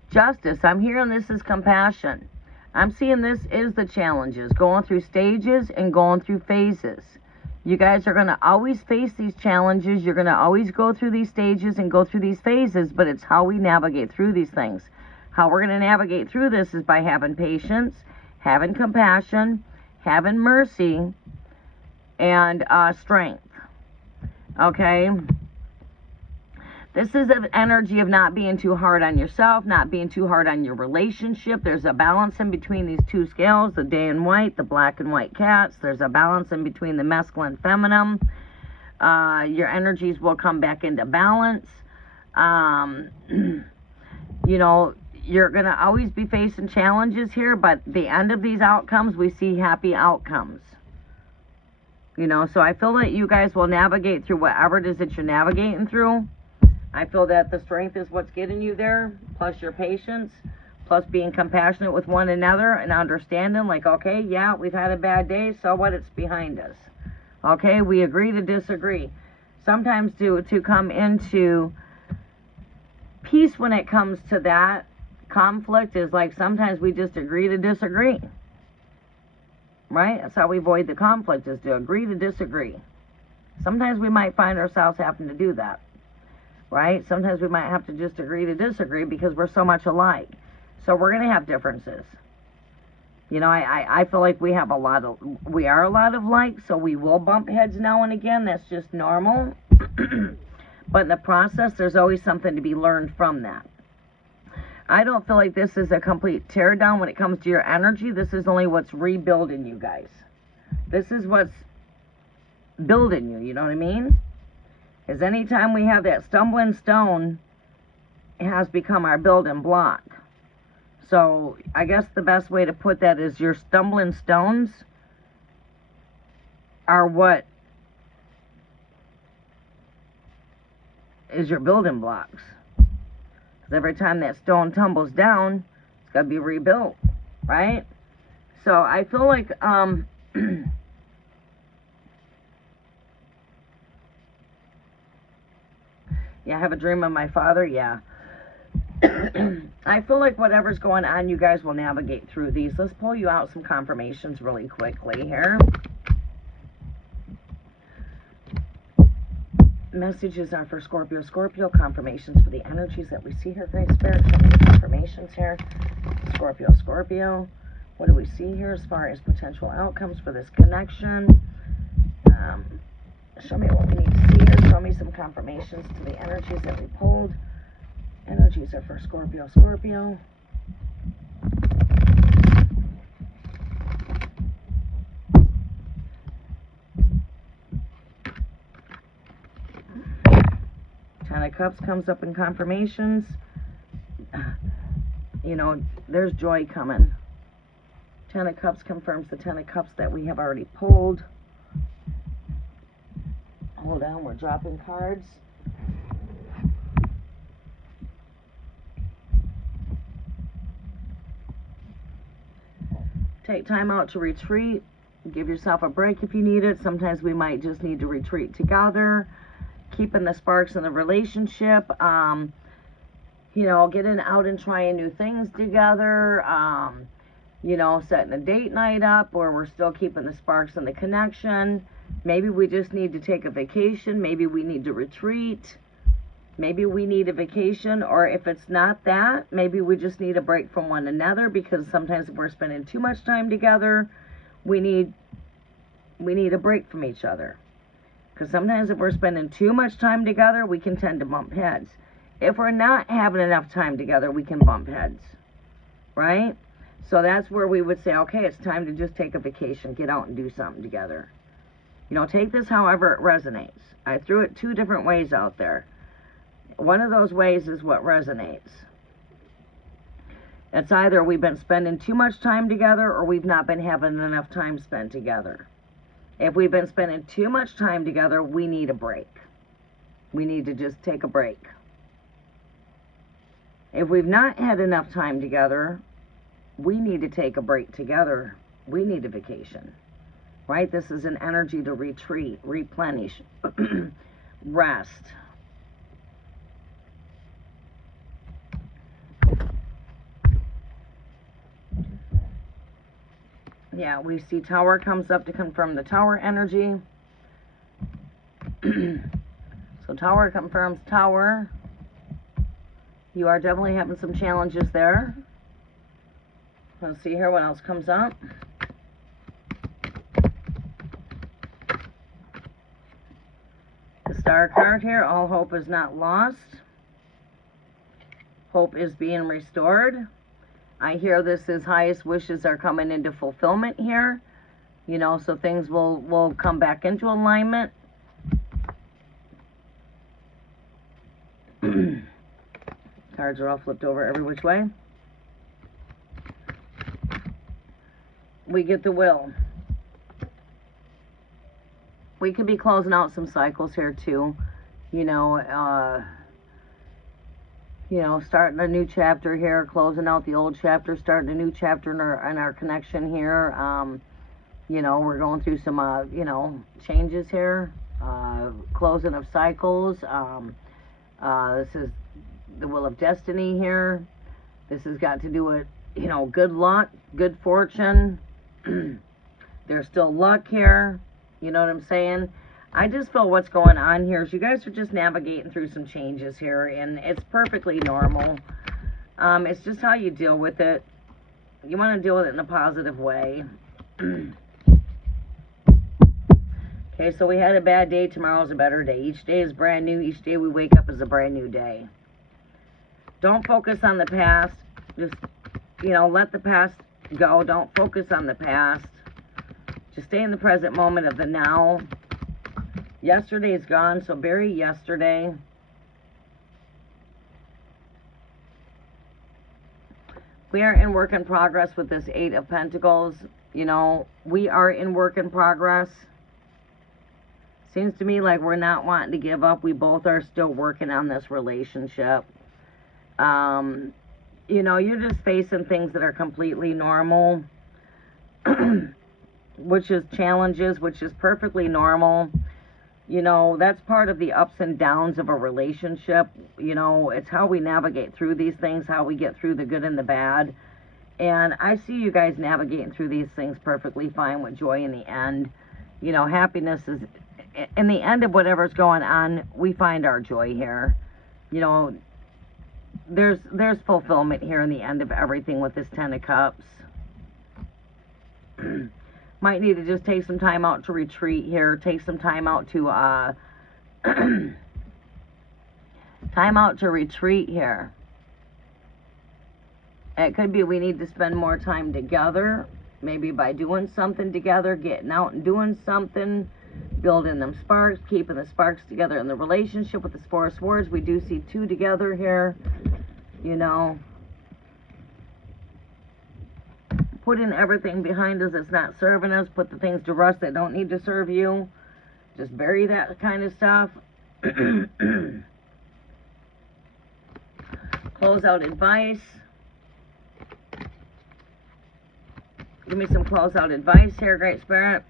justice. I'm hearing this is compassion. I'm seeing this is the challenges. Going through stages and going through phases. You guys are going to always face these challenges. You're going to always go through these stages and go through these phases, but it's how we navigate through these things. How we're going to navigate through this is by having patience, having compassion, having mercy, and strength. Okay? This is an energy of not being too hard on yourself, not being too hard on your relationship. There's a balance in between these two scales, the day and white, the black and white cats. There's a balance in between the masculine and feminine. Your energies will come back into balance. You know, you're going to always be facing challenges here, but the end of these outcomes, we see happy outcomes. You know, so I feel that you guys will navigate through whatever it is that you're navigating through. I feel that the strength is what's getting you there, plus your patience, plus being compassionate with one another and understanding, like, okay, yeah, we've had a bad day, so what, it's behind us. Okay, we agree to disagree. Sometimes to come into peace when it comes to that conflict is like sometimes we just agree to disagree. Right? That's how we avoid the conflict, is to agree to disagree. Sometimes we might find ourselves having to do that. Right? Sometimes we might have to just agree to disagree because we're so much alike. So we're going to have differences. You know, I feel like we are a lot of like, so we will bump heads now and again. That's just normal. But in the process, there's always something to be learned from that. I don't feel like this is a complete teardown when it comes to your energy. This is only what's rebuilding you guys. This is what's building you, you know what I mean? Is anytime we have that stumbling stone, it has become our building block. So I guess the best way to put that is your stumbling stones are what is your building blocks. Because every time that stone tumbles down, it's got to be rebuilt, right? So I feel like yeah, I have a dream of my father, yeah. I feel like whatever's going on, you guys will navigate through these. Let's pull you out some confirmations really quickly here. messages are for Scorpio. Scorpio, confirmations for the energies that we see here. Great Spirit, show me the confirmations here. Scorpio, Scorpio. What do we see here as far as potential outcomes for this connection? Show me what we need to see here. Show me some confirmations to the energies that we pulled. Energies are for Scorpio, Scorpio. Ten of Cups comes up in confirmations. You know, there's joy coming. Ten of Cups confirms the Ten of Cups that we have already pulled. Hold on, we're dropping cards. Take time out to retreat. Give yourself a break if you need it. Sometimes we might just need to retreat together. Keeping the sparks in the relationship. You know, getting out and trying new things together. You know, setting a date night up where we're still keeping the sparks in the connection. Maybe we just need to take a vacation. Maybe we need to retreat. Maybe we need a vacation, or if it's not that, maybe we just need a break from one another, because sometimes if we're spending too much time together, we need a break from each other. Because sometimes if we're spending too much time together, we can tend to bump heads. If we're not having enough time together, we can bump heads, right? So that's where we would say, okay, it's time to just take a vacation, get out and do something together. You know, take this however it resonates. I threw it 2 different ways out there. One of those ways is what resonates. It's either we've been spending too much time together, or we've not been having enough time spent together. If we've been spending too much time together, we need a break. We need to just take a break. If we've not had enough time together, we need to take a break together. We need a vacation. Right? This is an energy to retreat, replenish, rest. Yeah, we see Tower comes up to confirm the Tower energy. So Tower confirms Tower. You are definitely having some challenges there. Let's see here what else comes up. The Star card here, all hope is not lost. Hope is being restored. I hear this is highest wishes are coming into fulfillment here. You know, so things will come back into alignment. Cards are all flipped over every which way. We get the Will. We could be closing out some cycles here too. You know, starting a new chapter here, closing out the old chapter, starting a new chapter in our connection here. You know, we're going through some, you know, changes here, closing of cycles. This is the Wheel of Destiny here. This has got to do with, you know, good luck, good fortune. There's still luck here. You know what I'm saying? I just feel what's going on here is you guys are just navigating through some changes here, and it's perfectly normal. It's just how you deal with it. You want to deal with it in a positive way. Okay, so we had a bad day. Tomorrow's a better day. Each day is brand new. Each day we wake up is a brand new day. Don't focus on the past. Just, you know, let the past go. Don't focus on the past. Just stay in the present moment of the now. Yesterday's gone, so bury yesterday. We are in work in progress with this 8 of Pentacles. You know, we are in work in progress. Seems to me like we're not wanting to give up. We both are still working on this relationship. You know, you're just facing things that are completely normal. Which is challenges, which is perfectly normal. You know, that's part of the ups and downs of a relationship. You know, it's how we navigate through these things, how we get through the good and the bad. And I see you guys navigating through these things perfectly fine with joy in the end. You know, happiness in the end of whatever's going on, we find our joy here. You know, there's fulfillment here in the end of everything with this Ten of Cups. Might need to just take some time out to retreat here. Take some time out to retreat here. It could be we need to spend more time together, maybe by doing something together, getting out and doing something, building them sparks, keeping the sparks together in the relationship with the Four of Swords. We do see two together here, you know. Putting everything behind us that's not serving us. Put the things to rest that don't need to serve you. Just bury that kind of stuff. Close out advice. Give me some closeout advice here, Great Spirit.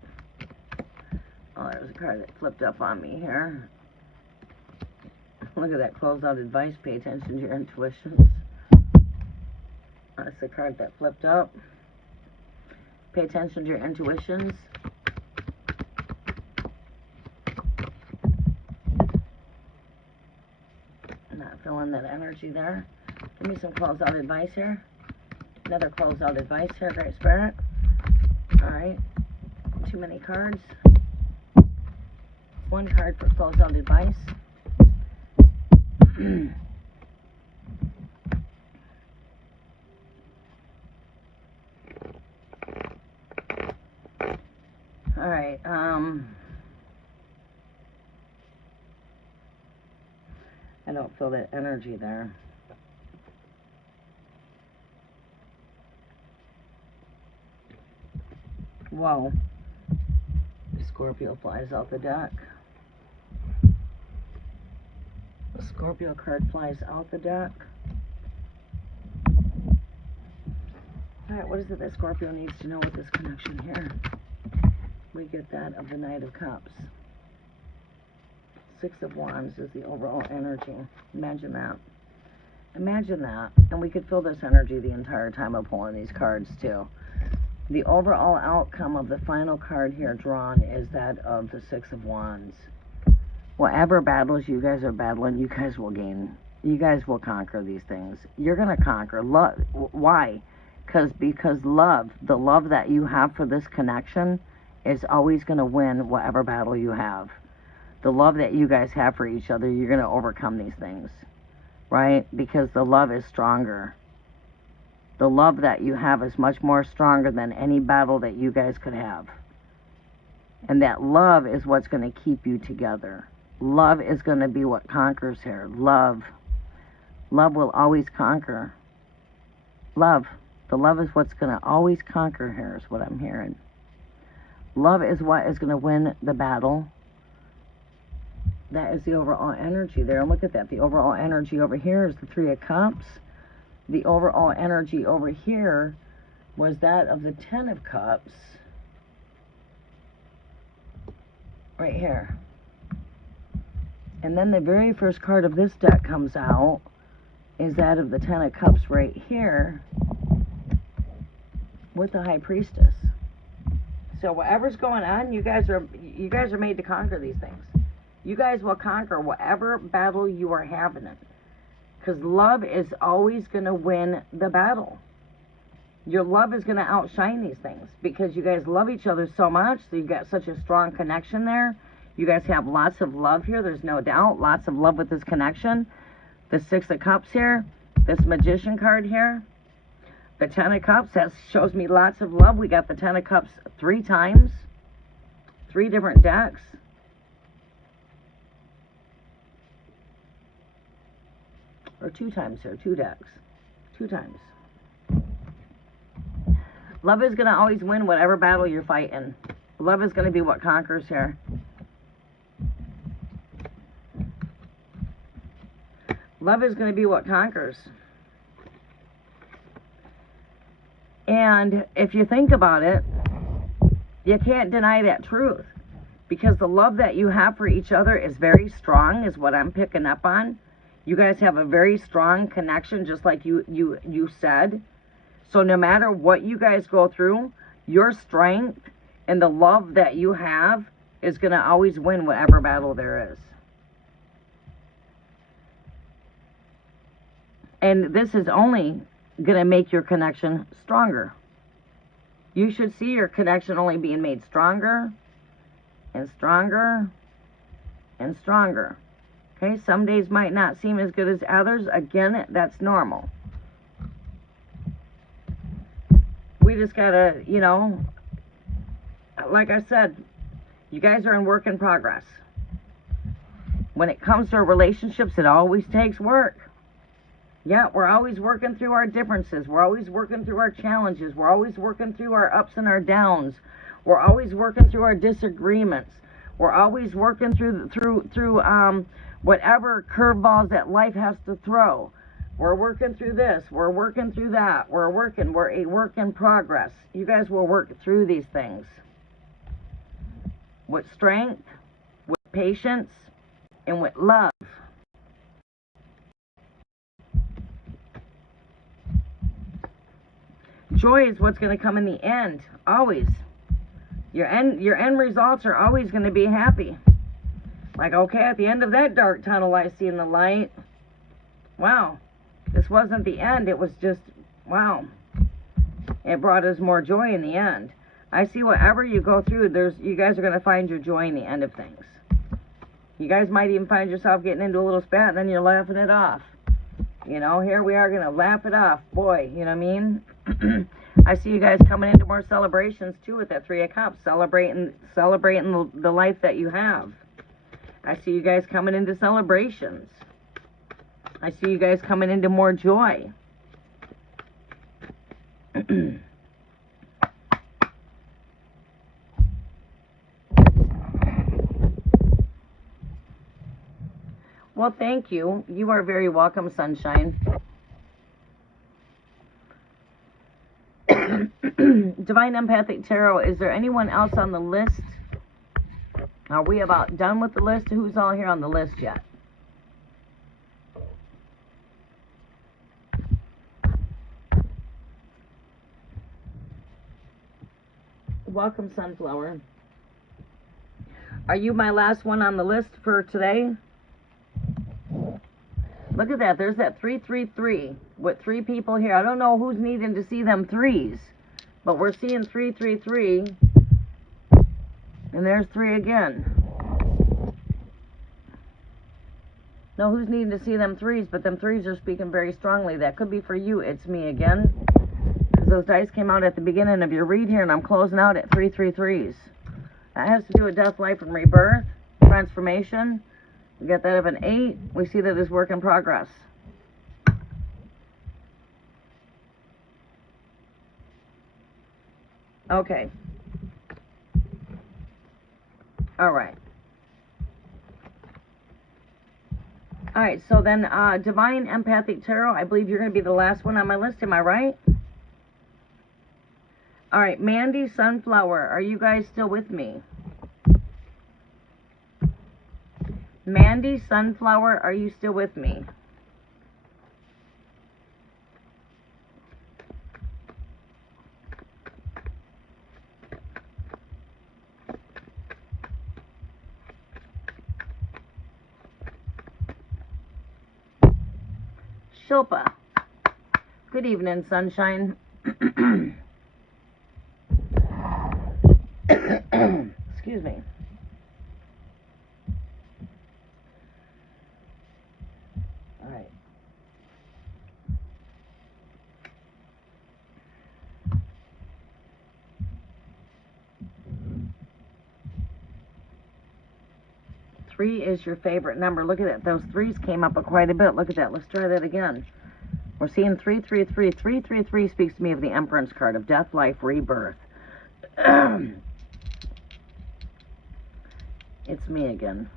Oh, there's a card that flipped up on me here. Look at that closeout advice. Pay attention to your intuitions. That's the card that flipped up. Pay attention to your intuitions. Not feeling that energy there. Give me some closeout advice here. Another closeout advice here, Great Spirit. Alright. Too many cards. One card for closeout advice. Alright, I don't feel that energy there. Whoa. Scorpio flies out the deck. The Scorpio card flies out the deck. Alright, what is it that Scorpio needs to know with this connection here? We get that of the Knight of Cups. Six of Wands is the overall energy. Imagine that. Imagine that. And we could feel this energy the entire time of pulling these cards too. The overall outcome of the final card here drawn is that of the Six of Wands. Whatever battles you guys are battling, you guys will gain. You guys will conquer these things. You're going to conquer. Love. Why? Because love, the love that you have for this connection is always going to win whatever battle you have. The love that you guys have for each other, you're going to overcome these things. Right? Because the love is stronger. The love that you have is much more stronger than any battle that you guys could have. And that love is what's going to keep you together. Love is going to be what conquers here. Love. Love will always conquer. Love. The love is what's going to always conquer here is what I'm hearing. Love is what is going to win the battle. That is the overall energy there. And look at that. The overall energy over here is the Three of Cups. The overall energy over here was that of the Ten of Cups. Right here. And then the very first card of this deck comes out is that of the Ten of Cups right here with the High Priestess. So whatever's going on, you guys are made to conquer these things. You guys will conquer whatever battle you are having it. Because love is always going to win the battle. Your love is going to outshine these things. Because you guys love each other so much. So you've got such a strong connection there. You guys have lots of love here. There's no doubt. Lots of love with this connection. The Six of Cups here. This Magician card here. The Ten of Cups. That shows me lots of love. We got the Ten of Cups 3 times. 3 different decks. Or 2 times here, 2 decks. 2 times. Love is going to always win whatever battle you're fighting. Love is going to be what conquers here. Love is going to be what conquers. And if you think about it, you can't deny that truth. Because the love that you have for each other is very strong, is what I'm picking up on. You guys have a very strong connection, just like you said. So no matter what you guys go through, your strength and the love that you have is going to always win whatever battle there is. And this is only going to make your connection stronger. You should see your connection only being made stronger and stronger and stronger. Okay, some days might not seem as good as others. Again, that's normal. We just gotta, you know, like I said, you guys are in work in progress. When it comes to relationships, it always takes work. Yeah, we're always working through our differences. We're always working through our challenges. We're always working through our ups and our downs. We're always working through our disagreements. We're always working through whatever curveballs that life has to throw. We're working through this. We're working through that. We're a work in progress. You guys will work through these things with strength, with patience, and with love. Joy is what's going to come in the end, always. Your end results are always going to be happy. Like, okay, at the end of that dark tunnel, I see in the light. Wow, this wasn't the end. It was just, wow. It brought us more joy in the end. I see whatever you go through, you guys are going to find your joy in the end of things. You guys might even find yourself getting into a little spat, and then you're laughing it off. You know, here we are going to laugh it off. Boy, you know what I mean? I see you guys coming into more celebrations, too, with that Three of Cups. Celebrating the life that you have. I see you guys coming into celebrations. I see you guys coming into more joy. Well, thank you. You are very welcome, Sunshine. Divine Empathic Tarot, is there anyone else on the list? Are we about done with the list? Who's all here on the list yet? Welcome, Sunflower. Are you my last one on the list for today? Look at that. There's that 333 with 3 people here. I don't know who's needing to see them 3s, but we're seeing 333, and there's 3 again. No, who's needing to see them 3s, but them 3s are speaking very strongly. That could be for you. It's me again. Because those dice came out at the beginning of your read here, and I'm closing out at 333s. That has to do with death, life, and rebirth, transformation. We got that of an 8. We see that as work in progress. Okay. All right. All right, so then Divine Empathic Tarot, I believe you're going to be the last one on my list. Am I right? All right, Mandy, Sunflower, are you guys still with me? Mandy, Sunflower, are you still with me? Shilpa, good evening, Sunshine. Excuse me. All right. Three is your favorite number. Look at that. Those 3s came up quite a bit. Look at that. Let's try that again. We're seeing 333. 333 speaks to me of the Empress card of death, life, rebirth. It's me again.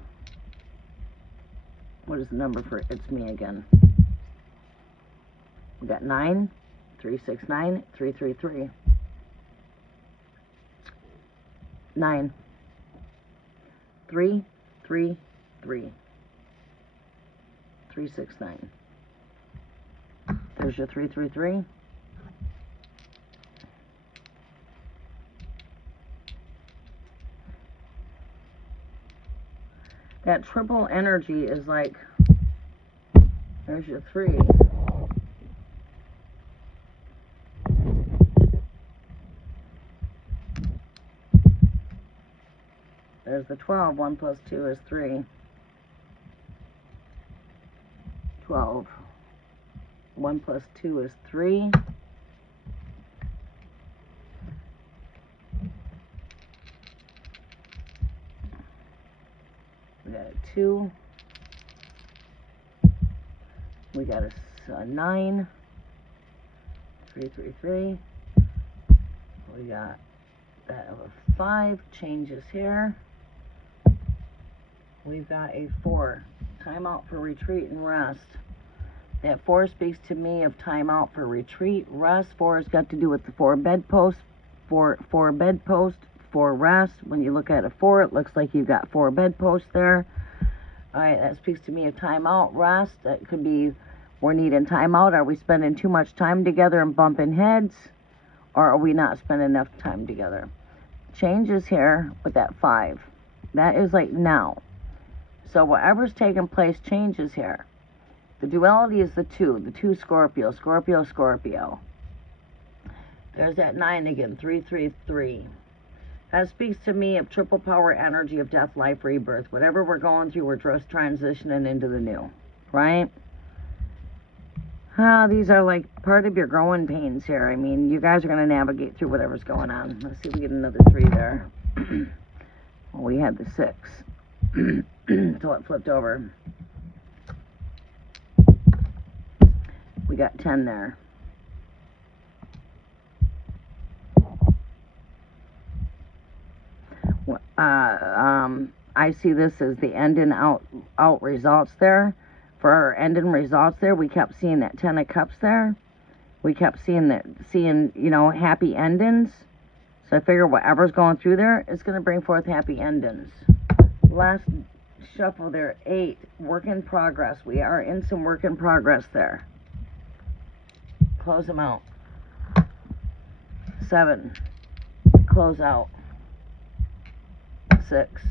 What is the number for it's me again? We got 9, 369, 333. 9, 3, 3, 3, 369. There's your 333. That triple energy is like, there's your 3. There's the 12. 1 plus 2 is 3. 12. 1 plus 2 is 3. We got a 2. We got a 9. 3, 3, 3. We got that of a 5. Changes here. We've got a 4. Time out for retreat and rest. That 4 speaks to me of time out for retreat, rest. 4 has got to do with the 4 bedposts. 4 bedpost, 4 rest. When you look at a 4, it looks like you've got 4 bedposts there. All right, that speaks to me of time out, rest. That could be we're needing time out. Are we spending too much time together and bumping heads? Or are we not spending enough time together? Changes here with that 5. That is like now. So whatever's taking place changes here. The duality is the 2. The 2 Scorpio. Scorpio, Scorpio. There's that 9 again. 3, 3, 3. That speaks to me of triple power energy of death, life, rebirth. Whatever we're going through, we're just transitioning into the new. Right? These are like part of your growing pains here. I mean, you guys are going to navigate through whatever's going on. Let's see if we get another 3 there. Well, we had the 6. Until it flipped over. We got 10 there. I see this as the end and out results there. For our end and results there, we kept seeing that 10 of Cups there. We kept seeing, you know, happy endings. So I figure whatever's going through there is going to bring forth happy endings. Last shuffle there, 8. Work in progress. We are in some work in progress there. Close them out. 7. Close out. 6.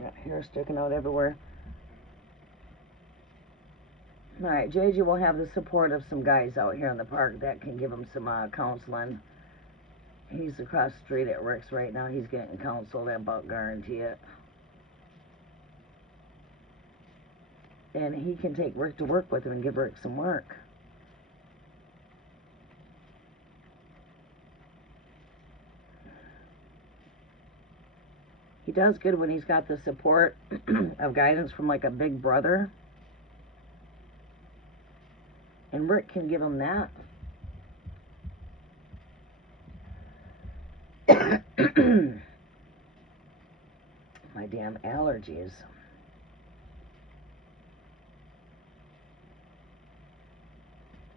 Got hair sticking out everywhere. Alright, JJ will have the support of some guys out here in the park that can give him some counseling. He's across the street at Rick's right now. He's getting counseled, I about guarantee it. And he can take Rick to work with him and give Rick some work. He does good when he's got the support of guidance from like a big brother. And Rick can give him that. My damn allergies.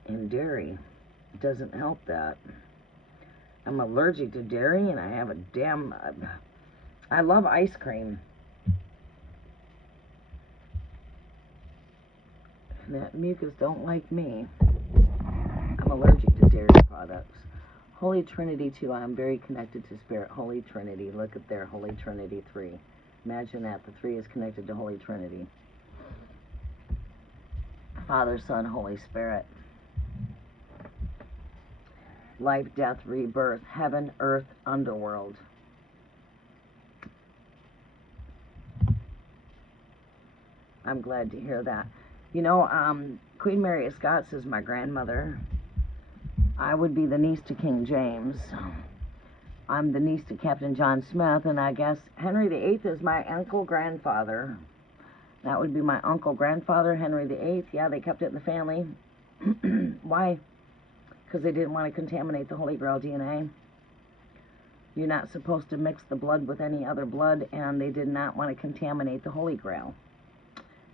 And dairy doesn't help that. I'm allergic to dairy and I have a damn... I love ice cream. And that mucus don't like me. I'm allergic to dairy products. Holy Trinity 2, I'm very connected to Spirit. Holy Trinity, look at there, Holy Trinity 3. Imagine that, the 3 is connected to Holy Trinity. Father, Son, Holy Spirit. Life, death, rebirth, heaven, earth, underworld. I'm glad to hear that. You know, Queen Mary of Scots is my grandmother. I would be the niece to King James. I'm the niece to Captain John Smith, and I guess Henry VIII is my uncle-grandfather. That would be my uncle-grandfather, Henry VIII. Yeah, they kept it in the family. Why? Because they didn't want to contaminate the Holy Grail DNA. You're not supposed to mix the blood with any other blood, and they did not want to contaminate the Holy Grail.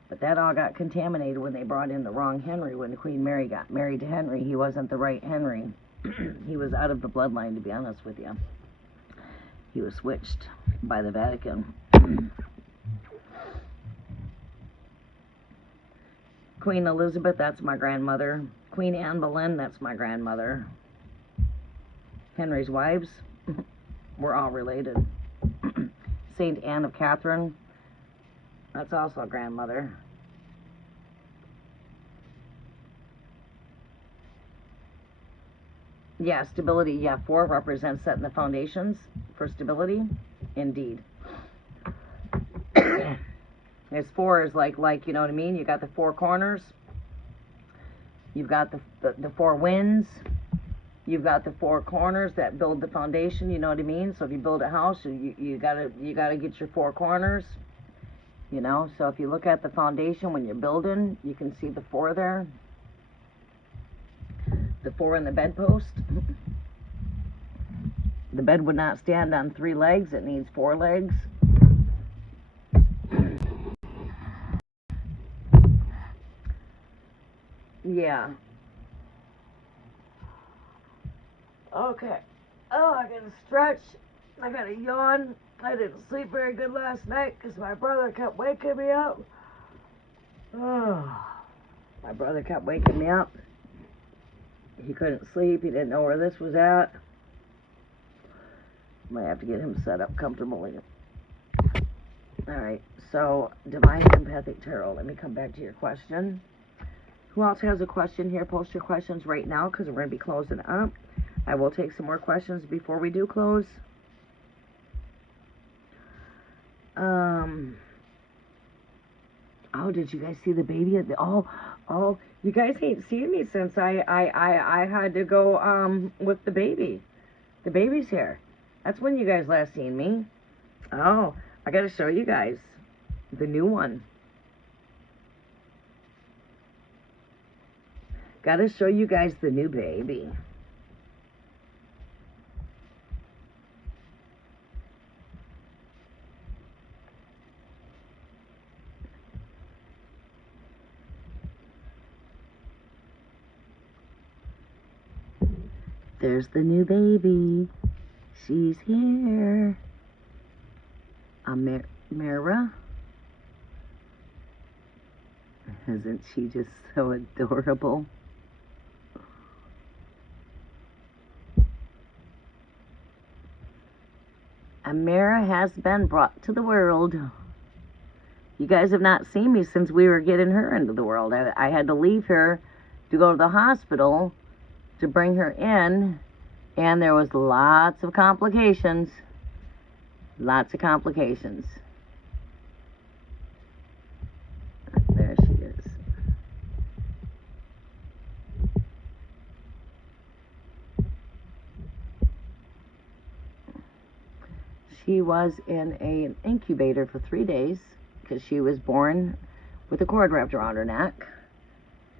But that all got contaminated when they brought in the wrong Henry. When Queen Mary got married to Henry, he wasn't the right Henry. He was out of the bloodline, to be honest with you. He was switched by the Vatican. Queen Elizabeth, that's my grandmother. Queen Anne Boleyn, that's my grandmother. Henry's wives, We're all related. Saint Anne of Catherine, that's also a grandmother. Yeah, stability. Yeah, 4 represents setting the foundations for stability. Indeed. There's 4 is like you know what I mean. You got the 4 corners. You've got the 4 winds. You've got the 4 corners that build the foundation. You know what I mean. So if you build a house, you gotta get your 4 corners. You know. So if you look at the foundation when you're building, you can see the 4 there. The 4 in the bedpost. The bed would not stand on 3 legs. It needs 4 legs. Yeah. Okay. Oh, I gotta stretch. I gotta yawn. I didn't sleep very good last night because my brother kept waking me up. Oh, my brother kept waking me up. He couldn't sleep. He didn't know where this was at. Might have to get him set up comfortably. Alright, so Divine Empathic Tarot. Let me come back to your question. Who else has a question here? Post your questions right now because we're going to be closing up. I will take some more questions before we do close. Oh, did you guys see the baby? Oh, you guys ain't seen me since I had to go with the baby. The baby's here. That's when you guys last seen me. Oh, I gotta show you guys the new one. Gotta show you guys the new baby. There's the new baby. She's here. Mira. Isn't she just so adorable? Amira has been brought to the world. You guys have not seen me since we were getting her into the world. I had to leave her to go to the hospital to bring her in, and there was lots of complications. Lots of complications. There she is. She was in an incubator for 3 days because she was born with a cord wrapped around her neck.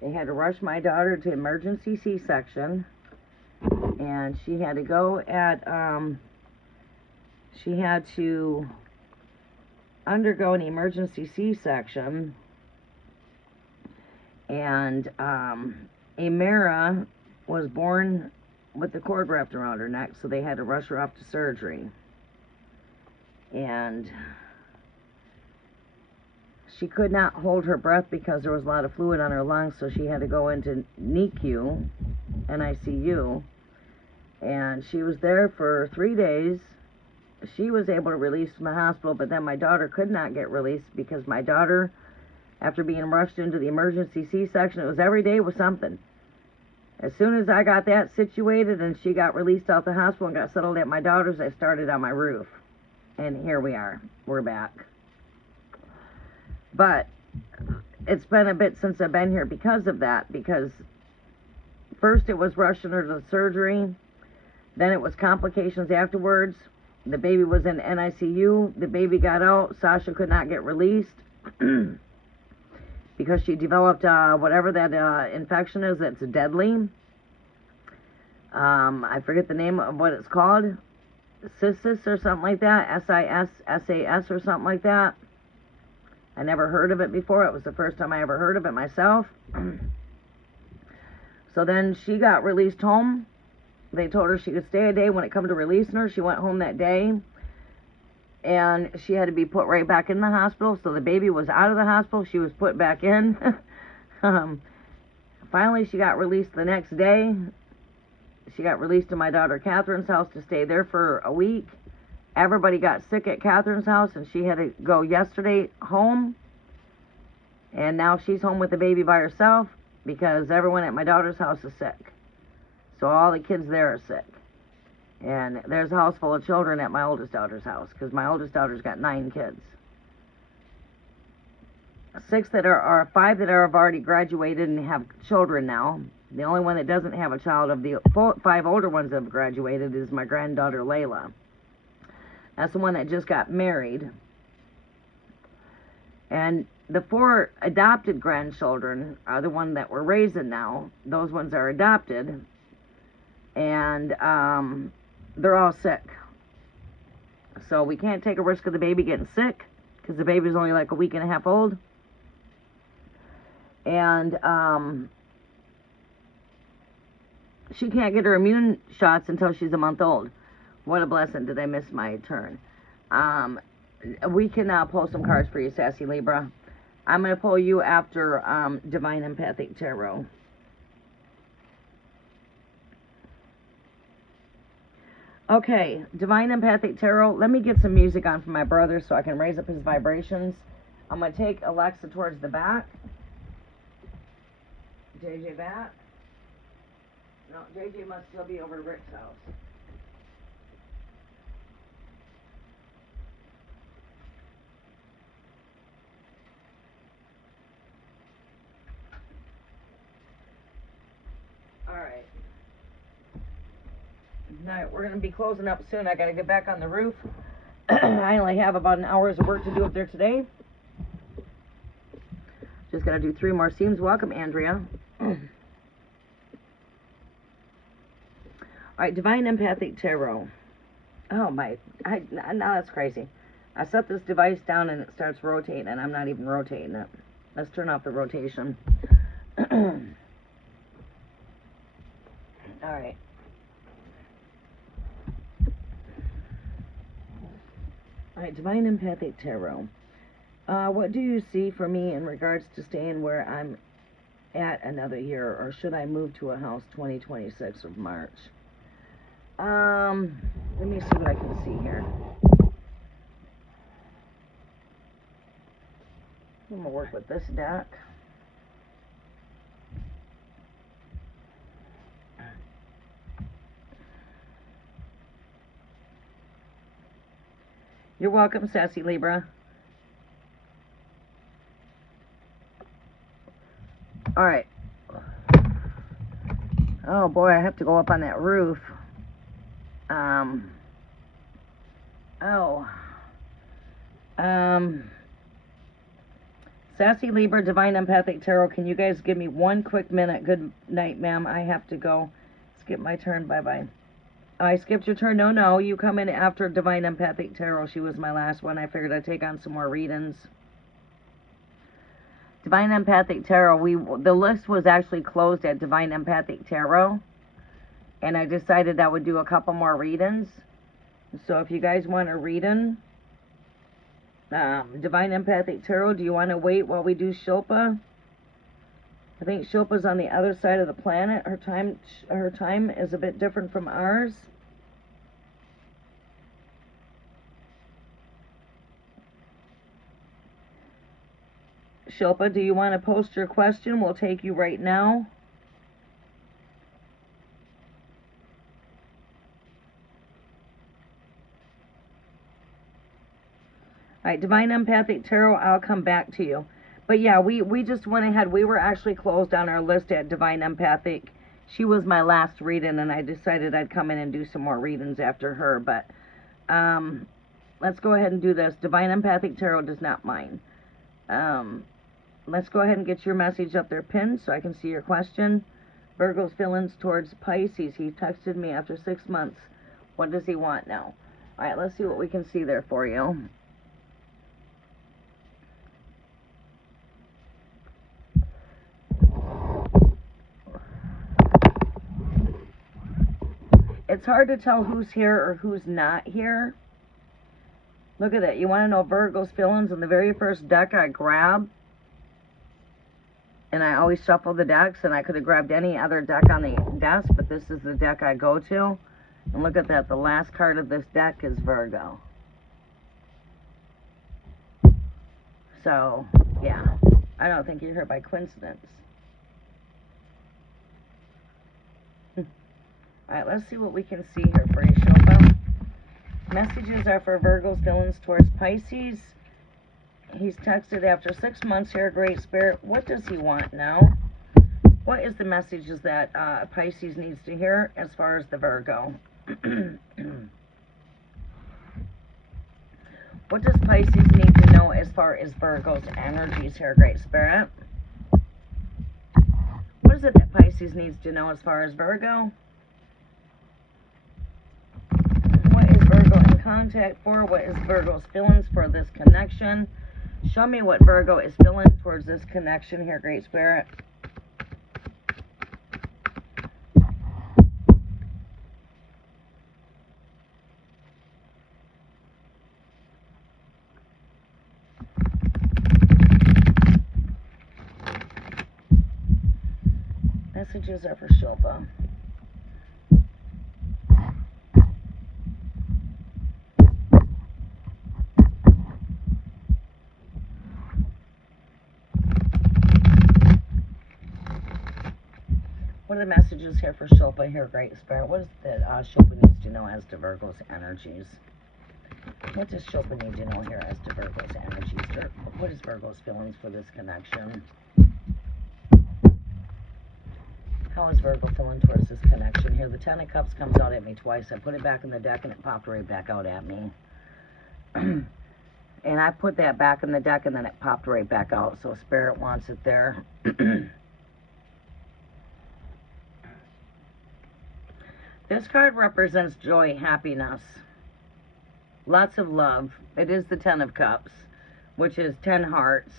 They had to rush my daughter to emergency C-section, and she had to go at, she had to undergo an emergency C-section, and Amira was born with the cord wrapped around her neck, so they had to rush her off to surgery. And she could not hold her breath because there was a lot of fluid on her lungs, so she had to go into NICU, NICU, and she was there for 3 days. She was able to release from the hospital, but then my daughter could not get released because my daughter, after being rushed into the emergency C-section, it was every day with something. As soon as I got that situated and she got released out the hospital and got settled at my daughter's, I started on my roof. And here we are. We're back. But it's been a bit since I've been here because of that. Because first it was rushing her to the surgery. Then it was complications afterwards. The baby was in NICU. The baby got out. Sasha could not get released because she developed whatever that infection is that's deadly. I forget the name of what it's called. Cysis or something like that. SIS or something like that. I never heard of it before. It was the first time I ever heard of it myself. So then she got released home. They told her she could stay a day. When it come to releasing her, she went home that day. And she had to be put right back in the hospital. So the baby was out of the hospital. She was put back in. Finally, she got released the next day. She got released to my daughter Catherine's house to stay there for a week. Everybody got sick at Catherine's house, and she had to go yesterday home. And now she's home with the baby by herself because everyone at my daughter's house is sick. So all the kids there are sick. And there's a house full of children at my oldest daughter's house because my oldest daughter's got 9 kids. 5 that have already graduated and have children now. The only one that doesn't have a child of the 5 older ones that have graduated is my granddaughter Layla. That's the one that just got married. And the 4 adopted grandchildren are the one that we're raising now. Those ones are adopted. And they're all sick. So we can't take a risk of the baby getting sick because the baby's only like a week and a half old. And she can't get her immune shots until she's a month old. What a blessing. Did I miss my turn? We can pull some cards for you, Sassy Libra. I'm going to pull you after Divine Empathic Tarot. Okay, Divine Empathic Tarot. Let me get some music on for my brother so I can raise up his vibrations. I'm going to take Alexa towards the back. JJ back. No, JJ must still be over at Rick's house. Alright. Alright, we're going to be closing up soon. I got to get back on the roof. I only have about an hour's of work to do up there today. Just got to do 3 more seams. Welcome, Andrea. Alright, Divine Empathic Tarot. Oh my, now that's crazy. I set this device down and it starts rotating and I'm not even rotating it. Let's turn off the rotation. Alright. Alright, Divine Empathic Tarot. What do you see for me in regards to staying where I'm at another year, or should I move to a house 2026 of March? Let me see what I can see here. I'm gonna work with this deck. You're welcome, Sassy Libra. Alright. Oh boy, I have to go up on that roof. Sassy Libra, Divine Empathic Tarot, can you guys give me 1 quick minute? Good night, ma'am. I have to go. Skip my turn. Bye-bye. I skipped your turn. No. You come in after Divine Empathic Tarot. She was my last one. I figured I'd take on some more readings. Divine Empathic Tarot. The list was actually closed at Divine Empathic Tarot. And I decided I would do a couple more readings. So if you guys want a reading, Divine Empathic Tarot, do you want to wait while we do Shilpa? I think Shilpa's on the other side of the planet. Her time is a bit different from ours. Shilpa, do you want to post your question? We'll take you right now. Alright, Divine Empathic Tarot, I'll come back to you. But yeah, we just went ahead. We were actually closed on our list at Divine Empathic. She was my last reading, and I decided I'd come in and do some more readings after her. But let's go ahead and do this. Divine Empathic Tarot does not mind. Let's go ahead and get your message up there pinned so I can see your question. Virgo's feelings towards Pisces. He texted me after 6 months. What does he want now? Alright, let's see what we can see there for you. It's hard to tell who's here or who's not here. Look at that. You want to know Virgo's feelings? In the very first deck I grabbed, And I always shuffle the decks, and I could have grabbed any other deck on the desk, but this is the deck I go to. And look at that, the last card of this deck is Virgo. So, yeah, I don't think you're here by coincidence. Alright, let's see what we can see here for you, Shilpa. Messages are for Virgo's feelings towards Pisces. He's texted after 6 months here, Great Spirit. What does he want now? What is the messages that Pisces needs to hear as far as the Virgo? What does Pisces need to know as far as Virgo's energies here, Great Spirit? What is it that Pisces needs to know as far as Virgo? What is Virgo in contact for? What is Virgo's feelings for this connection? Show me what Virgo is feeling towards this connection here, Great Spirit. Messages are for Shilpa. What are the messages here for Shilpa here, Great Spirit? What is it that Shilpa needs to know as to Virgo's energies? What does Shilpa need to know here as to Virgo's energies? What is Virgo's feelings for this connection? How is Virgo feeling towards this connection here? The Ten of Cups comes out at me twice. I put it back in the deck and it popped right back out at me. And I put that back in the deck and then it popped right back out. So Spirit wants it there. This card represents joy, happiness, lots of love. It is the Ten of Cups, which is 10 hearts.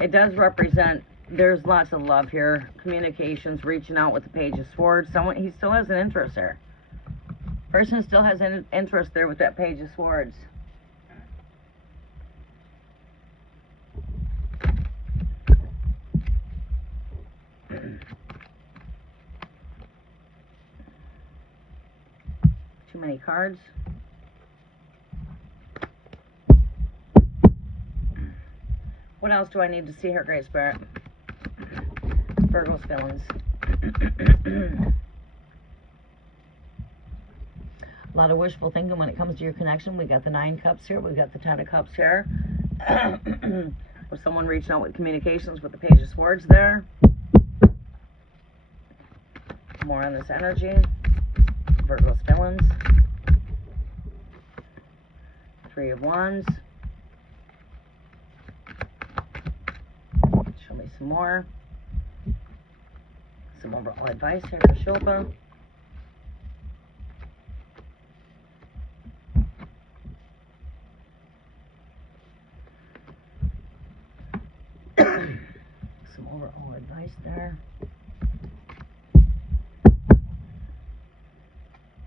It does represent, there's lots of love here, communications, reaching out with the Page of Swords. He still has an interest there. Person still has an interest there with that Page of Swords. Too many cards. What else do I need to see here, Great Spirit? Virgo's feelings. A lot of wishful thinking when it comes to your connection. We got the 9 Cups here. We got the 10 of Cups here. With someone reaching out with communications with the Page of Swords there. More on this energy. Virgo's feelings. 3 of Wands. Show me some more. Some overall advice here for Shilpa. Some overall advice there.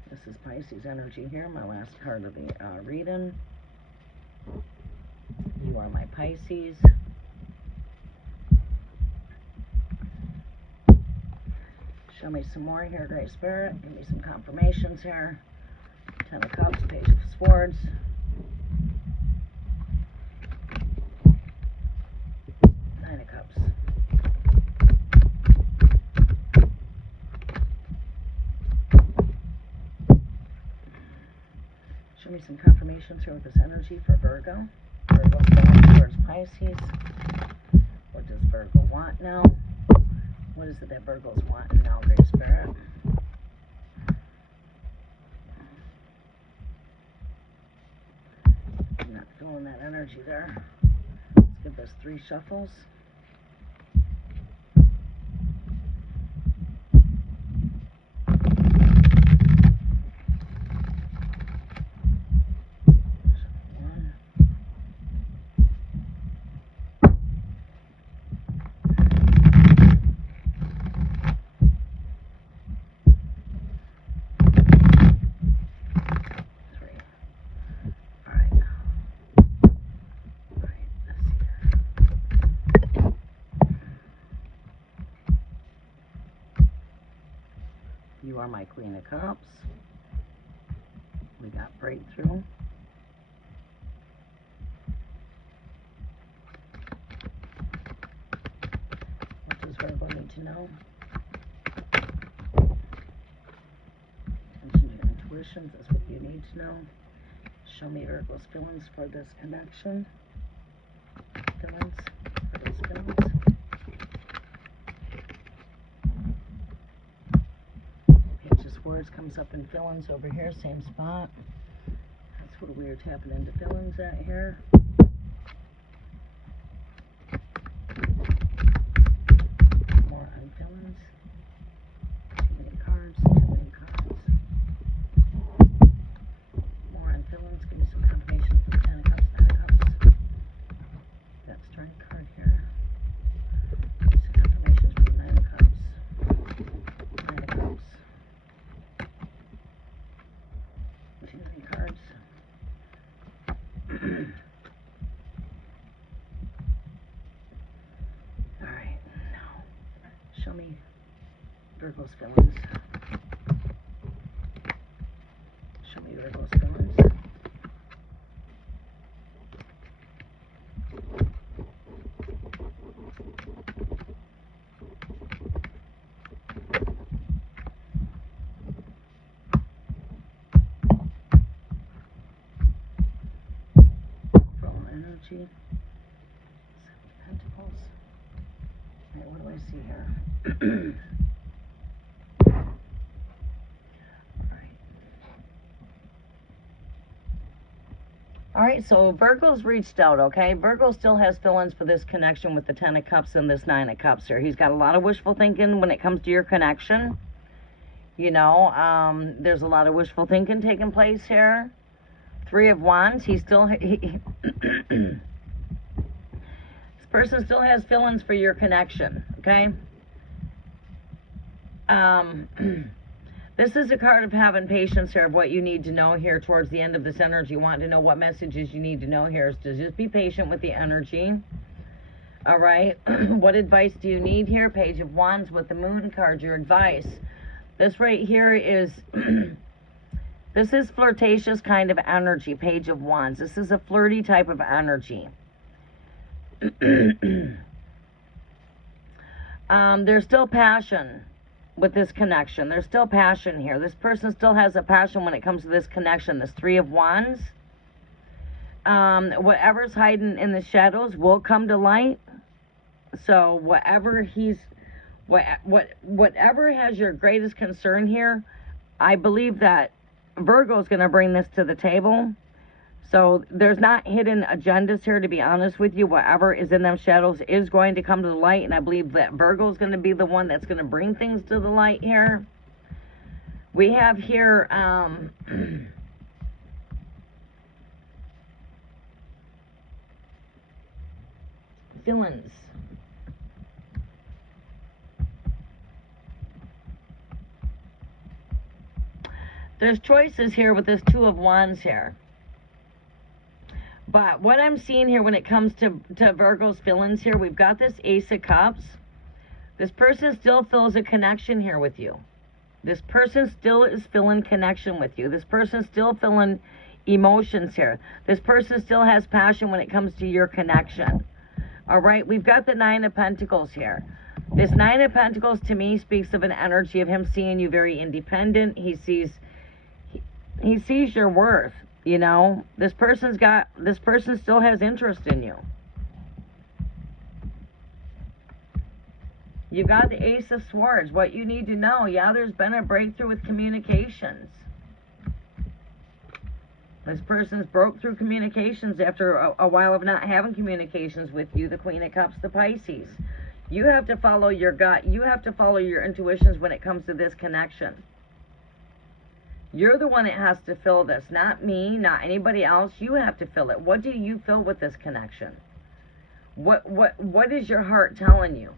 This is Pisces energy here, my last card of the reading. You are my Pisces. Show me some more here, Great Spirit. Give me some confirmations here. 10 of Cups, Page of Swords. 9 of Cups. Show me some confirmations here with this energy for Virgo. Virgo's going towards Pisces. What does Virgo want now? What is it that Virgo's wanting now, Great Spirit? I'm not feeling that energy there. Let's give this 3 shuffles. for my Queen of Cups. We got breakthrough. What does Virgo need to know? Attention to your intuition. That's what you need to know. Show me Virgo's feelings for this connection. Feelings for those feelings. Words comes up in feelings over here, same spot. That's what we're tapping into feelings at here. More on feelings. Too many cards, too many cards. More on feelings. Give me some confirmation for the Ten of Cups, Nine of Cups. That strength card here. Give me some confirmations for the Nine of Cups. Nine of Cups. Too many cards. Alright, now show me Virgo's feelings. Show me Virgo's feelings. Energy. Seven of Pentacles. Alright, what do I see here? Alright, so Virgo's reached out, okay? Virgo still has feelings for this connection with the Ten of Cups and this Nine of Cups here. He's got a lot of wishful thinking when it comes to your connection. You know, there's a lot of wishful thinking taking place here. Three of Wands, this person still has feelings for your connection, okay? This is a card of having patience here, of what you need to know here towards the end of this energy. You want to know what messages you need to know here, is to just be patient with the energy. All right, what advice do you need here? Page of Wands with the Moon card, your advice. This right here is... This is flirtatious kind of energy, Page of Wands. This is a flirty type of energy. There's still passion with this connection. There's still passion here. This person still has a passion when it comes to this connection. This Three of Wands. Whatever's hiding in the shadows will come to light. So whatever has your greatest concern here, I believe that Virgo's going to bring this to the table. So there's not hidden agendas here, to be honest with you. Whatever is in them shadows is going to come to the light, and I believe that Virgo's going to be the one that's going to bring things to the light here. We have here feelings. There's choices here with this Two of Wands here. But what I'm seeing here when it comes to Virgo's feelings here, we've got this Ace of Cups. This person still feels a connection here with you. This person still is feeling connection with you. This person's still feeling emotions here. This person still has passion when it comes to your connection. All right, we've got the Nine of Pentacles here. This Nine of Pentacles to me speaks of an energy of him seeing you very independent. He sees your worth, you know. This person still has interest in you. You got the Ace of Swords. What you need to know, yeah, there's been a breakthrough with communications. This person's broke through communications after a while of not having communications with you, the Queen of Cups, the Pisces. You have to follow your gut. You have to follow your intuitions when it comes to this connection. You're the one that has to feel this, not me, not anybody else. You have to feel it. What do you feel with this connection? What is your heart telling you?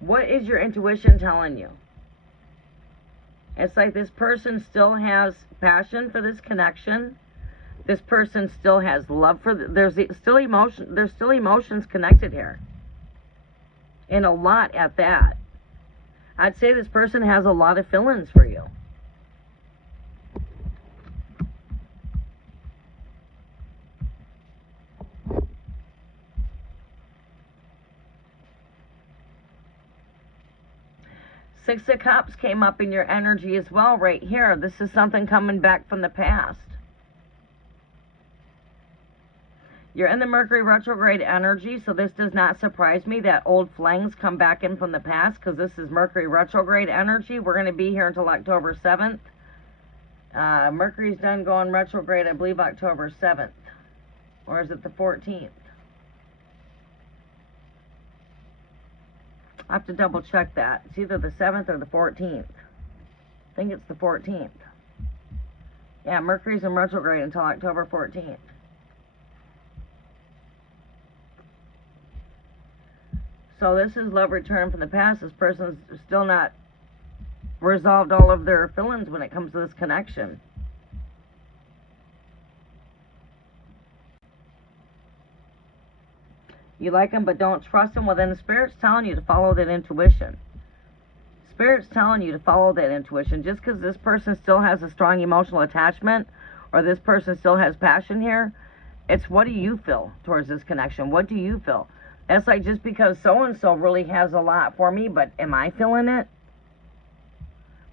What is your intuition telling you? It's like this person still has passion for this connection. This person still has love for there's still emotions connected here. And a lot at that. I'd say this person has a lot of feelings for you. Six of Cups came up in your energy as well right here. This is something coming back from the past. You're in the Mercury retrograde energy, so this does not surprise me that old flames come back in from the past, because this is Mercury retrograde energy. We're going to be here until October 7th. Mercury's done going retrograde, I believe, October 7th. Or is it the 14th? I have to double check that. It's either the 7th or the 14th. I think it's the 14th. Yeah, Mercury's in retrograde until October 14th. So this is love return from the past. This person's still not resolved all of their feelings when it comes to this connection. You like them but don't trust them. Well, then the Spirit's telling you to follow that intuition. Spirit's telling you to follow that intuition. Just because this person still has a strong emotional attachment, or this person still has passion here, it's what do you feel towards this connection? What do you feel? That's like, just because so-and-so really has a lot for me, but am I feeling it?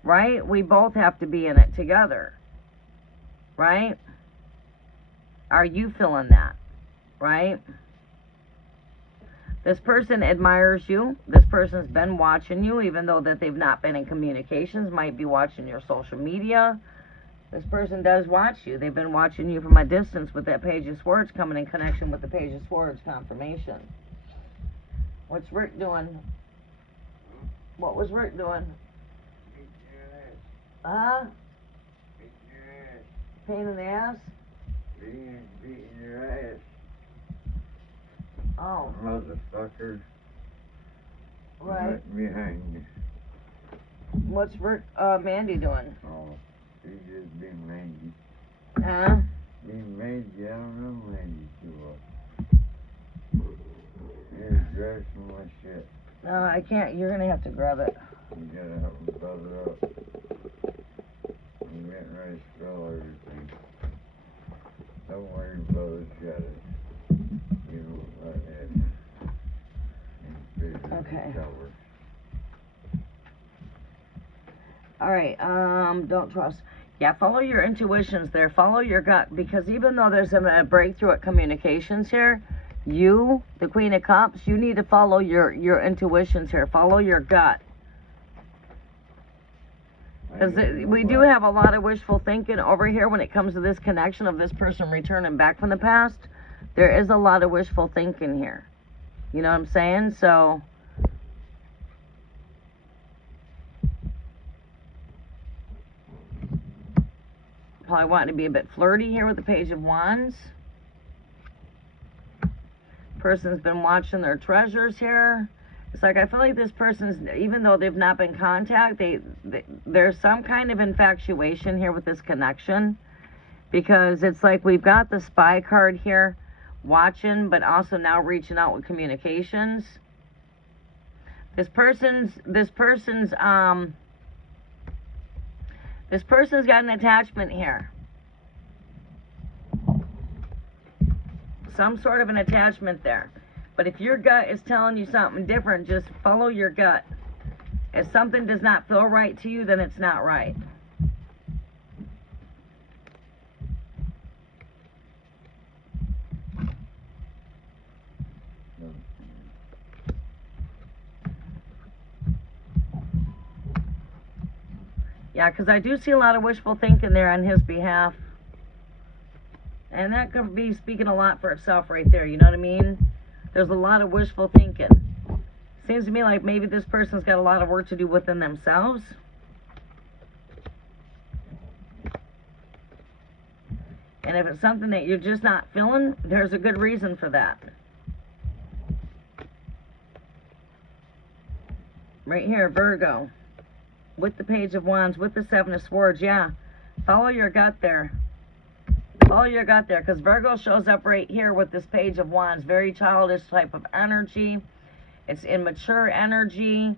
Right? We both have to be in it together. Right? Are you feeling that? Right? This person admires you. This person's been watching you, even though that they've not been in communications, might be watching your social media. This person does watch you. They've been watching you from a distance with that Page of Swords coming in connection with the Page of Swords confirmation. What's Rick doing? What was Rick doing? Huh? Pain in the ass? Beating your ass. Oh. Motherfucker. Right. Behind you. What's Rick, Mandy doing? Oh, she just being mangy. Huh? Being mangy, I don't know mangy too well. You're dressing my shit. No, I can't. You're going to have to grab it. You gotta help me buzz it up. I'm getting ready to spill everything. Don't worry, brother, shut it. You know, let it. Okay. Cover. Alright, don't trust. Yeah, follow your intuitions there. Follow your gut, because even though there's a breakthrough at communications here, you, the Queen of Cups, you need to follow your intuitions here. Follow your gut. Because we do have a lot of wishful thinking over here when it comes to this connection of this person returning back from the past. There is a lot of wishful thinking here. You know what I'm saying? So probably wanting to be a bit flirty here with the Page of Wands. Person's been watching their treasures here. It's like, I feel like this person's, even though they've not been contacted, there's some kind of infatuation here with this connection, because it's like we've got the Spy card here, watching, but also now reaching out with communications. This person's got an attachment here. Some sort of an attachment there. But if your gut is telling you something different, just follow your gut. If something does not feel right to you, then it's not right. Yeah, because I do see a lot of wishful thinking there on his behalf. And that could be speaking a lot for itself right there, you know what I mean? There's a lot of wishful thinking. Seems to me like maybe this person's got a lot of work to do within themselves. And if it's something that you're just not feeling, there's a good reason for that. Right here, Virgo. With the Page of Wands, with the Seven of Swords, yeah. Follow your gut there. Follow your gut there, because Virgo shows up right here with this Page of Wands. Very childish type of energy. It's immature energy.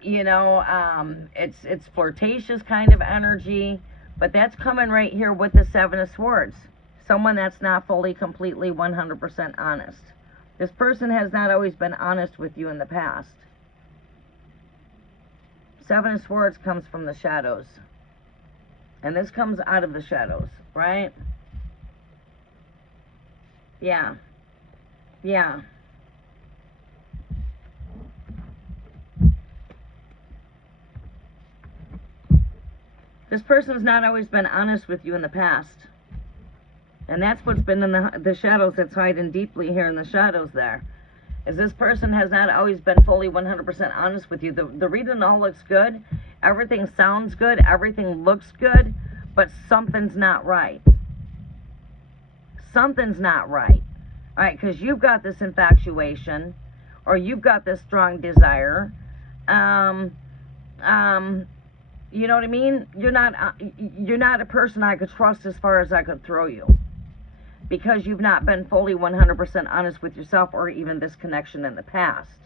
It's flirtatious kind of energy. But that's coming right here with the Seven of Swords. Someone that's not fully, completely, 100% honest. This person has not always been honest with you in the past. Seven of Swords comes from the shadows. And this comes out of the shadows, right? Yeah. Yeah. This person's not always been honest with you in the past. And that's what's been in the shadows, that's hiding deeply here in the shadows there. Is this person has not always been fully 100% honest with you. The reading all looks good. Everything sounds good. Everything looks good. But something's not right. Something's not right. All right, because you've got this infatuation, or you've got this strong desire. You know what I mean? You're not a person I could trust as far as I could throw you. Because you've not been fully 100% honest with yourself, or even this connection in the past.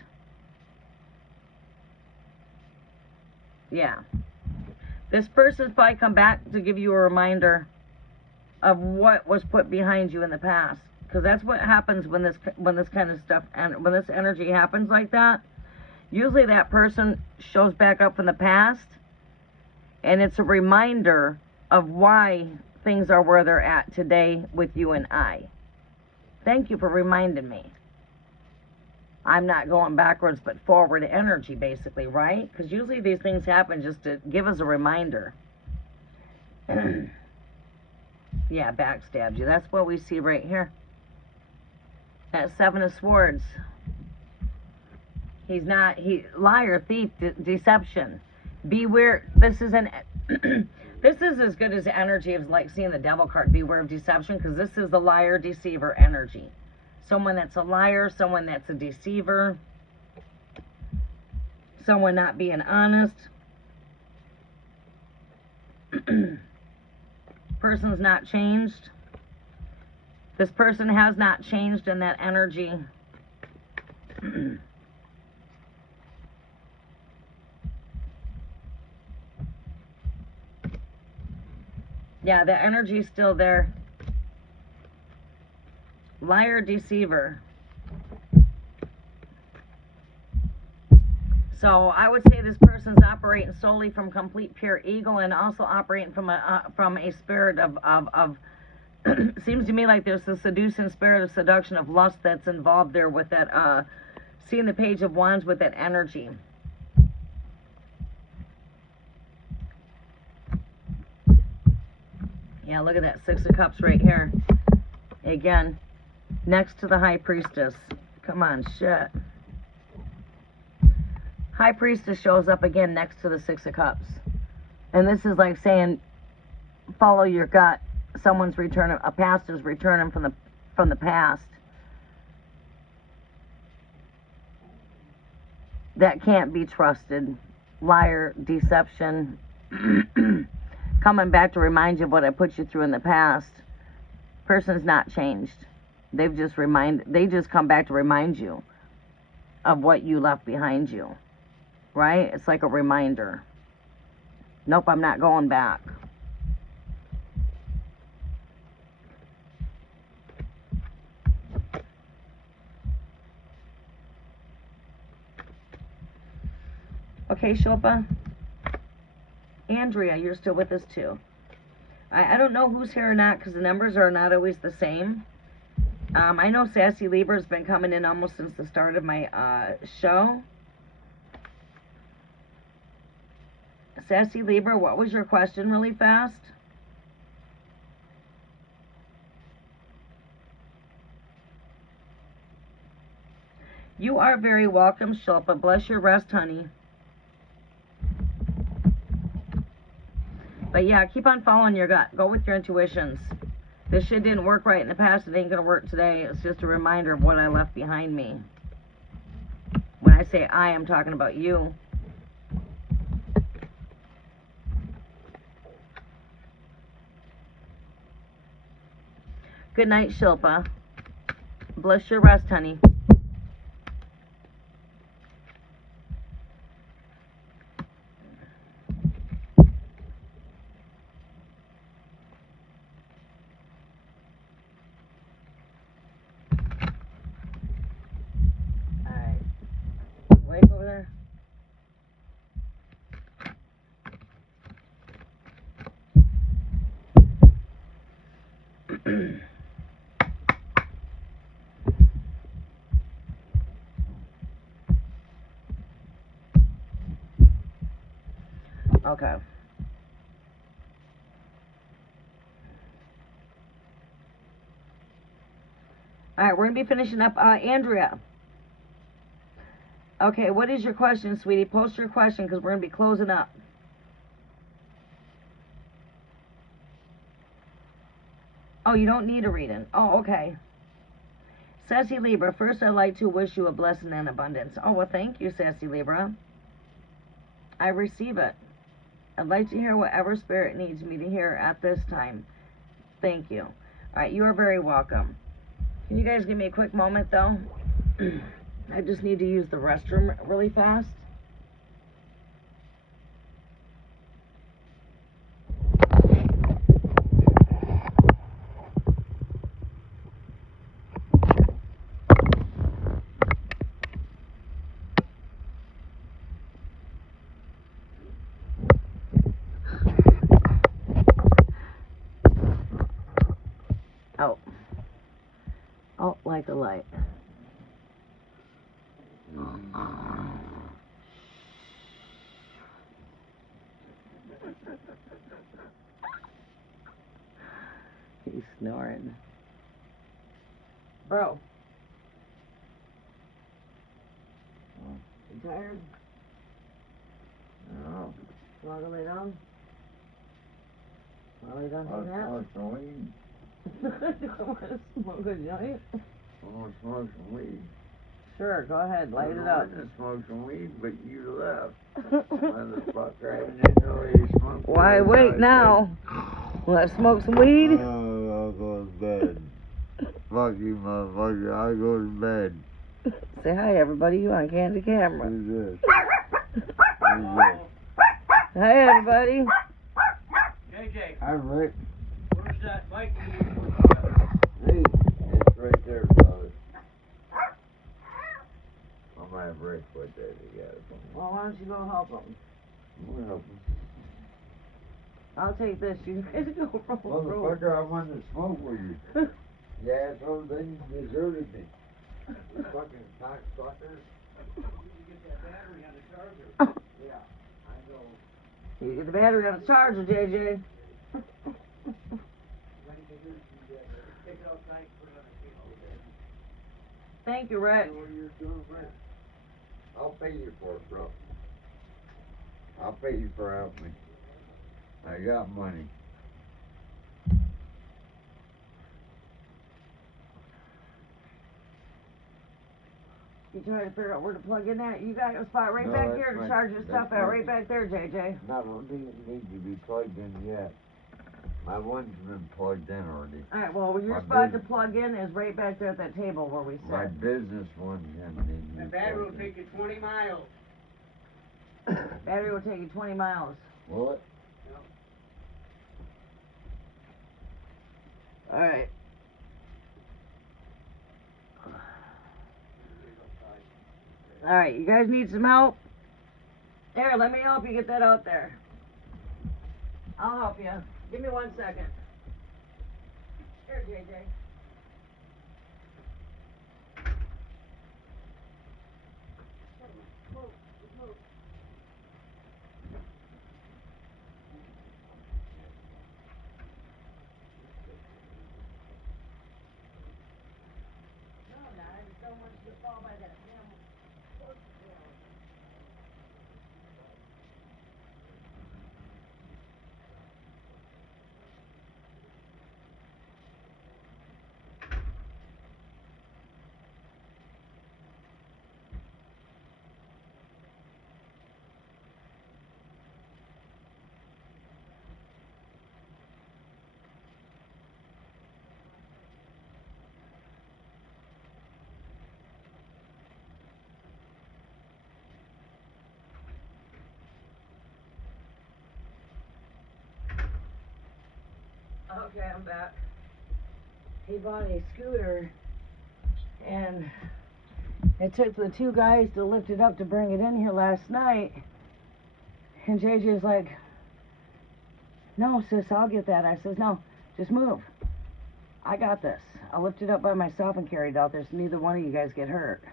Yeah. This person's probably come back to give you a reminder of what was put behind you in the past. Because that's what happens when this kind of stuff, and when this energy happens like that. Usually that person shows back up from the past, and it's a reminder of why things are where they're at today with you and I. Thank you for reminding me. I'm not going backwards but forward energy, basically, right? Because usually these things happen just to give us a reminder. Yeah, backstabbed you. That's what we see right here. That Seven of Swords. Liar, thief, deception. Beware. This is this is as good as energy as like seeing the devil card. Beware of deception, because this is the liar, deceiver energy. Someone that's a liar, someone that's a deceiver, someone not being honest. Person's not changed. This person has not changed in that energy. Yeah, the energy's still there. Liar, deceiver. So I would say this person's operating solely from complete pure ego, and also operating from a spirit of seems to me like there's a seducing spirit of seduction, of lust that's involved there with that, seeing the Page of Wands with that energy. Yeah, look at that Six of Cups right here. Again, next to the High Priestess. Come on, shit. High Priestess shows up again next to the Six of Cups. And this is like saying, follow your gut. Someone's returning, a past is returning from the past. That can't be trusted. Liar, deception. Coming back to remind you of what I put you through in the past. Person's not changed. They just come back to remind you of what you left behind you. Right? It's like a reminder. Nope, I'm not going back. Okay, Shilpa. Andrea, you're still with us too. I don't know who's here or not, because the numbers are not always the same. I know Sassy Libra has been coming in almost since the start of my show. Sassy Libra, what was your question really fast? You are very welcome, Shilpa. Bless your rest, honey. But yeah, keep on following your gut. Go with your intuitions. This shit didn't work right in the past. It ain't going to work today. It's just a reminder of what I left behind me. When I say I, I'm talking about you. Good night, Shilpa. Bless your rest, honey. Alright. Wait over there. Okay. Alright, we're going to be finishing up. Andrea. Okay, what is your question, sweetie? Post your question because we're going to be closing up. Oh, you don't need a reading. Oh, okay. Sassy Libra, first I'd like to wish you a blessing and abundance. Oh, well, thank you, Sassy Libra. I receive it. I'd like to hear whatever spirit needs me to hear at this time. Thank you. All right, you are very welcome. Can you guys give me a quick moment, though? I just need to use the restroom really fast. Oh. Oh, like a light. He's snoring. Bro. You tired? No. You want to lay down? Want to lay down for a nap? Smoke some weed. I want to smoke a joint. I want to smoke some weed. Sure, go ahead, light it I up. wanted to smoke some weed, but you left. Motherfucker, I didn't know you smoked. Why wait now? Let's smoke some weed. I'll go to bed. Fuck you, motherfucker. I'll go to bed. Say hi, everybody. You on Candy Camera. Who's this? Who's this? Hi, everybody. JJ, Hi, Rick. where's that bike? Hey, it's right there, brother. I might have Rick put that together. Well, why don't you go help them? I'm gonna help him. I'll take this. You guys go roll. Motherfucker, I wanted to smoke with you. You asshole, then you deserted me. You fucking cocksuckers. You get that battery on the charger. Yeah, I know. You get the battery on the charger, JJ. When you take it outside, put it on the table. Thank you, Rick. You know what you're doing, Rick? I'll pay you for it, bro. I'll pay you for helping me. I got money. You trying to figure out where to plug in that? You got a spot right No, back that's here to fine. charge your That's stuff at. fine. Right back there, JJ. No, don't need to be plugged in yet. My one's been plugged in already. Alright, well, your My spot to business- plug in is right back there at that table where we My sit. business one's gonna need to That be battery will plugged take you 20 miles. Battery will take you 20 miles. in. Will it? Alright. Alright, you guys need some help? Here, let me help you get that out there. I'll help you. Give me 1 second. Here, JJ. No, no, I just don't want you to fall by that damn horse tail. Okay, I'm back. He bought a scooter, and it took the 2 guys to lift it up to bring it in here last night. And JJ's like, no, sis, I'll get that. I says, no, just move. I got this. I'll lift it up by myself and carry it out there so neither one of you guys get hurt.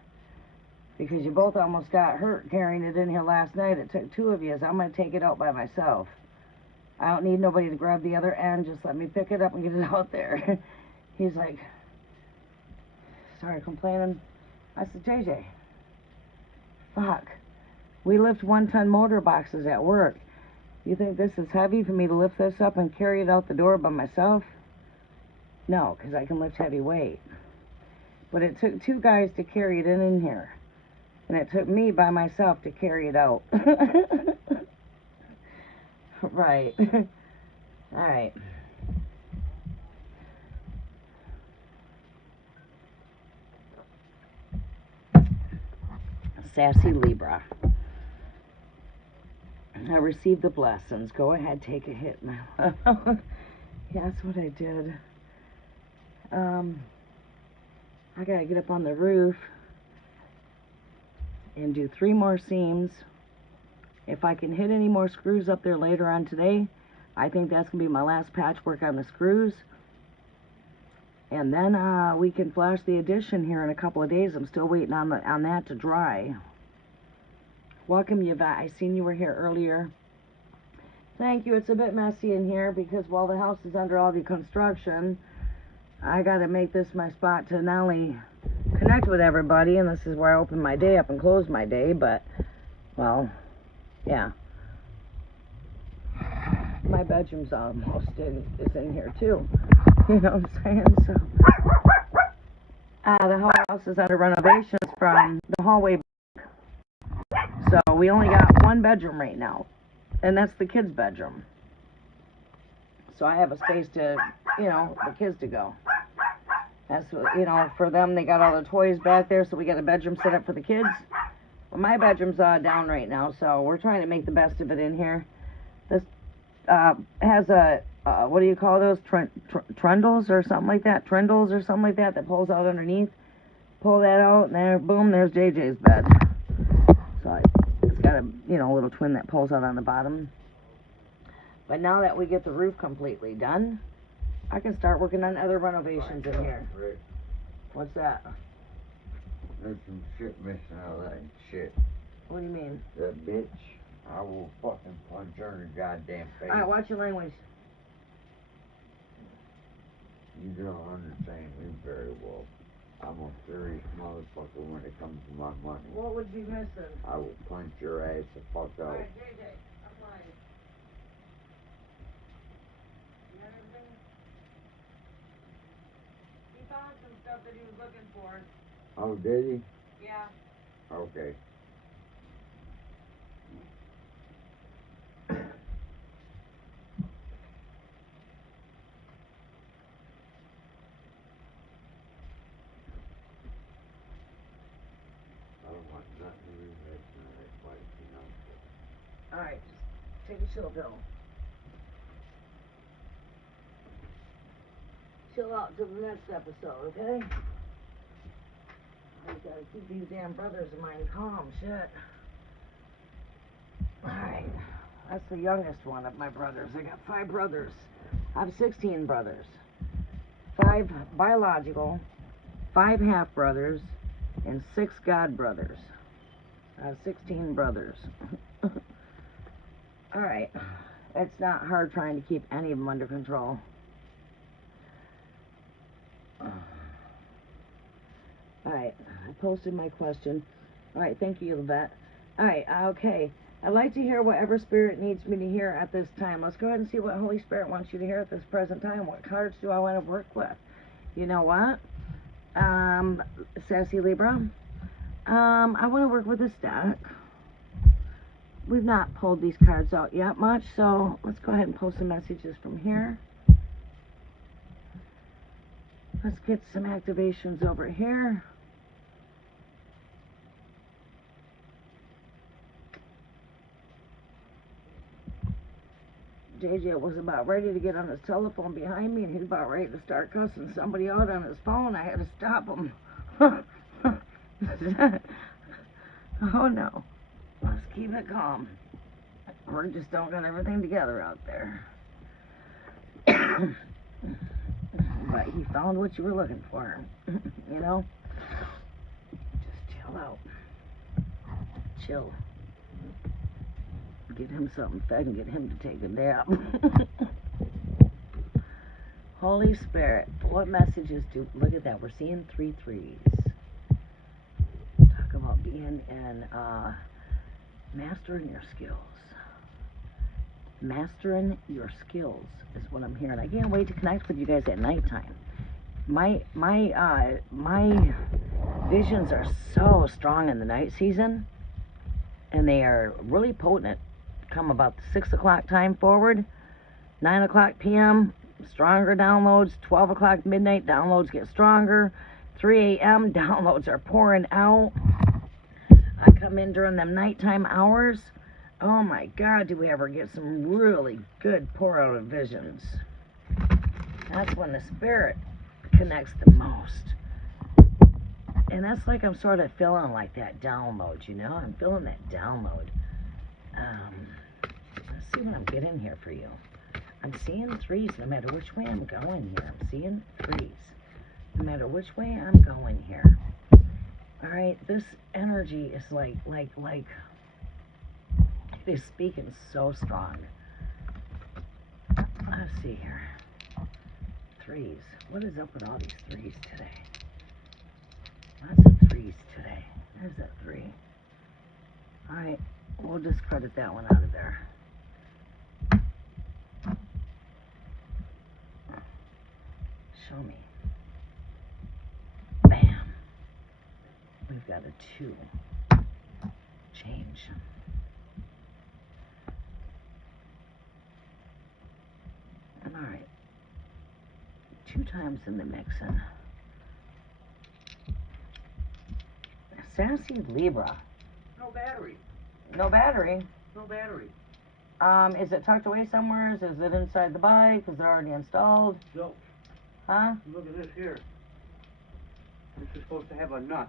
Because you both almost got hurt carrying it in here last night. It took two of you, so I'm going to take it out by myself. I don't need nobody to grab the other end. Just let me pick it up and get it out there. He's like, started complaining. I said, JJ, fuck. We lift 1-ton motor boxes at work. You think this is heavy for me to lift this up and carry it out the door by myself? No, because I can lift heavy weight. But it took two guys to carry it in here. And it took me by myself to carry it out. Right. Alright. Sassy Libra. I received the blessings. Go ahead, take a hit, my love. Yeah, that's what I did. I gotta get up on the roof and do 3 more seams. If I can hit any more screws up there later on today, I think that's gonna be my last patchwork on the screws. And then we can flash the addition here in a couple of days. I'm still waiting on that to dry. Welcome, Yvette. I seen you were here earlier. Thank you. It's a bit messy in here because while the house is under all the construction, I got to make this my spot to not only connect with everybody, and this is where I open my day up and close my day, but, well, yeah. My bedroom's almost is in here, too. You know what I'm saying? So, the house is under renovations from the hallway. So we only got 1 bedroom right now, and that's the kids' bedroom. So I have a space to, you know, the kids to go. That's what, you know, for them, they got all the toys back there, so we got a bedroom set up for the kids. Well, my bedroom's down right now, so we're trying to make the best of it in here. This has a, what do you call those, trundles or something like that? Trundles or something like that pulls out underneath. Pull that out, and there, boom, there's JJ's bed. So it's got a, you know, little twin that pulls out on the bottom. But now that we get the roof completely done, I can start working on other renovations in here. Rick, What's that? there's some shit missing out of that shit. What do you mean? That bitch, I will fucking punch her in the goddamn face. Alright, watch your language. You don't understand me very well. I'm a serious motherfucker when it comes to my money. What would be missing? I will punch your ass the fuck out. Alright, JJ, I'm lying. You got everything? He found some stuff that he was looking for. Oh, did he? Yeah. Okay. Alright, just take a chill pill. Chill out till the next episode, okay? I gotta keep these damn brothers of mine calm, shit. Alright, that's the youngest one of my brothers. I got 5 brothers. I have 16 brothers. 5 biological, 5 half-brothers, and 6 god brothers. I have 16 brothers. Alright, it's not hard trying to keep any of them under control. Alright, I posted my question. Alright, thank you, Yvette. Alright, okay. I'd like to hear whatever spirit needs me to hear at this time. Let's go ahead and see what Holy Spirit wants you to hear at this present time. What cards do I want to work with? You know what? Sassy Libra. I want to work with this deck. We've not pulled these cards out yet much, so let's go ahead and pull some messages from here. Let's get some activations over here. JJ was about ready to get on his telephone behind me, and he's about ready to start cussing somebody out on his phone. I had to stop him. Oh no. Let's keep it calm. We just don't got everything together out there. but he found what you were looking for. You know? Just chill out. Chill. Get him something fed and get him to take a nap. Holy Spirit, what messages do... Look at that, we're seeing 3 threes. Talk about being in... mastering your skills. Mastering your skills is what I'm hearing. I can't wait to connect with you guys at nighttime. My visions are so strong in the night season, and they are really potent. Come about the 6 o'clock time forward, 9 o'clock p.m., stronger downloads, 12 o'clock midnight, downloads get stronger, 3 a.m., downloads are pouring out. I come in during them nighttime hours. Oh my God, do we ever get some really good pour out of visions. That's when the spirit connects the most. And that's like I'm sort of feeling like that download, you know? I'm feeling that download. Let's see what I'm getting here for you. I'm seeing threes no matter which way I'm going here. I'm seeing threes no matter which way I'm going here. Alright, this energy is like, it is speaking so strong. Let's see here. Threes. What is up with all these threes today? Lots of threes today. There's that 3. Alright, we'll discredit that one out of there. Show me. Bam. We've got a 2. Change. Alright. 2 times in the mixin'. Sassy Libra. No battery. No battery? No battery. Is it tucked away somewhere? Is it inside the bike? Is it already installed? No. Huh? Look at this here. This is supposed to have a nut.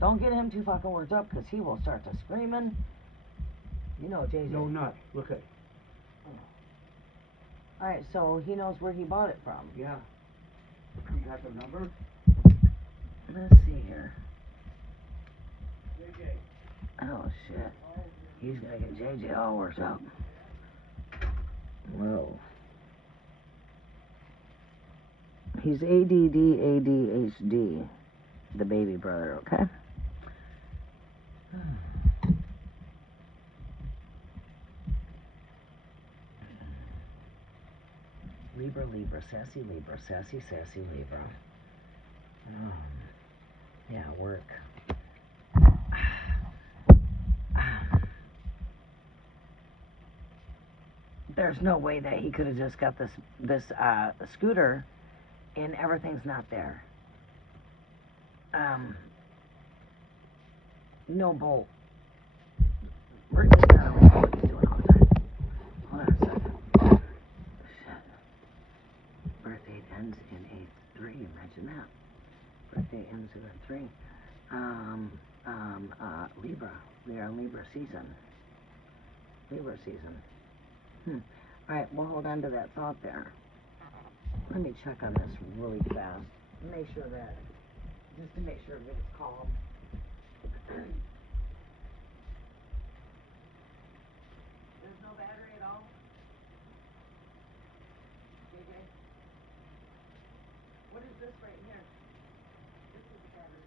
Don't get him too fucking worked up, because he will start to screaming. You know, JJ. No nut. Look at. Alright, so he knows where he bought it from. Yeah. You got the number? Let's see here. JJ. Oh, shit. He's gonna get JJ all worked up. Whoa. He's ADD, ADHD. The baby brother, okay? Libra, Libra, sassy Libra, sassy, sassy Libra. Yeah, work. There's no way that he could have just got this scooter and everything's not there. No bolt. Rick is not a what he's doing all the time. Hold on a second. Shit. Birthday ends in a 3. Imagine that. Birthday ends in a 3. Libra. We are in Libra season. Libra season. Alright, we'll hold on to that thought there. Let me check on this really fast. Make sure that, just to make sure everything's calm. There's no battery at all? JJ? What is this right here? This is the battery.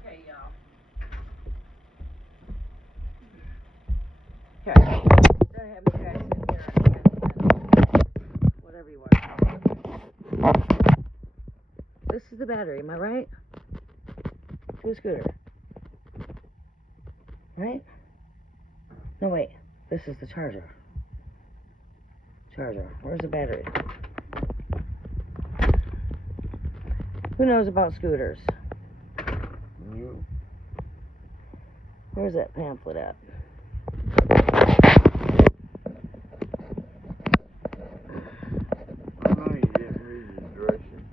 Okay, y'all. Here. Instead of having you guys sit here and whatever you want. This is the battery, am I right? To a scooter. Right? No, wait. This is the charger. Charger. Where's the battery? Who knows about scooters? You. Where's that pamphlet at? Oh, you didn't read the directions.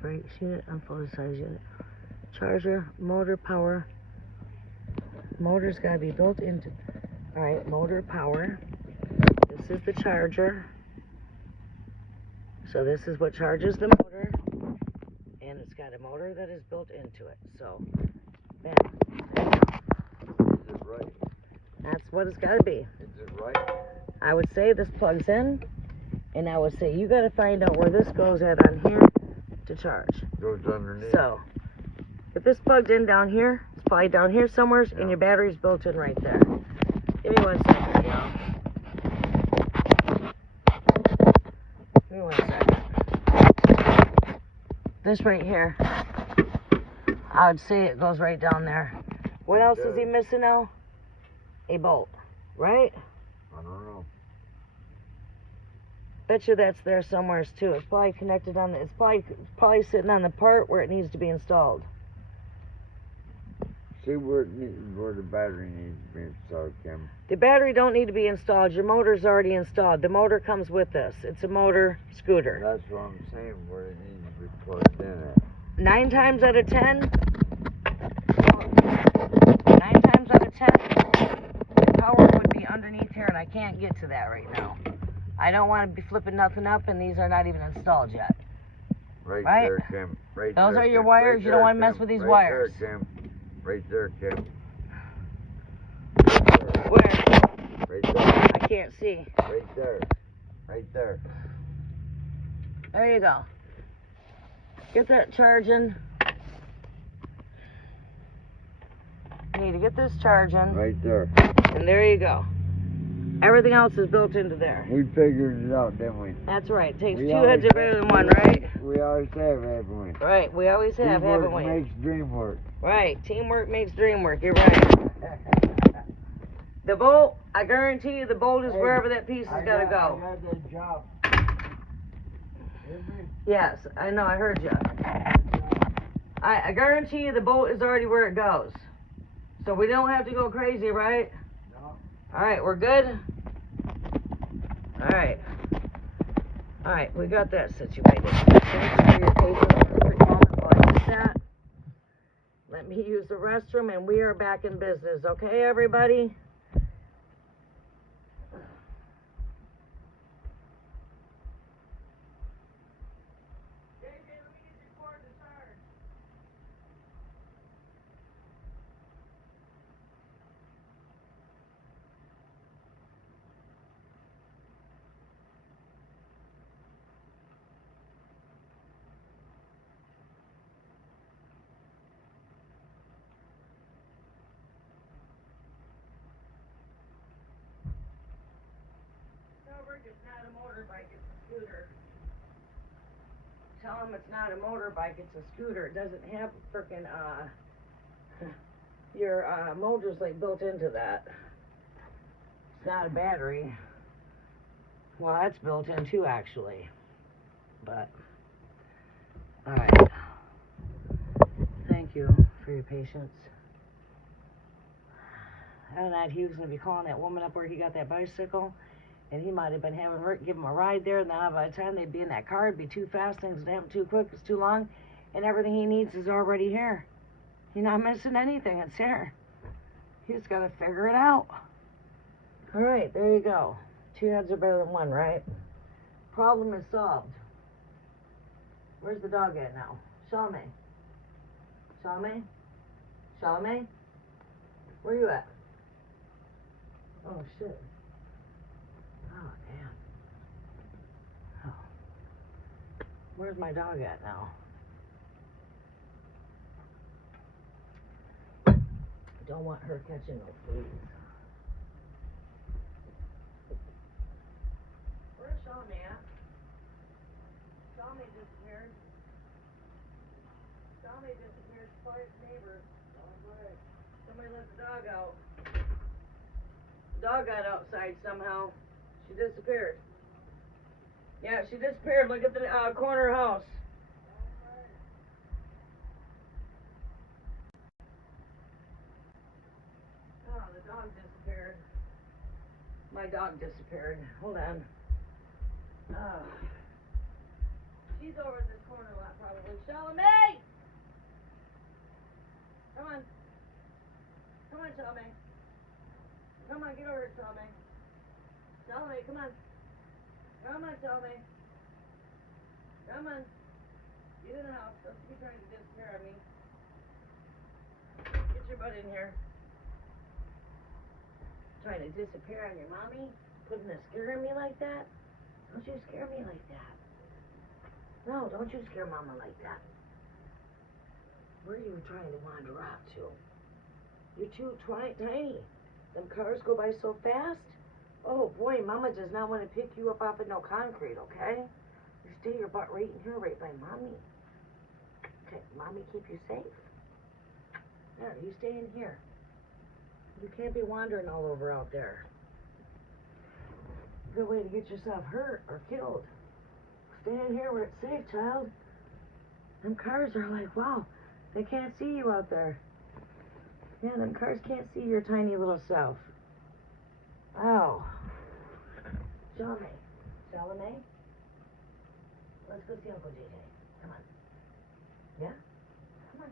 Brake unit, unfolded size unit. Charger, motor power. Motor's gotta be built into. Alright, motor power. This is the charger. So this is what charges the motor. And it's got a motor that is built into it. So, bam. Is it right? That's what it's gotta be. Is it right? I would say this plugs in. And I would say you gotta find out where this goes at on here to charge. Goes underneath. So, if this plugged in down here, it's probably down here somewhere, Yeah. and your battery's built in right there. Give me 1 second, y'all. Give me 1 second. This right here, I would say it goes right down there. What else is he missing now? A bolt, right? I don't know. Bet you that's there somewhere too. It's probably connected on the. It's probably sitting on the part where it needs to be installed. See where the battery needs to be installed, Kim. The battery don't need to be installed. Your motor's already installed. The motor comes with this. It's a motor scooter. That's what I'm saying, where it needs to be plugged in at. 9 times out of 10, 9 times out of 10, the power would be underneath here, and I can't get to that right now. I don't want to be flipping nothing up, and these are not even installed yet. Right, Right? there, Kim. Right Those there, are your Kim. wires. Right You don't there, want to mess Kim. with these Right wires. There, Kim. Right there, Kim. Where? Right there. I can't see. Right there. Right there. There you go. Get that charging. You need to get this charging. Right there. And there you go. Everything else is built into there. We figured it out, didn't we? That's right. It takes We 2 always heads are better than one, right? We always have, haven't we? Right. We always have, haven't Teamwork we? makes dream work. Right. Teamwork makes dream work. You're right. The bolt, I guarantee you the bolt is Hey, wherever that piece has got to go. I got that job. Hear me? Yes, I know. I heard you. I guarantee you the bolt is already where it goes. So we don't have to go crazy, right? No. All right, we're good? All right. All right, we got that situated. Thanks for your patience for a quick moment while I did that. Let me use the restroom, and we are back in business. Okay, everybody? It's not a motorbike, it's a scooter. Tell them it's not a motorbike, it's a scooter. It doesn't have frickin' your motor's like built into that. It's not a battery. Well, that's built in too, actually. But, alright. Thank you for your patience. Other night he was going to be calling that woman up where he got that bicycle. And he might have been having Rick give him a ride there, and then by the time they'd be in that car, it'd be too fast, things would happen too quick, it's too long, and everything he needs is already here. He's not missing anything, it's here. He's got to figure it out. All right, there you go. 2 heads are better than 1, right? Problem is solved. Where's the dog at now? Salome. Salome? Salome? Where you at? Oh, shit. Oh, damn. Oh. Where's my dog at now? Don't want her catching no fleas. Where's Shawmy at? Shawmy disappeared. Shawmy disappeared. Quiet neighbors. Somebody let the dog out. The dog got outside somehow. She disappeared. Yeah, she disappeared. Look at the corner house. Oh, the dog disappeared. My dog disappeared. Hold on. Oh. She's over in this corner lot probably. Shalomay! Come on. Come on, Shalomay. Come on, get over here, Shalomay. Shalomay, come on. Come on, Shalomay. Come on. Get in the house. Don't you be trying to disappear on me. Get your butt in here. Trying to disappear on your mommy? Putting a scare in me like that? Don't you scare me like that. No, don't you scare mama like that. Where are you trying to wander off to? You're too tiny. Them cars go by so fast. Oh boy, mama does not want to pick you up off of no concrete, okay? You stay your butt right in here, right by mommy. Okay, mommy keep you safe. There, you stay in here. You can't be wandering all over out there. Good way to get yourself hurt or killed. Stay in here where it's safe, child. Them cars are like, wow, they can't see you out there. Yeah, them cars can't see your tiny little self. Oh. Charmaine. Charlemagne? Let's go see Uncle JJ. Come on. Yeah? Come on.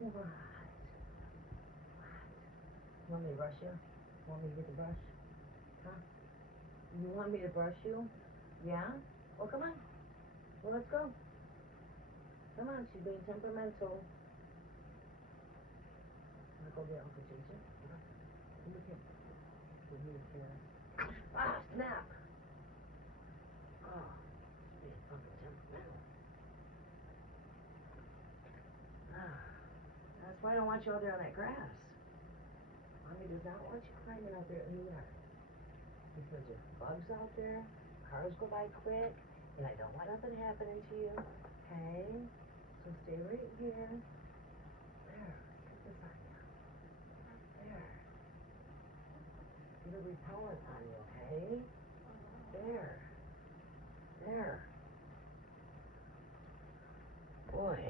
What? You want me to brush you? Want me to get the brush? Huh? You want me to brush you? Yeah? Well, come on. Well, let's go. Come on, she's being temperamental. Wanna go get Uncle JJ? Come here. Give me a kiss. Ah, snap! Oh, she's being fucking temperamental. Ah, that's why I don't want you out there on that grass. Mommy does not want you climbing out there in the yard. Because there's bugs out there, cars go by quick, and I don't want nothing happening to you. Okay? So stay right here. There. Get this on you. There. Get a repellent on you, okay? There. There. Boy.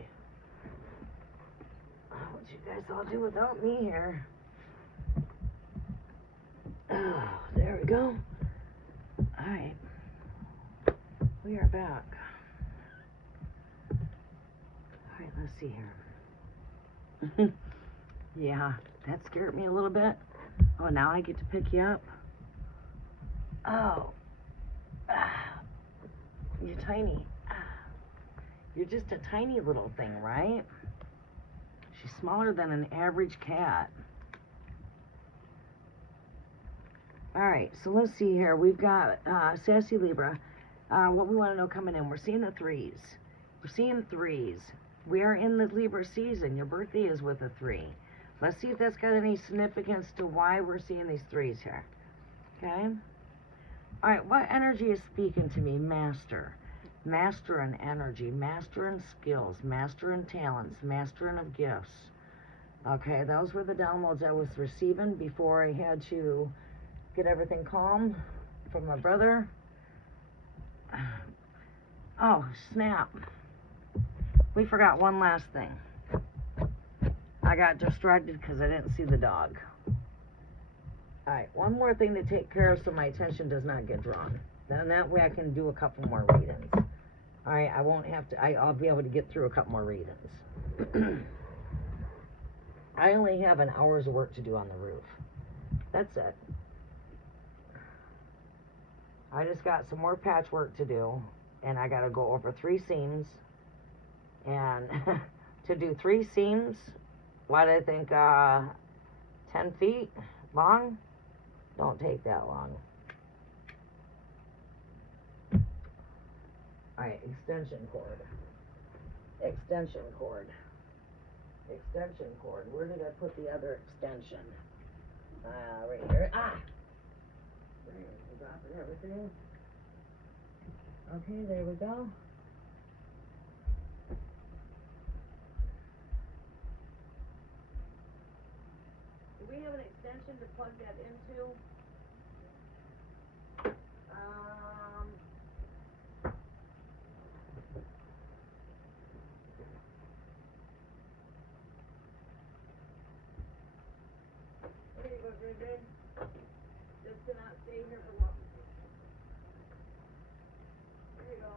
What you guys all do without me here? Oh, there we go. Alright. We are back. Alright, let's see here. Yeah, that scared me a little bit. Oh, now I get to pick you up. Oh. You're tiny. You're just a tiny little thing, right? She's smaller than an average cat. Alright, so let's see here. We've got Sassy Libra. What we want to know coming in. We're seeing the threes. We're seeing threes. We are in the Libra season. Your birthday is with a 3. Let's see if that's got any significance to why we're seeing these threes here. Okay? Alright, what energy is speaking to me? Master. Master in energy. Master in skills. Master in talents. Master of gifts. Okay, those were the downloads I was receiving before I had to get everything calm from my brother. Oh, snap. We forgot one last thing. I got distracted because I didn't see the dog. Alright, one more thing to take care of so my attention does not get drawn. Then that way I can do a couple more readings. Alright, I won't have to, I'll be able to get through a couple more readings. I only have an hour's work to do on the roof. That's it. I just got some more patchwork to do, and I gotta go over 3 seams. And to do 3 seams, what I think, 10 feet long, don't take that long. Alright, extension cord. Extension cord. extension cord. Where did I put the other extension? Right here. Dropping everything. Okay, there we go. Do we have an extension to plug that into? Here you go, David. This cannot stay here for long. There you go.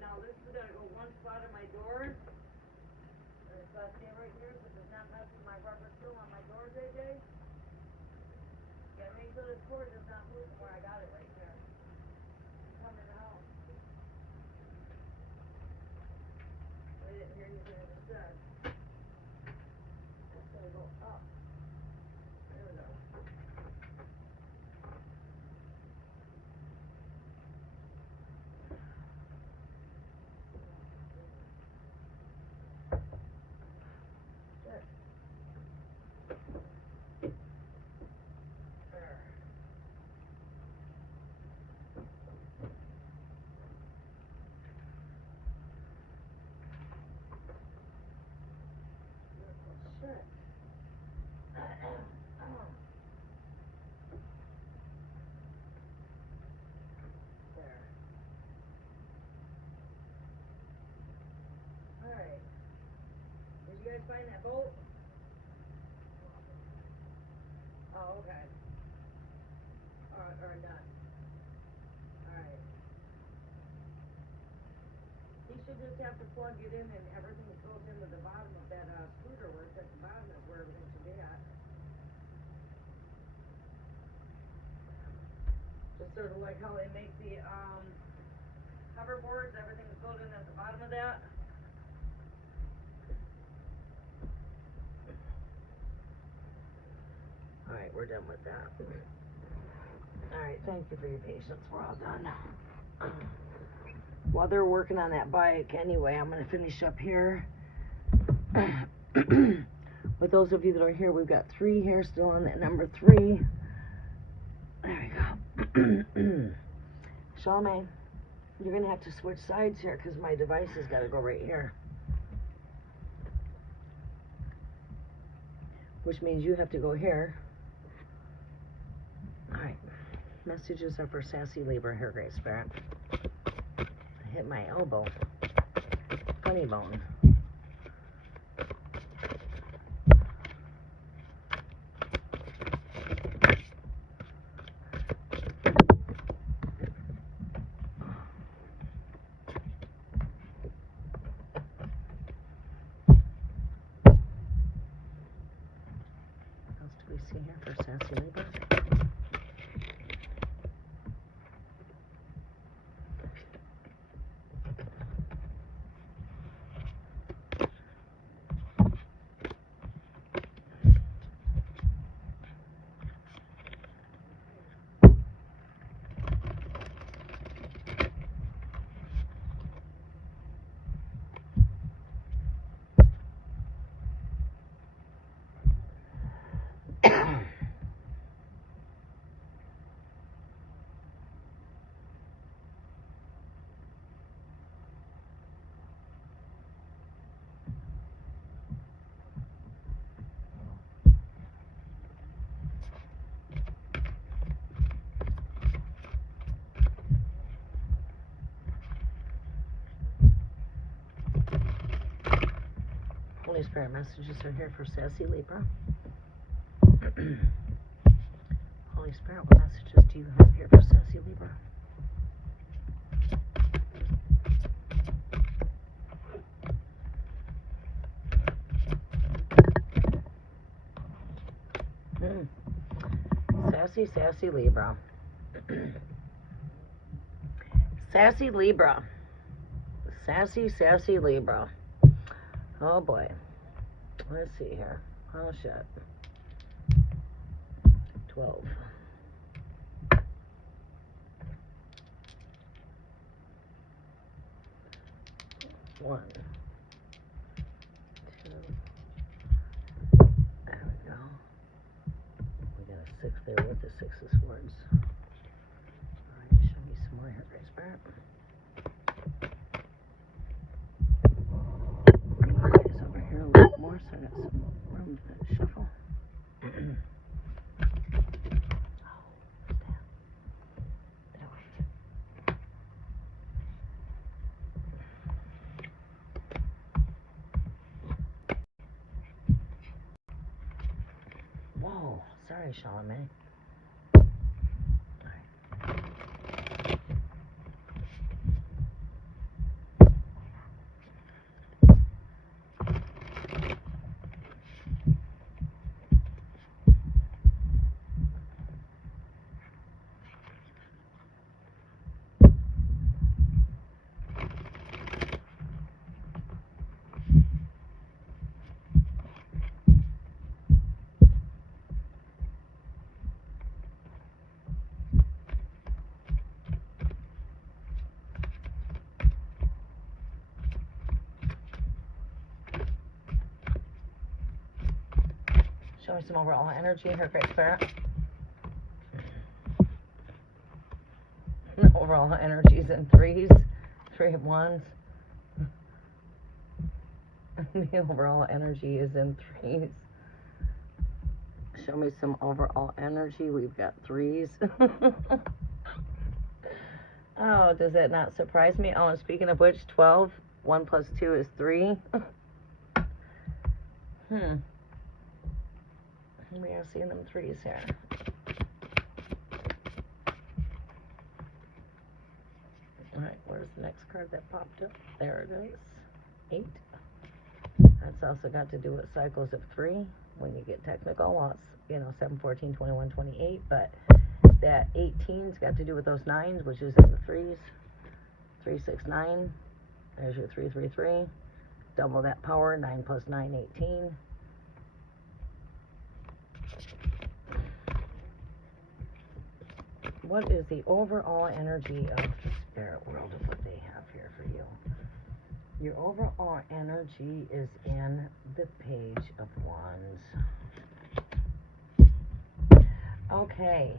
Now this is gonna go one spot on my door. And it's gonna stay right here so it does not mess with my rubber seal on my door, JJ. Gotta make sure this cord does not move from where I got it right here. Come in the house. I didn't hear anything I just said. It's gonna go up. There we go. Alright. Did you guys find that bolt? Oh, okay. Or not. Alright. You should just have to plug it in and everything goes into the bottom of that scooter where it's at the bottom is where everything should be at. Just sort of like how they make the hoverboards, everything's built in at the bottom of that. Alright, we're done with that. Alright, thank you for your patience. We're all done. While they're working on that bike, anyway, I'm going to finish up here. With those of you that are here, we've got 3 here still on that number 3. There we go. Charlamagne, you're going to have to switch sides here because my device has got to go right here. Which means you have to go here. Alright. Messages are for Sassy Libra here, Great Spirit. I hit my elbow. Funny bone. What else do we see here for Sassy Libra? Holy Spirit messages are here for Sassy Libra. Holy Spirit, what messages do you have here for Sassy Libra? Sassy Libra. Sassy Libra. Sassy Libra. Oh boy. Let's see here. Oh shit. 12. 1. Six of Swords. Alright, show me some more here, Great Spirit. It's over here a little more, so I got some room to shuffle. Whoa, sorry, Charlamagne. Show me some overall energy here, Great Spirit. Overall energy is in threes. 3 of Wands. The overall energy is in threes. Show me some overall energy. We've got threes. Oh, does that not surprise me? Oh, and speaking of which, 12. 1 plus 2 is 3. We are seeing them threes here. Alright, where's the next card that popped up? There it is. 8. That's also got to do with cycles of 3. When you get technical, well, it's, 7, 14, 21, 28. But that 18's got to do with those 9s, which is in the 3s. 3, 6, 9. There's your 3, 3, 3. Double that power. 9 plus 9, 18. What is the overall energy of the spirit world of what they have here for you? Your overall energy is in the Page of Wands. Okay.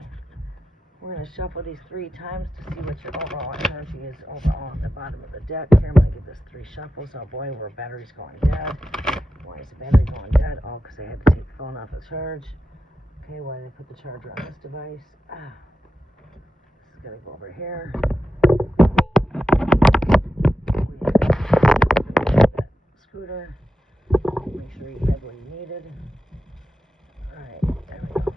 We're going to shuffle these 3 times to see what your overall energy is overall on the bottom of the deck. Here, I'm going to give this 3 shuffles. Oh boy, where battery's going dead. Why is the battery going dead? Oh, because I had to take the phone off the charge. Okay, why did I put the charger on this device? Gotta go over here. That scooter. Make sure you have what you needed. Alright, there we go.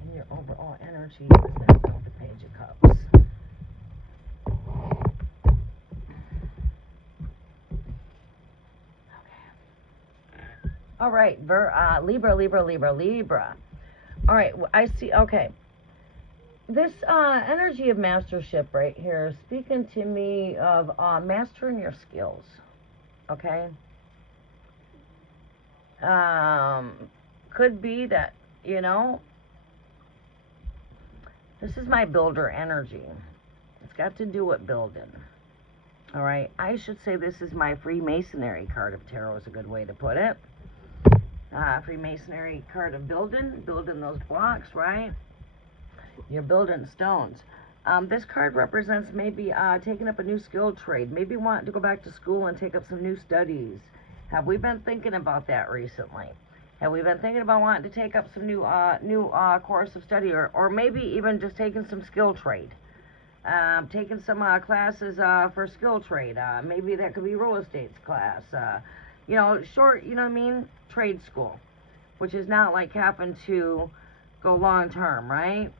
And your overall energy is now the Page of Cups. All right, Libra, Libra, Libra, Libra. All right, I see, okay. This energy of mastership right here is speaking to me of mastering your skills, okay? Could be that, this is my builder energy. It's got to do with building. All right, I should say this is my Freemasonry card of tarot is a good way to put it. Freemasonry card of building those blocks, right? You're building stones. This card represents maybe taking up a new skill trade, maybe wanting to go back to school and take up some new studies. Have we been thinking about that recently? Have we been thinking about wanting to take up some new course of study, or maybe even just taking some skill trade? Taking some classes for skill trade. Maybe that could be real estate class. Short, trade school, which is not like having to go long term, right?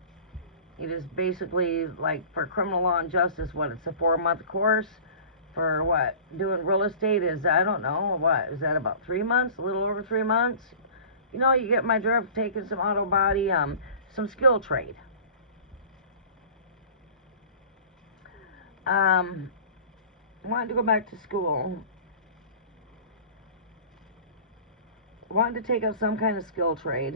It is basically like for criminal law and justice, it's a 4-month course. For what? Doing real estate is, I don't know, what? Is that about 3 months? A little over 3 months? You get my drift, taking some auto body, some skill trade. Wanted to go back to school. Wanted to take up some kind of skill trade.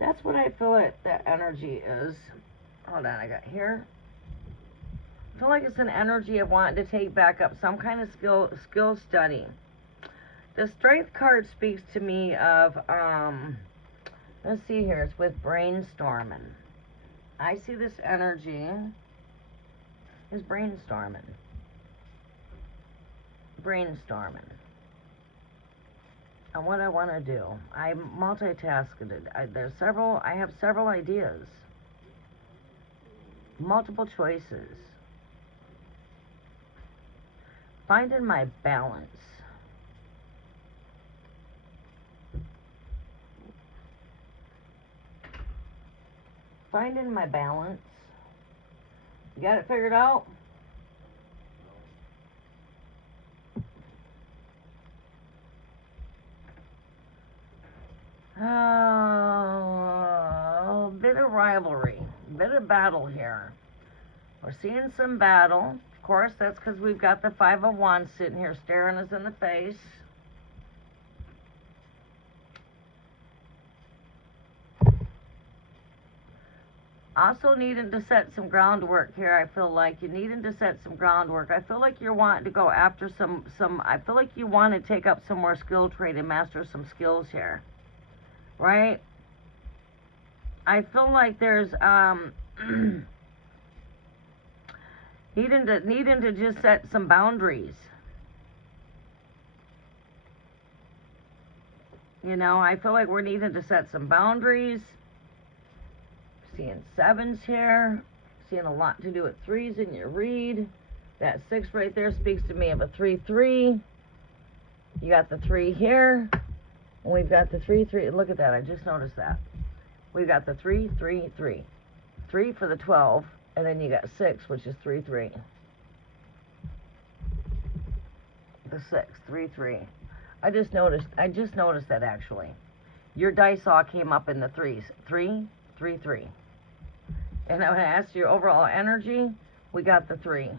That's what I feel like that energy is. Hold on, I got here. I feel like it's an energy of wanting to take back up some kind of skill study. The Strength card speaks to me of, let's see here, it's with brainstorming. I see this energy is brainstorming. Brainstorming. And what I want to do. I multitasked. I have several ideas. Multiple choices. Finding my balance. Finding my balance. You got it figured out? Oh, bit of rivalry, bit of battle here. We're seeing some battle. Of course, that's because we've got the Five of Wands sitting here staring us in the face. Also needing to set some groundwork here. I feel like you're needing to set some groundwork. I feel like you're wanting to go after I feel like you want to take up some more skill trade and master some skills here. Right? I feel like there's needing to just set some boundaries. You know, I feel like we're needing to set some boundaries. Seeing sevens here. Seeing a lot to do with threes in your read. That 6 right there speaks to me of a 3-3. You got the 3 here. And we've got the 3-3. Look at that. I just noticed that. We've got the 3-3-3. 3 for the 12. And then you got 6, which is 3-3. The 6, 3-3. I just noticed that actually. Your dice all came up in the 3s. 3, 3, 3. And when I asked your overall energy, we got the 3.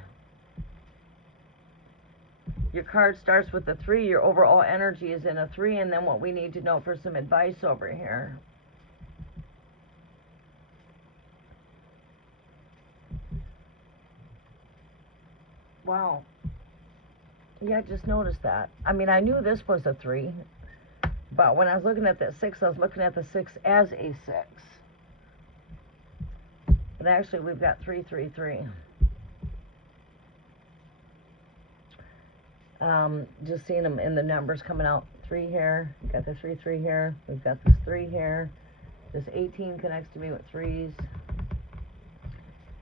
Your card starts with the 3. Your overall energy is in a 3. And then what we need to know for some advice over here. Wow. Yeah, I just noticed that. I mean, I knew this was a 3. But when I was looking at that 6, I was looking at the 6 as a 6. But actually, we've got 3-3-3. Just seeing them in the numbers coming out. 3 here. We've got the 3-3 here. We've got this 3 here. This 18 connects to me with 3s.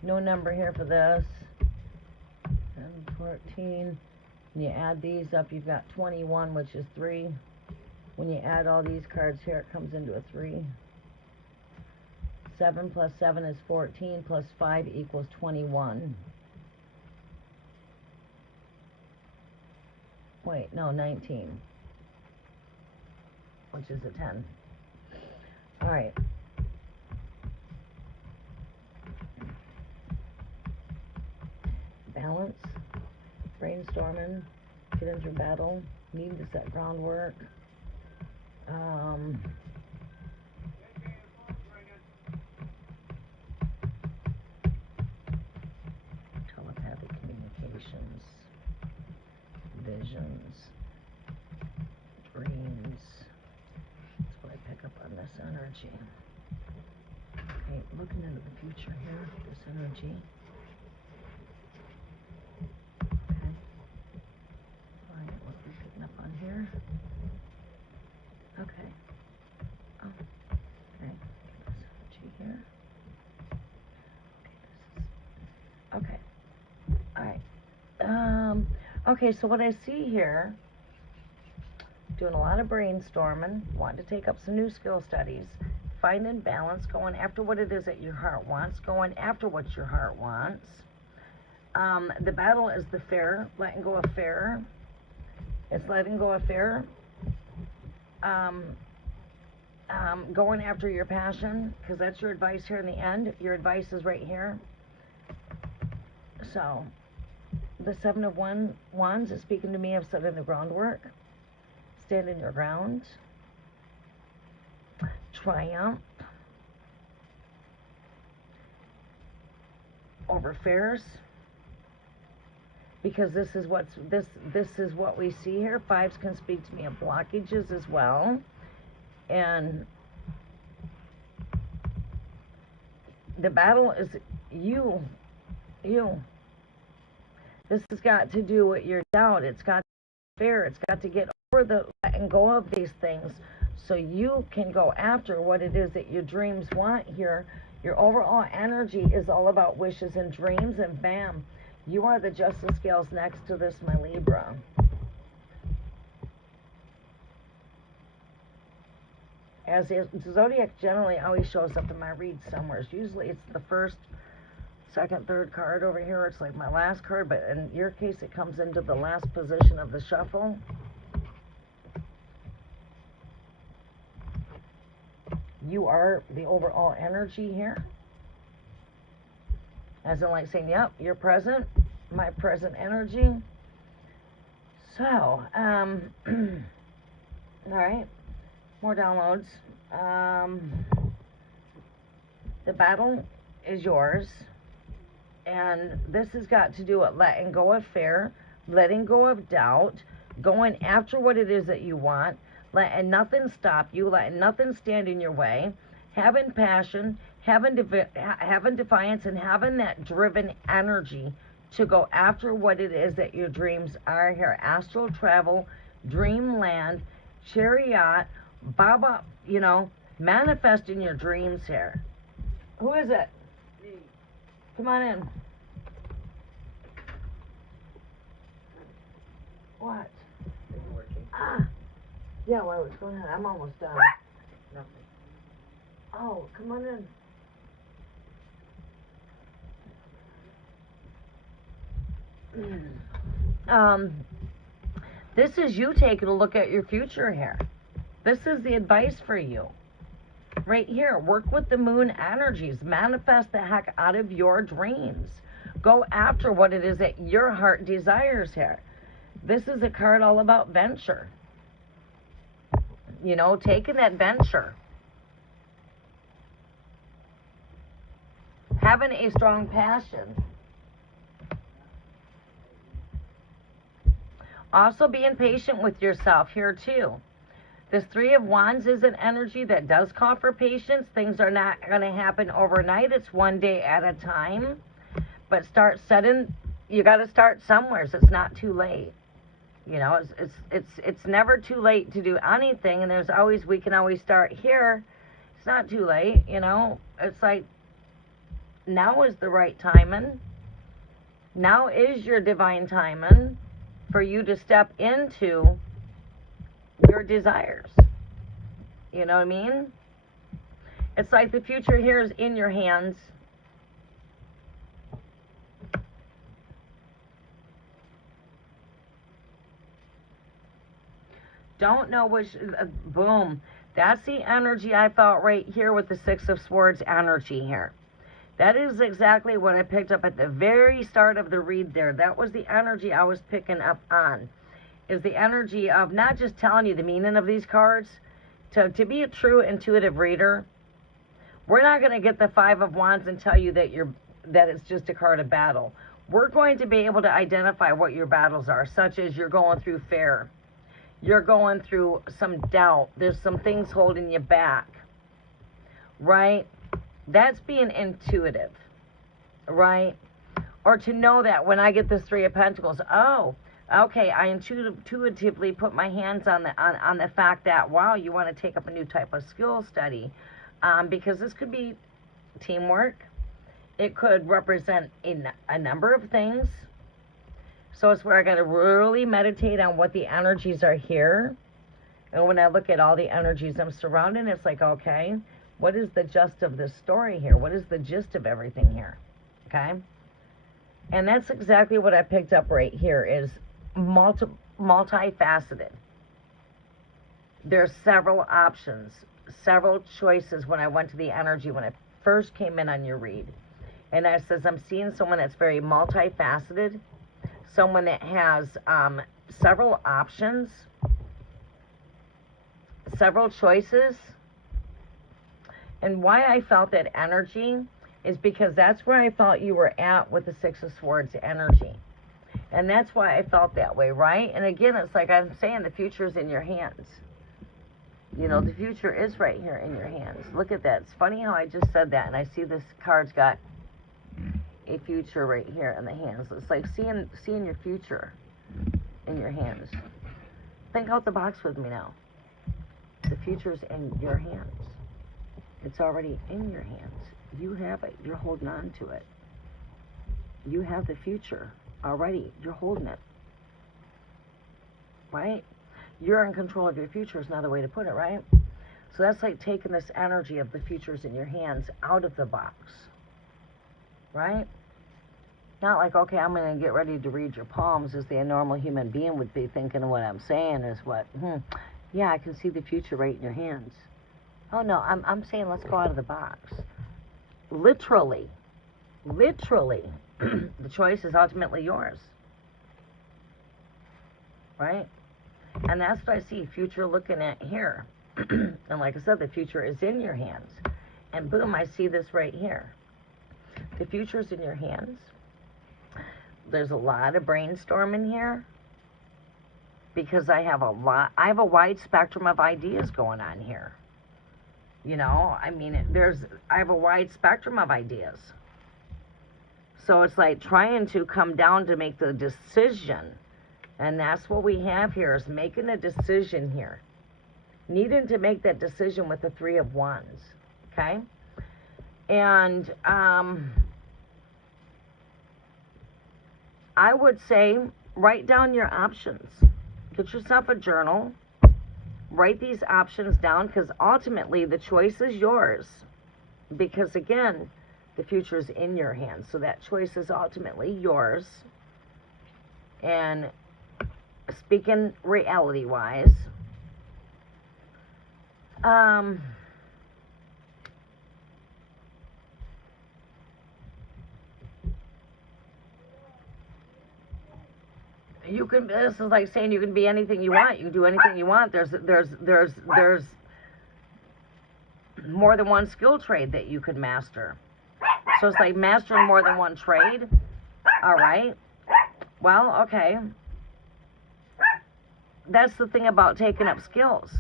No number here for this. 14. When you add these up, you've got 21, which is 3. When you add all these cards here, it comes into a 3. 7 plus 7 is 14, plus 5 equals 21. Wait, no, 19. Which is a 10. All right. Balance. Brainstorming. Get into battle. Need to set groundwork. Telepathic communications, visions, dreams. That's what I pick up on this energy. Okay, looking into the future here, this energy. Okay. Alright, what are we picking up on here? Okay. Oh, okay. This energy here. Okay. Alright. Okay, so what I see here, doing a lot of brainstorming, wanting to take up some new skill studies, finding balance, going after what it is that your heart wants, going after what your heart wants. The battle is the fear, letting go of fear. It's letting go of fear. Going after your passion, because that's your advice here in the end. Your advice is right here. So, the 7 of Wands is speaking to me of setting the groundwork, standing your ground, triumph, over fears, because this is what we see here. Fives can speak to me of blockages as well, and the battle is you. This has got to do with your doubt. It's got to be fair. It's got to get over the letting go of these things so you can go after what it is that your dreams want here. Your overall energy is all about wishes and dreams, and bam, you are the justice scales next to this, my Libra. As the zodiac generally always shows up in my read somewhere. Usually it's the first, second, third card over here. It's like my last card, but in your case it comes into the last position of the shuffle. You are the overall energy here. As in like saying, yep, you're present, my present energy. So, all right, more downloads. The battle is yours. And this has got to do with letting go of fear, letting go of doubt, going after what it is that you want, letting nothing stop you, letting nothing stand in your way, having passion, having defiance, and having that driven energy to go after what it is that your dreams are here. Astral travel, dreamland, chariot, Baba, manifesting your dreams here. Who is it? Me. Come on in. What? Are you working? Yeah, why, what's going on? I'm almost done. Nothing. Oh, come on in. This is you taking a look at your future here. This is the advice for you. Right here, work with the moon energies. Manifest the heck out of your dreams. Go after what it is that your heart desires here. This is a card all about venture. Taking that venture. Having a strong passion. Also being patient with yourself here too. This Three of Wands is an energy that does call for patience. Things are not going to happen overnight. It's one day at a time. But you got to start somewhere, so it's not too late. It's never too late to do anything, and we can always start here. It's not too late, It's like now is the right timing. Now is your divine timing for you to step into your desires. You know what I mean? It's like the future here is in your hands. Don't know which, boom. That's the energy I felt right here with the Six of Swords energy here. That is exactly what I picked up at the very start of the read there. That was the energy I was picking up on. Is the energy of not just telling you the meaning of these cards. To be a true intuitive reader, we're not going to get the Five of Wands and tell you that it's just a card of battle. We're going to be able to identify what your battles are, such as you're going through fear. You're going through some doubt. There's some things holding you back. Right? That's being intuitive. Right? Or to know that when I get this Three of Pentacles, oh, okay, I intuitively put my hands on the fact that, wow, you want to take up a new type of skill study. Because this could be teamwork. It could represent a number of things. So it's where I got to really meditate on what the energies are here. And when I look at all the energies I'm surrounding, it's like, okay, what is the gist of this story here? What is the gist of everything here? Okay? And that's exactly what I picked up right here is multifaceted. There's several options, several choices when I went to the energy when I first came in on your read. And it says I'm seeing someone that's very multifaceted. Someone that has several options, several choices. And why I felt that energy is because that's where I felt you were at with the Six of Swords energy. And that's why I felt that way, right? And again, it's like I'm saying, the future is in your hands. You know, the future is right here in your hands. Look at that. It's funny how I just said that, and I see this card's got a future right here in the hands. It's like seeing your future in your hands. Think out the box with me now. The future's in your hands. It's already in your hands. You have it. You're holding on to it. You have the future already. You're holding it. Right? You're in control of your future is another way to put it, right? So that's like taking this energy of the futures in your hands out of the box. Right? Not like, okay, I'm going to get ready to read your palms as the normal human being would be thinking. What I'm saying is what? Yeah, I can see the future right in your hands. Oh, no, I'm saying let's go out of the box. Literally, the choice is ultimately yours. Right? And that's what I see future looking at here. And like I said, the future is in your hands. And boom, I see this right here. The future's in your hands. There's a lot of brainstorming here. Because I have a wide spectrum of ideas going on here. You know, I mean, I have a wide spectrum of ideas. So it's like trying to come down to make the decision. And that's what we have here, is making a decision here. Needing to make that decision with the Three of Wands. Okay? And I would say write down your options. Get yourself a journal. Write these options down, because ultimately the choice is yours. Because again, the future is in your hands. So that choice is ultimately yours. And speaking reality-wise, you can, this is like saying you can be anything you want. You can do anything you want. There's more than one skill trade that you could master. So it's like mastering more than one trade. All right. Well, okay. That's the thing about taking up skills,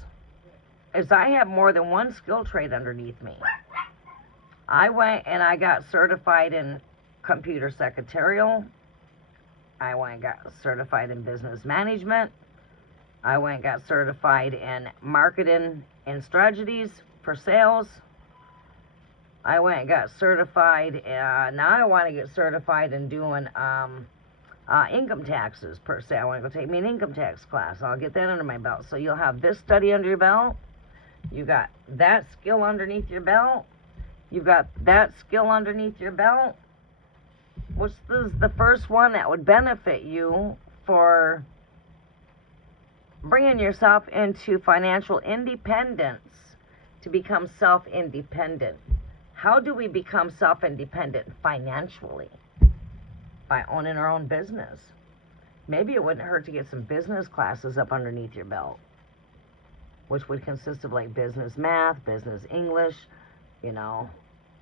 is I have more than one skill trade underneath me. I went and I got certified in computer secretarial. I went and got certified in business management. I went and got certified in marketing and strategies for sales. I went and got certified, now I want to get certified in doing income taxes per se. I want to go take me an income tax class. I'll get that under my belt. So you'll have this study under your belt. You got that skill underneath your belt. You've got that skill underneath your belt. Which is the first one that would benefit you for bringing yourself into financial independence to become self-independent. How do we become self-independent financially? By owning our own business. Maybe it wouldn't hurt to get some business classes up underneath your belt, which would consist of like business math, business English, you know,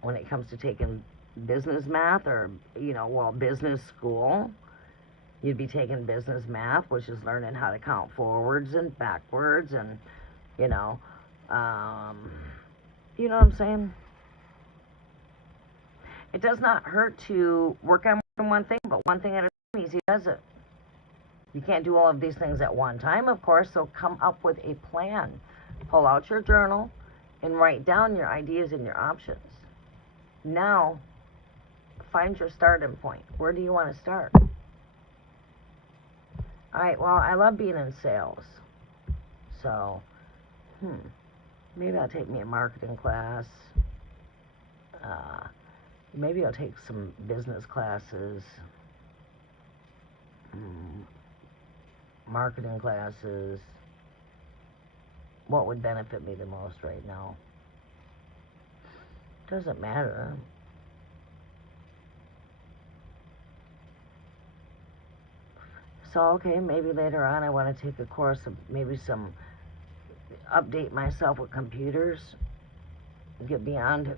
when it comes to taking business math, or, you know, well, business school, you'd be taking business math, which is learning how to count forwards and backwards, and, you know what I'm saying? It does not hurt to work on one thing, but one thing at a time. Easy does it. You can't do all of these things at one time, of course, so come up with a plan. Pull out your journal and write down your ideas and your options. Now, find your starting point. Where do you want to start? Alright, well, I love being in sales. So, maybe I'll take me a marketing class. Maybe I'll take some business classes. Marketing classes. What would benefit me the most right now? Doesn't matter. So, okay, maybe later on I want to take a course of maybe update myself with computers, get beyond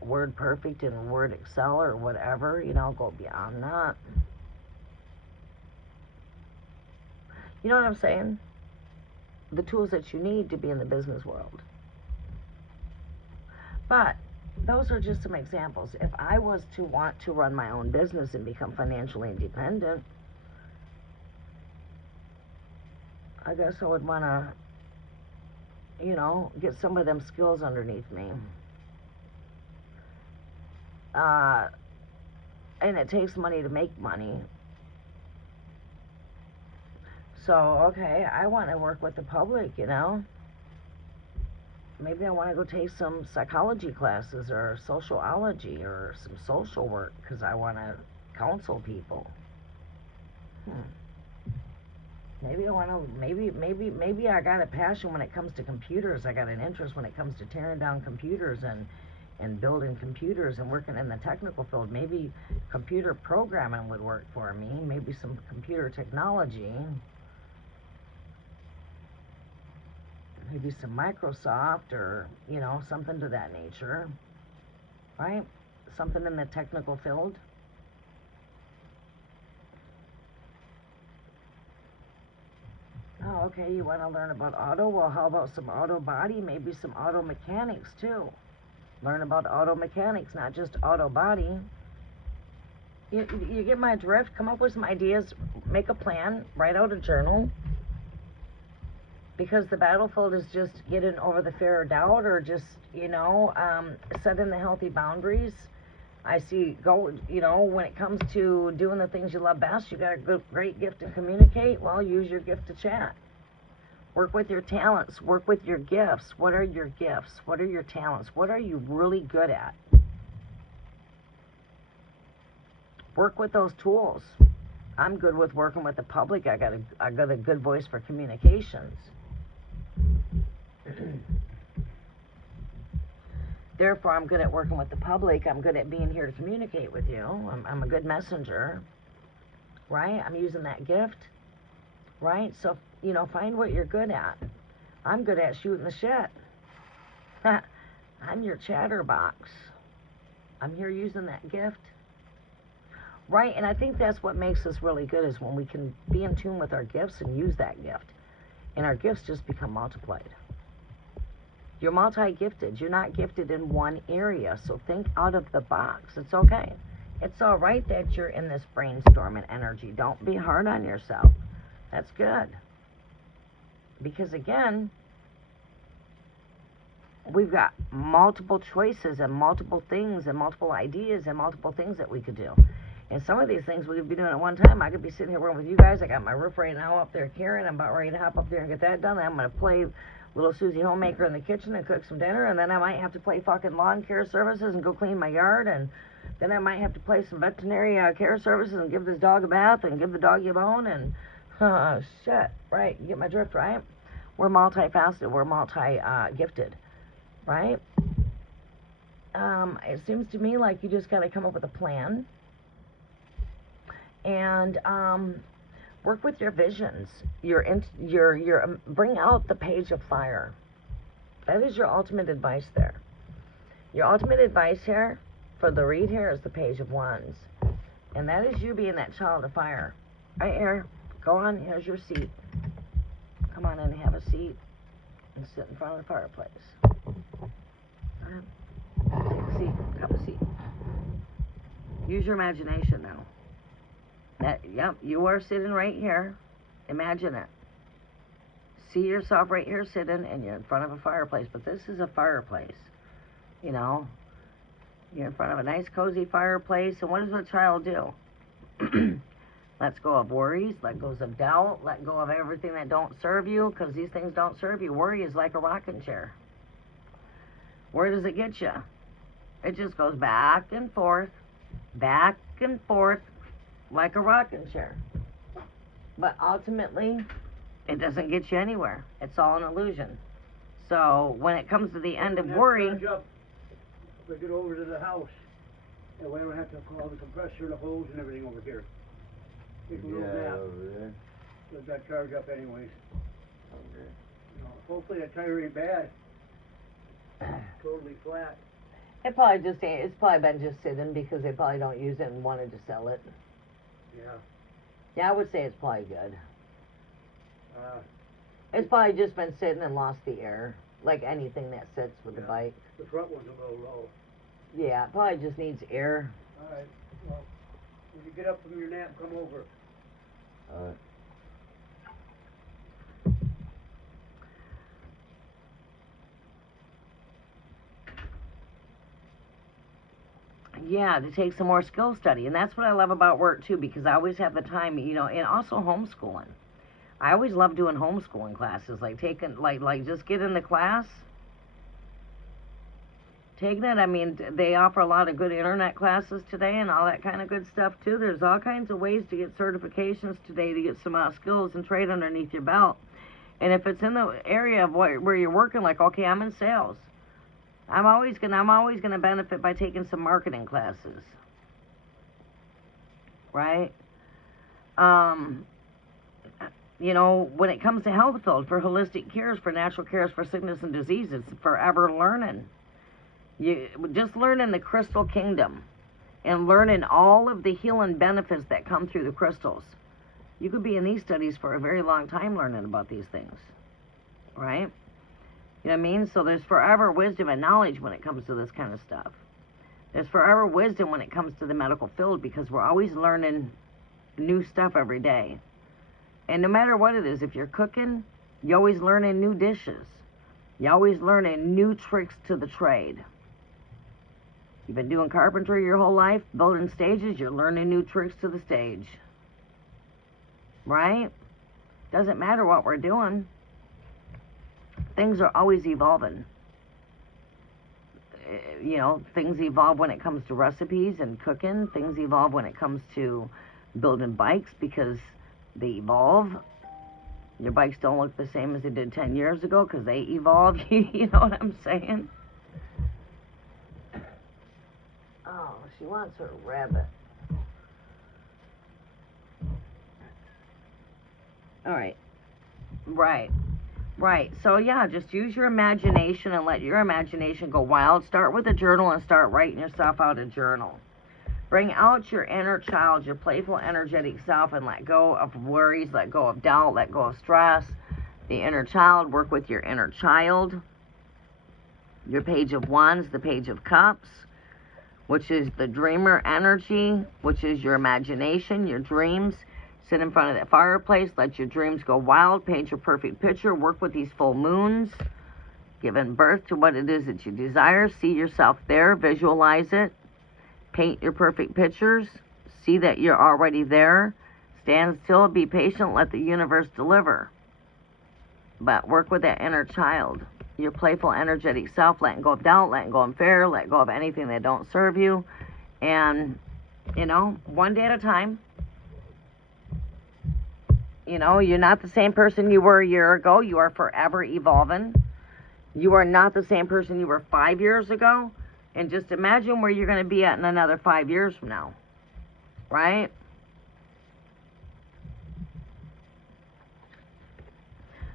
Word Perfect and Word Excel or whatever, go beyond that. You know what I'm saying? The tools that you need to be in the business world. But those are just some examples. If I was to want to run my own business and become financially independent, I guess I would want to, get some of them skills underneath me. And it takes money to make money. So, okay, I want to work with the public, Maybe I want to go take some psychology classes or sociology or some social work because I want to counsel people. Maybe I want to, maybe I got a passion when it comes to computers. I got an interest when it comes to tearing down computers and building computers and working in the technical field. Maybe computer programming would work for me. Maybe some computer technology. Maybe some Microsoft or, something to that nature. Right? Something in the technical field. Oh, okay, you want to learn about auto? Well, how about some auto body? Maybe some auto mechanics, too. Learn about auto mechanics, not just auto body. You get my drift? Come up with some ideas, make a plan, write out a journal. Because the battlefield is just getting over the fear of doubt or just, setting the healthy boundaries. I see, when it comes to doing the things you love best, you got a great gift to communicate. Well, use your gift to chat. Work with your talents. Work with your gifts. What are your gifts? What are your talents? What are you really good at? Work with those tools. I'm good with working with the public. I got a good voice for communications. Therefore, I'm good at working with the public. I'm good at being here to communicate with you. I'm a good messenger, right? I'm using that gift, right? So, find what you're good at. I'm good at shooting the shit. I'm your chatterbox. I'm here using that gift, right? And I think that's what makes us really good is when we can be in tune with our gifts and use that gift. And our gifts just become multiplied. You're multi-gifted. You're not gifted in one area. So think out of the box. It's okay. It's all right that you're in this brainstorming energy. Don't be hard on yourself. That's good. Because again, we've got multiple choices and multiple things and multiple ideas and multiple things that we could do. And some of these things we could be doing at one time. I could be sitting here working with you guys. I got my roof right now up there curing. I'm about ready to hop up there and get that done. Then I'm going to play Little Susie Homemaker in the kitchen and cook some dinner. And then I might have to play fucking lawn care services and go clean my yard. And then I might have to play some veterinary care services and give this dog a bath and give the doggy a bone. And shit. Right. You get my drift, right? We're multifaceted. We're multi-gifted. Right? It seems to me like you just got to come up with a plan. And work with your visions. Bring out the page of fire. That is your ultimate advice there. Your ultimate advice here for the read here is the page of wands. And that is you being that child of fire. Right here. Go on. Here's your seat. Come on in and have a seat. And sit in front of the fireplace. Take a seat. Have a seat. Use your imagination now. Yep, you are sitting right here. Imagine it. See yourself right here sitting, and you're in front of a fireplace. But this is a fireplace. You're in front of a nice, cozy fireplace. And what does a child do? Let go of worries. Let go of doubt. Let go of everything that don't serve you, because these things don't serve you. Worry is like a rocking chair. Where does it get you? It just goes back and forth, like a rocking chair. But ultimately, it doesn't get you anywhere. It's all an illusion. So when it comes to the end of worry, we get over to the house, and we don't have to call the compressor and the hose and everything over here. Take a little nap. Over there. Let that charge up anyways. Okay. Hopefully that tire ain't bad. Totally flat. It probably just ain't. It's probably been just sitting because they probably don't use it and wanted to sell it. Yeah. Yeah, I would say it's probably good. Uh, It's probably just been sitting and lost the air, like anything that sits with the Yeah. bike. the front one's a little low. Yeah, it probably just needs air. All right. Well, when you get up from your nap, come over. Alright. Yeah, to take some more skill study. And that's what I love about work, too, because I always have the time, you know, and also homeschooling. I always love doing homeschooling classes, like taking, like just get in the class, taking it. I mean, they offer a lot of good internet classes today and all that kind of good stuff, too. There's all kinds of ways to get certifications today to get some skills and trade underneath your belt. And if it's in the area of where you're working, like, okay, I'm in sales. I'm always gonna benefit by taking some marketing classes, right? You know, when it comes to health field, for holistic cures, for natural cures, for sickness and disease, it's forever learning. You just learning the crystal kingdom and learning all of the healing benefits that come through the crystals. You could be in these studies for a very long time learning about these things, right? You know what I mean? So there's forever wisdom and knowledge when it comes to this kind of stuff. There's forever wisdom when it comes to the medical field because we're always learning new stuff every day. And no matter what it is, if you're cooking, you're always learning new dishes. You're always learning new tricks to the trade. You've been doing carpentry your whole life, building stages, you're learning new tricks to the stage. Right? Doesn't matter what we're doing. Things are always evolving. You know, things evolve when it comes to recipes and cooking. Things evolve when it comes to building bikes because they evolve. Your bikes don't look the same as they did 10 years ago because they evolved. You know what I'm saying? Oh, she wants her rabbit. All right. Right. So, yeah, just use your imagination and let your imagination go wild. Start with a journal and start writing yourself out a journal. Bring out your inner child, your playful, energetic self, and let go of worries, let go of doubt, let go of stress. The inner child, work with your inner child. Your page of wands, the page of cups, which is the dreamer energy, which is your imagination, your dreams. Sit in front of that fireplace, let your dreams go wild, paint your perfect picture, work with these full moons, giving birth to what it is that you desire. See yourself there, visualize it, paint your perfect pictures, see that you're already there. Stand still, be patient, let the universe deliver. But work with that inner child, your playful, energetic self, letting go of doubt, letting go of fear, let go of anything that don't serve you. And, you know, one day at a time. You know, you're not the same person you were a year ago. You are forever evolving. You are not the same person you were 5 years ago. And just imagine where you're going to be at in another 5 years from now. Right?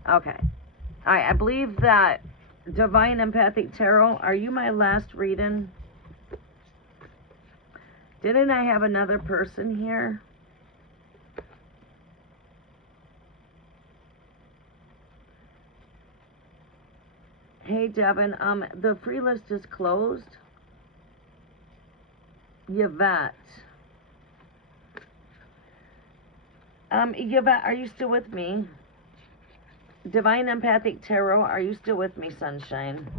Okay. All right, I believe that Divine Empathic Tarot, are you my last reading? Didn't I have another person here? Hey, Devin, the free list is closed. Yvette. Yvette, are you still with me? Divine Empathic Tarot, are you still with me, sunshine?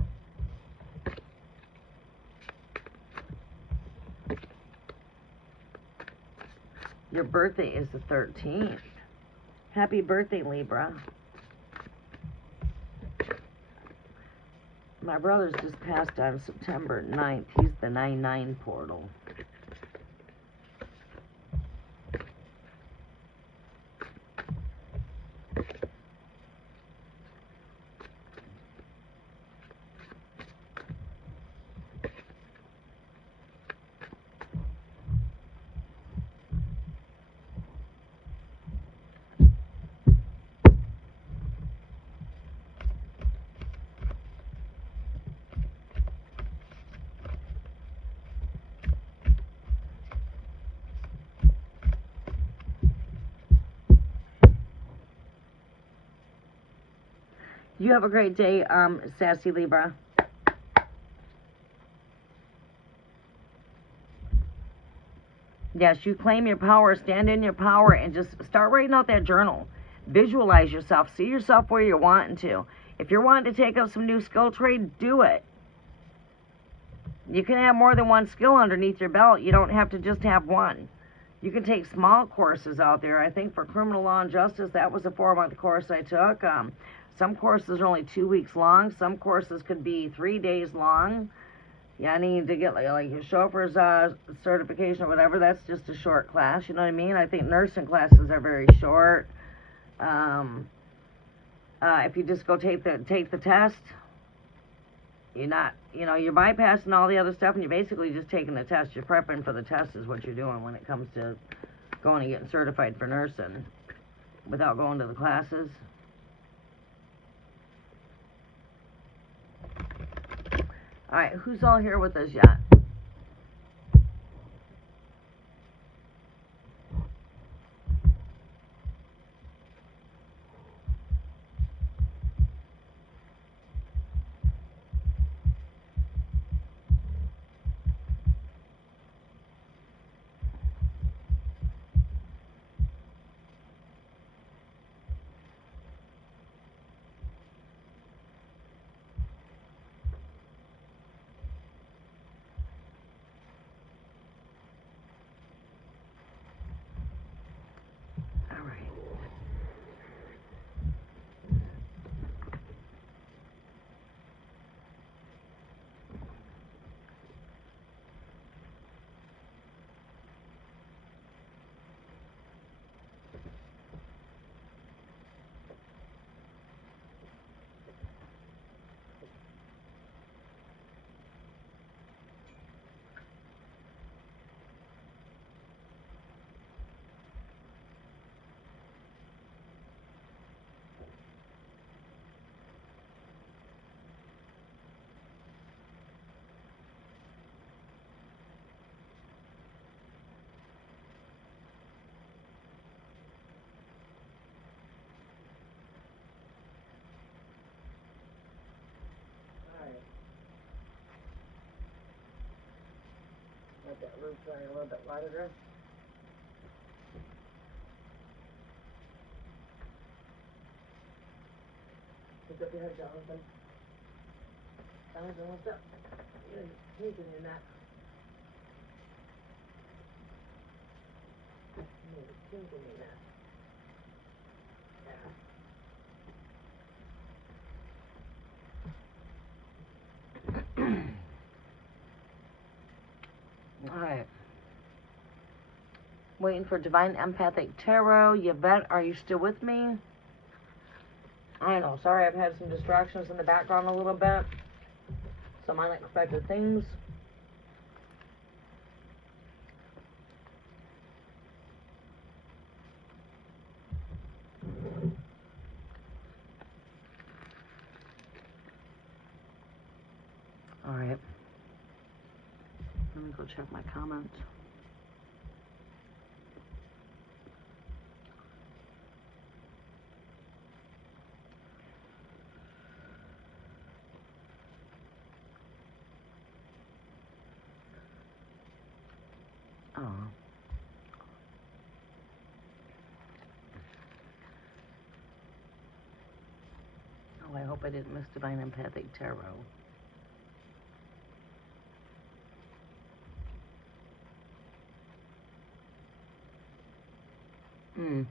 Your birthday is the 13th. Happy birthday, Libra. My brother's just passed on September 9th. He's the 9-9 portal. You have a great day, Sassy Libra. Yes, you claim your power, stand in your power, and just start writing out that journal. Visualize yourself. See yourself where you're wanting to. If you're wanting to take up some new skill trade, do it. You can have more than one skill underneath your belt. You don't have to just have one. You can take small courses out there. I think for criminal law and justice, that was a 4-month course I took. Some courses are only 2 weeks long. Some courses could be 3 days long. Yeah, I need to get like your chauffeur's certification or whatever. That's just a short class. You know what I mean? I think nursing classes are very short. If you just go take the test, you're not, you're bypassing all the other stuff, and you're basically just taking the test. You're prepping for the test is what you're doing when it comes to going and getting certified for nursing without going to the classes. All right, who's all here with us yet? Let that roof dry a little bit lighter. Pick up your head, Jonathan. Jonathan, what's up? You're sneaking in that. You're sneaking in that. Alright. Waiting for Divine Empathic Tarot. Yvette, are you still with me? I know, sorry, I've had some distractions in the background a little bit. Some unexpected things. Alright. Let me go check my comments. Oh. Oh, I hope I didn't miss Divine Empathic Tarot. Hmm.